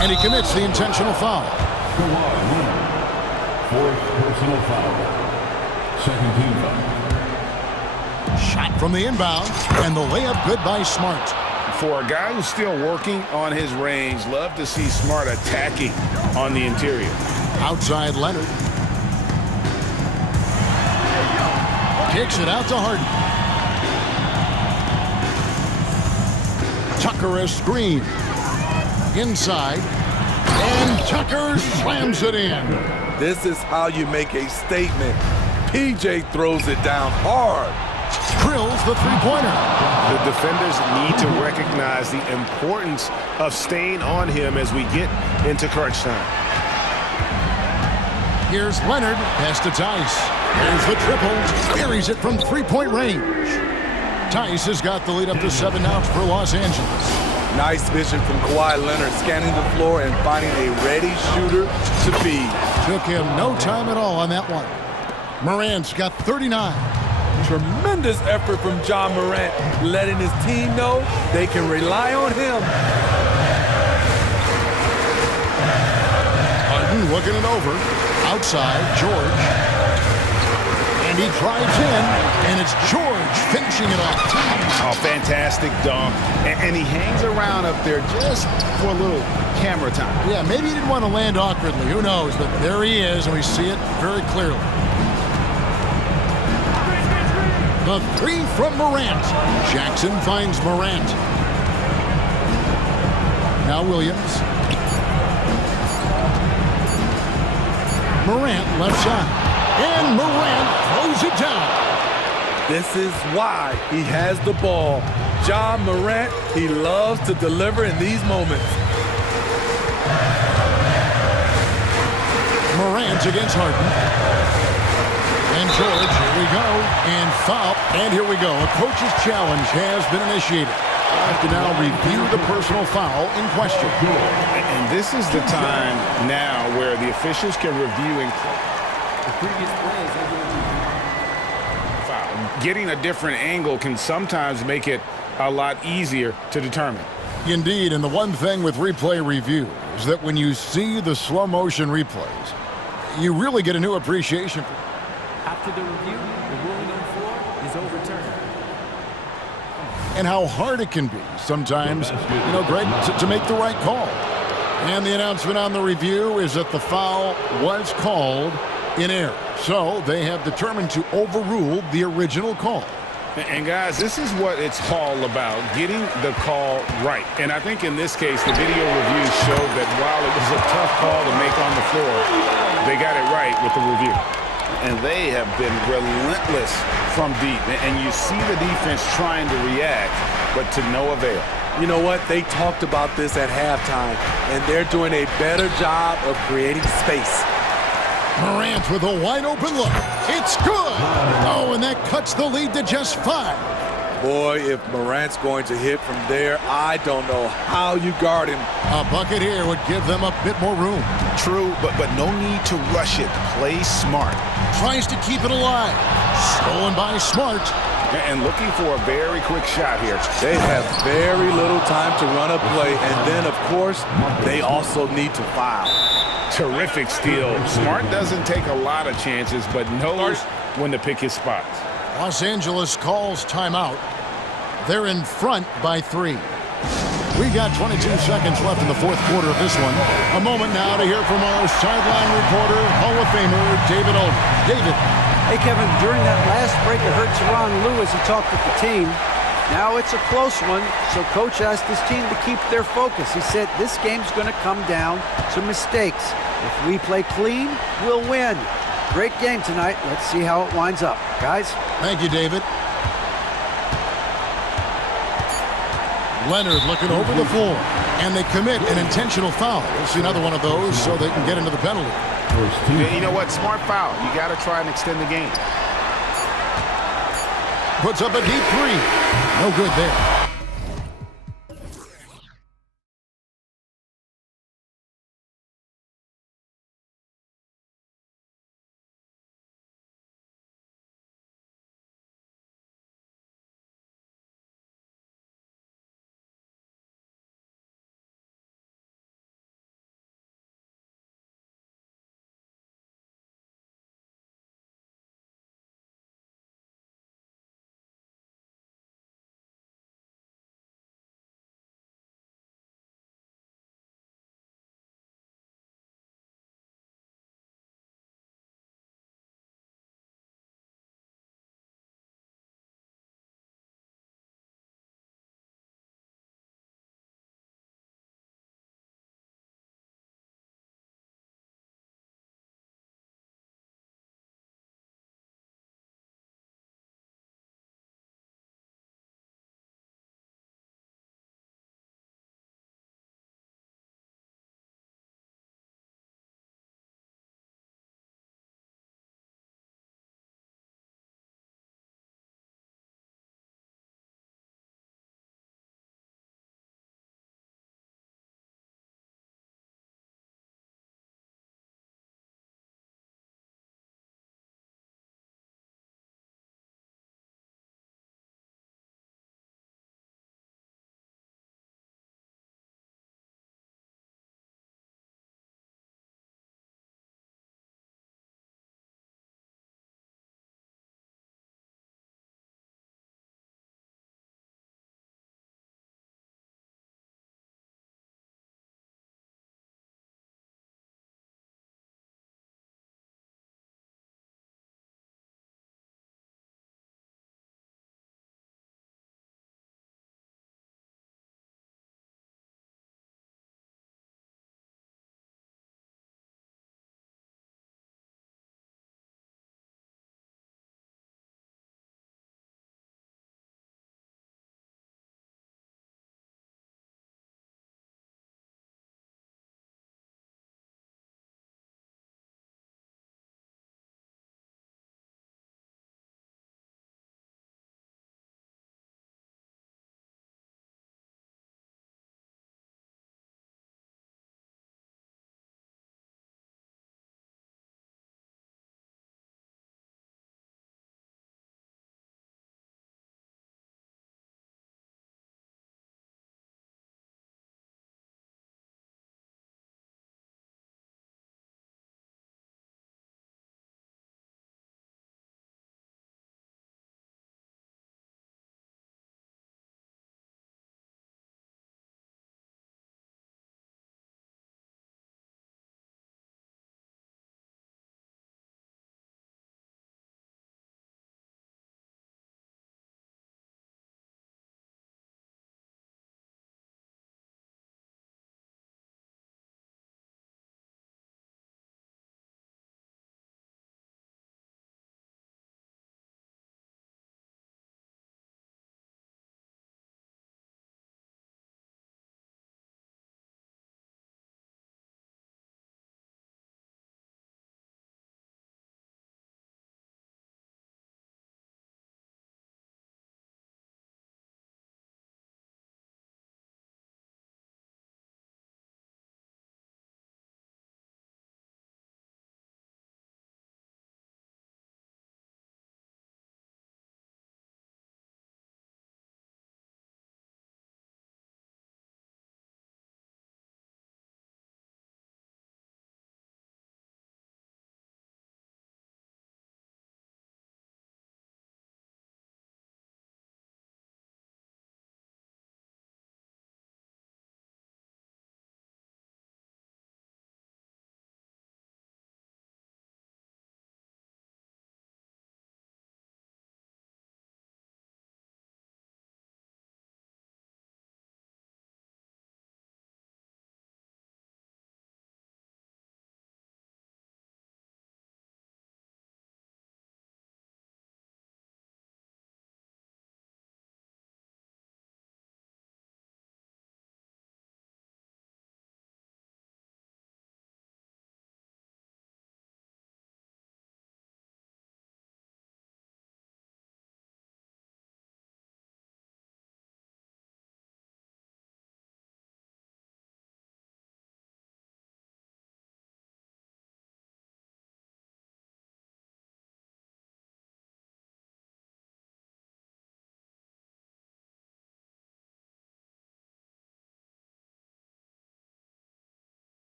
And he commits the intentional foul. Fourth personal foul. Second team foul. Shot from the inbound, and the layup good by Smart. For a guy who's still working on his range, love to see Smart attacking on the interior. Outside Leonard. Kicks it out to Harden. Tucker a screen. Inside, and Tucker slams it in. This is how you make a statement. PJ throws it down hard. Drills the three-pointer. The defenders need to recognize the importance of staying on him as we get into crunch time. Here's Leonard, pass to Tice. Here's the triple, buries it from three-point range. Tice has got the lead up to 7 now for Los Angeles. Nice vision from Kawhi Leonard, scanning the floor and finding a ready shooter to feed. Took him no time at all on that one. Morant's got 39. Tremendous effort from John Morant, letting his team know they can rely on him. Harden looking it over. Outside, George. And he drives in, and it's George finishing it off. Oh, fantastic dunk. And he hangs around up there just for a little camera time. Yeah, maybe he didn't want to land awkwardly. Who knows? But there he is, and we see it very clearly. The three from Morant. Jackson finds Morant. Now Williams. Morant left side. And Morant throws it down. This is why he has the ball. John Morant, he loves to deliver in these moments. Morant against Harden. And George, here we go, and foul. And here we go. A coach's challenge has been initiated. I have to now review the personal foul in question. And this is the time now where the officials can review and The previous play is foul. Getting a different angle can sometimes make it a lot easier to determine. Indeed, and the one thing with replay review is that when you see the slow motion replays, you really get a new appreciation for. After the review, the ruling on the floor is overturned. And how hard it can be sometimes, Greg, to make the right call. And the announcement on the review is that the foul was called in error. So they have determined to overrule the original call. And guys, this is what it's all about, getting the call right. And I think in this case, the video review showed that while it was a tough call to make on the floor, they got it right with the review. And they have been relentless from deep. And you see the defense trying to react, but to no avail. You know what? They talked about this at halftime, and they're doing a better job of creating space. Morant with a wide open look. It's good. Oh, and that cuts the lead to just 5. Boy, if Morant's going to hit from there, I don't know how you guard him. A bucket here would give them a bit more room. True, but no need to rush it. Play smart. Tries to keep it alive. Stolen by Smart. And looking for a very quick shot here. They have very little time to run a play, and then, of course, they also need to foul. Terrific steal. Smart doesn't take a lot of chances, but knows when to pick his spots. Los Angeles calls timeout. They're in front by 3. We got 22 seconds left in the fourth quarter of this one. A moment now to hear from our sideline reporter, Hall of Famer David Olden. David. Hey, Kevin, during that last break, I heard Teron Lou as he talked with the team. Now it's a close one, so Coach asked his team to keep their focus. He said this game's going to come down to mistakes. If we play clean, we'll win. Great game tonight. Let's see how it winds up. Guys? Thank you, David. Leonard looking over the floor, and they commit an intentional foul. We'll see another one of those so they can get into the penalty. You know what? Smart foul. You got to try and extend the game. Puts up a deep 3. No good there.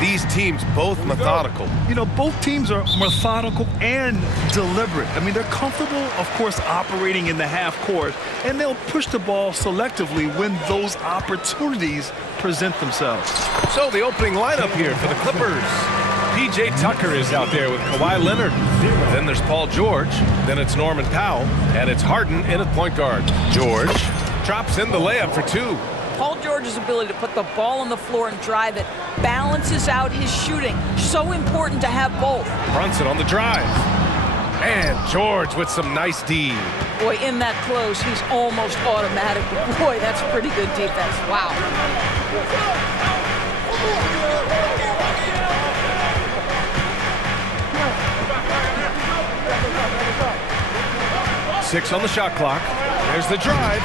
these teams both methodical. You know, both teams are methodical and deliberate. I mean, they're comfortable, of course, operating in the half court, and they'll push the ball selectively when those opportunities present themselves. So the opening lineup here for the Clippers. P.J. Tucker is out there with Kawhi Leonard. Then there's Paul George. Then it's Norman Powell. And it's Harden in at point guard. George drops in the layup for two. Paul George's ability to put the ball on the floor and drive it balances out his shooting. So important to have both. Brunson on the drive. And George with some nice D. Boy, in that close, he's almost automatic. Boy, that's pretty good defense. Wow. 6 on the shot clock. There's the drive.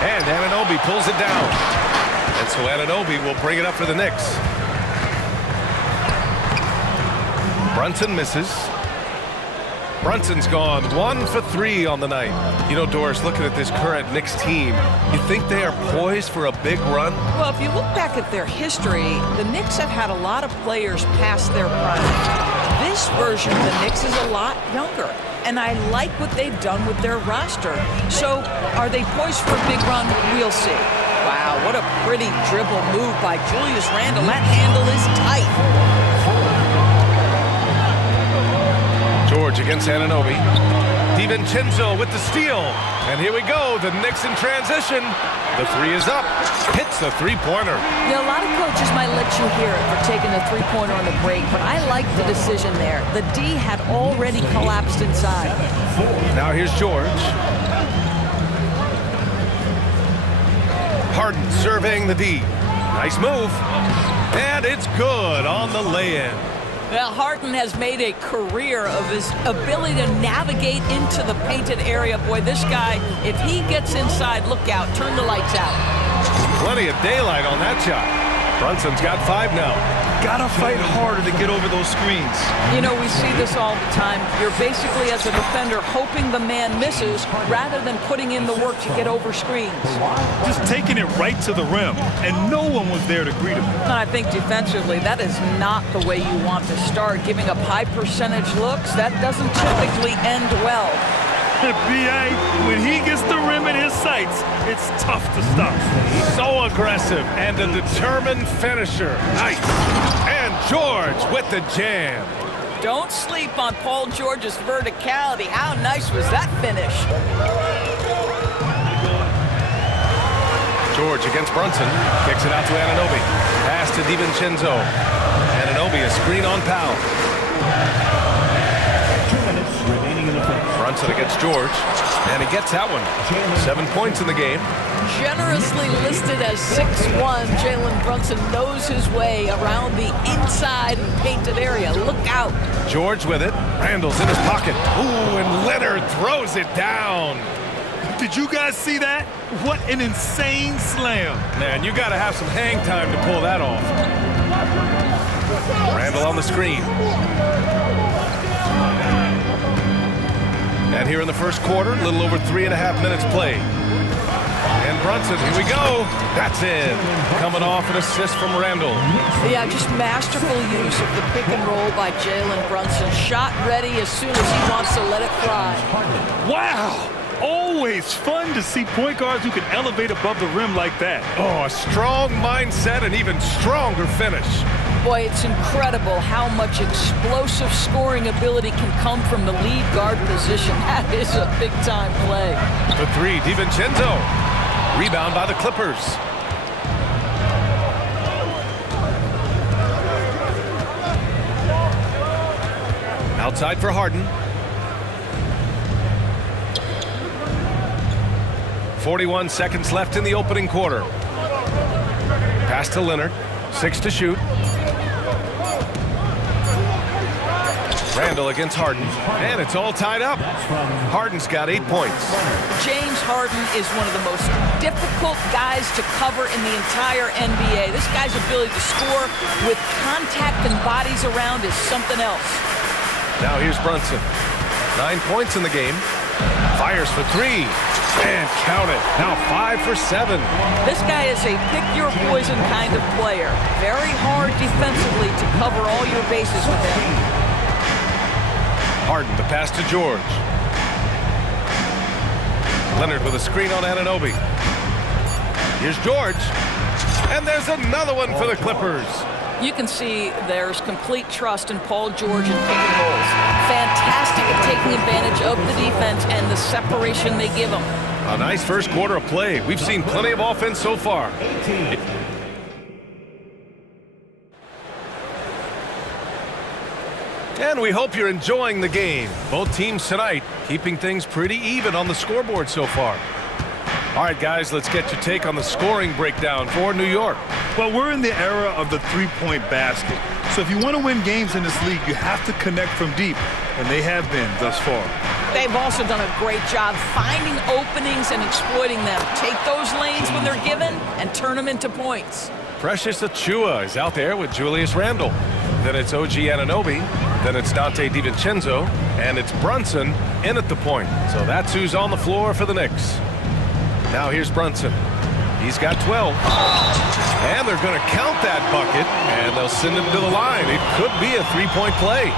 And Anunoby pulls it down. And so Anunoby will bring it up for the Knicks. Brunson misses. Brunson's gone 1 for 3 on the night. You know, Doris, looking at this current Knicks team, you think they are poised for a big run? Well, if you look back at their history, the Knicks have had a lot of players past their prime. This version of the Knicks is a lot younger, and I like what they've done with their roster. So, are they poised for a big run? We'll see. Wow, what a pretty dribble move by Julius Randle. That handle is tight. George against Anunoby. DiVincenzo with the steal. And here we go, the Knicks in transition. The three is up. Hits the three-pointer. Yeah, a lot of coaches might let you hear it for taking a three-pointer on the break, but I like the decision there. The D had already collapsed inside. Now here's George. Harden surveying the D. Nice move. And it's good on the lay-in. Well, Harden has made a career of his ability to navigate into the painted area. Boy, this guy, if he gets inside, look out, turn the lights out. Plenty of daylight on that shot. Brunson's got 5 now. Gotta fight harder to get over those screens. You know, we see this all the time. You're basically, as a defender, hoping the man misses rather than putting in the work to get over screens. Just taking it right to the rim, and no one was there to greet him. And I think defensively, that is not the way you want to start. Giving up high percentage looks, that doesn't typically end well. B.A., when he gets the rim in his sights, it's tough to stop. So aggressive and a determined finisher. Nice. And George with the jam. Don't sleep on Paul George's verticality. How nice was that finish? George against Brunson. Kicks it out to Anunoby. Pass to DiVincenzo. Anunoby, a screen on Powell. Brunson against George, and he gets that one. 7 points in the game. Generously listed as 6'1", Jalen Brunson knows his way around the inside painted area. Look out. George with it. Randle's in his pocket. Ooh, and Leonard throws it down. Did you guys see that? What an insane slam. Man, you got to have some hang time to pull that off. Randle on the screen. And here in the first quarter, a little over 3.5 minutes played. And Brunson, here we go. That's it. Coming off an assist from Randle. Yeah, just masterful use of the pick and roll by Jalen Brunson. Shot ready as soon as he wants to let it fly. Wow. Always fun to see point guards who can elevate above the rim like that. Oh, a strong mindset and even stronger finish. Boy, it's incredible how much explosive scoring ability can come from the lead guard position. That is a big-time play. The three, DiVincenzo. Rebound by the Clippers. Outside for Harden. 41 seconds left in the opening quarter. Pass to Leonard. 6 to shoot. Randle against Harden, and it's all tied up. Harden's got 8 points. James Harden is one of the most difficult guys to cover in the entire NBA. This guy's ability to score with contact and bodies around is something else. Now here's Brunson. 9 points in the game. Fires for 3. And count it. Now 5 for 7. This guy is a pick-your-poison kind of player. Very hard defensively to cover all your bases with him. Harden, the pass to George. Leonard with a screen on Anunoby. Here's George. And there's another one for the Clippers. You can see there's complete trust in Paul George and pick and rolls. Fantastic at taking advantage of the defense and the separation they give him. A nice first quarter of play. We've seen plenty of offense so far. And we hope you're enjoying the game. Both teams tonight keeping things pretty even on the scoreboard so far. All right, guys, let's get your take on the scoring breakdown for New York. Well, we're in the era of the three-point basket. So if you want to win games in this league, you have to connect from deep, and they have been thus far. They've also done a great job finding openings and exploiting them. Take those lanes when they're given and turn them into points. Precious Achiuwa is out there with Julius Randle. Then it's OG Anunoby. Then it's Dante DiVincenzo. And it's Brunson in at the point. So that's who's on the floor for the Knicks. Now here's Brunson. He's got 12. And they're going to count that bucket, and they'll send him to the line. It could be a three-point play.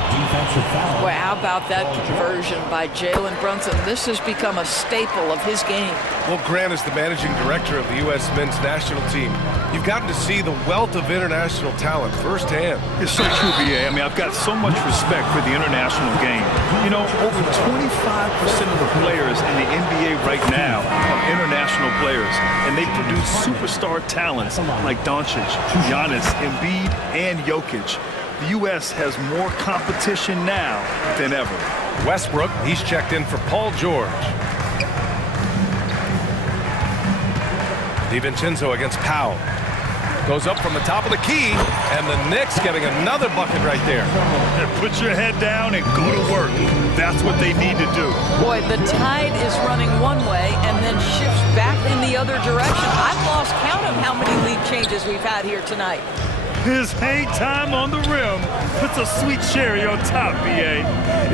Boy, how about that conversion by Jalen Brunson? This has become a staple of his game. Well, Grant is the managing director of the U.S. men's national team. You've gotten to see the wealth of international talent firsthand. It's so true, B.A. I mean, I've got so much respect for the international game. You know, over 25% of the players in the NBA right now are international players, and they produce superstar talents like Doncic, Giannis, Embiid, and Jokic. The U.S. has more competition now than ever. Westbrook, he's checked in for Paul George. DiVincenzo against Powell. Goes up from the top of the key, and the Knicks getting another bucket right there. Put your head down and go to work. That's what they need to do. Boy, the tide is running one way and then shifts back in the other direction. I've lost count of how many lead changes we've had here tonight. His hang time on the rim puts a sweet cherry on top, B.A.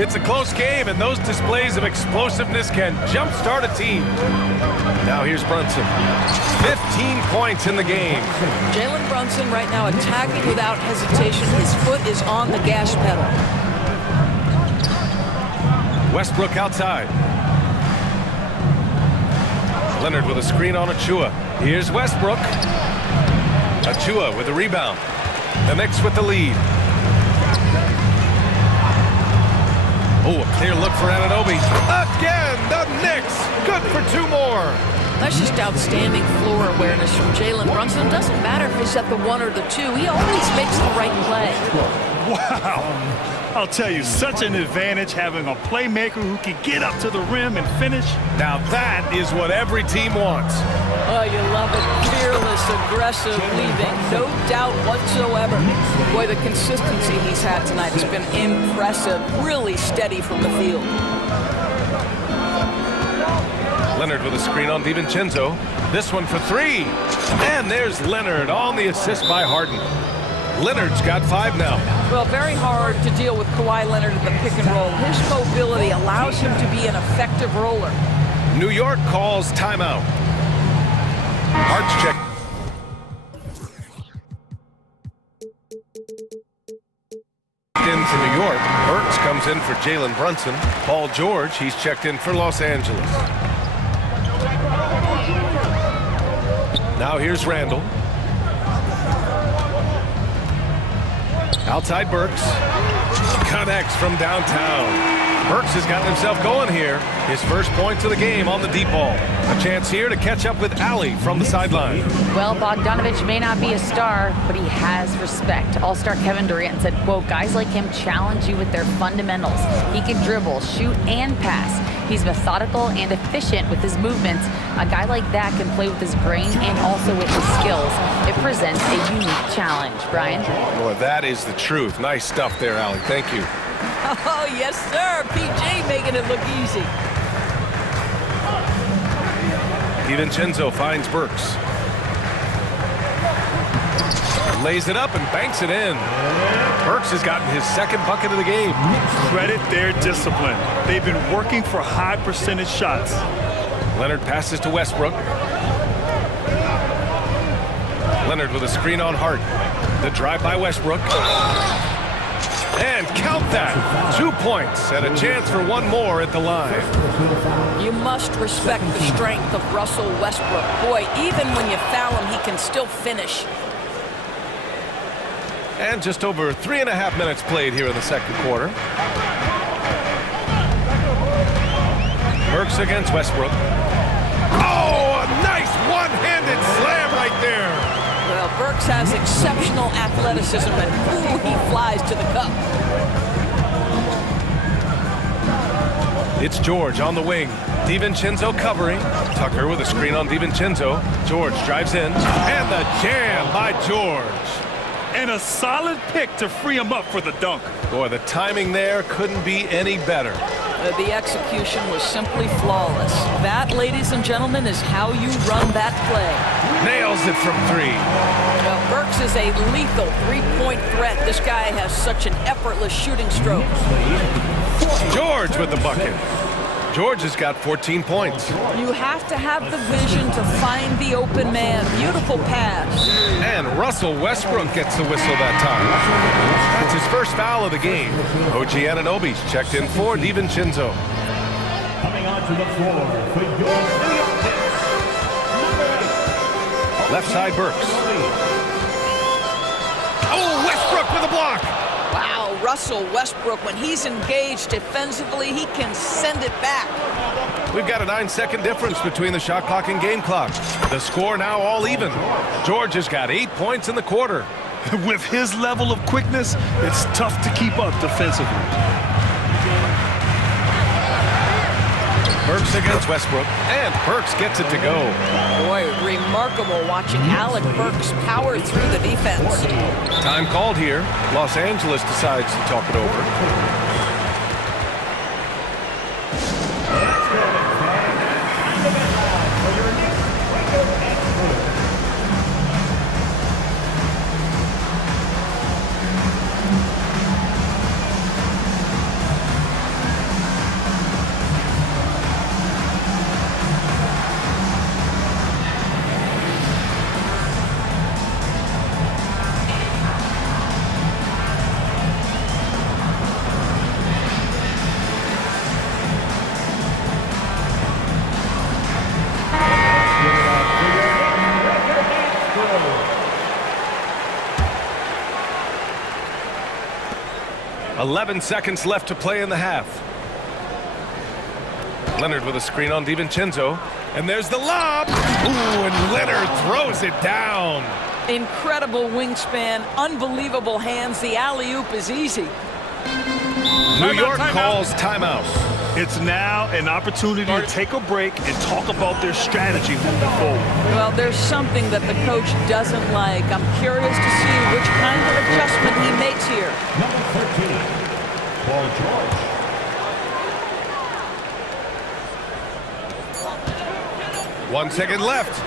It's a close game, and those displays of explosiveness can jumpstart a team. Now here's Brunson. 15 points in the game. Jalen Brunson right now attacking without hesitation. His foot is on the gas pedal. Westbrook outside. Leonard with a screen on Achiuwa. Here's Westbrook. Achiuwa with a rebound. The Knicks with the lead. Oh, a clear look for Anunoby. Again, the Knicks. Good for 2 more. That's just outstanding floor awareness from Jalen Brunson. Doesn't matter if he's at the 1 or the 2. He always makes the right play. Wow. I'll tell you, such an advantage having a playmaker who can get up to the rim and finish. Now that is what every team wants. Oh, you love it. Fearless, aggressive, leaving. No doubt whatsoever. Boy, the consistency he's had tonight has been impressive. Really steady from the field. Leonard with a screen on DiVincenzo. This one for 3. And there's Leonard on the assist by Harden. Leonard's got 5 now. Well, very hard to deal with Kawhi Leonard in the pick and roll. His mobility allows him to be an effective roller. New York calls timeout. Hart's check. In for New York. Burks comes in for Jalen Brunson. Paul George, he's checked in for Los Angeles. Now here's Randle. Outside Burks. Connects from downtown. Burks has gotten himself going here. His first points of the game on the deep ball. A chance here to catch up with Ali from the sideline. Well, Bogdanovich may not be a star, but he has respect. All-star Kevin Durant said, quote, guys like him challenge you with their fundamentals. He can dribble, shoot, and pass. He's methodical and efficient with his movements. A guy like that can play with his brain and also with his skills. It presents a unique challenge. Brian? Boy, that is the truth. Nice stuff there, Ali. Thank you. Oh, yes, sir. PJ making it look easy. DiVincenzo finds Burks. Lays it up and banks it in. Burks has gotten his second bucket of the game. Credit their discipline. They've been working for high percentage shots. Leonard passes to Westbrook. Leonard with a screen on Hart. The drive by Westbrook. And count that. 2 points and a chance for one more at the line. You must respect the strength of Russell Westbrook. Boy, even when you foul him, he can still finish. And just over 3.5 minutes played here in the second quarter. Burks against Westbrook. Oh, a nice one-handed slam right there. Well, Burks has exceptional athleticism, and ooh, he flies to the cup. It's George on the wing. DiVincenzo covering. Tucker with a screen on DiVincenzo. George drives in. And the jam by George. And a solid pick to free him up for the dunk. Boy, the timing there couldn't be any better. The execution was simply flawless. That, ladies and gentlemen, is how you run that play. Nails it from three. Well, Burks is a lethal three-point threat. This guy has such an effortless shooting stroke. George with the bucket. George has got 14 points. You have to have the vision to find the open man. Beautiful pass. And Russell Westbrook gets the whistle that time. That's his first foul of the game. OG Anunoby's checked in for DiVincenzo. Coming onto the floor for your left side Burks. Oh, Westbrook with a block. Wow, Russell Westbrook, when he's engaged defensively, he can send it back. We've got a 9-second difference between the shot clock and game clock. The score now all even. George has got 8 points in the quarter. With his level of quickness, it's tough to keep up defensively. Burks against Westbrook, and Burks gets it to go. Boy, remarkable watching Alec Burks power through the defense. Time called here. Los Angeles decides to talk it over. .11 seconds left to play in the half. Leonard with a screen on DiVincenzo. And there's the lob. Ooh, and Leonard throws it down. Incredible wingspan, unbelievable hands. The alley-oop is easy. New York calls timeout. It's now an opportunity to take a break and talk about their strategy moving forward. Well, there's something that the coach doesn't like. I'm curious to see which kind of adjustment he makes here. Number 13, Paul George. One second left.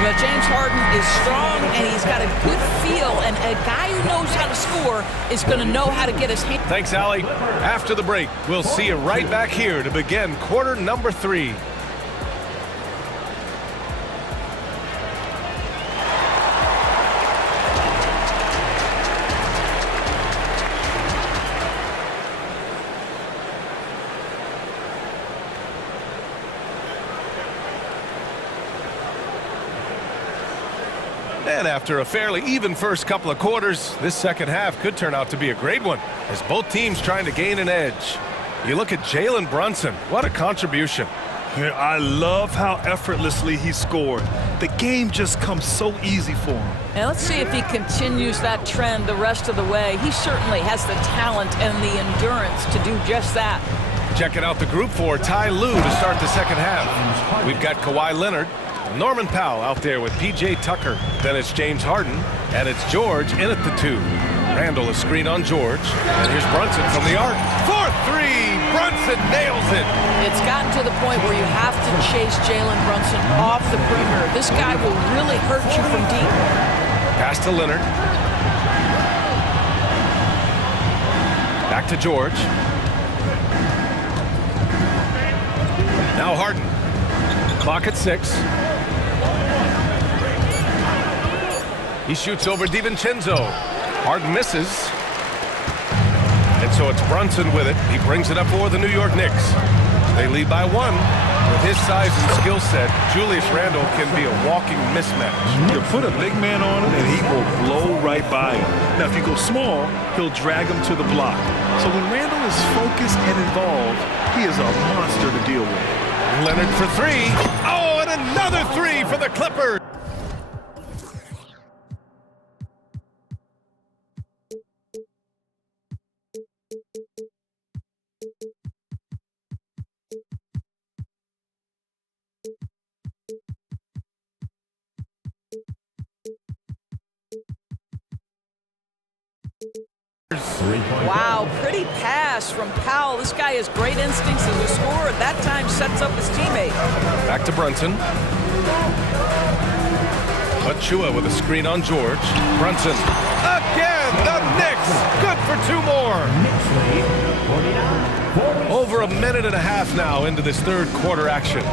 Well, James Harden is strong, and he's got a good feel, and a guy who knows how to score is going to know how to get his hand. Thanks, Allie. After the break, we'll see you right back here to begin quarter number 3. And after a fairly even first couple of quarters, this second half could turn out to be a great one as both teams trying to gain an edge. You look at Jalen Brunson. What a contribution. Yeah, I love how effortlessly he scored. The game just comes so easy for him. And let's see if he continues that trend the rest of the way. He certainly has the talent and the endurance to do just that. Checking out the group for Ty Lue to start the second half. We've got Kawhi Leonard, Norman Powell out there with P.J. Tucker. Then it's James Harden, and it's George in at the 2. Randall a screen on George, and here's Brunson from the arc. 4-3! Brunson nails it! It's gotten to the point where you have to chase Jalen Brunson off the perimeter. This guy will really hurt you from deep. Pass to Leonard. Back to George. Now Harden. Clock at 6. He shoots over DiVincenzo. Harden misses. And so it's Brunson with it. He brings it up for the New York Knicks. They lead by 1. With his size and skill set, Julius Randle can be a walking mismatch. You put a big man on him and he will blow right by him. Now if you go small, he'll drag him to the block. So when Randle is focused and involved, he is a monster to deal with. Leonard for 3. Oh, and another 3 for the Clippers. Wow, pretty pass from Powell. This guy has great instincts as a scorer. At that time, sets up his teammate. Back to Brunson. Achua with a screen on George. Brunson. Again, the Knicks. Good for 2 more. Over a minute and a half now into this third quarter action.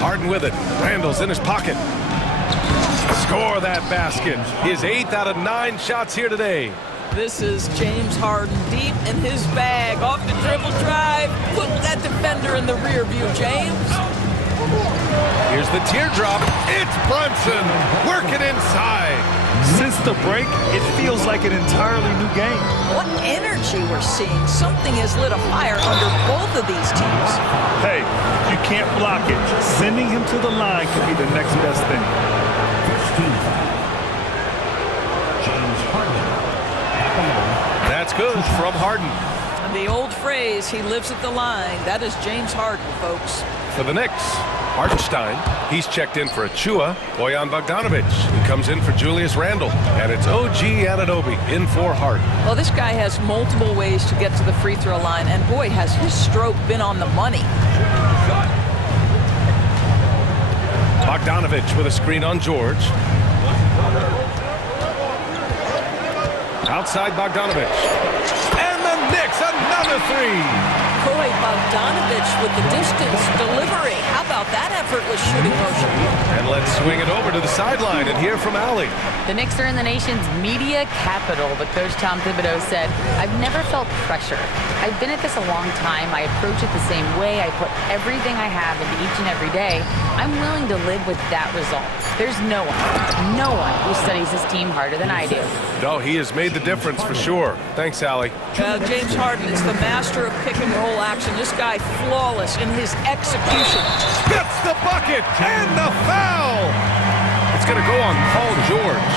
Harden with it. Randle's in his pocket. Score that basket. His 8th out of 9 shots here today. This is James Harden deep in his bag. Off the dribble drive. Put that defender in the rear view, James. Here's the teardrop. It's Brunson. Working inside. Since the break, it feels like an entirely new game. What energy we're seeing. Something has lit a fire under both of these teams. Hey, you can't block it. Sending him to the line could be the next best thing. That's good from Harden. And the old phrase, he lives at the line. That is James Harden, folks. For the Knicks, Hartenstein. He's checked in for Achua. Bojan Bogdanovic, who comes in for Julius Randle. And it's OG Anunoby in for Harden. Well, this guy has multiple ways to get to the free throw line. And boy, has his stroke been on the money. Bogdanovic with a screen on George. Outside Bogdanovic. And the Knicks, another 3. Boy, Bogdanovic with the distance delivery. How about that effortless shooting motion? And let's swing it over to the sideline and hear from Allie. The Knicks are in the nation's media capital, but Coach Tom Thibodeau said, "I've never felt pressure. I've been at this a long time. I approach it the same way. I put everything I have into each and every day. I'm willing to live with that result. There's no one who studies his team harder than I do." No, he has made the difference for sure. Thanks, Allie. James Harden is the master of pick and roll action. This guy flawless in his execution. Gets the bucket and the foul. It's going to go on Paul George.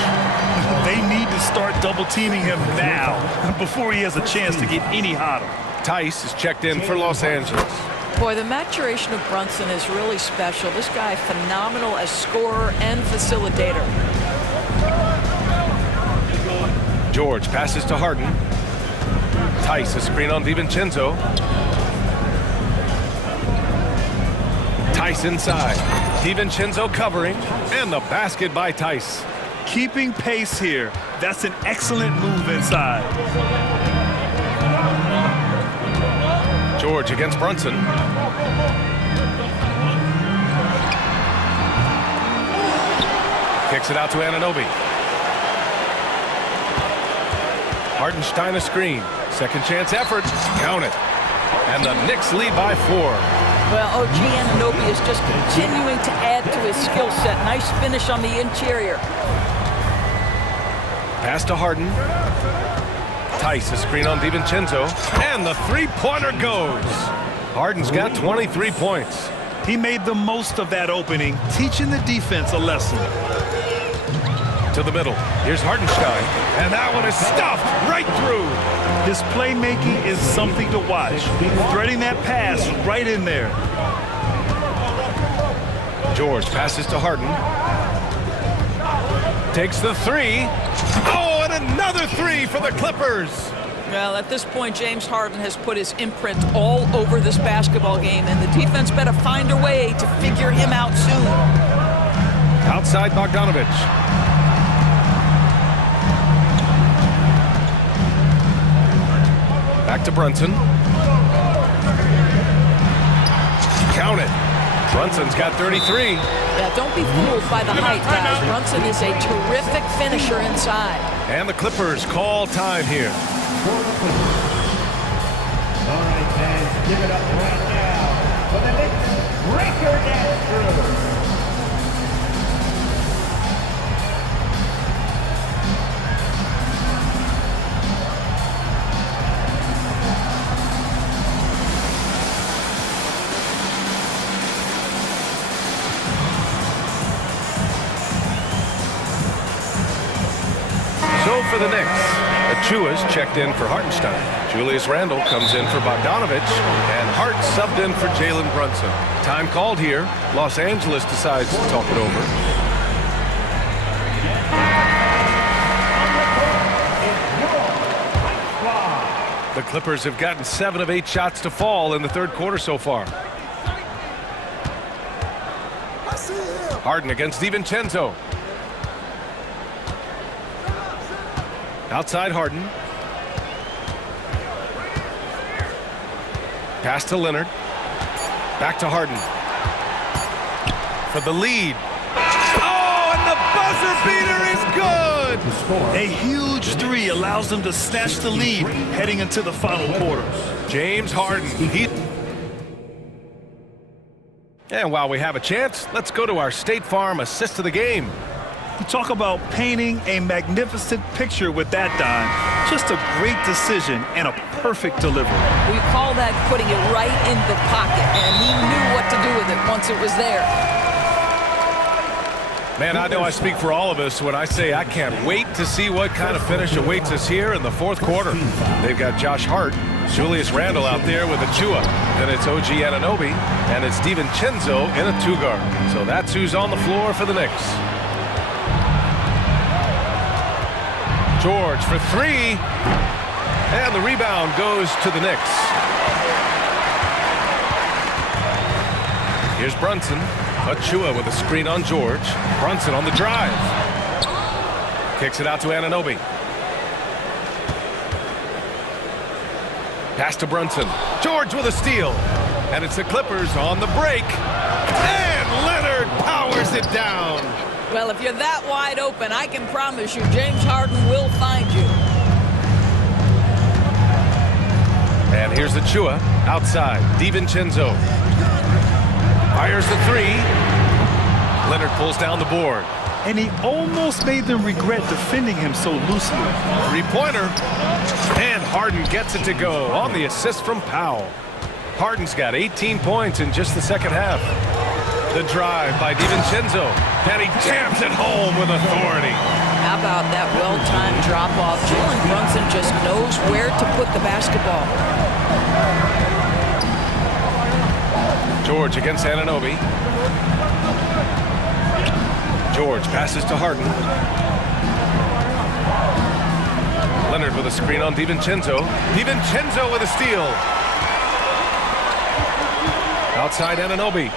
They need to start double teaming him now before he has a chance to get any hotter. Tice is checked in for Los Angeles. Boy, the maturation of Brunson is really special. This guy phenomenal as scorer and facilitator. George passes to Harden. Tice, a screen on DiVincenzo. Tice inside. DiVincenzo covering. And the basket by Tice. Keeping pace here. That's an excellent move inside. George against Brunson. Kicks it out to Anunoby. Hartenstein a screen. Second chance effort. Count it. And the Knicks lead by 4. Well, OG Anunoby is just continuing to add to his skill set. Nice finish on the interior. Pass to Harden. Tice a screen on DiVincenzo. And the three-pointer goes. Harden's got 23 points. He made the most of that opening, teaching the defense a lesson. To the middle. Here's Hartenstein. And that one is stuffed right through. His playmaking is something to watch. Threading that pass right in there. George passes to Harden. Takes the 3. Oh, and another 3 for the Clippers. Well, at this point, James Harden has put his imprint all over this basketball game, and the defense better find a way to figure him out soon. Outside Bogdanovic. Back to Brunson. Count it. Brunson's got 33. Yeah, don't be fooled by the height, guys. Brunson is a terrific finisher inside. And the Clippers call time here. All right, fans, give it up right now for the Knicks breaker dance crew. So for the Knicks, Achua's checked in for Hartenstein. Julius Randle comes in for Bogdanovich, and Hart subbed in for Jalen Brunson. Time called here. Los Angeles decides to talk it over. The Clippers have gotten 7 of 8 shots to fall in the third quarter so far. Harden against DiVincenzo. Outside Harden. Pass to Leonard. Back to Harden. For the lead. Oh, and the buzzer beater is good! A huge three allows them to snatch the lead heading into the final quarter. James Harden. And while we have a chance, let's go to our State Farm assist of the game. You talk about painting a magnificent picture with that dime. Just a great decision and a perfect delivery. We call that putting it right in the pocket, and he knew what to do with it once it was there. Man, I know I speak for all of us when I say I can't wait to see what kind of finish awaits us here in the fourth quarter. They've got Josh Hart, Julius Randle out there with Achua. Then it's OG Anunoby, and it's DiVincenzo in a two-guard. So that's who's on the floor for the Knicks. George for three, and the rebound goes to the Knicks. Here's Brunson. Achua with a screen on George. Brunson on the drive. Kicks it out to Anunoby. Pass to Brunson. George with a steal. And it's the Clippers on the break. And Leonard powers it down. Well, if you're that wide open, I can promise you James Harden will find you. And here's Achua outside. DiVincenzo fires the three. Leonard pulls down the board. And he almost made them regret defending him so loosely. Three-pointer. And Harden gets it to go on the assist from Powell. Harden's got 18 points in just the second half. The drive by DiVincenzo, and he jams it home with authority. How about that well-timed drop-off? Jalen Brunson just knows where to put the basketball. George against Anunoby. George passes to Harden. Leonard with a screen on DiVincenzo. DiVincenzo with a steal. Outside Anunoby.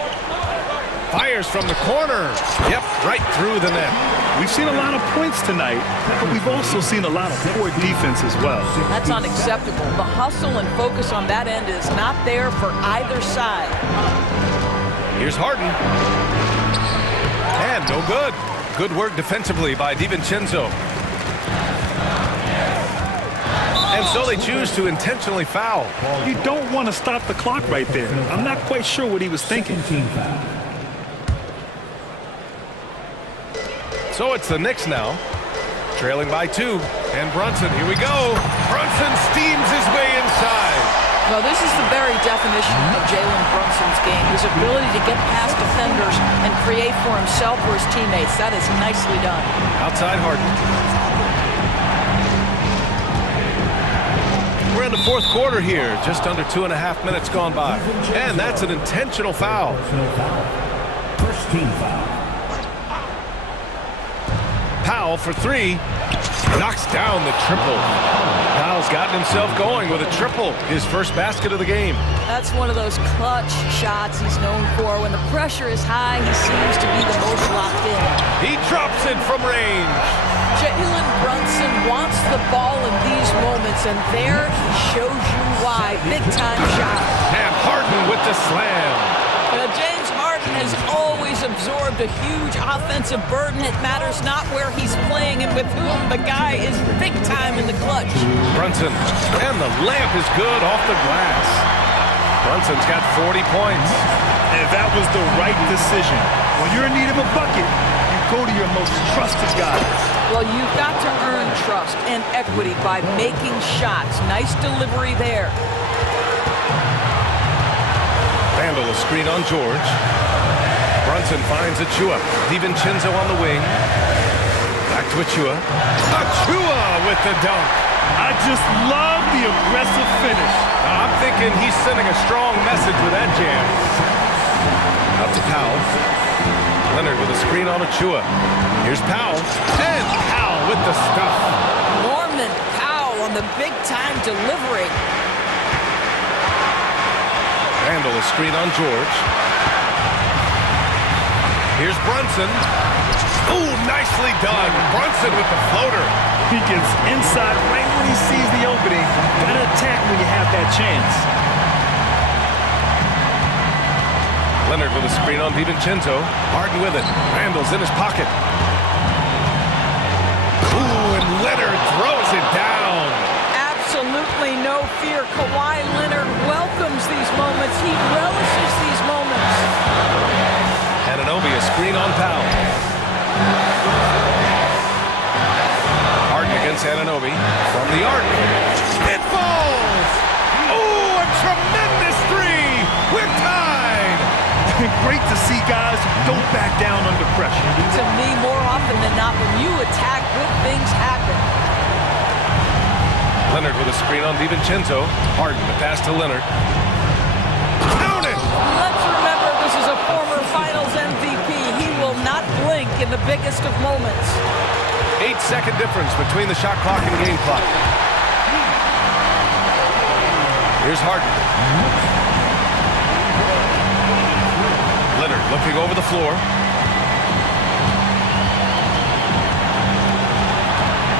Fires from the corner. Yep, right through the net. We've seen a lot of points tonight, but we've also seen a lot of poor defense as well. That's unacceptable. The hustle and focus on that end is not there for either side. Here's Harden. And no good. Good work defensively by DiVincenzo. And so they choose to intentionally foul. You don't want to stop the clock right there. I'm not quite sure what he was thinking. So it's the Knicks now, trailing by 2. And Brunson, here we go. Brunson steams his way inside. Well, this is the very definition of Jalen Brunson's game. His ability to get past defenders and create for himself or his teammates. That is nicely done. Outside Harden. We're in the fourth quarter here. Just under 2.5 minutes gone by. And that's an intentional foul. First team foul. Powell for three. Knocks down the triple. Powell's gotten himself going with a triple. His first basket of the game. That's one of those clutch shots he's known for. When the pressure is high, he seems to be the most locked in. He drops it from range. Jalen Brunson wants the ball in these moments, and there he shows you why. Big-time shot. And Harden with the slam. James Harden has always absorbed a huge offensive burden. It matters not where he's playing and with whom. The guy is big time in the clutch. Brunson, and the layup is good off the glass. Brunson's got 40 points. And that was the right decision. When you're in need of a bucket, you go to your most trusted guy. Well, you've got to earn trust and equity by making shots. Nice delivery there. Randall a screen on George. Brunson finds Achua. DiVincenzo on the wing. Back to Achua. Achua with the dunk. I just love the aggressive finish. I'm thinking he's sending a strong message with that jam. Up to Powell. Leonard with a screen on Achua. Here's Powell. And Powell with the stuff. Norman Powell on the big-time delivery. Randall a screen on George. Here's Brunson. Ooh, nicely done. Brunson with the floater. He gets inside right when he sees the opening. Gotta attack when you have that chance. Leonard with a screen on DiVincenzo. Harden with it. Randall's in his pocket. Ooh, and Leonard throws it down. Absolutely no fear. Kawhi Leonard welcomes these moments. He relishes these moments. Anunoby a screen on Powell. Harden against Anunoby from the arc. It falls! Oh, a tremendous three! We're tied! Great to see guys who don't back down under pressure. To me, more often than not, when you attack, good things happen. Leonard with a screen on DiVincenzo. Harden the pass to Leonard. Count it! Let's remember this is a former Finals MVP. He will not blink in the biggest of moments. 8-second difference between the shot clock and game clock. Here's Harden. Leonard looking over the floor.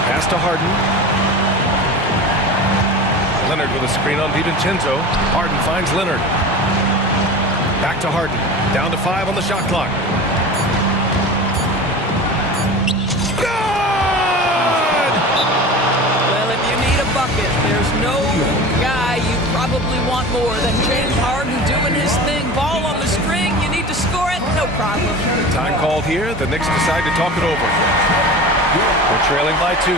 Pass to Harden. Leonard with a screen on DiVincenzo. Harden finds Leonard. Back to Harden. Down to 5 on the shot clock. Good! Well, if you need a bucket, there's no guy you probably want more than James Harden doing his thing. Ball on the string, you need to score it, no problem. Time called here. The Knicks decide to talk it over. We're trailing by 2.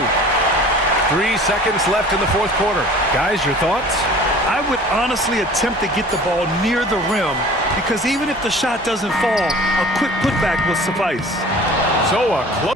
3 seconds left in the fourth quarter. Guys, your thoughts? I would honestly attempt to get the ball near the rim because even if the shot doesn't fall, a quick putback will suffice. So a close.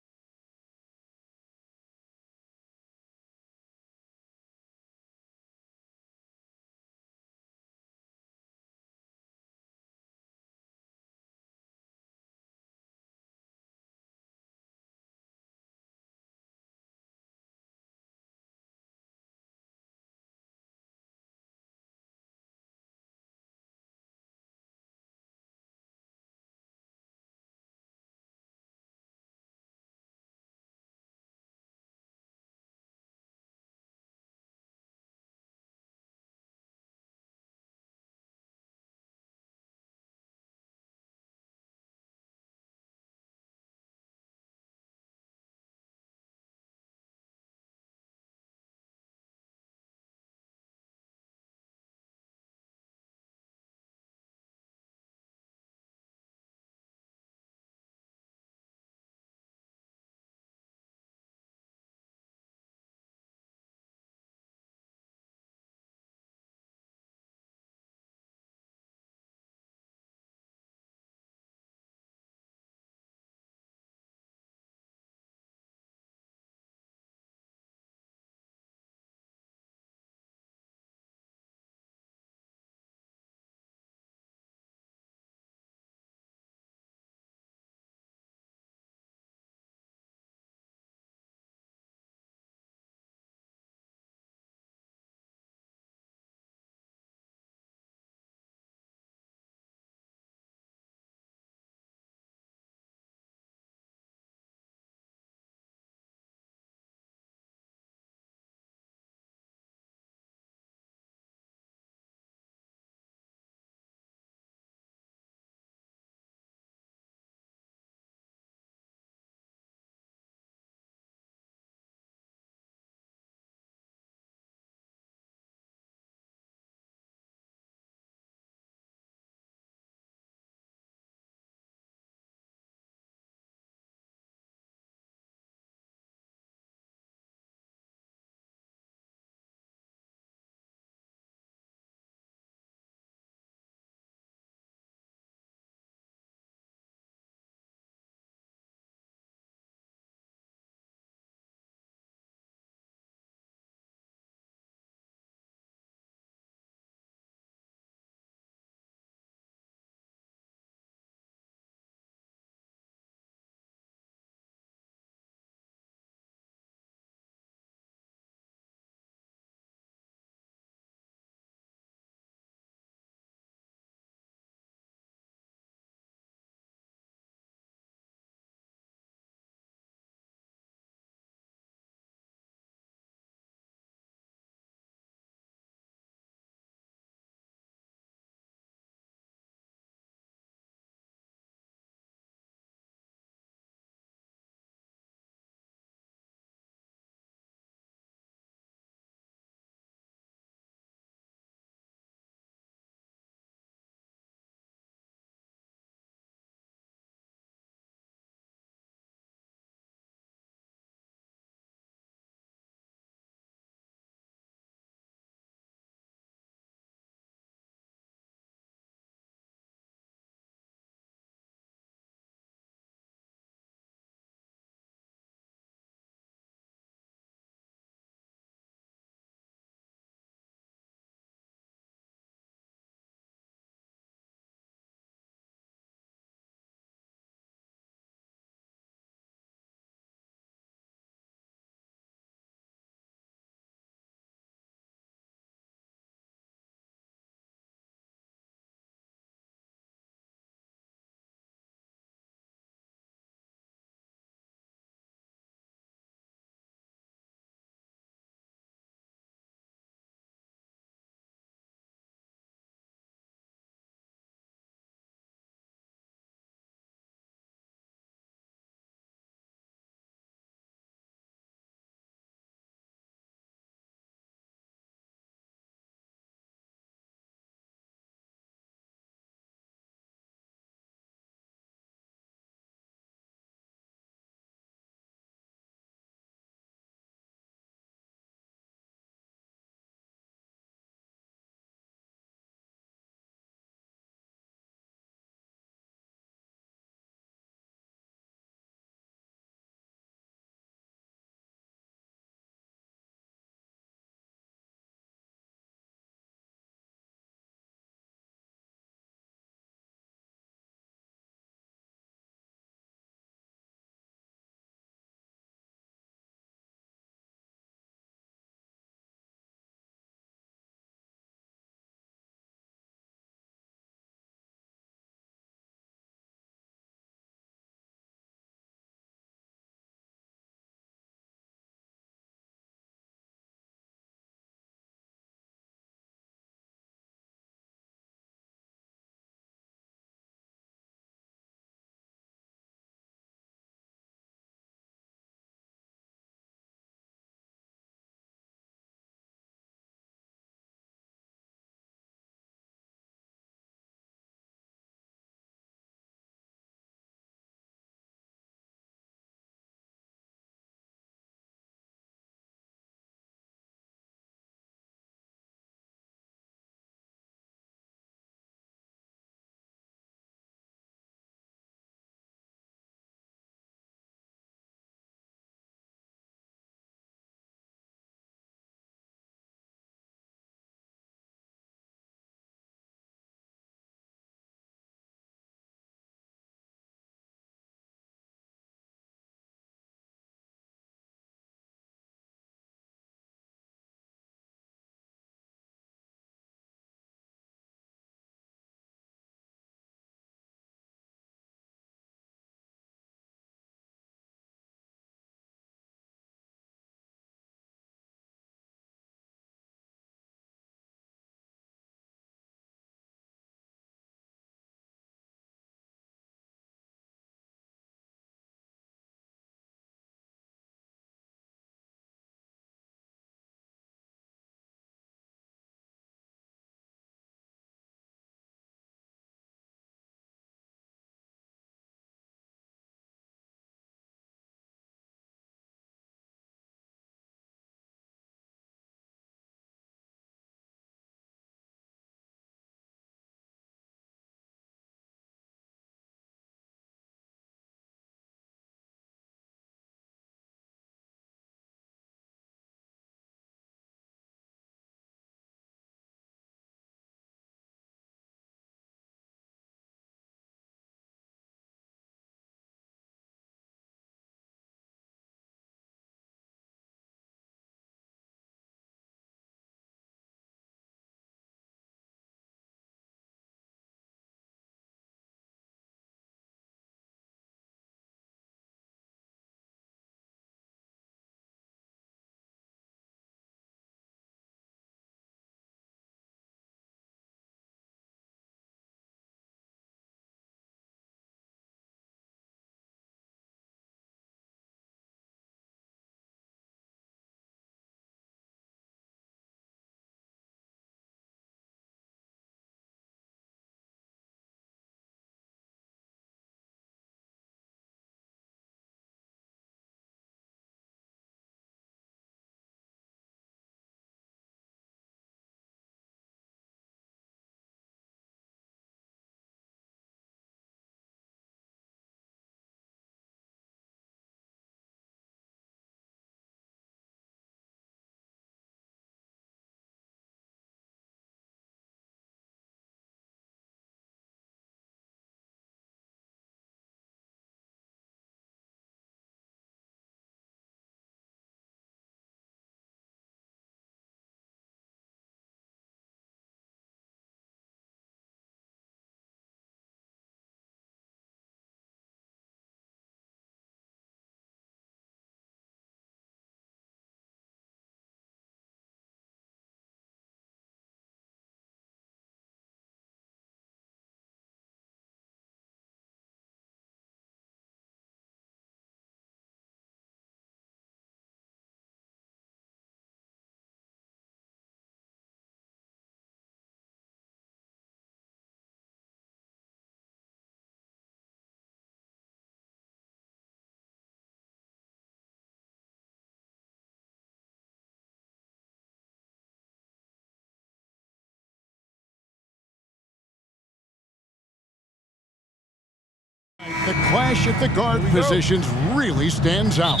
The clash at the guard positions really stands out.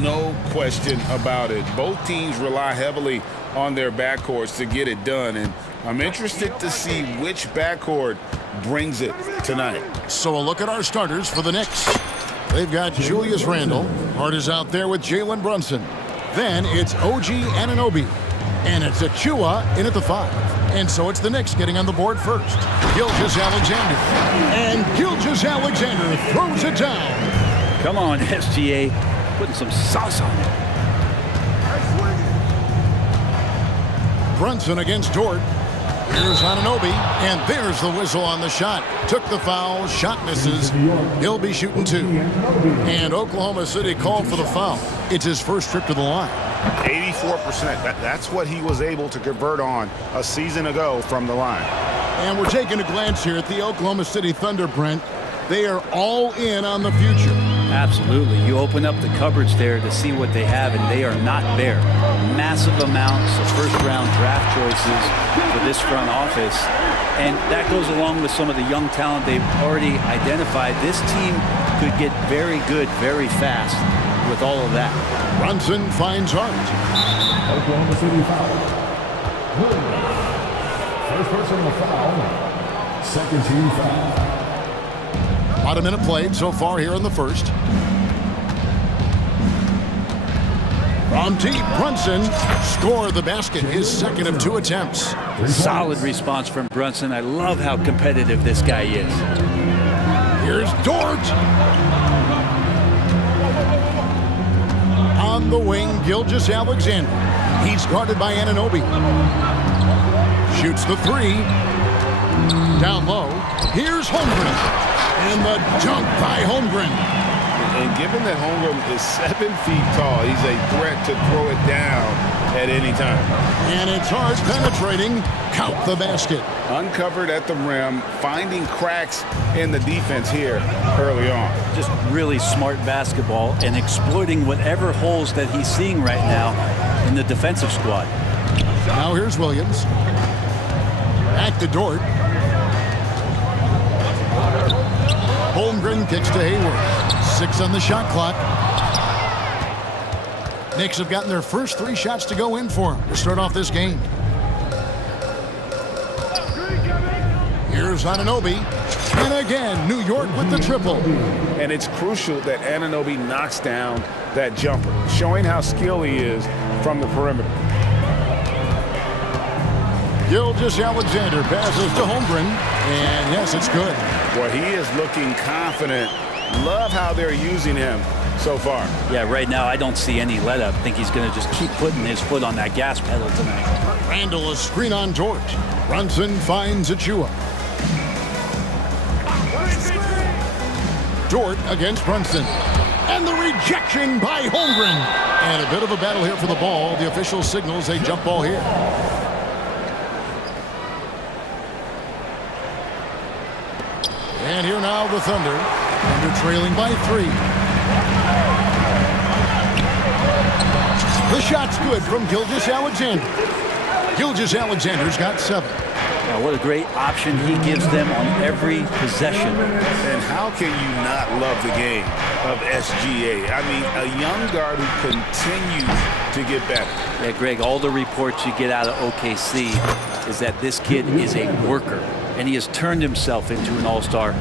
No question about it. Both teams rely heavily on their backcourts to get it done, and I'm interested to see which backcourt brings it tonight. So a look at our starters for the Knicks. They've got Julius Randle. Hart is out there with Jalen Brunson. Then it's OG Anunoby. And it's Achua in at the 5. And so it's the Knicks getting on the board first. Gilgeous-Alexander. And Gilgeous-Alexander throws it down. Come on, SGA. Putting some sauce on it. Brunson against Dort. Here's Anunoby, and there's the whistle on the shot. Took the foul, shot misses. He'll be shooting 2. And Oklahoma City called for the foul. It's his first trip to the line. 84%. That's what he was able to convert on a season ago from the line. And we're taking a glance here at the Oklahoma City Thunder, Brent. They are all in on the future. Absolutely. You open up the cupboards there to see what they have, and they are not bare. Massive amounts of first-round draft choices for this front office. And that goes along with some of the young talent they've already identified. This team could get very good very fast with all of that. Brunson finds Hart. Oklahoma City foul. First personal foul. Second team foul. About a minute played so far here in the first. From deep, Brunson scored the basket, his second of 2 attempts. Solid response from Brunson. I love how competitive this guy is. Here's Dort. On the wing, Gilgeous-Alexander. He's guarded by Anunoby. Shoots the 3. Down low. Here's Holmgren. And the dunk by Holmgren. And given that Holmgren is 7 feet tall, he's a threat to throw it down at any time. And it's Hart penetrating. Count the basket. Uncovered at the rim, finding cracks in the defense here early on. Just really smart basketball and exploiting whatever holes that he's seeing right now in the defensive squad. Now here's Williams. Back to Dort. Holmgren kicks to Hayward. 6 on the shot clock. Knicks have gotten their first 3 shots to go in for them to start off this game. Here's Anunoby. And again, New York with the triple. And it's crucial that Anunoby knocks down that jumper, showing how skilled he is from the perimeter. Gilgeous-Alexander passes to Holmgren. And yes, it's good. Boy, he is looking confident. Love how they're using him so far. Yeah, right now I don't see any let up. I think he's going to just keep putting his foot on that gas pedal tonight. Randle a screen on Dort. Brunson finds Achua. Dort against Brunson. And the rejection by Holmgren. And a bit of a battle here for the ball. The official signals a jump ball here. And here now the Thunder. And they're trailing by 3. The shot's good from Gilgeous-Alexander. Gilgeous-Alexander's got 7. Now, what a great option he gives them on every possession. And how can you not love the game of SGA? I mean, a young guard who continues to get better. Yeah, Greg, all the reports you get out of OKC is that this kid is a worker. And he has turned himself into an all-star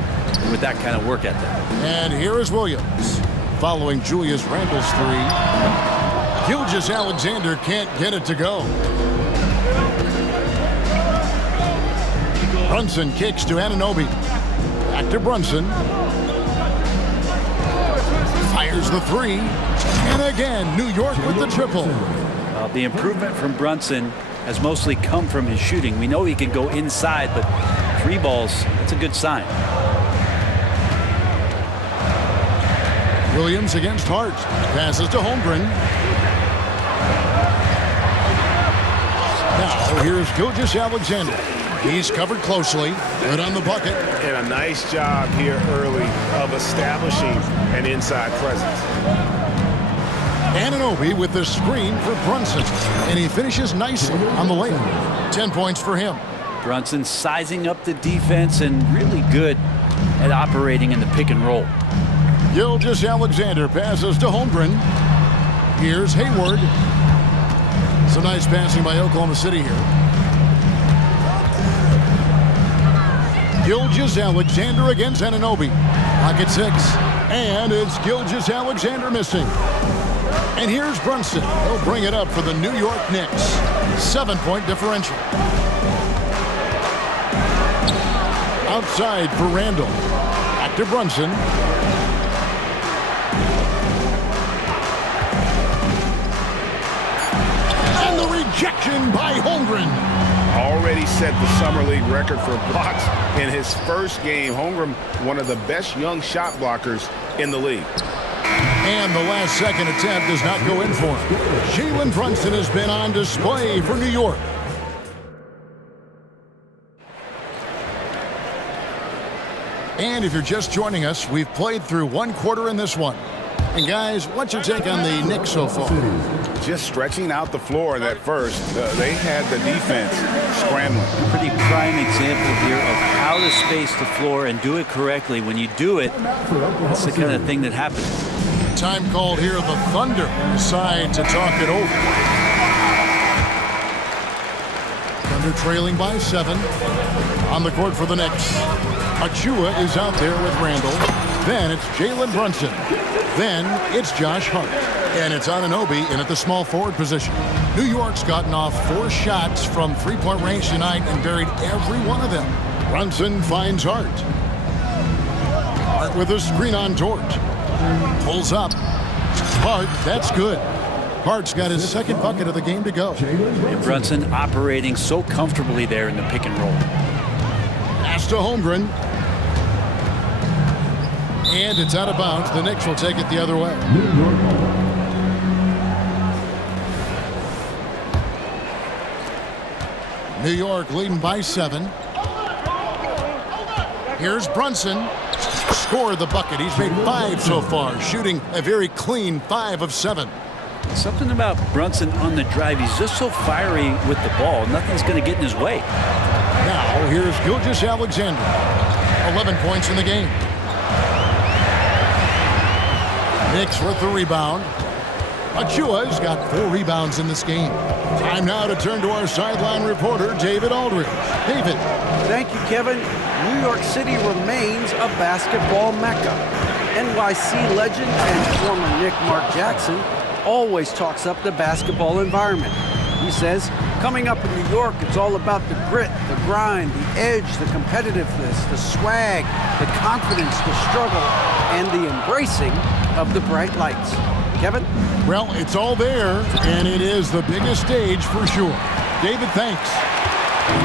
with that kind of work ethic. And here is Williams following Julius Randle's 3. Gilgeous-Alexander can't get it to go. Brunson kicks to Anunoby. Back to Brunson. Fires the 3. And again, New York with the triple. The improvement from Brunson has mostly come from his shooting. We know he can go inside, but 3 balls, that's a good sign. Williams against Hart. Passes to Holmgren. Now here's Gilgeous-Alexander. He's covered closely. Good on the bucket. And a nice job here early of establishing an inside presence. Anunoby with the screen for Brunson. And he finishes nicely on the layup. 10 points for him. Brunson sizing up the defense and really good at operating in the pick and roll. Gilgeous-Alexander passes to Holmgren. Here's Hayward. Some nice passing by Oklahoma City here. Gilgeous-Alexander against Anunoby. Pocket 6. And it's Gilgeous-Alexander missing. And here's Brunson. He'll bring it up for the New York Knicks. 7-point differential. Outside for Randall. Back to Brunson. And the rejection by Holmgren. Already set the Summer League record for blocks in his first game. Holmgren, one of the best young shot blockers in the league. And the last second attempt does not go in for him. Jalen Brunson has been on display for New York. And if you're just joining us, we've played through one quarter in this one. And guys, what's your take on the Knicks so far? Just stretching out the floor in that first. They had the defense scrambling. Pretty prime example here of how to space the floor and do it correctly. When you do it, that's the kind of thing that happens. Time called here. The Thunder decide to talk it over. Thunder trailing by 7. On the court for the Knicks. Achua is out there with Randall. Then it's Jalen Brunson. Then it's Josh Hart. And it's Anunoby in at the small forward position. New York's gotten off 4 shots from three-point range tonight and buried every one of them. Brunson finds Hart. Hart with a screen on Dort. Pulls up. Hart, that's good. Hart's got his second bucket of the game to go. And Brunson operating so comfortably there in the pick and roll. Pass to Holmgren. And it's out of bounds. The Knicks will take it the other way. New York leading by 7. Here's Brunson. Scored the bucket. He's made 5 so far, shooting a very clean 5 of 7. Something about Brunson on the drive. He's just so fiery with the ball. Nothing's going to get in his way. Now, here's Gilgeous-Alexander. 11 points in the game. Knicks with the rebound. Achua's got 4 rebounds in this game. Time now to turn to our sideline reporter, David Aldridge. David. Thank you, Kevin. New York City remains a basketball mecca. NYC legend and former Knick Mark Jackson always talks up the basketball environment. He says, coming up in New York, it's all about the grit, the grind, the edge, the competitiveness, the swag, the confidence, the struggle, and the embracing of the bright lights. Kevin? Well, it's all there, and it is the biggest stage for sure. David, thanks.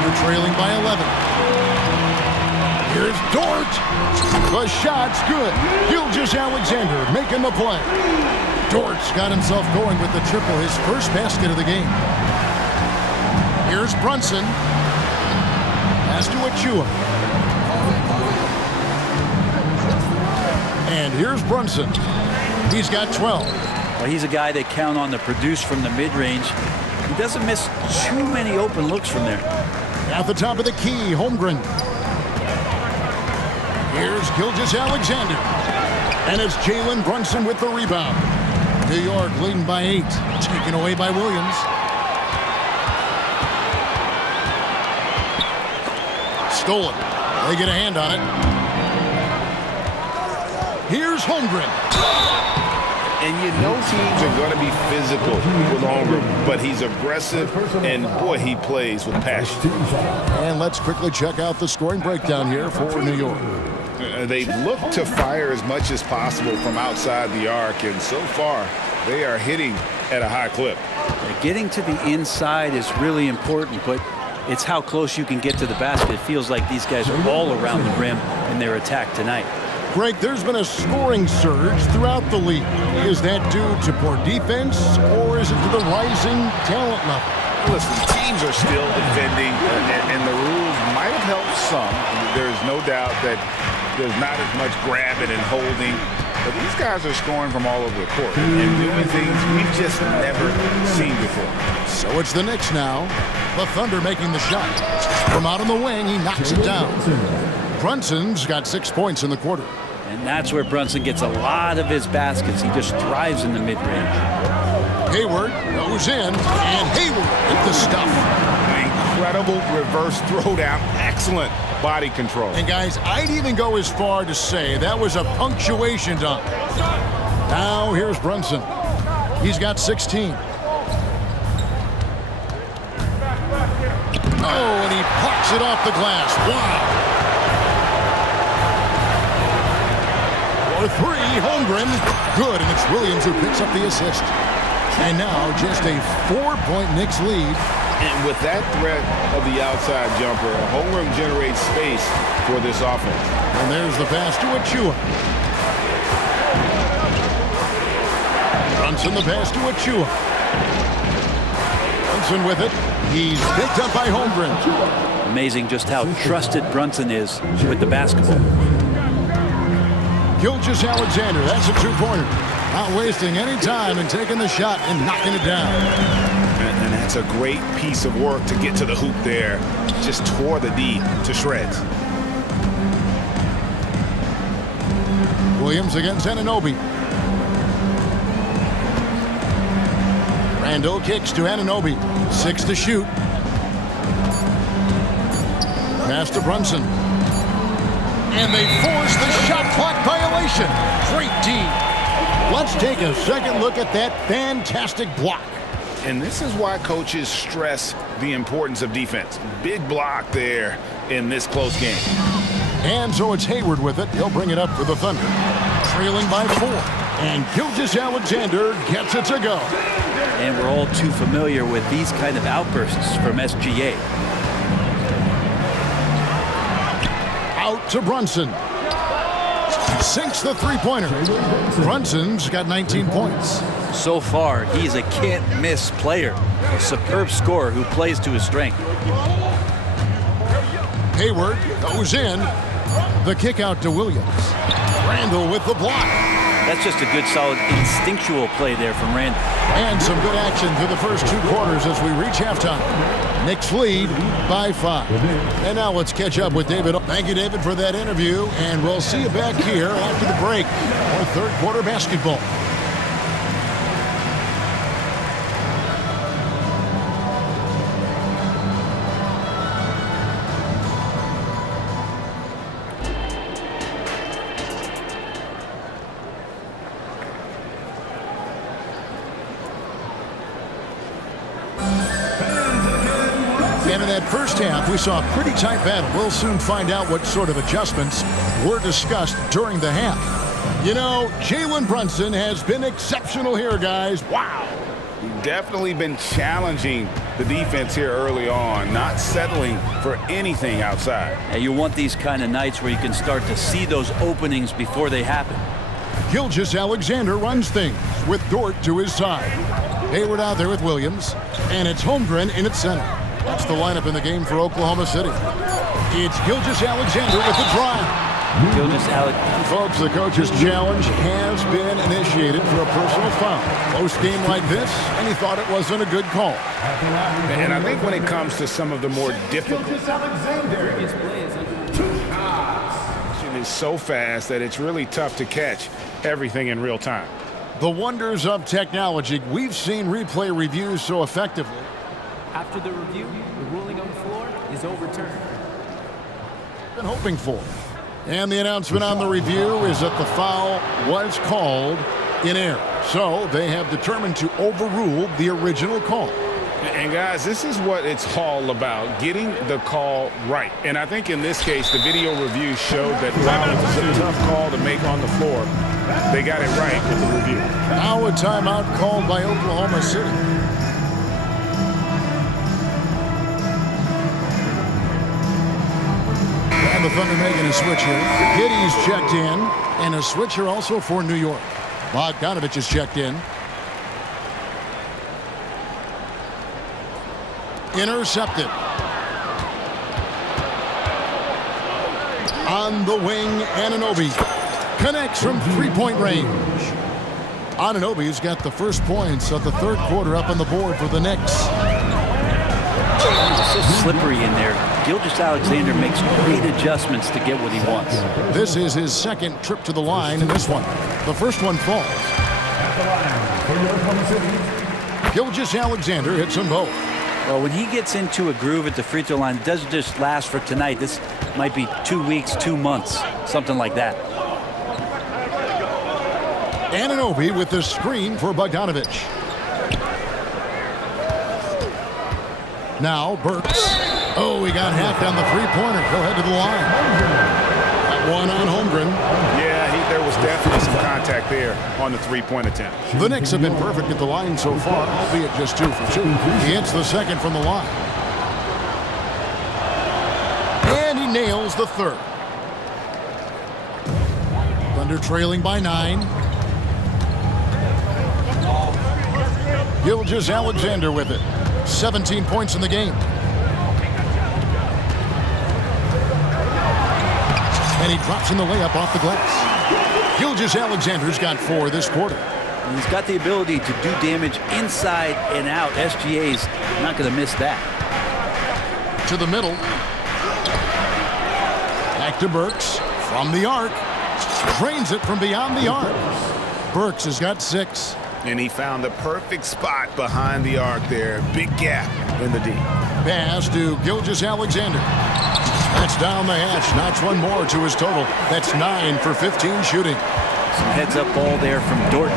We're trailing by 11. Here's Dort. The shot's good. Gilgeous-Alexander making the play. Dort's got himself going with the triple, his first basket of the game. Here's Brunson. Pass to Achua. And here's Brunson. He's got 12. Well, he's a guy they count on to produce from the mid-range. He doesn't miss too many open looks from there. At the top of the key, Holmgren. Here's Gilgeous-Alexander. And it's Jalen Brunson with the rebound. New York leading by 8. Taken away by Williams. Stolen. They get a hand on it. Here's Holmgren. And you know teams are going to be physical with Holmgren, but he's aggressive, and boy, he plays with passion. And let's quickly check out the scoring breakdown here for New York. They look to fire as much as possible from outside the arc, and so far, they are hitting at a high clip. Getting to the inside is really important, but it's how close you can get to the basket. It feels like these guys are all around the rim in their attack tonight. Greg, there's been a scoring surge throughout the league. Is that due to poor defense, or is it to the rising talent level? Listen, teams are still defending, and the rules might have helped some. There's no doubt that there's not as much grabbing and holding But these guys are scoring from all over the court and doing things we've just never seen before. So it's the Knicks now. The Thunder making the shot. From out on the wing, he knocks it down. Brunson's got 6 points in the quarter. And that's where Brunson gets a lot of his baskets. He just thrives in the mid-range. Hayward goes in, and Hayward with the stuff. Incredible reverse throwdown. Excellent body control. And guys, I'd even go as far to say that was a punctuation dunk. Now here's Brunson. He's got 16. Oh, and he plucks it off the glass. Wow. For 3, Holmgren. Good, and it's Williams who picks up the assist. And now just a 4-point Knicks lead. And with that threat of the outside jumper, Holmgren generates space for this offense. And there's the pass to Achua. Brunson the pass to Achua. Brunson with it. He's picked up by Holmgren. Amazing just how trusted Brunson is with the basketball. Gilgeous-Alexander, that's a 2-pointer. Not wasting any time and taking the shot and knocking it down. And that's a great piece of work to get to the hoop there. Just tore the D to shreds. Williams against Anunoby. Randall kicks to Anunoby. 6 to shoot. Pass to Brunson. And they force the shot clock violation. Great D. Let's take a second look at that fantastic block. And this is why coaches stress the importance of defense. Big block there in this close game. And so it's Hayward with it. He'll bring it up for the Thunder. Trailing by 4. And Gilgeous-Alexander gets it to go. And we're all too familiar with these kind of outbursts from SGA. Out to Brunson. Sinks the 3-pointer. Brunson's got 19 points. So far, he's a can't-miss player. A superb scorer who plays to his strength. Hayward goes in. The kick out to Williams. Randall with the block. That's just a good, solid, instinctual play there from Randall. And some good action through the first 2 quarters as we reach halftime. Knicks lead by 5. And now let's catch up with David. Thank you, David, for that interview. And we'll see you back here after the break for third quarter basketball. And in that first half, we saw a pretty tight battle. We'll soon find out what sort of adjustments were discussed during the half. You know, Jalen Brunson has been exceptional here, guys. Wow. Definitely been challenging the defense here early on, not settling for anything outside. Yeah, you want these kind of nights where you can start to see those openings before they happen. Gilgeous-Alexander runs things with Dort to his side. Hayward out there with Williams, and it's Holmgren in at center. That's the lineup in the game for Oklahoma City. It's Gilgeous-Alexander with the drive. Gilgeous-Alexander. Folks, the coach's challenge has been initiated for a personal foul. Close game like this, and he thought it wasn't a good call. And I think when it comes to some of the more difficult, it is so fast that it's really tough to catch everything in real time. The wonders of technology. We've seen replay reviews so effectively. After the review, the ruling on the floor is overturned. Been hoping for. And the announcement on the review is that the foul was called in error. So they have determined to overrule the original call. And guys, this is what it's all about, getting the call right. And I think in this case, the video review showed that while it was a tough call to make on the floor, they got it right with the review. Now a timeout called by Oklahoma City. And the Thunder making a switch here. Giddey's checked in, and a switcher also for New York. Bogdanovich is checked in. Intercepted. On the wing, Anunoby. Connects from three-point range. Anunoby's got the first points of the third quarter up on the board for the Knicks. It's so slippery in there. Gilgeous-Alexander makes great adjustments to get what he wants. This is his second trip to the line in this one. The first one falls. Gilgeous-Alexander hits them both. Well, when he gets into a groove at the free throw line, it doesn't just last for tonight. This might be 2 weeks, 2 months, something like that. Anunoby with the screen for Bogdanovich. Now Burks. Oh, he got half down the three-pointer. He'll head to the line. That one on Holmgren. Yeah, there was definitely some contact there on the three-point attempt. The Knicks have been perfect at the line so far, albeit just 2 for 2. He hits the second from the line. And he nails the third. Thunder trailing by 9. Gilgeous-Alexander with it. 17 points in the game. And he drops in the layup off the glass. Gilgeous-Alexander's got 4 this quarter. He's got the ability to do damage inside and out. SGA's not going to miss that. To the middle. Back to Burks. From the arc. Drains it from beyond the arc. Burks has got 6. And he found the perfect spot behind the arc there. Big gap in the D. Pass to Gilgeous-Alexander. That's down the hatch. Knocks one more to his total. That's 9 for 15 shooting. Some heads-up ball there from Dorton.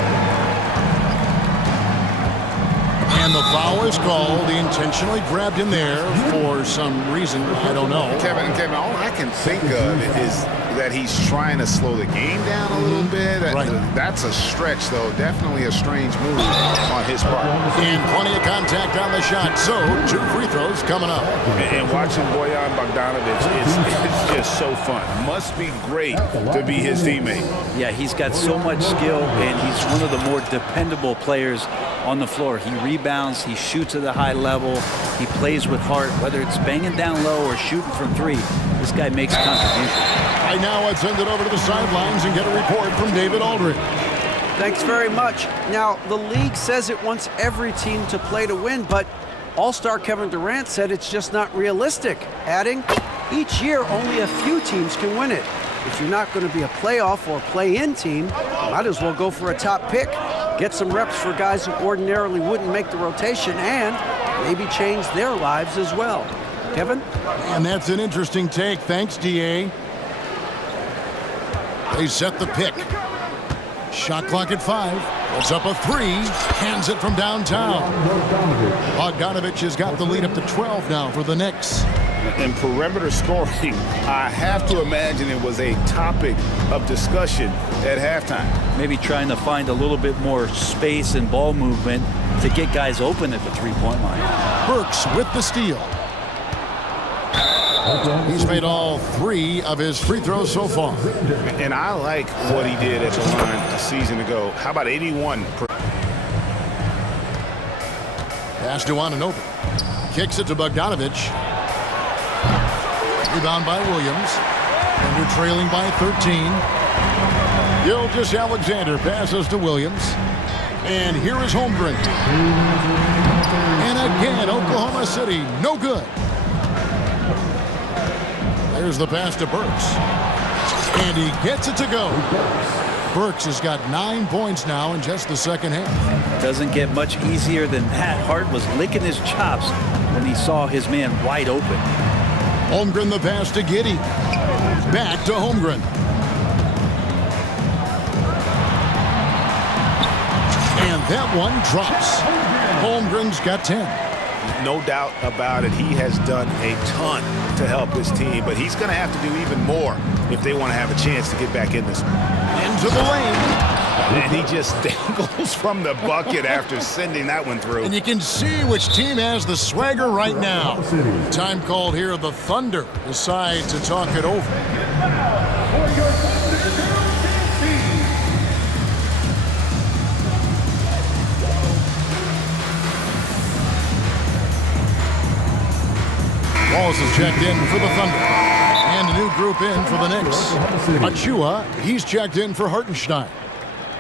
And the foul is called. He intentionally grabbed him there for some reason. I don't know. Kevin, all I can think of is that he's trying to slow the game down a little bit. Right. That's a stretch, though. Definitely a strange move on his part. And plenty of contact on the shot. So 2 free throws coming up. And watching Bojan Bogdanović is just so fun. Must be great to be his teammate. Yeah, he's got so much skill, and he's one of the more dependable players on the floor. He rebounds, he shoots at a high level, he plays with heart, whether it's banging down low or shooting from 3. This guy makes contributions. Right now, let's send it over to the sidelines and get a report from David Aldridge. Thanks very much. Now, the league says it wants every team to play to win, but All-Star Kevin Durant said it's just not realistic, adding, each year only a few teams can win it. If you're not going to be a playoff or play-in team, you might as well go for a top pick. Get some reps for guys who ordinarily wouldn't make the rotation and maybe change their lives as well. Kevin? And that's an interesting take. Thanks, DA. They set the pick. Shot clock at 5. Puts up a 3. Hands it from downtown. Bogdanovich has got the lead up to 12 now for the Knicks. In perimeter scoring, I have to imagine it was a topic of discussion at halftime. Maybe trying to find a little bit more space and ball movement to get guys open at the three-point line. Burks with the steal. He's made all 3 of his free throws so far. And I like what he did at the line a season ago. How about 81? Pass to Anunoby. Kicks it to Bogdanovich. Rebound by Williams. Thunder trailing by 13. Gilgeous-Alexander passes to Williams. And here is Holmgren. And again, Oklahoma City, no good. There's the pass to Burks. And he gets it to go. Burks has got 9 points now in just the second half. Doesn't get much easier than that. Hart was licking his chops when he saw his man wide open. Holmgren the pass to Giddey. Back to Holmgren. And that one drops. Holmgren's got 10. No doubt about it. He has done a ton to help his team, but he's going to have to do even more if they want to have a chance to get back in this one. Into the lane. And he just dangles from the bucket after sending that one through. And you can see which team has the swagger right now. Time called here. The Thunder decide to talk it over. Walls is checked in for the Thunder. And a new group in for the Knicks. Achua, he's checked in for Hartenstein.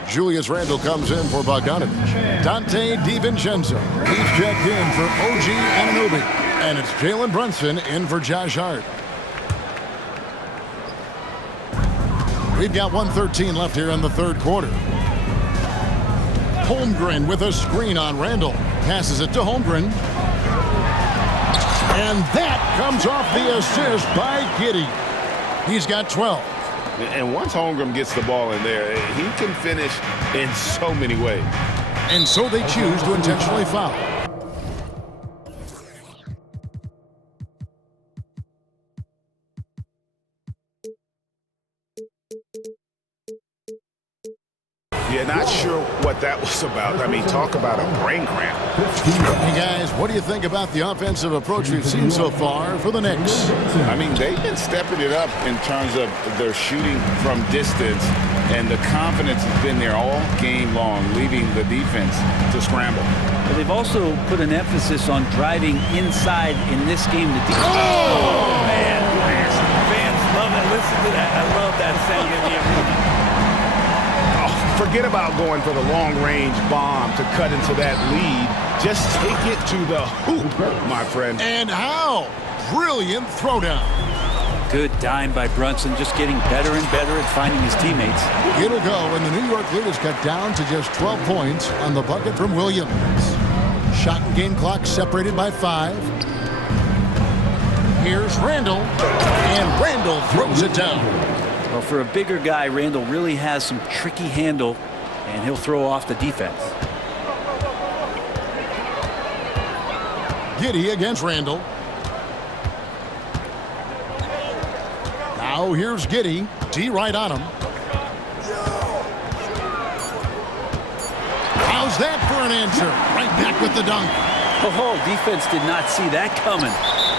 Julius Randle comes in for Bogdanovich. Dante DiVincenzo, he's checked in for OG Anunoby. And it's Jalen Brunson in for Josh Hart. We've got 1:13 left here in the third quarter. Holmgren with a screen on Randle. Passes it to Holmgren. And that comes off the assist by Giddey. He's got 12. And once Holmgren gets the ball in there, he can finish in so many ways. And so they choose to intentionally foul. Yeah, not sure what that was about. I mean, talk about a brain cramp. Hey, guys, what do you think about the offensive approach we've seen so far for the Knicks? I mean, they've been stepping it up in terms of their shooting from distance, and the confidence has been there all game long, leaving the defense to scramble. But they've also put an emphasis on driving inside in this game. Oh, man. Fans love it. Listen to that. I love that sound in the arena. Forget about going for the long-range bomb to cut into that lead. Just take it to the hoop, my friend. And how? Brilliant throwdown. Good dime by Brunson, just getting better and better at finding his teammates. It'll go, and the New York lead is cut down to just 12 points on the bucket from Williams. Shot and game clock separated by 5. Here's Randle, and Randle throws it down. Well, for a bigger guy, Randle really has some tricky handle, and he'll throw off the defense. Giddey against Randle. Now here's Giddey. D right on him. How's that for an answer? Right back with the dunk. Oh, defense did not see that coming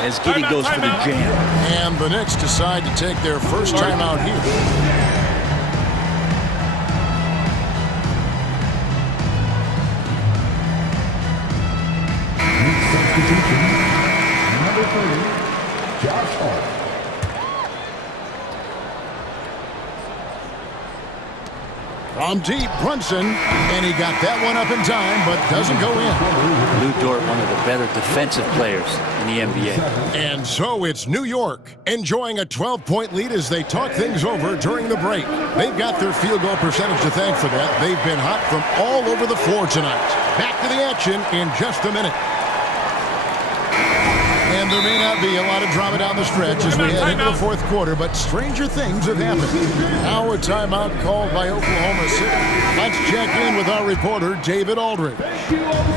as Giddey goes for the jam. And the Knicks decide to take their first timeout here. Substitution, number 30, Josh Hart. From deep, Brunson, and he got that one up in time, but doesn't go in. Lou Dort, one of the better defensive players in the NBA. And so it's New York enjoying a 12-point lead as they talk things over during the break. They've got their field goal percentage to thank for that. They've been hot from all over the floor tonight. Back to the action in just a minute. And there may not be a lot of drama down the stretch as we head into the fourth quarter, but stranger things have happened. Now a timeout called by Oklahoma City. Let's check in with our reporter, David Aldridge.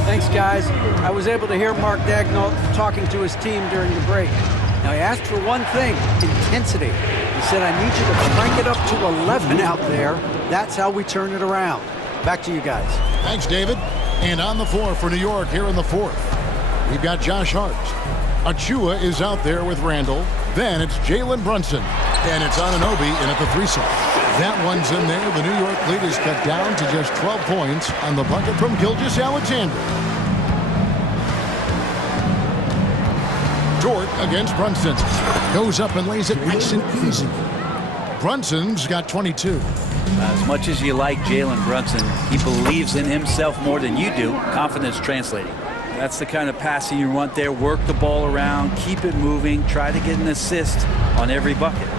Thanks, guys. I was able to hear Mark Daigneault talking to his team during the break. Now, he asked for one thing, intensity. He said, I need you to crank it up to 11 out there. That's how we turn it around. Back to you guys. Thanks, David. And on the floor for New York here in the fourth, we've got Josh Hart. Achua is out there with Randle. Then it's Jalen Brunson. And it's Anunoby in at the 3 slot. That one's in there. The New York lead is cut down to just 12 points on the bucket from Gilgeous-Alexander. Dort against Brunson. Goes up and lays it nice and easy. Brunson's got 22. As much as you like Jalen Brunson, he believes in himself more than you do. Confidence translating. That's the kind of passing you want there. Work the ball around, keep it moving, try to get an assist on every bucket.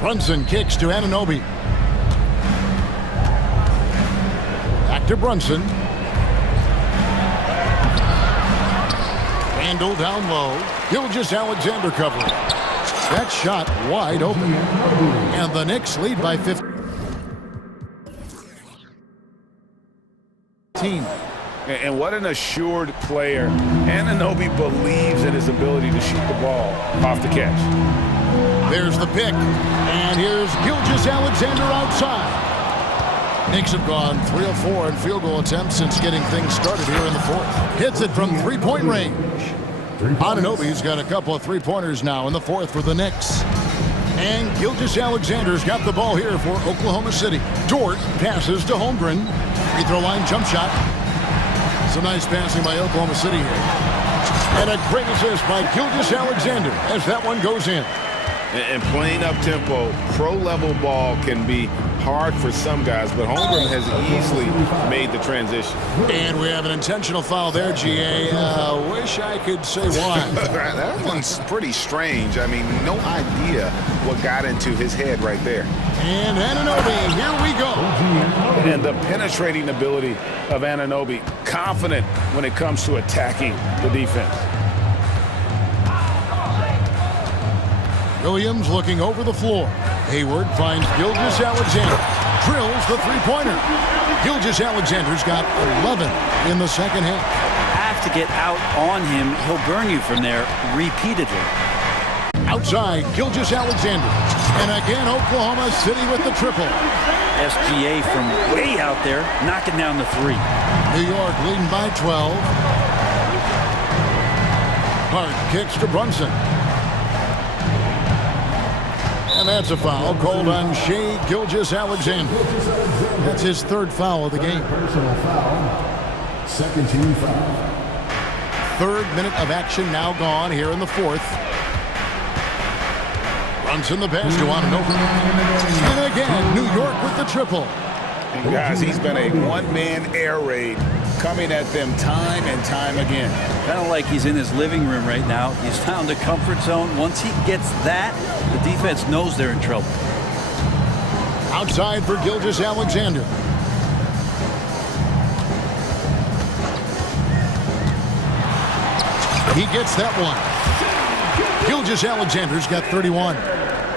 Brunson kicks to Anunoby. Back to Brunson. Randle down low. Gilgeous-Alexander covering. That shot wide open. And the Knicks lead by 15. And what an assured player. Anunoby believes in his ability to shoot the ball off the catch. There's the pick. And here's Gilgeous-Alexander outside. Knicks have gone 3 of 4 in field goal attempts since getting things started here in the fourth. Hits it from three-point range. Anunoby's got a couple of three-pointers now in the fourth for the Knicks. And Gilgeous-Alexander's got the ball here for Oklahoma City. Dort passes to Holmgren. Free throw line jump shot. Some nice passing by Oklahoma City here. And a great assist by Gilgeous-Alexander as that one goes in. And playing up-tempo, pro-level ball can be hard for some guys, but Holmgren has easily made the transition. And we have an intentional foul there, GA. Wish I could say why. That one's pretty strange. I mean, no idea what got into his head right there. And Anunoby, here we go. And the penetrating ability of Anunoby, confident when it comes to attacking the defense. Williams looking over the floor. Hayward finds Gilgeous-Alexander. Drills the three-pointer. Gilgeous-Alexander's got 11 in the second half. Have to get out on him. He'll burn you from there repeatedly. Outside, Gilgeous-Alexander. And again, Oklahoma City with the triple. SGA from way out there, knocking down the three. New York leading by 12. Hart kicks to Brunson. And that's a foul called on Shai Gilgeous-Alexander. That's his third foul of the game. Personal foul. Second team foul. Third minute of action now gone here in the fourth. Brunson the pass to Anunoby. And again, New York with the triple. And guys, he's been a one-man air raid coming at them time and time again. Kind of like he's in his living room right now. He's found a comfort zone. Once he gets that, the defense knows they're in trouble. Outside for Gilgeous-Alexander. He gets that one. Gilgeous-Alexander's got 31.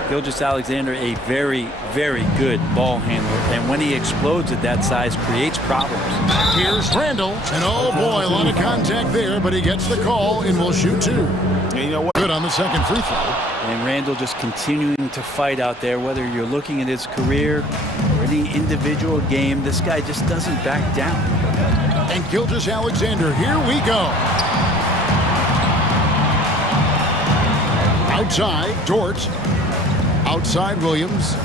Gilgeous-Alexander, a very, very good ball handler. And when he explodes at that size, creates problems. Here's Randall. And oh boy, a lot of contact there, but he gets the call and will shoot two. And you know what? Good on the second free throw. And Randall just continuing to fight out there, whether you're looking at his career or any individual game, this guy just doesn't back down. And Gilgeous-Alexander, here we go. Outside, Dort. Outside, Williams.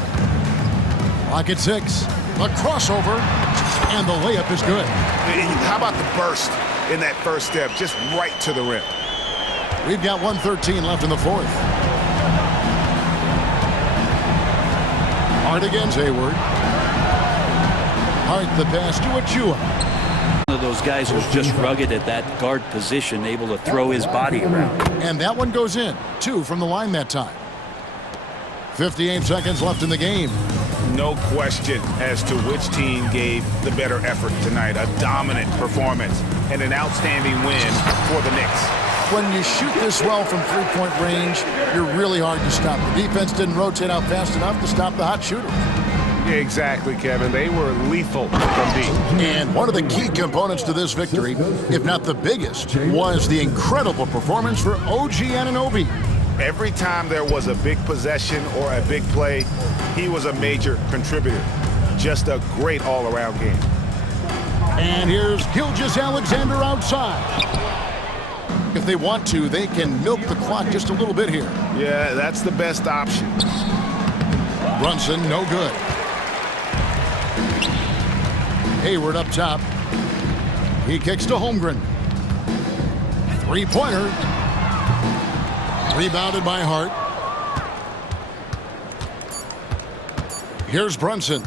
Clock at 6. A crossover. And the layup is good. How about the burst in that first step, just right to the rim? We've got 1:13 left in the fourth. Hart against Hayward. Hart the pass to Achua. One of those guys who's just rugged at that guard position, able to throw his body around. And that one goes in. 2 from the line that time. 58 seconds left in the game. No question as to which team gave the better effort tonight. A dominant performance and an outstanding win for the Knicks. When you shoot this well from three-point range, you're really hard to stop. The defense didn't rotate out fast enough to stop the hot shooter. Exactly, Kevin. They were lethal from deep. And one of the key components to this victory, if not the biggest, was the incredible performance for OG Anunoby. Every time there was a big possession or a big play, he was a major contributor. Just a great all-around game. And here's Gilgeous-Alexander outside. If they want to, they can milk the clock just a little bit here. Yeah, that's the best option. Brunson, no good. Hayward up top. He kicks to Holmgren. Three-pointer. Rebounded by Hart. Here's Brunson.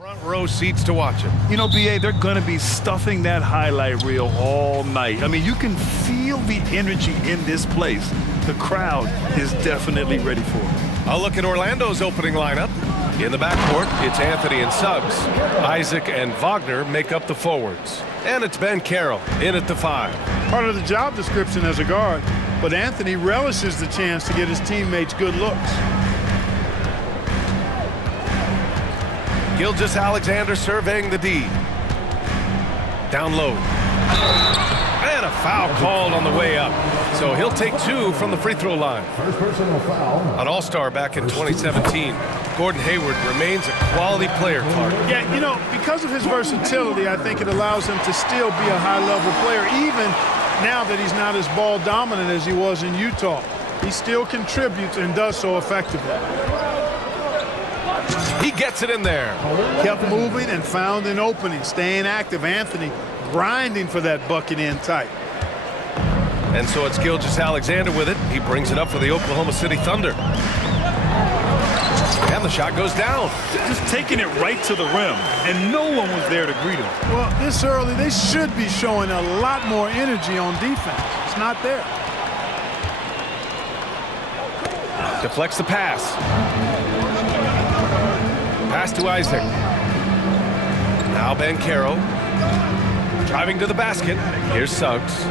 Front row seats to watch it. You know, BA, they're going to be stuffing that highlight reel all night. I mean, you can feel the energy in this place. The crowd is definitely ready for it. A look at Orlando's opening lineup. In the backcourt, it's Anthony and Suggs. Isaac and Wagner make up the forwards. And it's Ben Carroll in at the 5. Part of the job description as a guard, but Anthony relishes the chance to get his teammates good looks. Gilgeous-Alexander surveying the D. Down low. And a foul called on the way up. So he'll take 2 from the free throw line. First personal foul. An all-star back in 2017. Gordon Hayward remains a quality player, Clark. Yeah, you know, because of his versatility, I think it allows him to still be a high-level player, even now that he's not as ball dominant as he was in Utah. He still contributes and does so effectively. He gets it in there. Kept moving and found an opening, staying active. Anthony grinding for that bucket in tight. And so it's Gilgeous-Alexander with it. He brings it up for the Oklahoma City Thunder. And the shot goes down. Just taking it right to the rim, and no one was there to greet him. Well, this early, they should be showing a lot more energy on defense. It's not there. Deflects the pass. Pass to Isaac. Now Ben Carroll. Driving to the basket. Here's Suggs.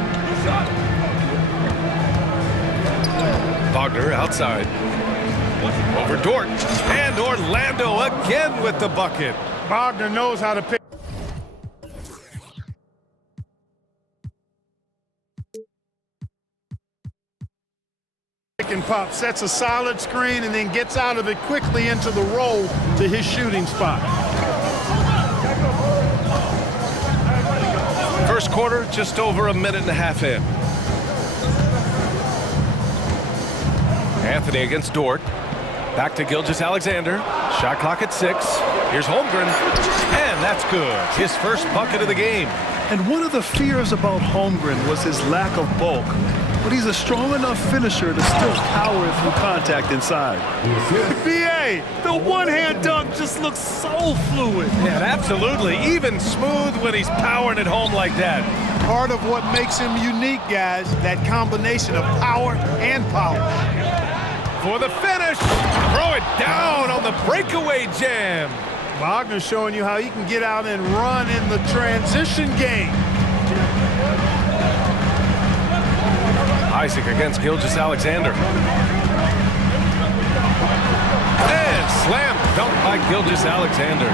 Wagner outside. Over Dort. And Orlando again with the bucket. Wagner knows how to pick. And pop, sets a solid screen and then gets out of it quickly into the roll to his shooting spot. First quarter, just over a minute and a half in. Anthony against Dort. Back to Gilgeous-Alexander. Shot clock at 6. Here's Holmgren. And that's good. His first bucket of the game. And one of the fears about Holmgren was his lack of bulk. But he's a strong enough finisher to still power through contact inside. BA, the one-hand dunk just looks so fluid. Yeah, absolutely. Even smooth when he's powering it home like that. Part of what makes him unique, guys, that combination of power and polish. For the finish. Throw it down on the breakaway jam. Wagner showing you how he can get out and run in the transition game. Isaac against Gilgeous-Alexander. And slam dunk by Gilgeous-Alexander.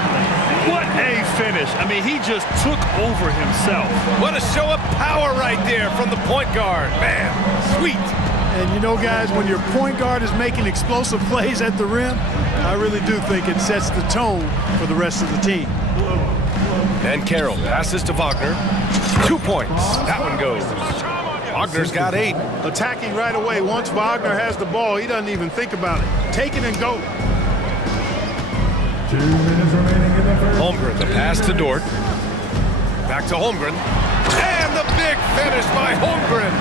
What a finish. I mean, he just took over himself. What a show of power right there from the point guard. Man, sweet. And you know, guys, when your point guard is making explosive plays at the rim, I really do think it sets the tone for the rest of the team. Ben Carroll passes to Wagner. 2 points. That one goes. Wagner's got 8. Attacking right away. Once Wagner has the ball, he doesn't even think about it. Take it and go. 2 minutes remaining in the first. Holmgren, the pass to Dort. Back to Holmgren. And the big finish by Holmgren.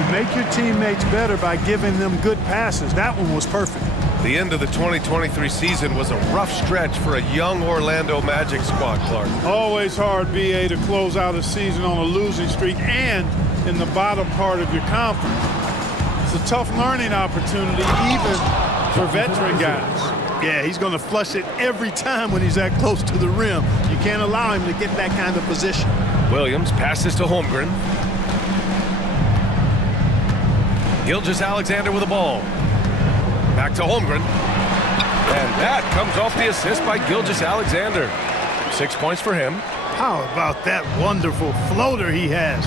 You make your teammates better by giving them good passes. That one was perfect. The end of the 2023 season was a rough stretch for a young Orlando Magic squad, Clark. Always hard, BA, to close out a season on a losing streak and in the bottom part of your conference. It's a tough learning opportunity, even for veteran guys. Yeah, he's going to flush it every time when he's that close to the rim. You can't allow him to get that kind of position. Williams passes to Holmgren. Gilgeous-Alexander with the ball. Back to Holmgren. And that comes off the assist by Gilgeous-Alexander. 6 points for him. How about that wonderful floater he has,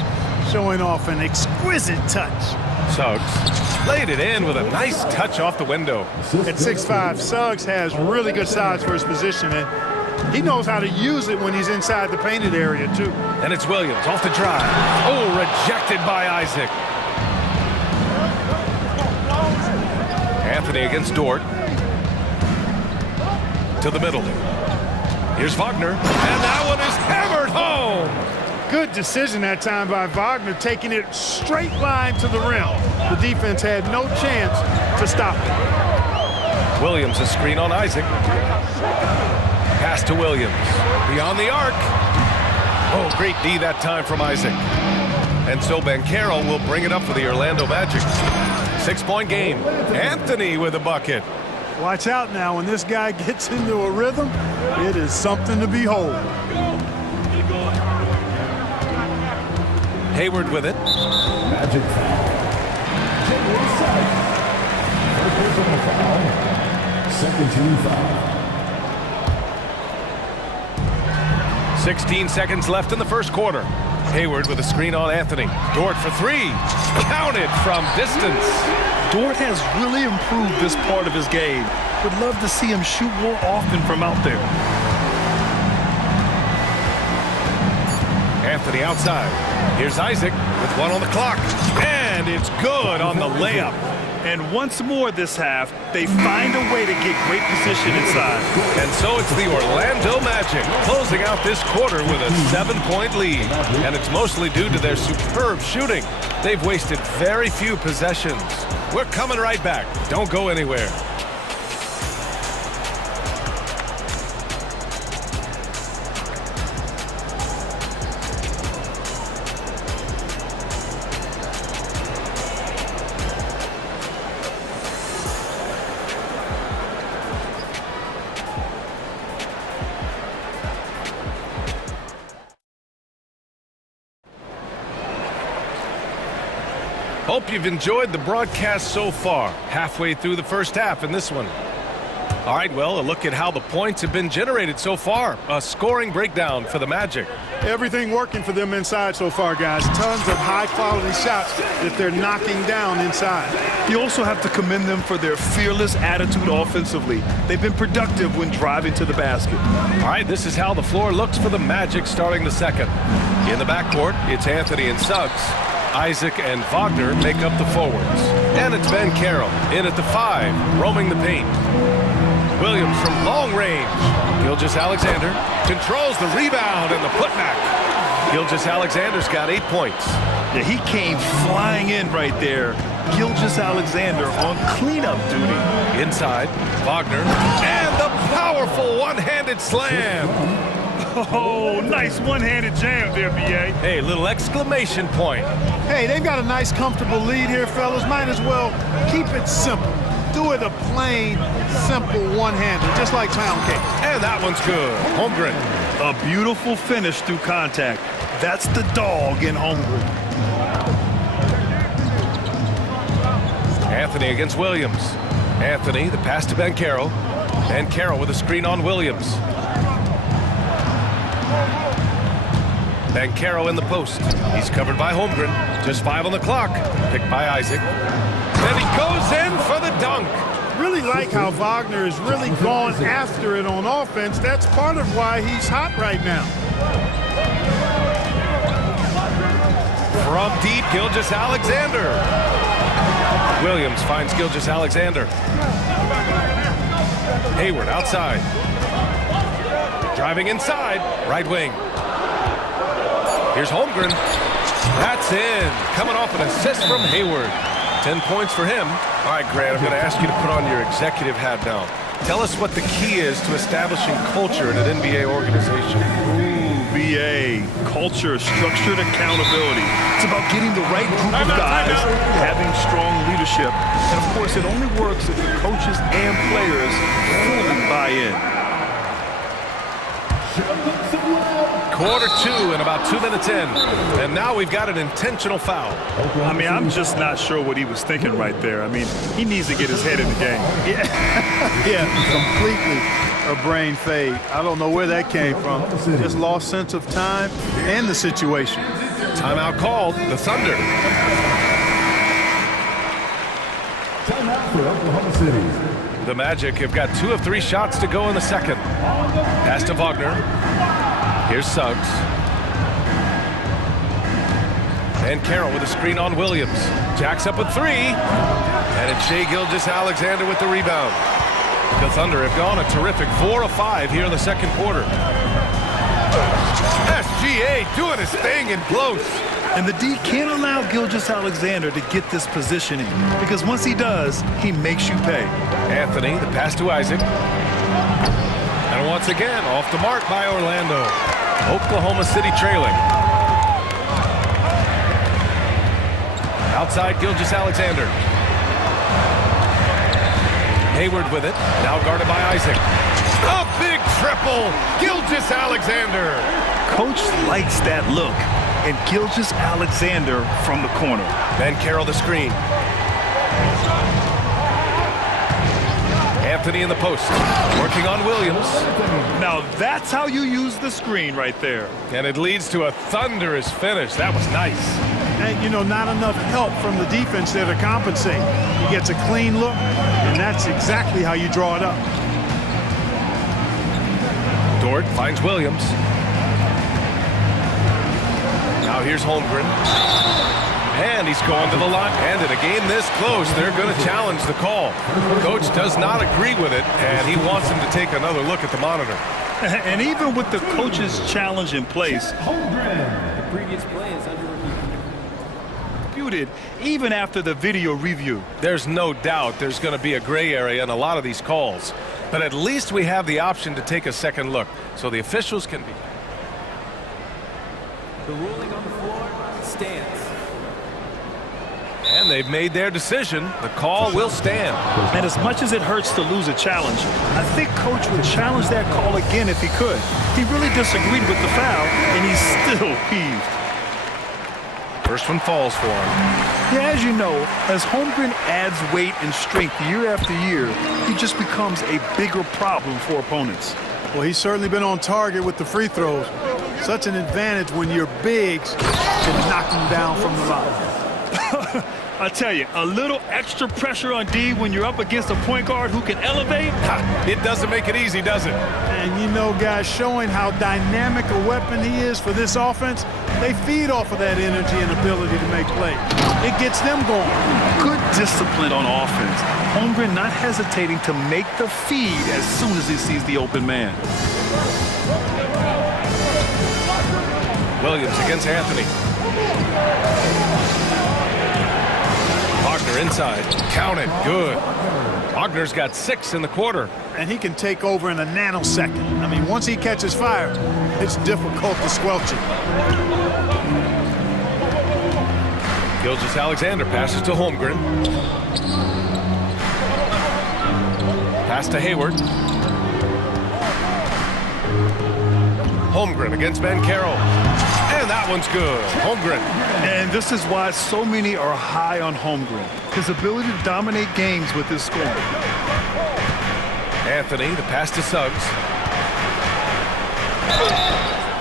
showing off an exquisite touch. Suggs laid it in with a nice touch off the window. At 6'5", Suggs has really good size for his position, and he knows how to use it when he's inside the painted area, too. And it's Williams off the drive. Oh, rejected by Isaac. Anthony against Dort. To the middle. Here's Wagner. And that one is hammered home. Good decision that time by Wagner, taking it straight line to the rim. The defense had no chance to stop it. Williams a screen on Isaac. Pass to Williams. Beyond the arc. Oh, great D that time from Isaac. And so Banchero will bring it up for the Orlando Magic. 6-point game. Anthony with a bucket. Watch out now. When this guy gets into a rhythm, it is something to behold. Hayward with it. Magic foul. 2nd team foul. 16 seconds left in the first quarter. Hayward with a screen on Anthony. Dort for three. Counted from distance. Dort has really improved this part of his game. Would love to see him shoot more often from out there. Anthony outside. Here's Isaac with one on the clock. And it's good on the layup. And once more this half, they find a way to get great position inside. And so it's the Orlando Magic closing out this quarter with a 7-point lead. And it's mostly due to their superb shooting. They've wasted very few possessions. We're coming right back. Don't go anywhere. Hope you've enjoyed the broadcast so far. Halfway through the first half in this one. All right, well, a look at how the points have been generated so far. A scoring breakdown for the Magic. Everything working for them inside so far, guys. Tons of high-quality shots that they're knocking down inside. You also have to commend them for their fearless attitude offensively. They've been productive when driving to the basket. All right, this is how the floor looks for the Magic starting the second. In the backcourt, it's Anthony and Suggs. Isaac and Wagner make up the forwards. And it's Banchero in at the 5, roaming the paint. Williams from long range. Gilgeous-Alexander controls the rebound and the putback. Gilgeous-Alexander's got 8 points. Yeah, he came flying in right there. Gilgeous-Alexander on cleanup duty. Inside, Wagner. And the powerful one-handed slam. Oh, nice one-handed jam there, B.A. Hey, little exclamation point. Hey, they've got a nice, comfortable lead here, fellas. Might as well keep it simple. Do it a plain, simple one-hander, just like pound cake. And that one's good. Holmgren. A beautiful finish through contact. That's the dog in Holmgren. Anthony against Williams. Anthony, the pass to Banchero. Banchero with a screen on Williams. Banchero in the post. He's covered by Holmgren. Just 5 on the clock. Picked by Isaac. And he goes in for the dunk. Really like how Wagner has really gone after it on offense. That's part of why he's hot right now. From deep, Gilgeous-Alexander. Williams finds Gilgeous-Alexander. Hayward outside. Driving inside, right wing. Here's Holmgren. That's in. Coming off an assist from Hayward. 10 points for him. All right, Grant, I'm going to ask you to put on your executive hat now. Tell us what the key is to establishing culture in an NBA organization. Ooh, BA. Culture, structured accountability. It's about getting the right group of guys, having strong leadership. And, of course, it only works if the coaches and players fully buy in. Quarter 2 and about 2 minutes in. And now we've got an intentional foul. I mean, I'm just not sure what he was thinking right there. I mean, he needs to get his head in the game. Yeah, completely a brain fade. I don't know where that came from. Just lost sense of time and the situation. Timeout called. The Thunder. Timeout for Oklahoma City. The Magic have got 2 of 3 shots to go in the second. Pass to Wagner. Here's Suggs. And Carroll with a screen on Williams. Jacks up with 3. And it's Shai Gilgeous-Alexander with the rebound. The Thunder have gone a terrific 4 of 5 here in the second quarter. SGA doing his thing in close. And the D can't allow Gilgeous-Alexander to get this positioning, because once he does, he makes you pay. Anthony, the pass to Isaac. And And once again, off the mark by Orlando. Oklahoma City trailing. Outside, Gilgeous-Alexander. Hayward with it. Now guarded by Isaac. A big triple. Gilgeous-Alexander. Coach likes that look. And Gilgeous-Alexander from the corner. Ben Carroll the screen. Anthony in the post. Working on Williams. Now that's how you use the screen right there. And it leads to a thunderous finish. That was nice. And, you know, not enough help from the defense there to compensate. He gets a clean look, and that's exactly how you draw it up. Dort finds Williams. Now here's Holmgren. And he's going to the line. And in a game this close, they're going to challenge the call. Coach does not agree with it, and he wants him to take another look at the monitor. And even with the coach's challenge in place, The previous play is under review. disputed even after the video review. There's no doubt there's going to be a gray area in a lot of these calls. But at least we have the option to take a second look, so the officials can be. The ruling on the floor stands. And they've made their decision. The call will stand. And as much as it hurts to lose a challenge, I think Coach would challenge that call again if he could. He really disagreed with the foul, and he's still peeved. First one falls for him. Yeah, as you know, as Holmgren adds weight and strength year after year, he just becomes a bigger problem for opponents. Well, he's certainly been on target with the free throws. Such an advantage when your bigs can knock him down from the line. I tell you, a little extra pressure on D when you're up against a point guard who can elevate. It doesn't make it easy, does it? And you know, guys, showing how dynamic a weapon he is for this offense, they feed off of that energy and ability to make plays. It gets them going. Good discipline on offense. Holmgren not hesitating to make the feed as soon as he sees the open man. Williams against Anthony. Wagner inside. Count it. Good. Wagner's got 6 in the quarter. And he can take over in a nanosecond. I mean, once he catches fire, it's difficult to squelch it. Gilgeous-Alexander passes to Holmgren. Pass to Hayward. Holmgren against Ben Carroll. And that one's good. Holmgren. And this is why so many are high on Holmgren. His ability to dominate games with his scoring. Anthony, the pass to Suggs.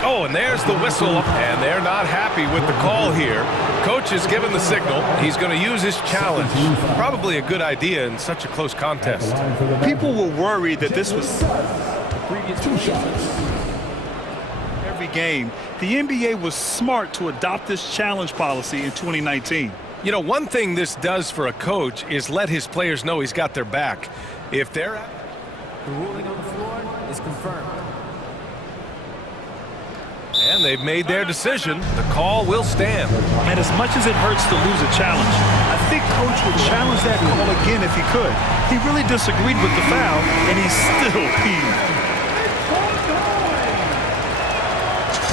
Oh, and there's the whistle. And they're not happy with the call here. Coach has given the signal. He's going to use his challenge. Probably a good idea in such a close contest. People were worried that this was Previous 2 shots. every game. The NBA was smart to adopt this challenge policy in 2019. You know, one thing this does for a coach is let his players know he's got their back. If they're... The ruling on the floor is confirmed. And they've made their decision. The call will stand. And as much as it hurts to lose a challenge, I think Coach would challenge that call again if he could. He really disagreed with the foul, and he's still peeved.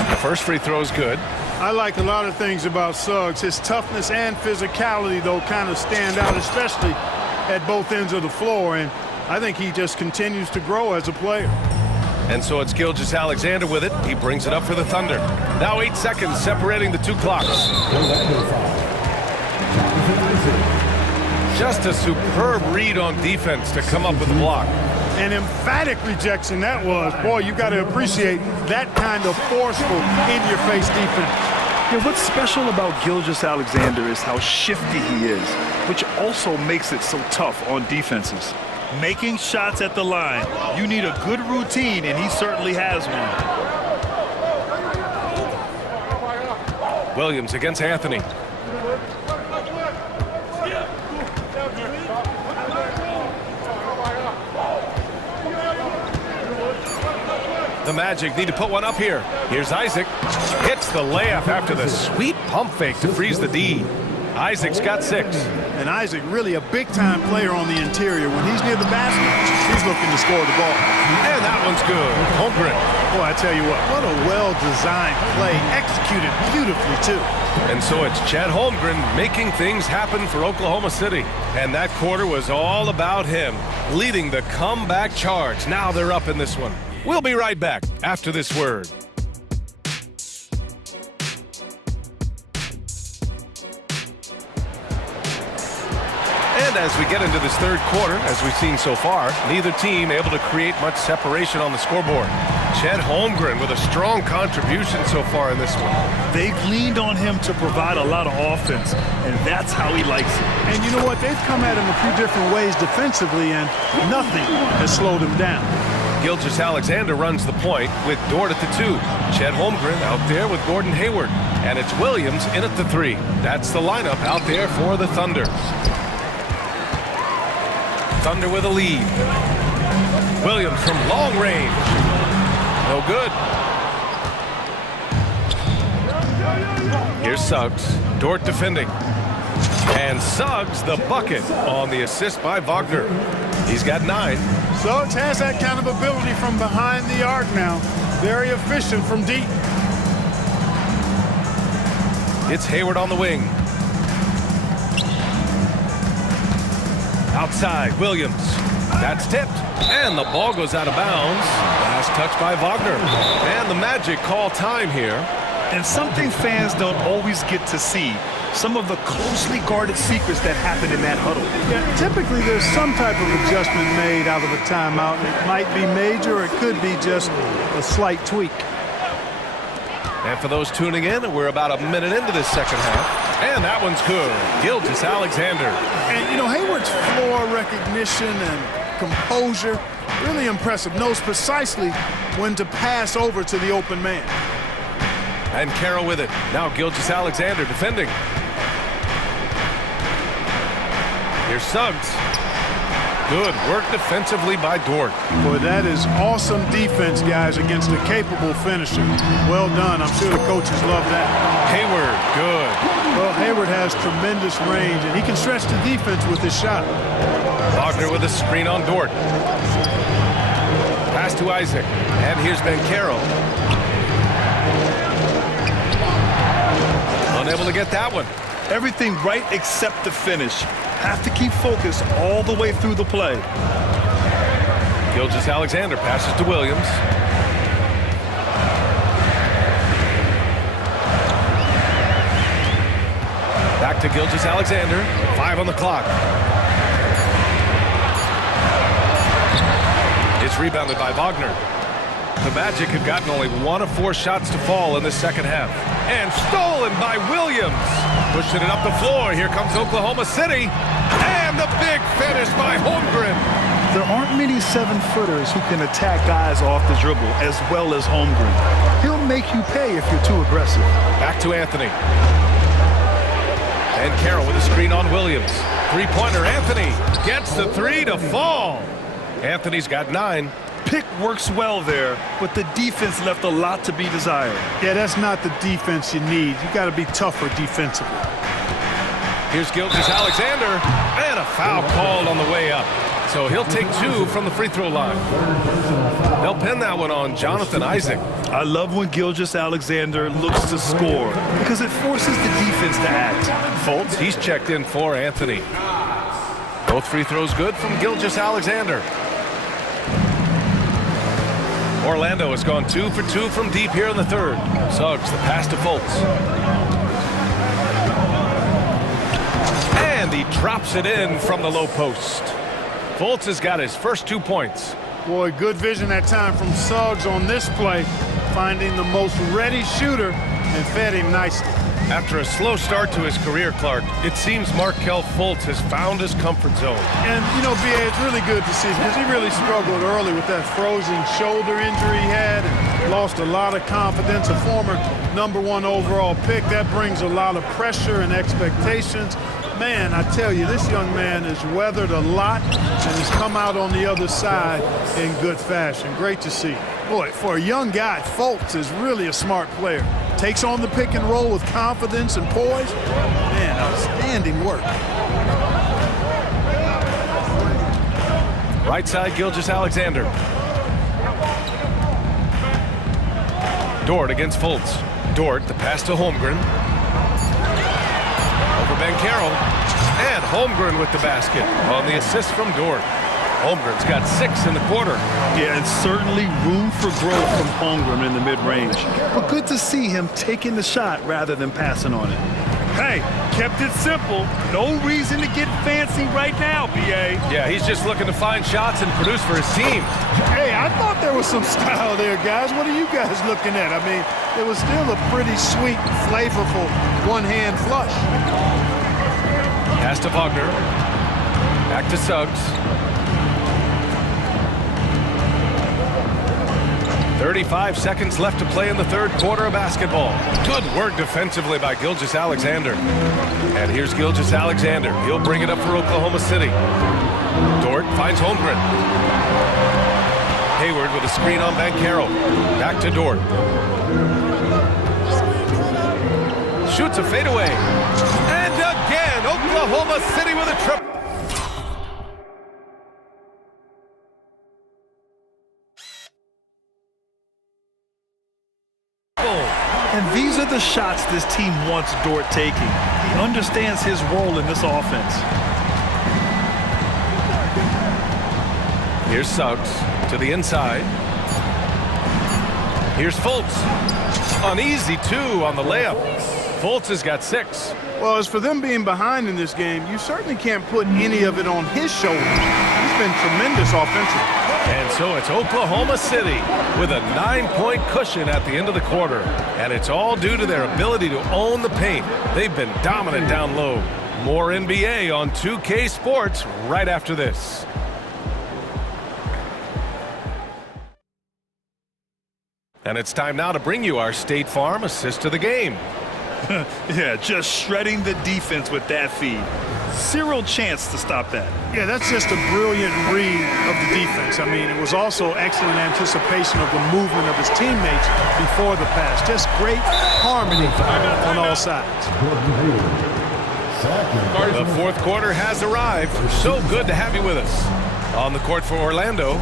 The first free throw is good. I like a lot of things about Suggs. His toughness and physicality, though, kind of stand out, especially at both ends of the floor. And I think he just continues to grow as a player. And so it's Gilgeous-Alexander with it. He brings it up for the Thunder. Now 8 seconds separating the 2 clocks. Just a superb read on defense to come up with a block. An emphatic rejection that was. Boy, you got to appreciate that kind of forceful, in-your-face defense. Yeah, what's special about Gilgeous-Alexander is how shifty he is, which also makes it so tough on defenses. Making shots at the line. You need a good routine, and he certainly has one. Williams against Anthony. The Magic need to put one up here. Here's Isaac. Hits the layup after the sweet pump fake to freeze the D. Isaac's got 6. And Isaac really a big-time player on the interior. When he's near the basket, he's looking to score the ball. And that one's good. Holmgren. Boy, I tell you what a well-designed play. Executed beautifully, too. And so it's Chet Holmgren making things happen for Oklahoma City. And that quarter was all about him, leading the comeback charge. Now they're up in this one. We'll be right back after this word. And as we get into this third quarter, as we've seen so far, neither team able to create much separation on the scoreboard. Chet Holmgren with a strong contribution so far in this one. They've leaned on him to provide a lot of offense, and that's how he likes it. And you know what? They've come at him a few different ways defensively, and nothing has slowed him down. Gilgeous-Alexander runs the point with Dort at the 2. Chet Holmgren out there with Gordon Hayward. And it's Williams in at the 3. That's the lineup out there for the Thunder. Thunder with a lead. Williams from long range. No good. Here's Suggs. Dort defending. And Suggs the bucket on the assist by Wagner. He's got 9. Suggs has that kind of ability from behind the arc now. Very efficient from deep. It's Hayward on the wing. Outside, Williams. That's tipped. And the ball goes out of bounds. Last touch by Wagner. And the Magic call time here. And something fans don't always get to see. Some of the closely guarded secrets that happen in that huddle. Yeah, typically there's some type of adjustment made out of a timeout. It might be major or it could be just a slight tweak. And for those tuning in, we're about a minute into this second half. And that one's good. Gilgeous-Alexander. And, you know, Hayward's floor recognition and composure, really impressive. Knows precisely when to pass over to the open man. And Carroll with it. Now Gilgeous-Alexander defending. Here's Suggs. Good work defensively by Dort. Boy, that is awesome defense, guys, against a capable finisher. Well done. I'm sure the coaches love that. Hayward, good. Well, Hayward has tremendous range, and he can stretch the defense with his shot. Wagner with a screen on Dort. Pass to Isaac. And here's Ben Carroll. Unable to get that one. Everything right except the finish. Have to keep focused all the way through the play. Gilgeous-Alexander passes to Williams. Back to Gilgeous-Alexander. 5 on the clock. It's rebounded by Wagner. The Magic have gotten only 1 of 4 shots to fall in the second half. And stolen by Williams. Pushing it up the floor. Here comes Oklahoma City. And the big finish by Holmgren. There aren't many 7-footers who can attack guys off the dribble as well as Holmgren. He'll make you pay if you're too aggressive. Back to Anthony. And Carroll with a screen on Williams. Three-pointer. Anthony gets the 3 to fall. Anthony's got 9. Pick works well there, but the defense left a lot to be desired. Yeah, that's not the defense you need. You got to be tougher defensively. Here's Gilgeous-Alexander, and a foul called on the way up. So he'll take 2 from the free throw line. They'll pin that one on Jonathan Isaac. I love when Gilgeous-Alexander looks to score because it forces the defense to act. Fultz, he's checked in for Anthony. Both free throws good from Gilgeous-Alexander. Orlando has gone 2 for 2 from deep here in the third. Suggs, the pass to Fultz. And he drops it in from the low post. Fultz has got his first 2 points. Boy, good vision that time from Suggs on this play, finding the most ready shooter and fed him nicely. After a slow start to his career, Clark, it seems Markelle Fultz has found his comfort zone. And, you know, B.A., it's really good to see because he really struggled early with that frozen shoulder injury he had and lost a lot of confidence. A former #1 overall pick, that brings a lot of pressure and expectations. Man, I tell you, this young man has weathered a lot and has come out on the other side in good fashion. Great to see. Boy, for a young guy, Fultz is really a smart player. Takes on the pick and roll with confidence and poise. Man, outstanding work. Right side, Gilgeous-Alexander. Dort against Fultz. Dort, the pass to Holmgren. Over Banchero. And Holmgren with the basket on the assist from Dort. Holmgren's got 6 in the quarter. Yeah, and certainly room for growth from Holmgren in the mid-range. But good to see him taking the shot rather than passing on it. Hey, kept it simple. No reason to get fancy right now, B.A. Yeah, he's just looking to find shots and produce for his team. Hey, I thought there was some style there, guys. What are you guys looking at? I mean, it was still a pretty sweet, flavorful one-hand flush. Pass to Wagner. Back to Suggs. 35 seconds left to play in the third quarter of basketball. Good work defensively by Gilgeous-Alexander. And here's Gilgeous-Alexander. He'll bring it up for Oklahoma City. Dort finds Holmgren. Hayward with a screen on Banchero. Back to Dort. Shoots a fadeaway. And again, Oklahoma City with a triple. And these are the shots this team wants Dort taking. He understands his role in this offense. Here's Suggs to the inside. Here's Fultz. An easy 2 on the layup. Fultz has got 6. Well, as for them being behind in this game, you certainly can't put any of it on his shoulders. He's been tremendous offensively. And so it's Oklahoma City with a 9-point cushion at the end of the quarter. And it's all due to their ability to own the paint. They've been dominant down low. More NBA on 2K Sports right after this. And it's time now to bring you our State Farm assist of the game. Yeah, just shredding the defense with that feed. Zero chance to stop that. Yeah, that's just a brilliant read of the defense. I mean, it was also excellent anticipation of the movement of his teammates before the pass. Just great harmony on all sides. The fourth quarter has arrived. So good to have you with us. On the court for Orlando,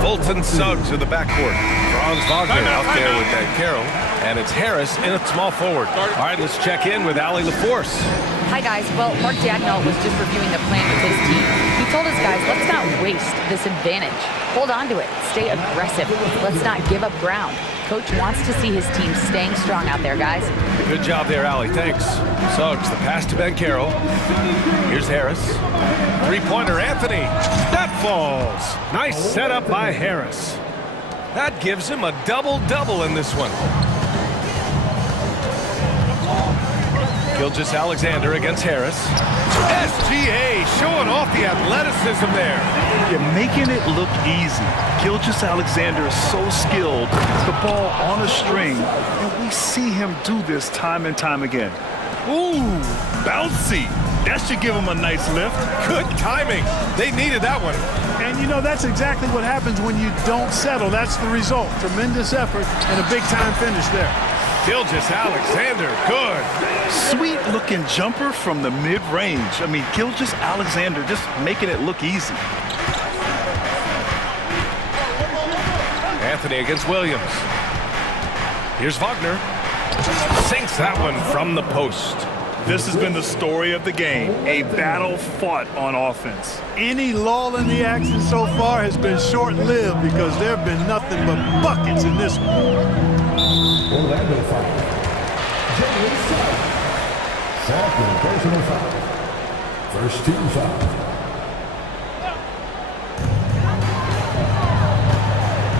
Fulton Suggs to the backcourt. Franz Wagner out there with Banchero. And it's Harris in at small forward. All right, let's check in with Allie LaForce. Hi, guys. Well, Mark Dagnall was just reviewing the plan with his team. He told us, guys, let's not waste this advantage. Hold on to it. Stay aggressive. Let's not give up ground. Coach wants to see his team staying strong out there, guys. Good job there, Allie. Thanks. Suggs, the pass to Banchero. Here's Harris. Three-pointer, Anthony. That falls. Nice setup by Harris. That gives him a double-double in this one. Gilgeous-Alexander against Harris. SGA showing off the athleticism there. You're making it look easy. Gilgeous-Alexander is so skilled. The ball on a string, and we see him do this time and time again. Ooh, bouncy. That should give him a nice lift. Good timing. They needed that one. And, you know, that's exactly what happens when you don't settle. That's the result. Tremendous effort and a big-time finish there. Gilgeous-Alexander, good. Sweet-looking jumper from the mid-range. I mean, Gilgeous-Alexander just making it look easy. Anthony against Williams. Here's Wagner. Sinks that one from the post. This has been the story of the game, a battle fought on offense. Any lull in the action so far has been short-lived because there have been nothing but buckets in this one. Orlando foul. Jalen Suggs. Second personal foul. First team foul.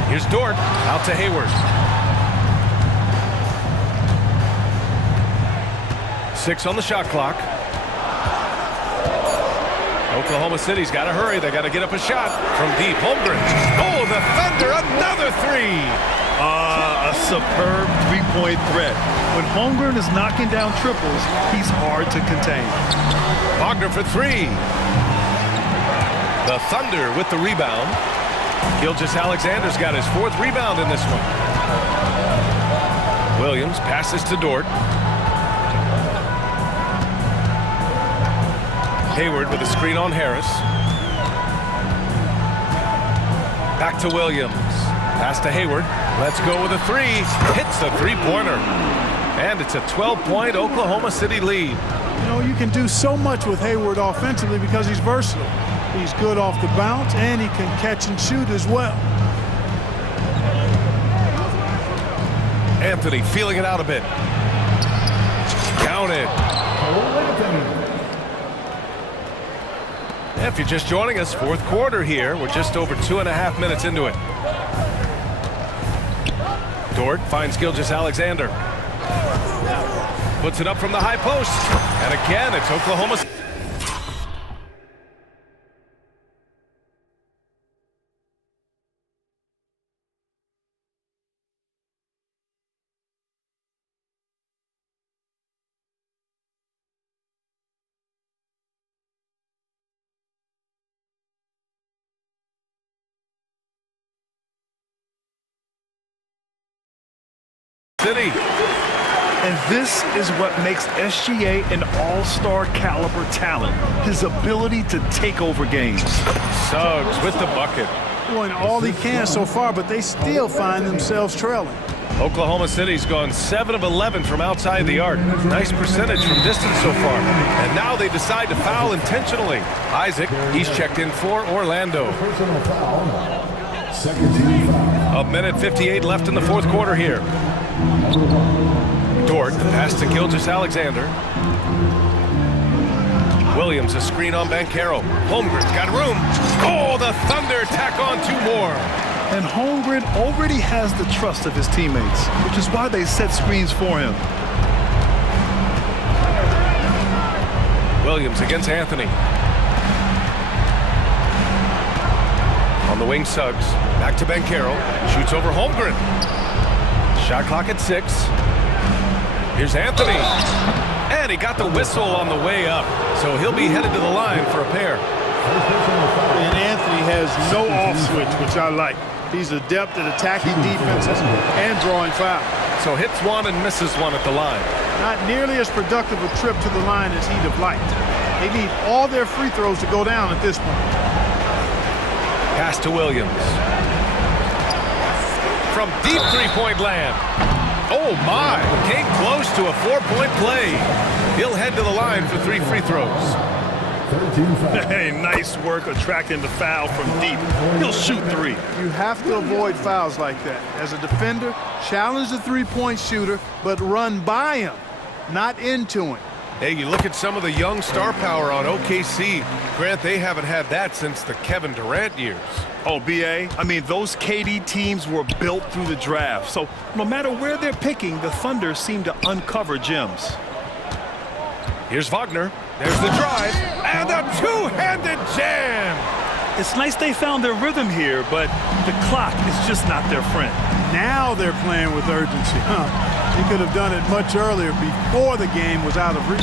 Here's Dort out to Hayward. 6 on the shot clock. Oklahoma City's got to hurry. They got to get up a shot from deep. Holmgren. Oh, the Thunder, another 3. A superb three-point threat. When Holmgren is knocking down triples, he's hard to contain. Wagner for 3. The Thunder with the rebound. Gilgeous-Alexander's got his 4th rebound in this one. Williams passes to Dort. Hayward with a screen on Harris. Back to Williams. Pass to Hayward. Let's go with a three. Hits the three-pointer. And it's a 12-point Oklahoma City lead. You know, you can do so much with Hayward offensively because he's versatile. He's good off the bounce, and he can catch and shoot as well. Anthony feeling it out a bit. Counted. If you're just joining us, fourth quarter here. We're just over 2.5 minutes into it. Dort finds Gilgeous-Alexander. Puts it up from the high post. And again, it's Oklahoma City. And this is what makes SGA an all-star caliber talent. His ability to take over games. Suggs with the bucket. Doing all he can so far, but they still find themselves trailing. Oklahoma City's gone 7 of 11 from outside the arc. Nice percentage from distance so far. And now they decide to foul intentionally. Isaac, he's checked in for Orlando. A minute 58 left in the fourth quarter here. Dort, the pass to Gilgeous-Alexander. Williams, a screen on Banchero. Holmgren's got room. Oh, the Thunder tack on 2 more. And Holmgren already has the trust of his teammates, which is why they set screens for him. Williams against Anthony. On the wing, Suggs. Back to Banchero. Shoots over Holmgren. Shot clock at 6. Here's Anthony. And he got the whistle on the way up. So he'll be headed to the line for a pair. And Anthony has no off switch, which I like. He's adept at attacking defenses and drawing fouls. So hits one and misses one at the line. Not nearly as productive a trip to the line as he'd have liked. They need all their free throws to go down at this point. Pass to Williams. From deep three-point land. Oh, my. Came close to a 4-point play. He'll head to the line for 3 free throws. Hey, nice work attracting the foul from deep. He'll shoot 3. You have to avoid fouls like that. As a defender, challenge the three-point shooter, but run by him, not into him. Hey, you look at some of the young star power on OKC. Grant, they haven't had that since the Kevin Durant years. Oh, B.A., I mean, those KD teams were built through the draft. So no matter where they're picking, the Thunder seem to uncover gems. Here's Wagner. There's the drive. And a two-handed jam. It's nice they found their rhythm here, but the clock is just not their friend. Now they're playing with urgency. He could have done it much earlier before the game was out of reach.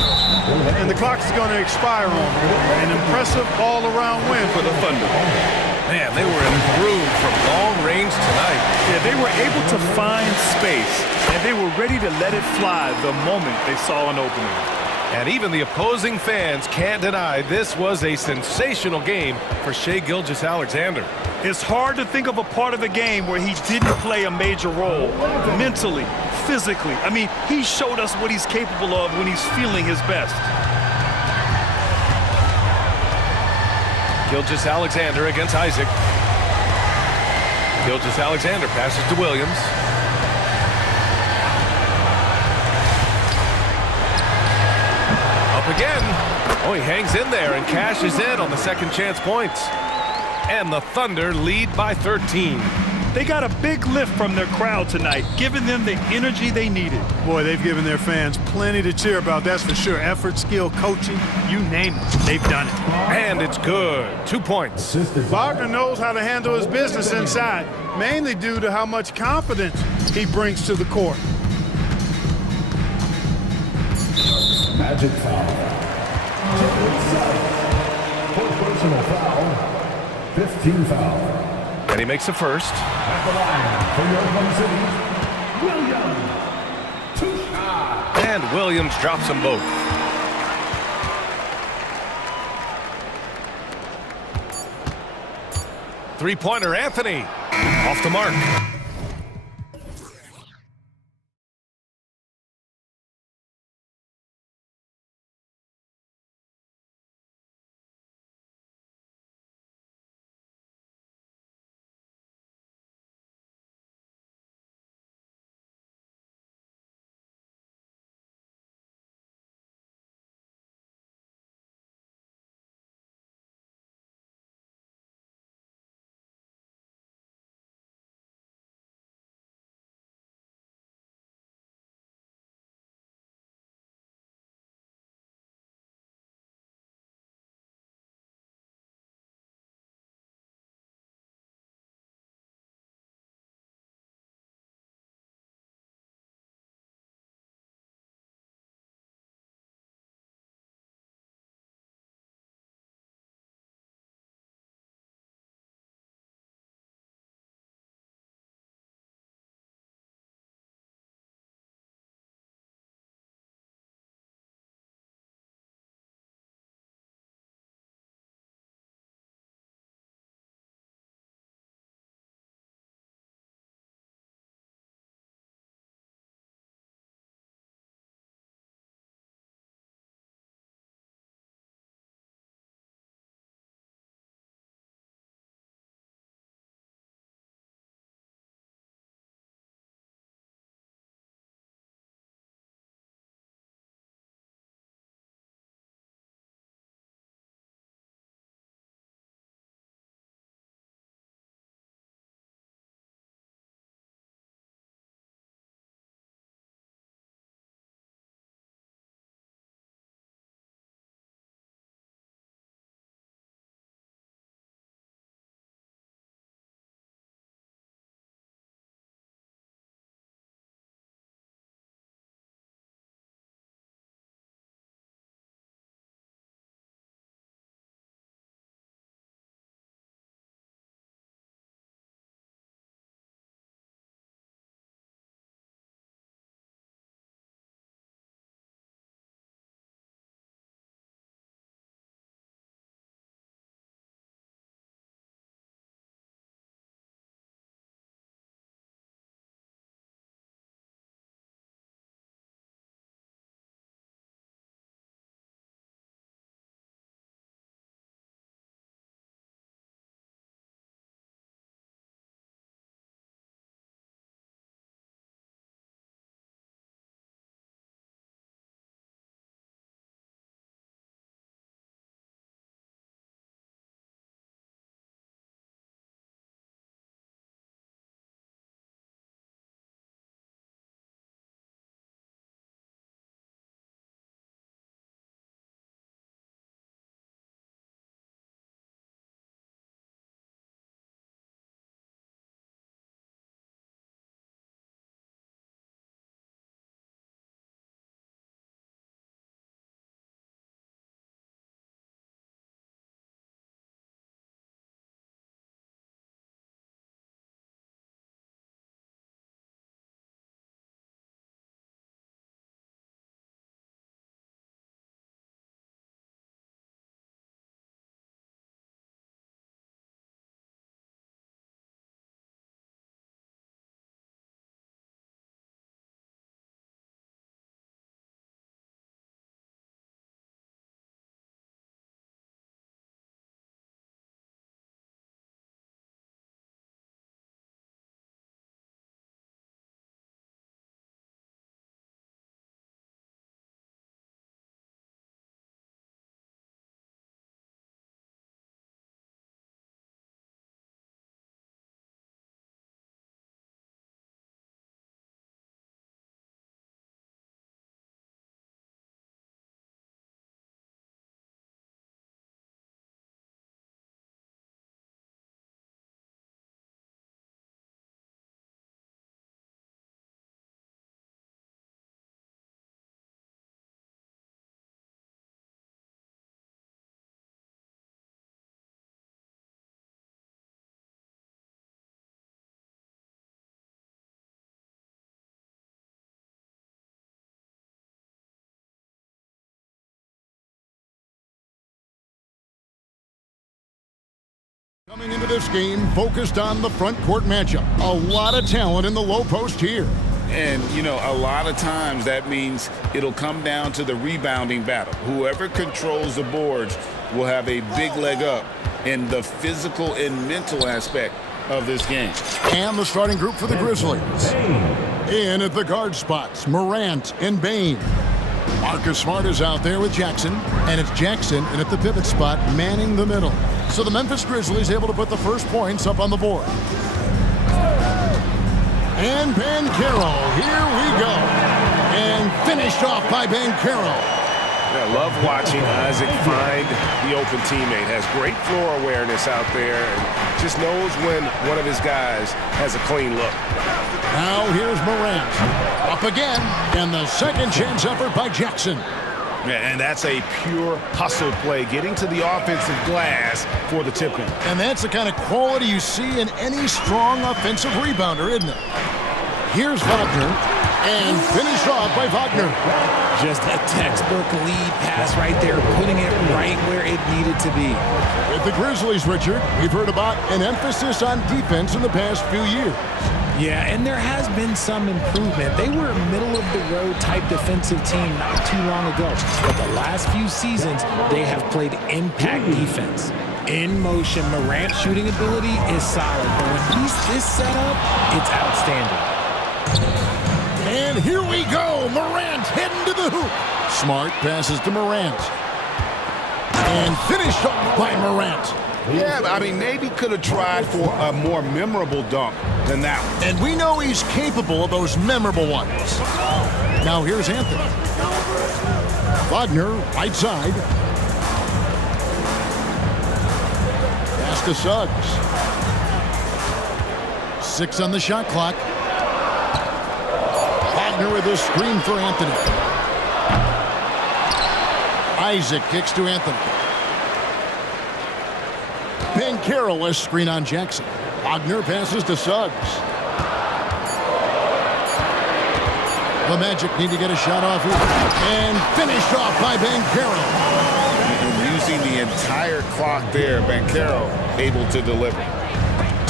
And the clock is going to expire on them. An impressive all-around win for the Thunder. Man, they were in a groove from long range tonight. Yeah, they were able to find space, and they were ready to let it fly the moment they saw an opening. And even the opposing fans can't deny this was a sensational game for Shai Gilgeous-Alexander. It's hard to think of a part of the game where he didn't play a major role. Mentally, physically. I mean, he showed us what he's capable of when he's feeling his best. Gilgeous-Alexander against Isaac. Gilgeous-Alexander passes to Williams. Up again. Oh, he hangs in there and cashes in on the second chance points. And the Thunder lead by 13. They got a big lift from their crowd tonight, giving them the energy they needed. Boy, they've given their fans plenty to cheer about, that's for sure. Effort, skill, coaching, you name it, they've done it. And it's good. 2 points. Wagner knows how to handle his business inside, mainly due to how much confidence he brings to the court. Magic foul. Personal foul. 15 foul. And he makes the first. At the line for your Oklahoma City, Williams. And Williams drops them both. Three-pointer, Anthony. Off the mark. Coming into this game, focused on the front court matchup. A lot of talent in the low post here. And, you know, a lot of times that means it'll come down to the rebounding battle. Whoever controls the boards will have a big leg up in the physical and mental aspect of this game. And the starting group for the Grizzlies. In at the guard spots, Morant and Bain. Marcus Smart is out there with Jackson, and it's Jackson in at the pivot spot, manning the middle. So the Memphis Grizzlies able to put the first points up on the board. And Banchero, here we go. And finished off by Banchero. I love watching Isaac find the open teammate. Has great floor awareness out there and just knows when one of his guys has a clean look. Now here's Morant. Up again. And the second chance effort by Jackson. Yeah, and that's a pure hustle play, getting to the offensive glass for the tip-in. And that's the kind of quality you see in any strong offensive rebounder, isn't it? Here's Wagner, and finished off by Wagner. Just a textbook lead pass right there, putting it right where it needed to be. With the Grizzlies, Richard, we've heard about an emphasis on defense in the past few years. Yeah, and there has been some improvement. They were a middle-of-the-road type defensive team not too long ago. But the last few seasons, they have played impact defense. In motion, Morant's shooting ability is solid. But when he's this set up, it's outstanding. And here we go. Morant heading to the hoop. Smart passes to Morant. And finished off by Morant. Yeah, I mean, maybe could have tried for a more memorable dunk than that one. And we know he's capable of those memorable ones. Now here's Anthony. Wagner, right side. Pass to Suggs. 6 on the shot clock. Wagner with a screen for Anthony. Isaac kicks to Anthony. Banchero, a screen on Jackson. Wagner passes to Suggs. The Magic need to get a shot off here. And finished off by Banchero. Using the entire clock there, Banchero able to deliver.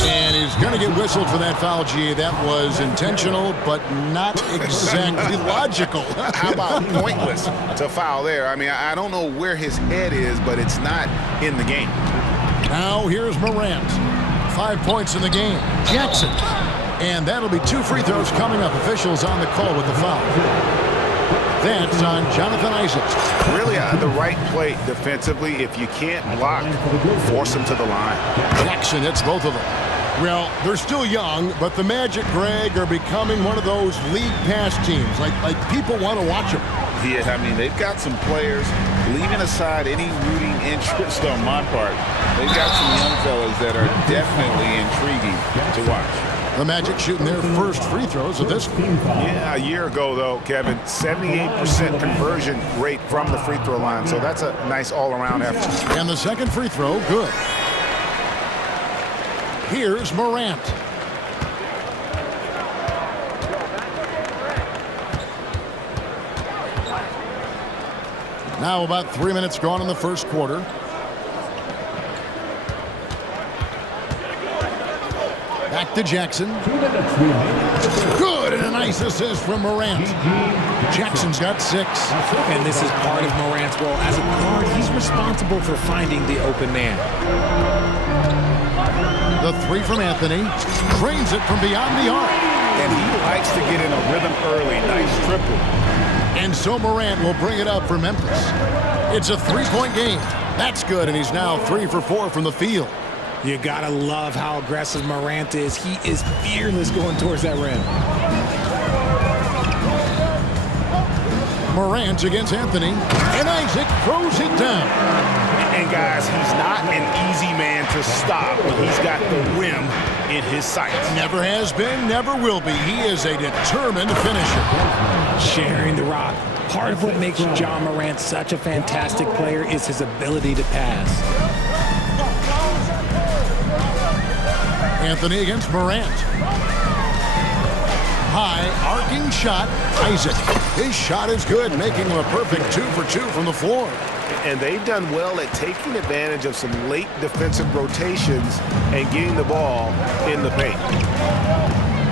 And he's going to get whistled for that foul, G. That was intentional, but not exactly logical. How about pointless to foul there? I mean, I don't know where his head is, but it's not in the game. Now here's Morant. 5 points in the game. Jackson. And that'll be 2 free throws coming up. Officials on the call with the foul. That's on Jonathan Isaac. Really the right play defensively. If you can't block, force him to the line. Jackson hits both of them. Well, they're still young, but the Magic, Greg, are becoming one of those league pass teams. Like people want to watch them. Yeah, I mean, they've got some players, leaving aside any rooting interest on my part, they've got some young fellas that are definitely intriguing to watch. The Magic shooting their first free throws of this game. Yeah, a year ago, though, Kevin, 78% conversion rate from the free throw line. So that's a nice all-around effort. And the second free throw, good. Here's Morant. Now about 3 minutes gone in the first quarter. Back to Jackson. Good, and a nice assist from Morant. Jackson's got 6. And this is part of Morant's role. As a guard, he's responsible for finding the open man. The 3 from Anthony. Drains it from beyond the arc. And he likes to get in a rhythm early. Nice triple. And so Morant will bring it up for Memphis. It's a 3-point game. That's good, and he's now 3 for 4 from the field. You gotta love how aggressive Morant is. He is fearless going towards that rim. Morant against Anthony, and Isaac throws it down. And guys, he's not an easy man to stop when he's got the rim in his sights. Never has been, never will be. He is a determined finisher. Sharing the rock. Part of what makes John Morant such a fantastic player is his ability to pass. Anthony against Morant. High arcing shot, Isaac. His shot is good, making him a perfect 2 for 2 from the floor. And they've done well at taking advantage of some late defensive rotations and getting the ball in the paint.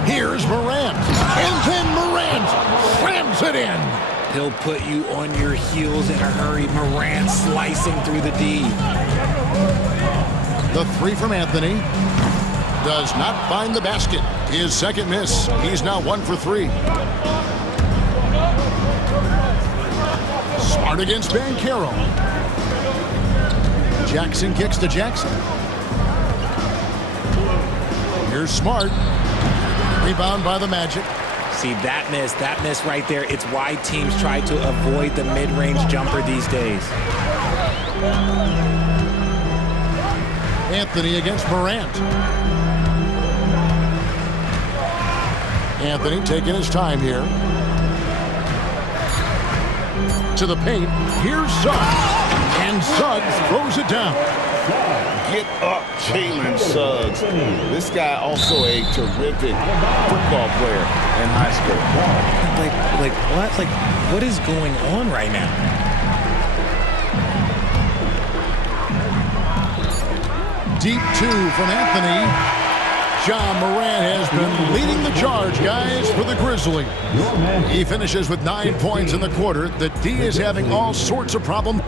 Here's Morant. And then Morant slams it in. He'll put you on your heels in a hurry. Morant slicing through the D. The three from Anthony does not find the basket. His second miss. He's now 1 for 3. Smart against Bankero. Jackson kicks to Jackson. Here's Smart. Rebound by the Magic. See, that miss right there, it's why teams try to avoid the mid-range jumper these days. Anthony against Morant. Anthony taking his time here. To the paint. Here's Suggs. And Suggs throws it down. Get up, Jalen Suggs. This guy also a terrific football player in high school. Like what? Like, what is going on right now? Deep 2 from Anthony. John Morant has been leading the charge, guys, for the Grizzlies. He finishes with 9 points in the quarter. The D is having all sorts of problems.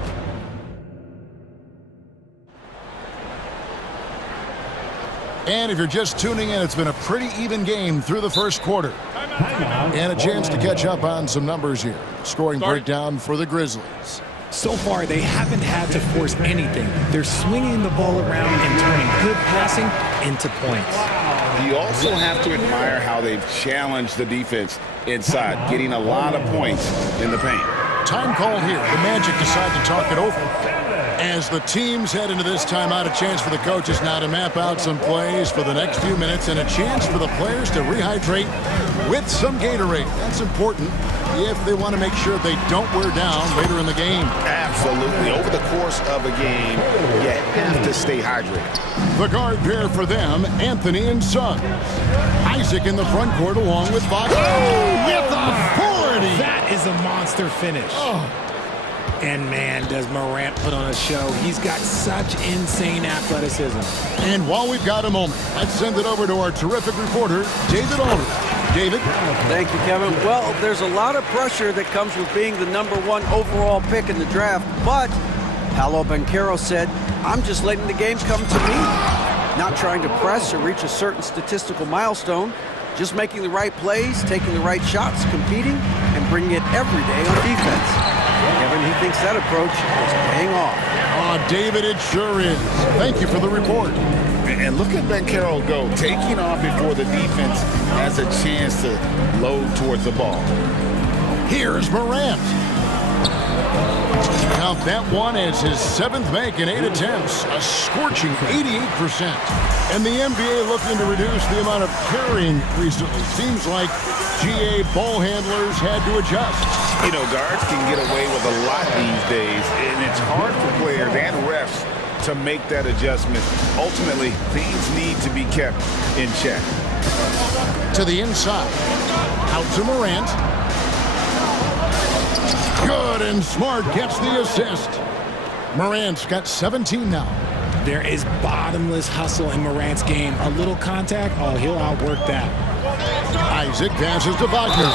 And if you're just tuning in, it's been a pretty even game through the first quarter. And a chance to catch up on some numbers here. Scoring breakdown for the Grizzlies. So far, they haven't had to force anything. They're swinging the ball around and turning good passing into points. You also have to admire how they've challenged the defense inside, getting a lot of points in the paint. Time called here. The Magic decide to talk it over. As the teams head into this timeout, a chance for the coaches now to map out some plays for the next few minutes and a chance for the players to rehydrate with some Gatorade. That's important if they want to make sure they don't wear down later in the game. Absolutely. Over the course of a game, you have to stay hydrated. The guard pair for them, Anthony and Suggs. Isaac in the front court along with Fox. Oh, with authority! That is a monster finish. Oh. And man, does Morant put on a show. He's got such insane athleticism. And while we've got a moment, let's send it over to our terrific reporter, David Aldridge. David? Thank you, Kevin. Well, there's a lot of pressure that comes with being the #1 overall pick in the draft, but Paolo Banchero said, I'm just letting the game come to me. Not trying to press or reach a certain statistical milestone, just making the right plays, taking the right shots, competing, and bringing it every day on defense. Kevin, he thinks that approach is paying off. Oh, David, it sure is. Thank you for the report. And look at Bankero go, taking off before the defense has a chance to load towards the ball. Here's Morant. Count that one as his 7th make in 8 attempts, a scorching 88%. And the NBA looking to reduce the amount of carrying recently. Seems like GA ball handlers had to adjust. You know, guards can get away with a lot these days, and it's hard for players and refs to make that adjustment. Ultimately, things need to be kept in check. To the inside. Out to Morant. Good, and Smart gets the assist. Morant's got 17 now. There is bottomless hustle in Morant's game. A little contact, oh, he'll outwork that. Isaac passes to Wagner.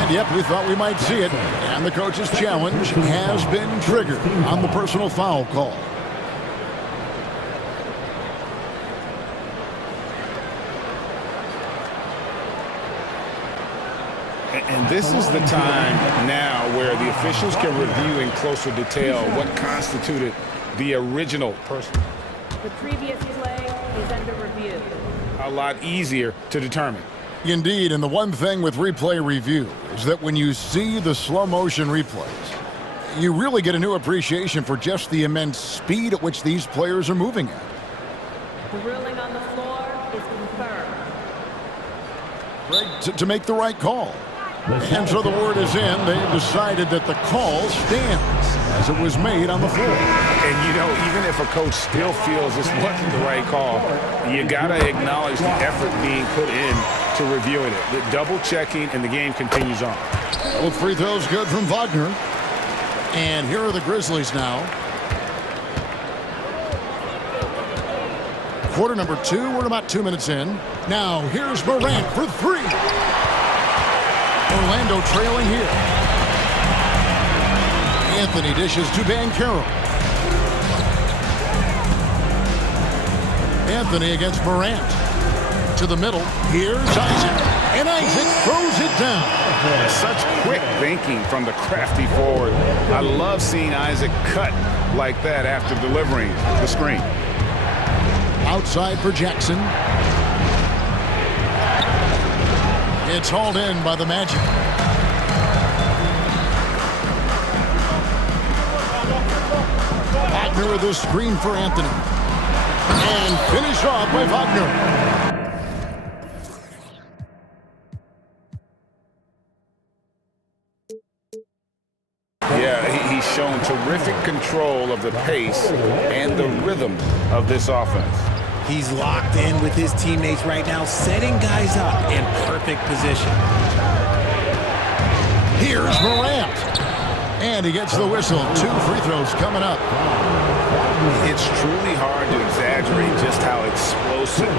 And yep, we thought we might see it. And the coach's challenge has been triggered on the personal foul call. And this is the time now where the officials can review in closer detail what constituted the original person. The previous play is under review. A lot easier to determine. Indeed, and the one thing with replay review is that when you see the slow motion replays, you really get a new appreciation for just the immense speed at which these players are moving at. The ruling on the floor is confirmed. To make the right call. And so the word is in. They've decided that the call stands as it was made on the floor. And, you know, even if a coach still feels this wasn't the right call, you got to acknowledge the effort being put in to reviewing it. The double checking, and the game continues on. Both free throws good from Wagner. And here are the Grizzlies now. Quarter number 2, we're about 2 minutes in. Now, here's Morant for 3. Orlando trailing here. Anthony dishes to Banchero. Anthony against Morant. To the middle. Here's Isaac. And Isaac throws it down. Such quick thinking from the crafty forward. I love seeing Isaac cut like that after delivering the screen. Outside for Jackson. It's hauled in by the Magic. Wagner with a screen for Anthony. And finished off by Wagner. Yeah, he's shown terrific control of the pace and the rhythm of this offense. He's locked in with his teammates right now, setting guys up in perfect position. Here's Morant. And he gets the whistle. 2 free throws coming up. It's truly hard to exaggerate just how explosive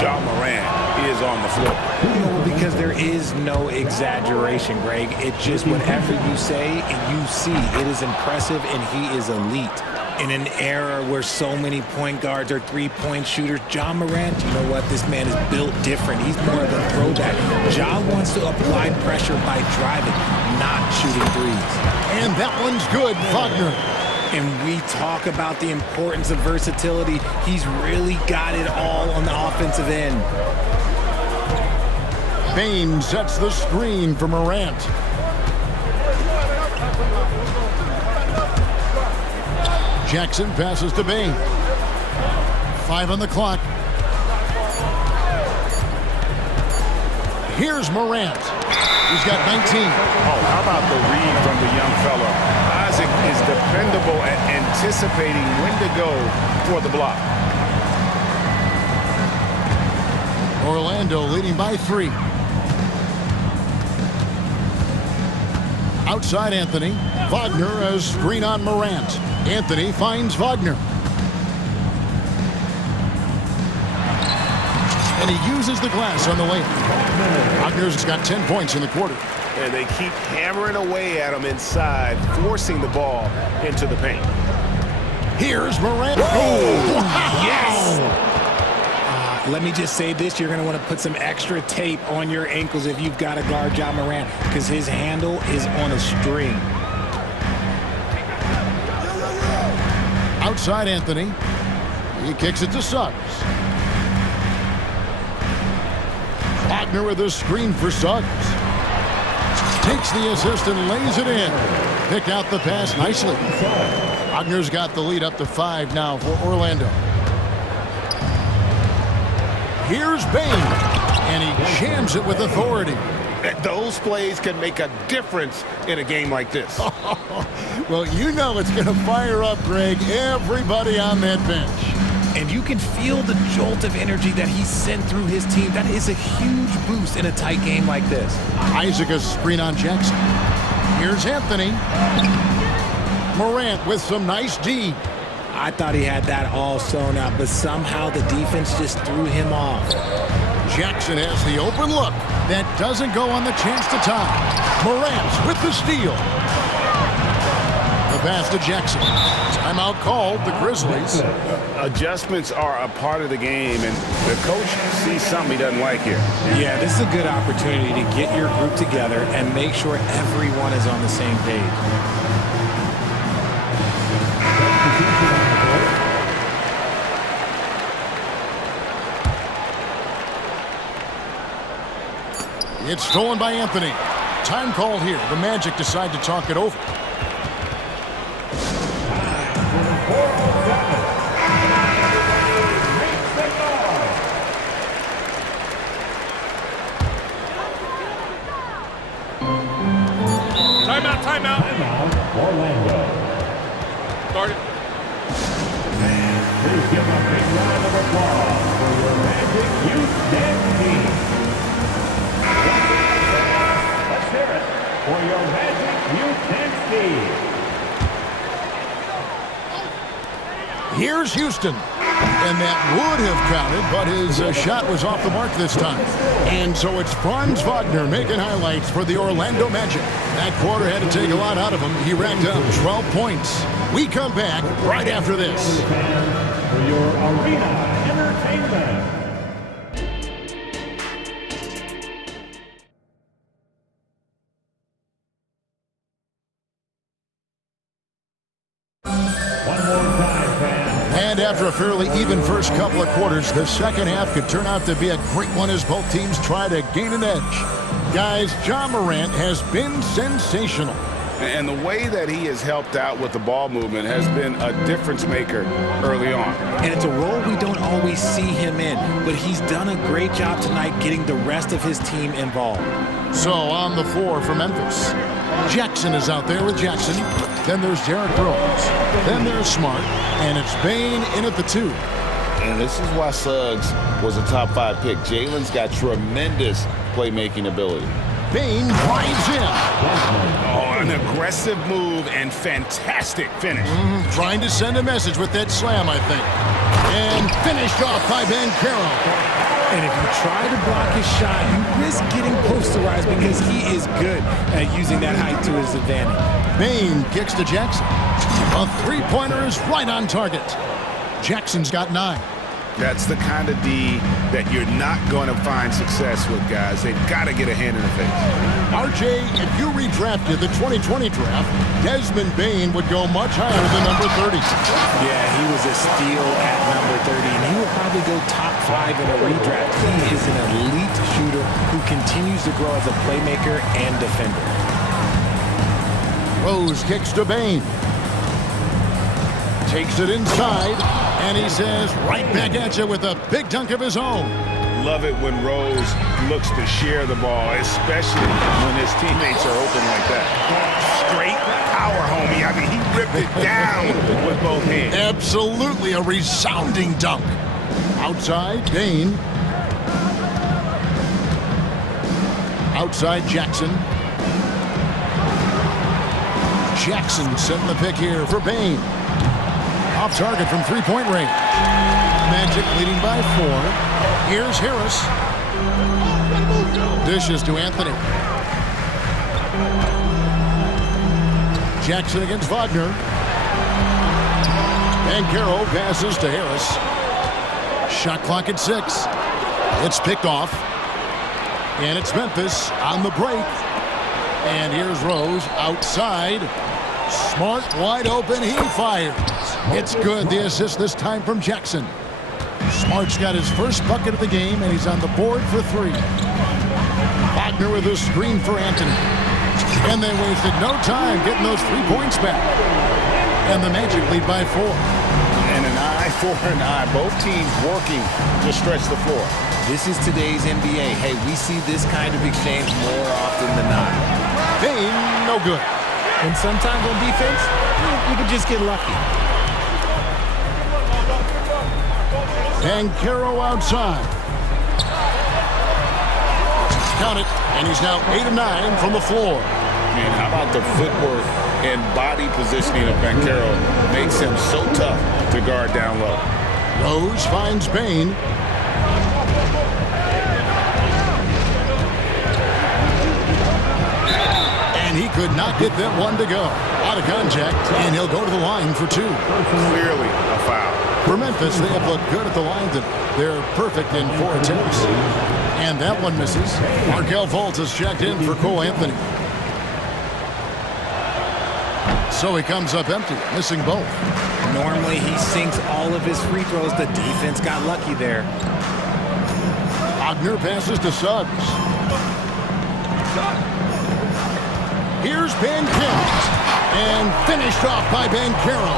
Ja Morant is on the floor. No, because there is no exaggeration, Greg. It's just whatever you say and you see. It is impressive, and he is elite. In an era where so many point guards are three-point shooters, Ja Morant, you know what? This man is built different. He's more of a throwback. Ja wants to apply pressure by driving, not shooting threes. And that one's good, Wagner. And we talk about the importance of versatility. He's really got it all on the offensive end. Bain sets the screen for Morant. Jackson passes to Bain. 5 on the clock. Here's Morant. He's got 19. Oh, how about the read from the young fella? Isaac is dependable at anticipating when to go for the block. Orlando leading by 3. Outside Anthony. Wagner has screen on Morant. Anthony finds Wagner. And he uses the glass on the layup. Wagner's got 10 points in the quarter. And they keep hammering away at him inside, forcing the ball into the paint. Here's Morant. Oh, wow. Yes! Let me just say this. You're going to want to put some extra tape on your ankles if you've got to guard Ja Morant, because his handle is on a string. Outside Anthony. He kicks it to Suggs. Wagner with a screen for Suggs. Takes the assist and lays it in. Picked out the pass nicely. Wagner's got the lead up to 5 now for Orlando. Here's Bain. And he jams it with authority. Those plays can make a difference in a game like this. Well, you know it's going to fire up, Greg, everybody on that bench. And you can feel the jolt of energy that he sent through his team. That is a huge boost in a tight game like this. Isaac a screen on Jackson. Here's Anthony. Morant with some nice D. I thought he had that all sewn up, but somehow the defense just threw him off. Jackson has the open look. That doesn't go on the chance to tie. Morant with the steal. The pass to Jackson. Timeout called, the Grizzlies. Adjustments are a part of the game, and the coach sees something he doesn't like here. Yeah, this is a good opportunity to get your group together and make sure everyone is on the same page. It's stolen by Anthony. Time called here. The Magic decide to talk it over. Timeout. Orlando. Start it. Please give a big round of applause for your Magic Youth Dance Team. Let's hear it for your Magic Youth Dance Team. Here's Houston. And that would have counted, but his shot was off the mark this time. And so it's Franz Wagner making highlights for the Orlando Magic. That quarter had to take a lot out of him. He racked up 12 points. We come back right after this. For your arena entertainment. And after a fairly even first couple of quarters, the second half could turn out to be a great one as both teams try to gain an edge. Guys, Ja Morant has been sensational. And the way that he has helped out with the ball movement has been a difference maker early on. And it's a role we don't always see him in, but he's done a great job tonight getting the rest of his team involved. So on the floor for Memphis, Jackson is out there with Jackson. Then there's Derrick Rose. Then there's Smart. And it's Bane in at the 2. And this is why Suggs was a top 5 pick. Jalen's got tremendous playmaking ability. Bane drives in. Oh, an aggressive move and fantastic finish. Trying to send a message with that slam, I think. And finished off by Banchero. And if you try to block his shot, you risk getting posterized because he is good at using that height to his advantage. Bane kicks to Jackson. A three-pointer is right on target. Jackson's got 9. That's the kind of D that you're not going to find success with, guys. They've got to get a hand in the face. RJ, if you redrafted the 2020 draft, Desmond Bane would go much higher than number 30. Yeah, he was a steal at number 30, and he would probably go top 5 in a redraft. He is an elite shooter who continues to grow as a playmaker and defender. Rose kicks to Bane. Takes it inside, and he says, right back at you with a big dunk of his own. Love it when Rose looks to share the ball, especially when his teammates are open like that. Straight power, homie. I mean, he ripped it down with both hands. Absolutely a resounding dunk. Outside, Bane. Outside, Jackson. Jackson setting the pick here for Bane. Off target from three-point range. Magic leading by 4. Here's Harris. Dishes to Anthony. Jackson against Wagner. Banchero passes to Harris. Shot clock at 6. It's picked off. And it's Memphis on the break. And here's Rose outside. Smart wide open. He fires. It's good. The assist this time from Jackson. Smart's got his first bucket of the game, and he's on the board for 3. Wagner with a screen for Anthony. And they wasted no time getting those 3 points back. And the Magic lead by 4. And an eye for an eye. Both teams working to stretch the floor. This is today's NBA. Hey, we see this kind of exchange more often than not. Bane, no good. And sometimes on defense, you can just get lucky. Banchero outside. Count it, and he's now 8 of 9 from the floor. Man, how about the footwork and body positioning of Banchero makes him so tough to guard down low. Rose finds Bane. And he could not get that one to go. Out of contact, and he'll go to the line for 2. Clearly a foul. For Memphis, they have looked good at the line. They're perfect in 4 attempts. And that one misses. Markel Fultz has checked in for Cole Anthony. So he comes up empty, missing both. Normally he sinks all of his free throws. The defense got lucky there. Wagner passes to Suggs. Here's Banchero. And finished off by Banchero.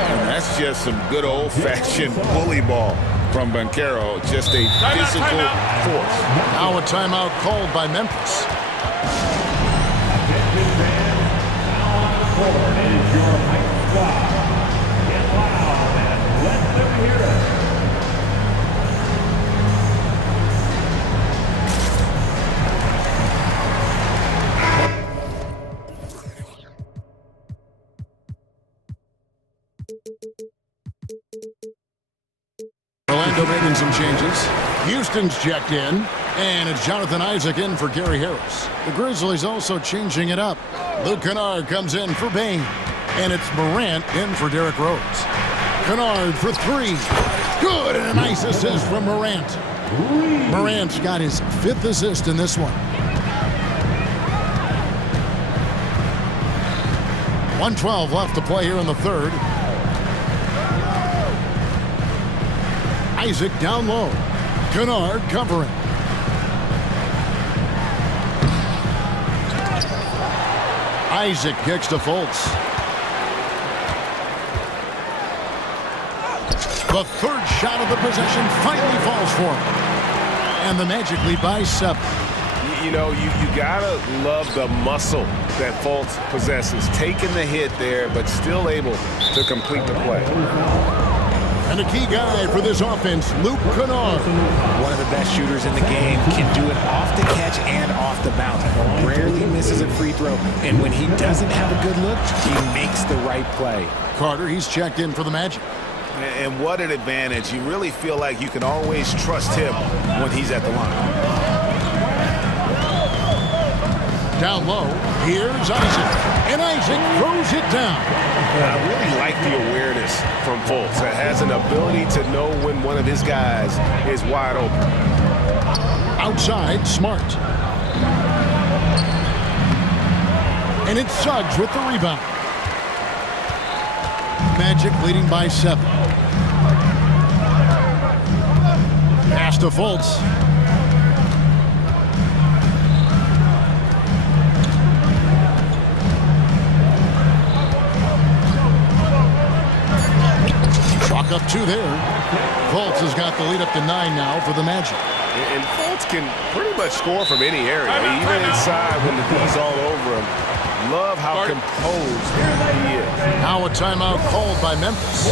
And that's just some good old-fashioned bully ball from Banchero. Just a physical force. Now a timeout called by Memphis. Is your hype squad. Get loud and let them hear it. Orlando making some changes. Houston's checked in, and it's Jonathan Isaac in for Gary Harris. The Grizzlies also changing it up. Luke Kennard comes in for Bain, and it's Morant in for Derrick Rose. Kennard for three. Good, and a nice assist from Morant. Morant's got his 5th assist in this one. 1:12 left to play here in the third. Isaac down low. Kennard covering. Isaac kicks to Fultz. The third shot of the possession finally falls for him. And the Magic lead by 7. You know, you gotta love the muscle that Fultz possesses. Taking the hit there, but still able to complete the play. And a key guy for this offense, Luke Kennard. One of the best shooters in the game, can do it off the catch and off the bounce. Rarely misses a free throw, and when he doesn't have a good look, he makes the right play. Carter, he's checked in for the Magic. And what an advantage. You really feel like you can always trust him when he's at the line. Down low, here's Isaac. And Isaac throws it down. I really like the awareness from Fultz. That has an ability to know when one of his guys is wide open. Outside, Smart. And it's Suggs with the rebound. Magic leading by 7. Pass to Fultz. Chalk up 2 there. Fultz has got the lead up to 9 now for the Magic. And Fultz can pretty much score from any area, even inside when the D's all over him. Love how composed he is. Now a timeout called by Memphis.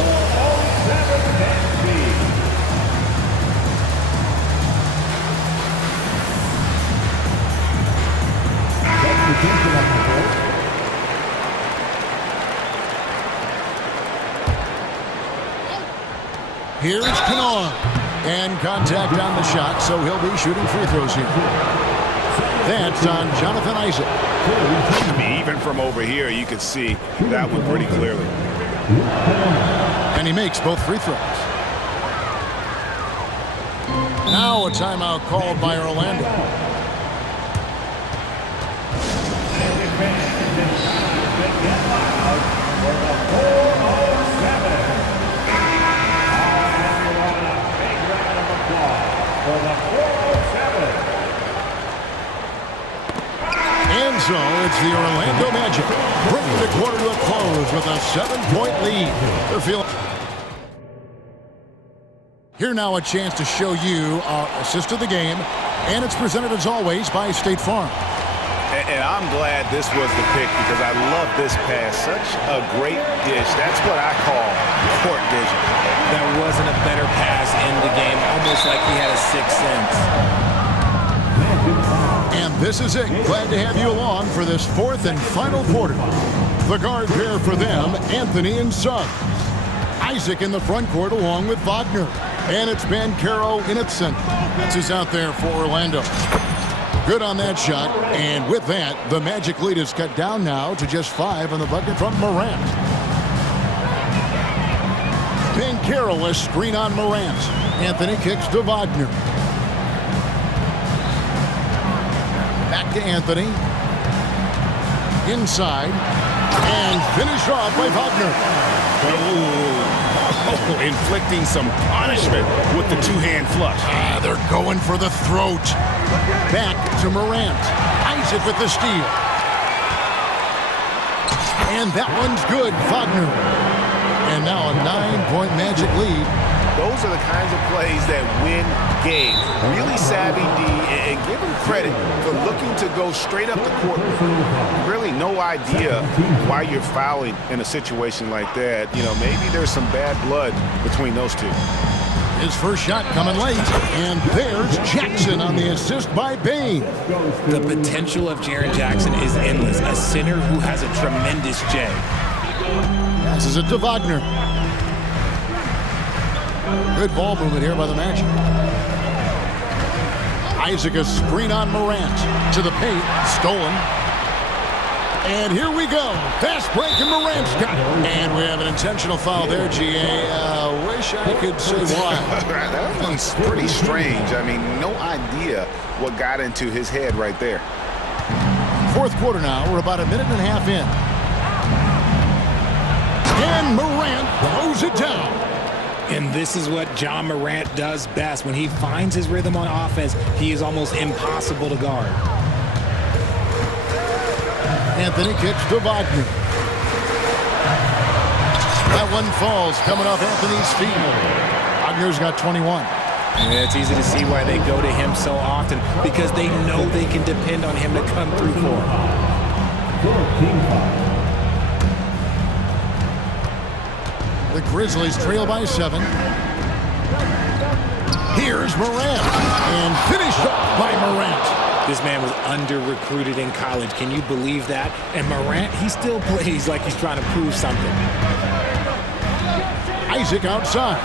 Here's Kennard. And contact on the shot, so he'll be shooting free throws here. That's on Jonathan Isaac. I mean, even from over here, you can see that one pretty clearly. And he makes both free throws. Now a timeout called by Orlando. And so it's the Orlando Magic bringing the quarter to a close with a 7-point lead. They're feeling. Here now a chance to show you our assist of the game, and it's presented as always by State Farm. And I'm glad this was the pick because I love this pass. Such a great dish. That's what I call court vision. There wasn't a better pass in the game, almost like he had a 6th sense. And this is it. Glad to have you along for this 4th and final quarter. The guard pair for them, Anthony and Suggs. Isaac in the front court along with Wagner. And it's Banchero in its center. That's who's out there for Orlando. Good on that shot. And with that, the Magic lead is cut down now to just 5 on the bucket from Morant. Banchero, a screen on Morant. Anthony kicks to Wagner. Back to Anthony. Inside. And finished off by Wagner. Oh, inflicting some punishment with the two-hand flush. They're going for the throat. Back to Morant. Isaac with the steal. And that one's good. Wagner. And now a 9-point Magic lead. Those are the kinds of plays that win games. Really savvy D, and give him credit for looking to go straight up the court. Really no idea why you're fouling in a situation like that. You know, maybe there's some bad blood between those two. His first shot coming late, and there's Jackson on the assist by Bain. The potential of Jaren Jackson is endless. A center who has a tremendous J. Passes it to Wagner. Good ball movement here by the Magic. Isaac, a screen on Morant. To the paint. Stolen. And here we go. Fast break, and Morant's got it. And we have an intentional foul there, GA. Wish I could say why. That one's pretty strange. I mean, no idea what got into his head right there. Fourth quarter now. We're about a minute and a half in. And Morant throws it down. And this is what John Morant does best. When he finds his rhythm on offense, he is almost impossible to guard. Anthony kicks to Wagner. That one falls coming off Anthony's feet. Wagner's got 21. Yeah, it's easy to see why they go to him so often, because they know they can depend on him to come through for them. The Grizzlies trail by 7. Here's Morant. And finished off by Morant. This man was under-recruited in college. Can you believe that? And Morant, he still plays like he's trying to prove something. Isaac outside.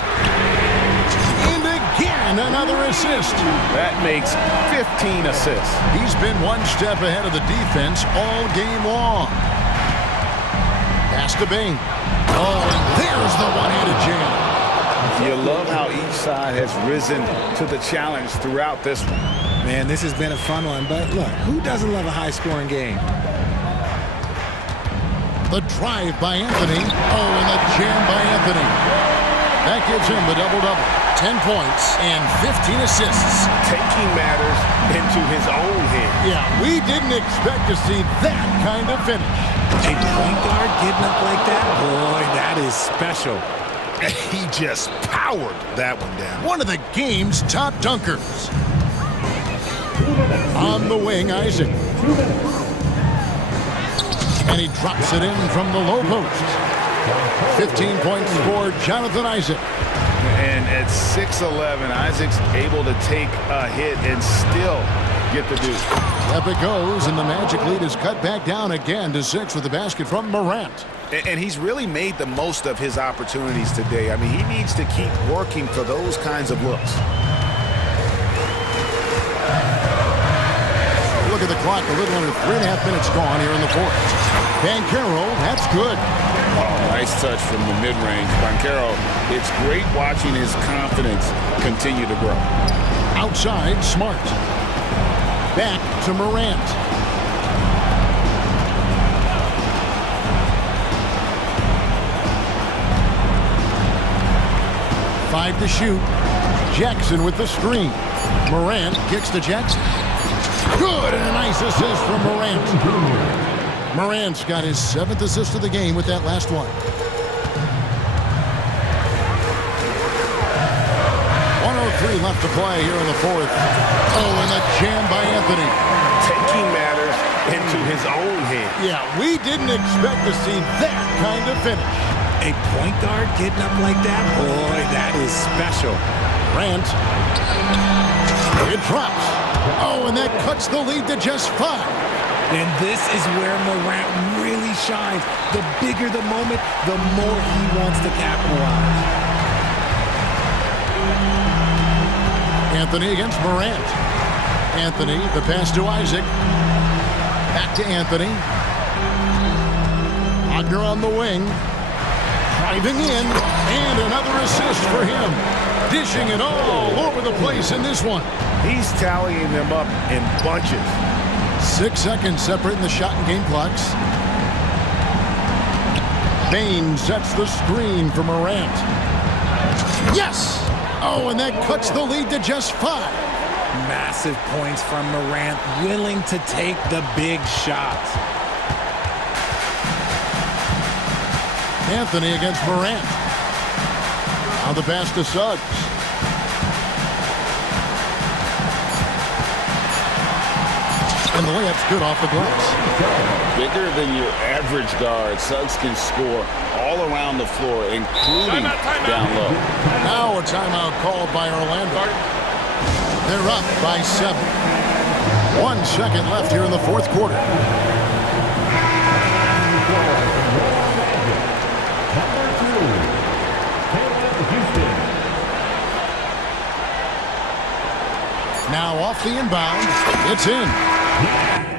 And again, another assist. That makes 15 assists. He's been one step ahead of the defense all game long. Pass to Bain. Oh, and there's the one-handed jam. You love how each side has risen to the challenge throughout this one. Man, this has been a fun one, but look, who doesn't love a high-scoring game? The drive by Anthony. Oh, and the jam by Anthony. That gives him the double-double. 10 points and 15 assists. Taking matters into his own hands. Yeah, we didn't expect to see that kind of finish. A point guard getting up like that? Boy, that is special. He just powered that one down. One of the game's top dunkers. On the wing, Isaac. And he drops it in from the low post. 15 points for Jonathan Isaac. And at 6'11", Isaac's able to take a hit and still get the deuce. Up it goes, and the Magic lead is cut back down again to 6 with the basket from Morant. And he's really made the most of his opportunities today. I mean, he needs to keep working for those kinds of looks. Look at the clock, a little under 3.5 minutes gone here in the fourth. Banchero, that's good. Oh, nice touch from the mid-range. Banchero, it's great watching his confidence continue to grow. Outside, Smart. Back to Morant. Five to shoot. Jackson with the screen. Morant kicks to Jackson. Good, and a nice assist from Morant. Morant's got his 7th assist of the game with that last one. 1:03 left to play here in the fourth. Oh, and a jam by Anthony. Taking matters into his own hands. Yeah, we didn't expect to see that kind of finish. A point guard getting up like that? Boy, that is special. Morant. It drops. Oh, and that cuts the lead to just 5. And this is where Morant really shines. The bigger the moment, the more he wants to capitalize. Anthony against Morant. Anthony, the pass to Isaac. Back to Anthony. Wagner on the wing. Driving in. And another assist for him. Dishing it all over the place in this one. He's tallying them up in bunches. 6 seconds separating the shot and game clocks. Bain sets the screen for Morant. Yes! Oh, and that cuts the lead to just 5. Massive points from Morant, willing to take the big shots. Anthony against Morant. On the pass to Suggs. And the layup's good off the glass. Bigger than your average guard, Suggs can score all around the floor, including down low. Now a timeout called by Orlando. They're up by 7. 1 second left here in the fourth quarter. Now off the inbound. It's in.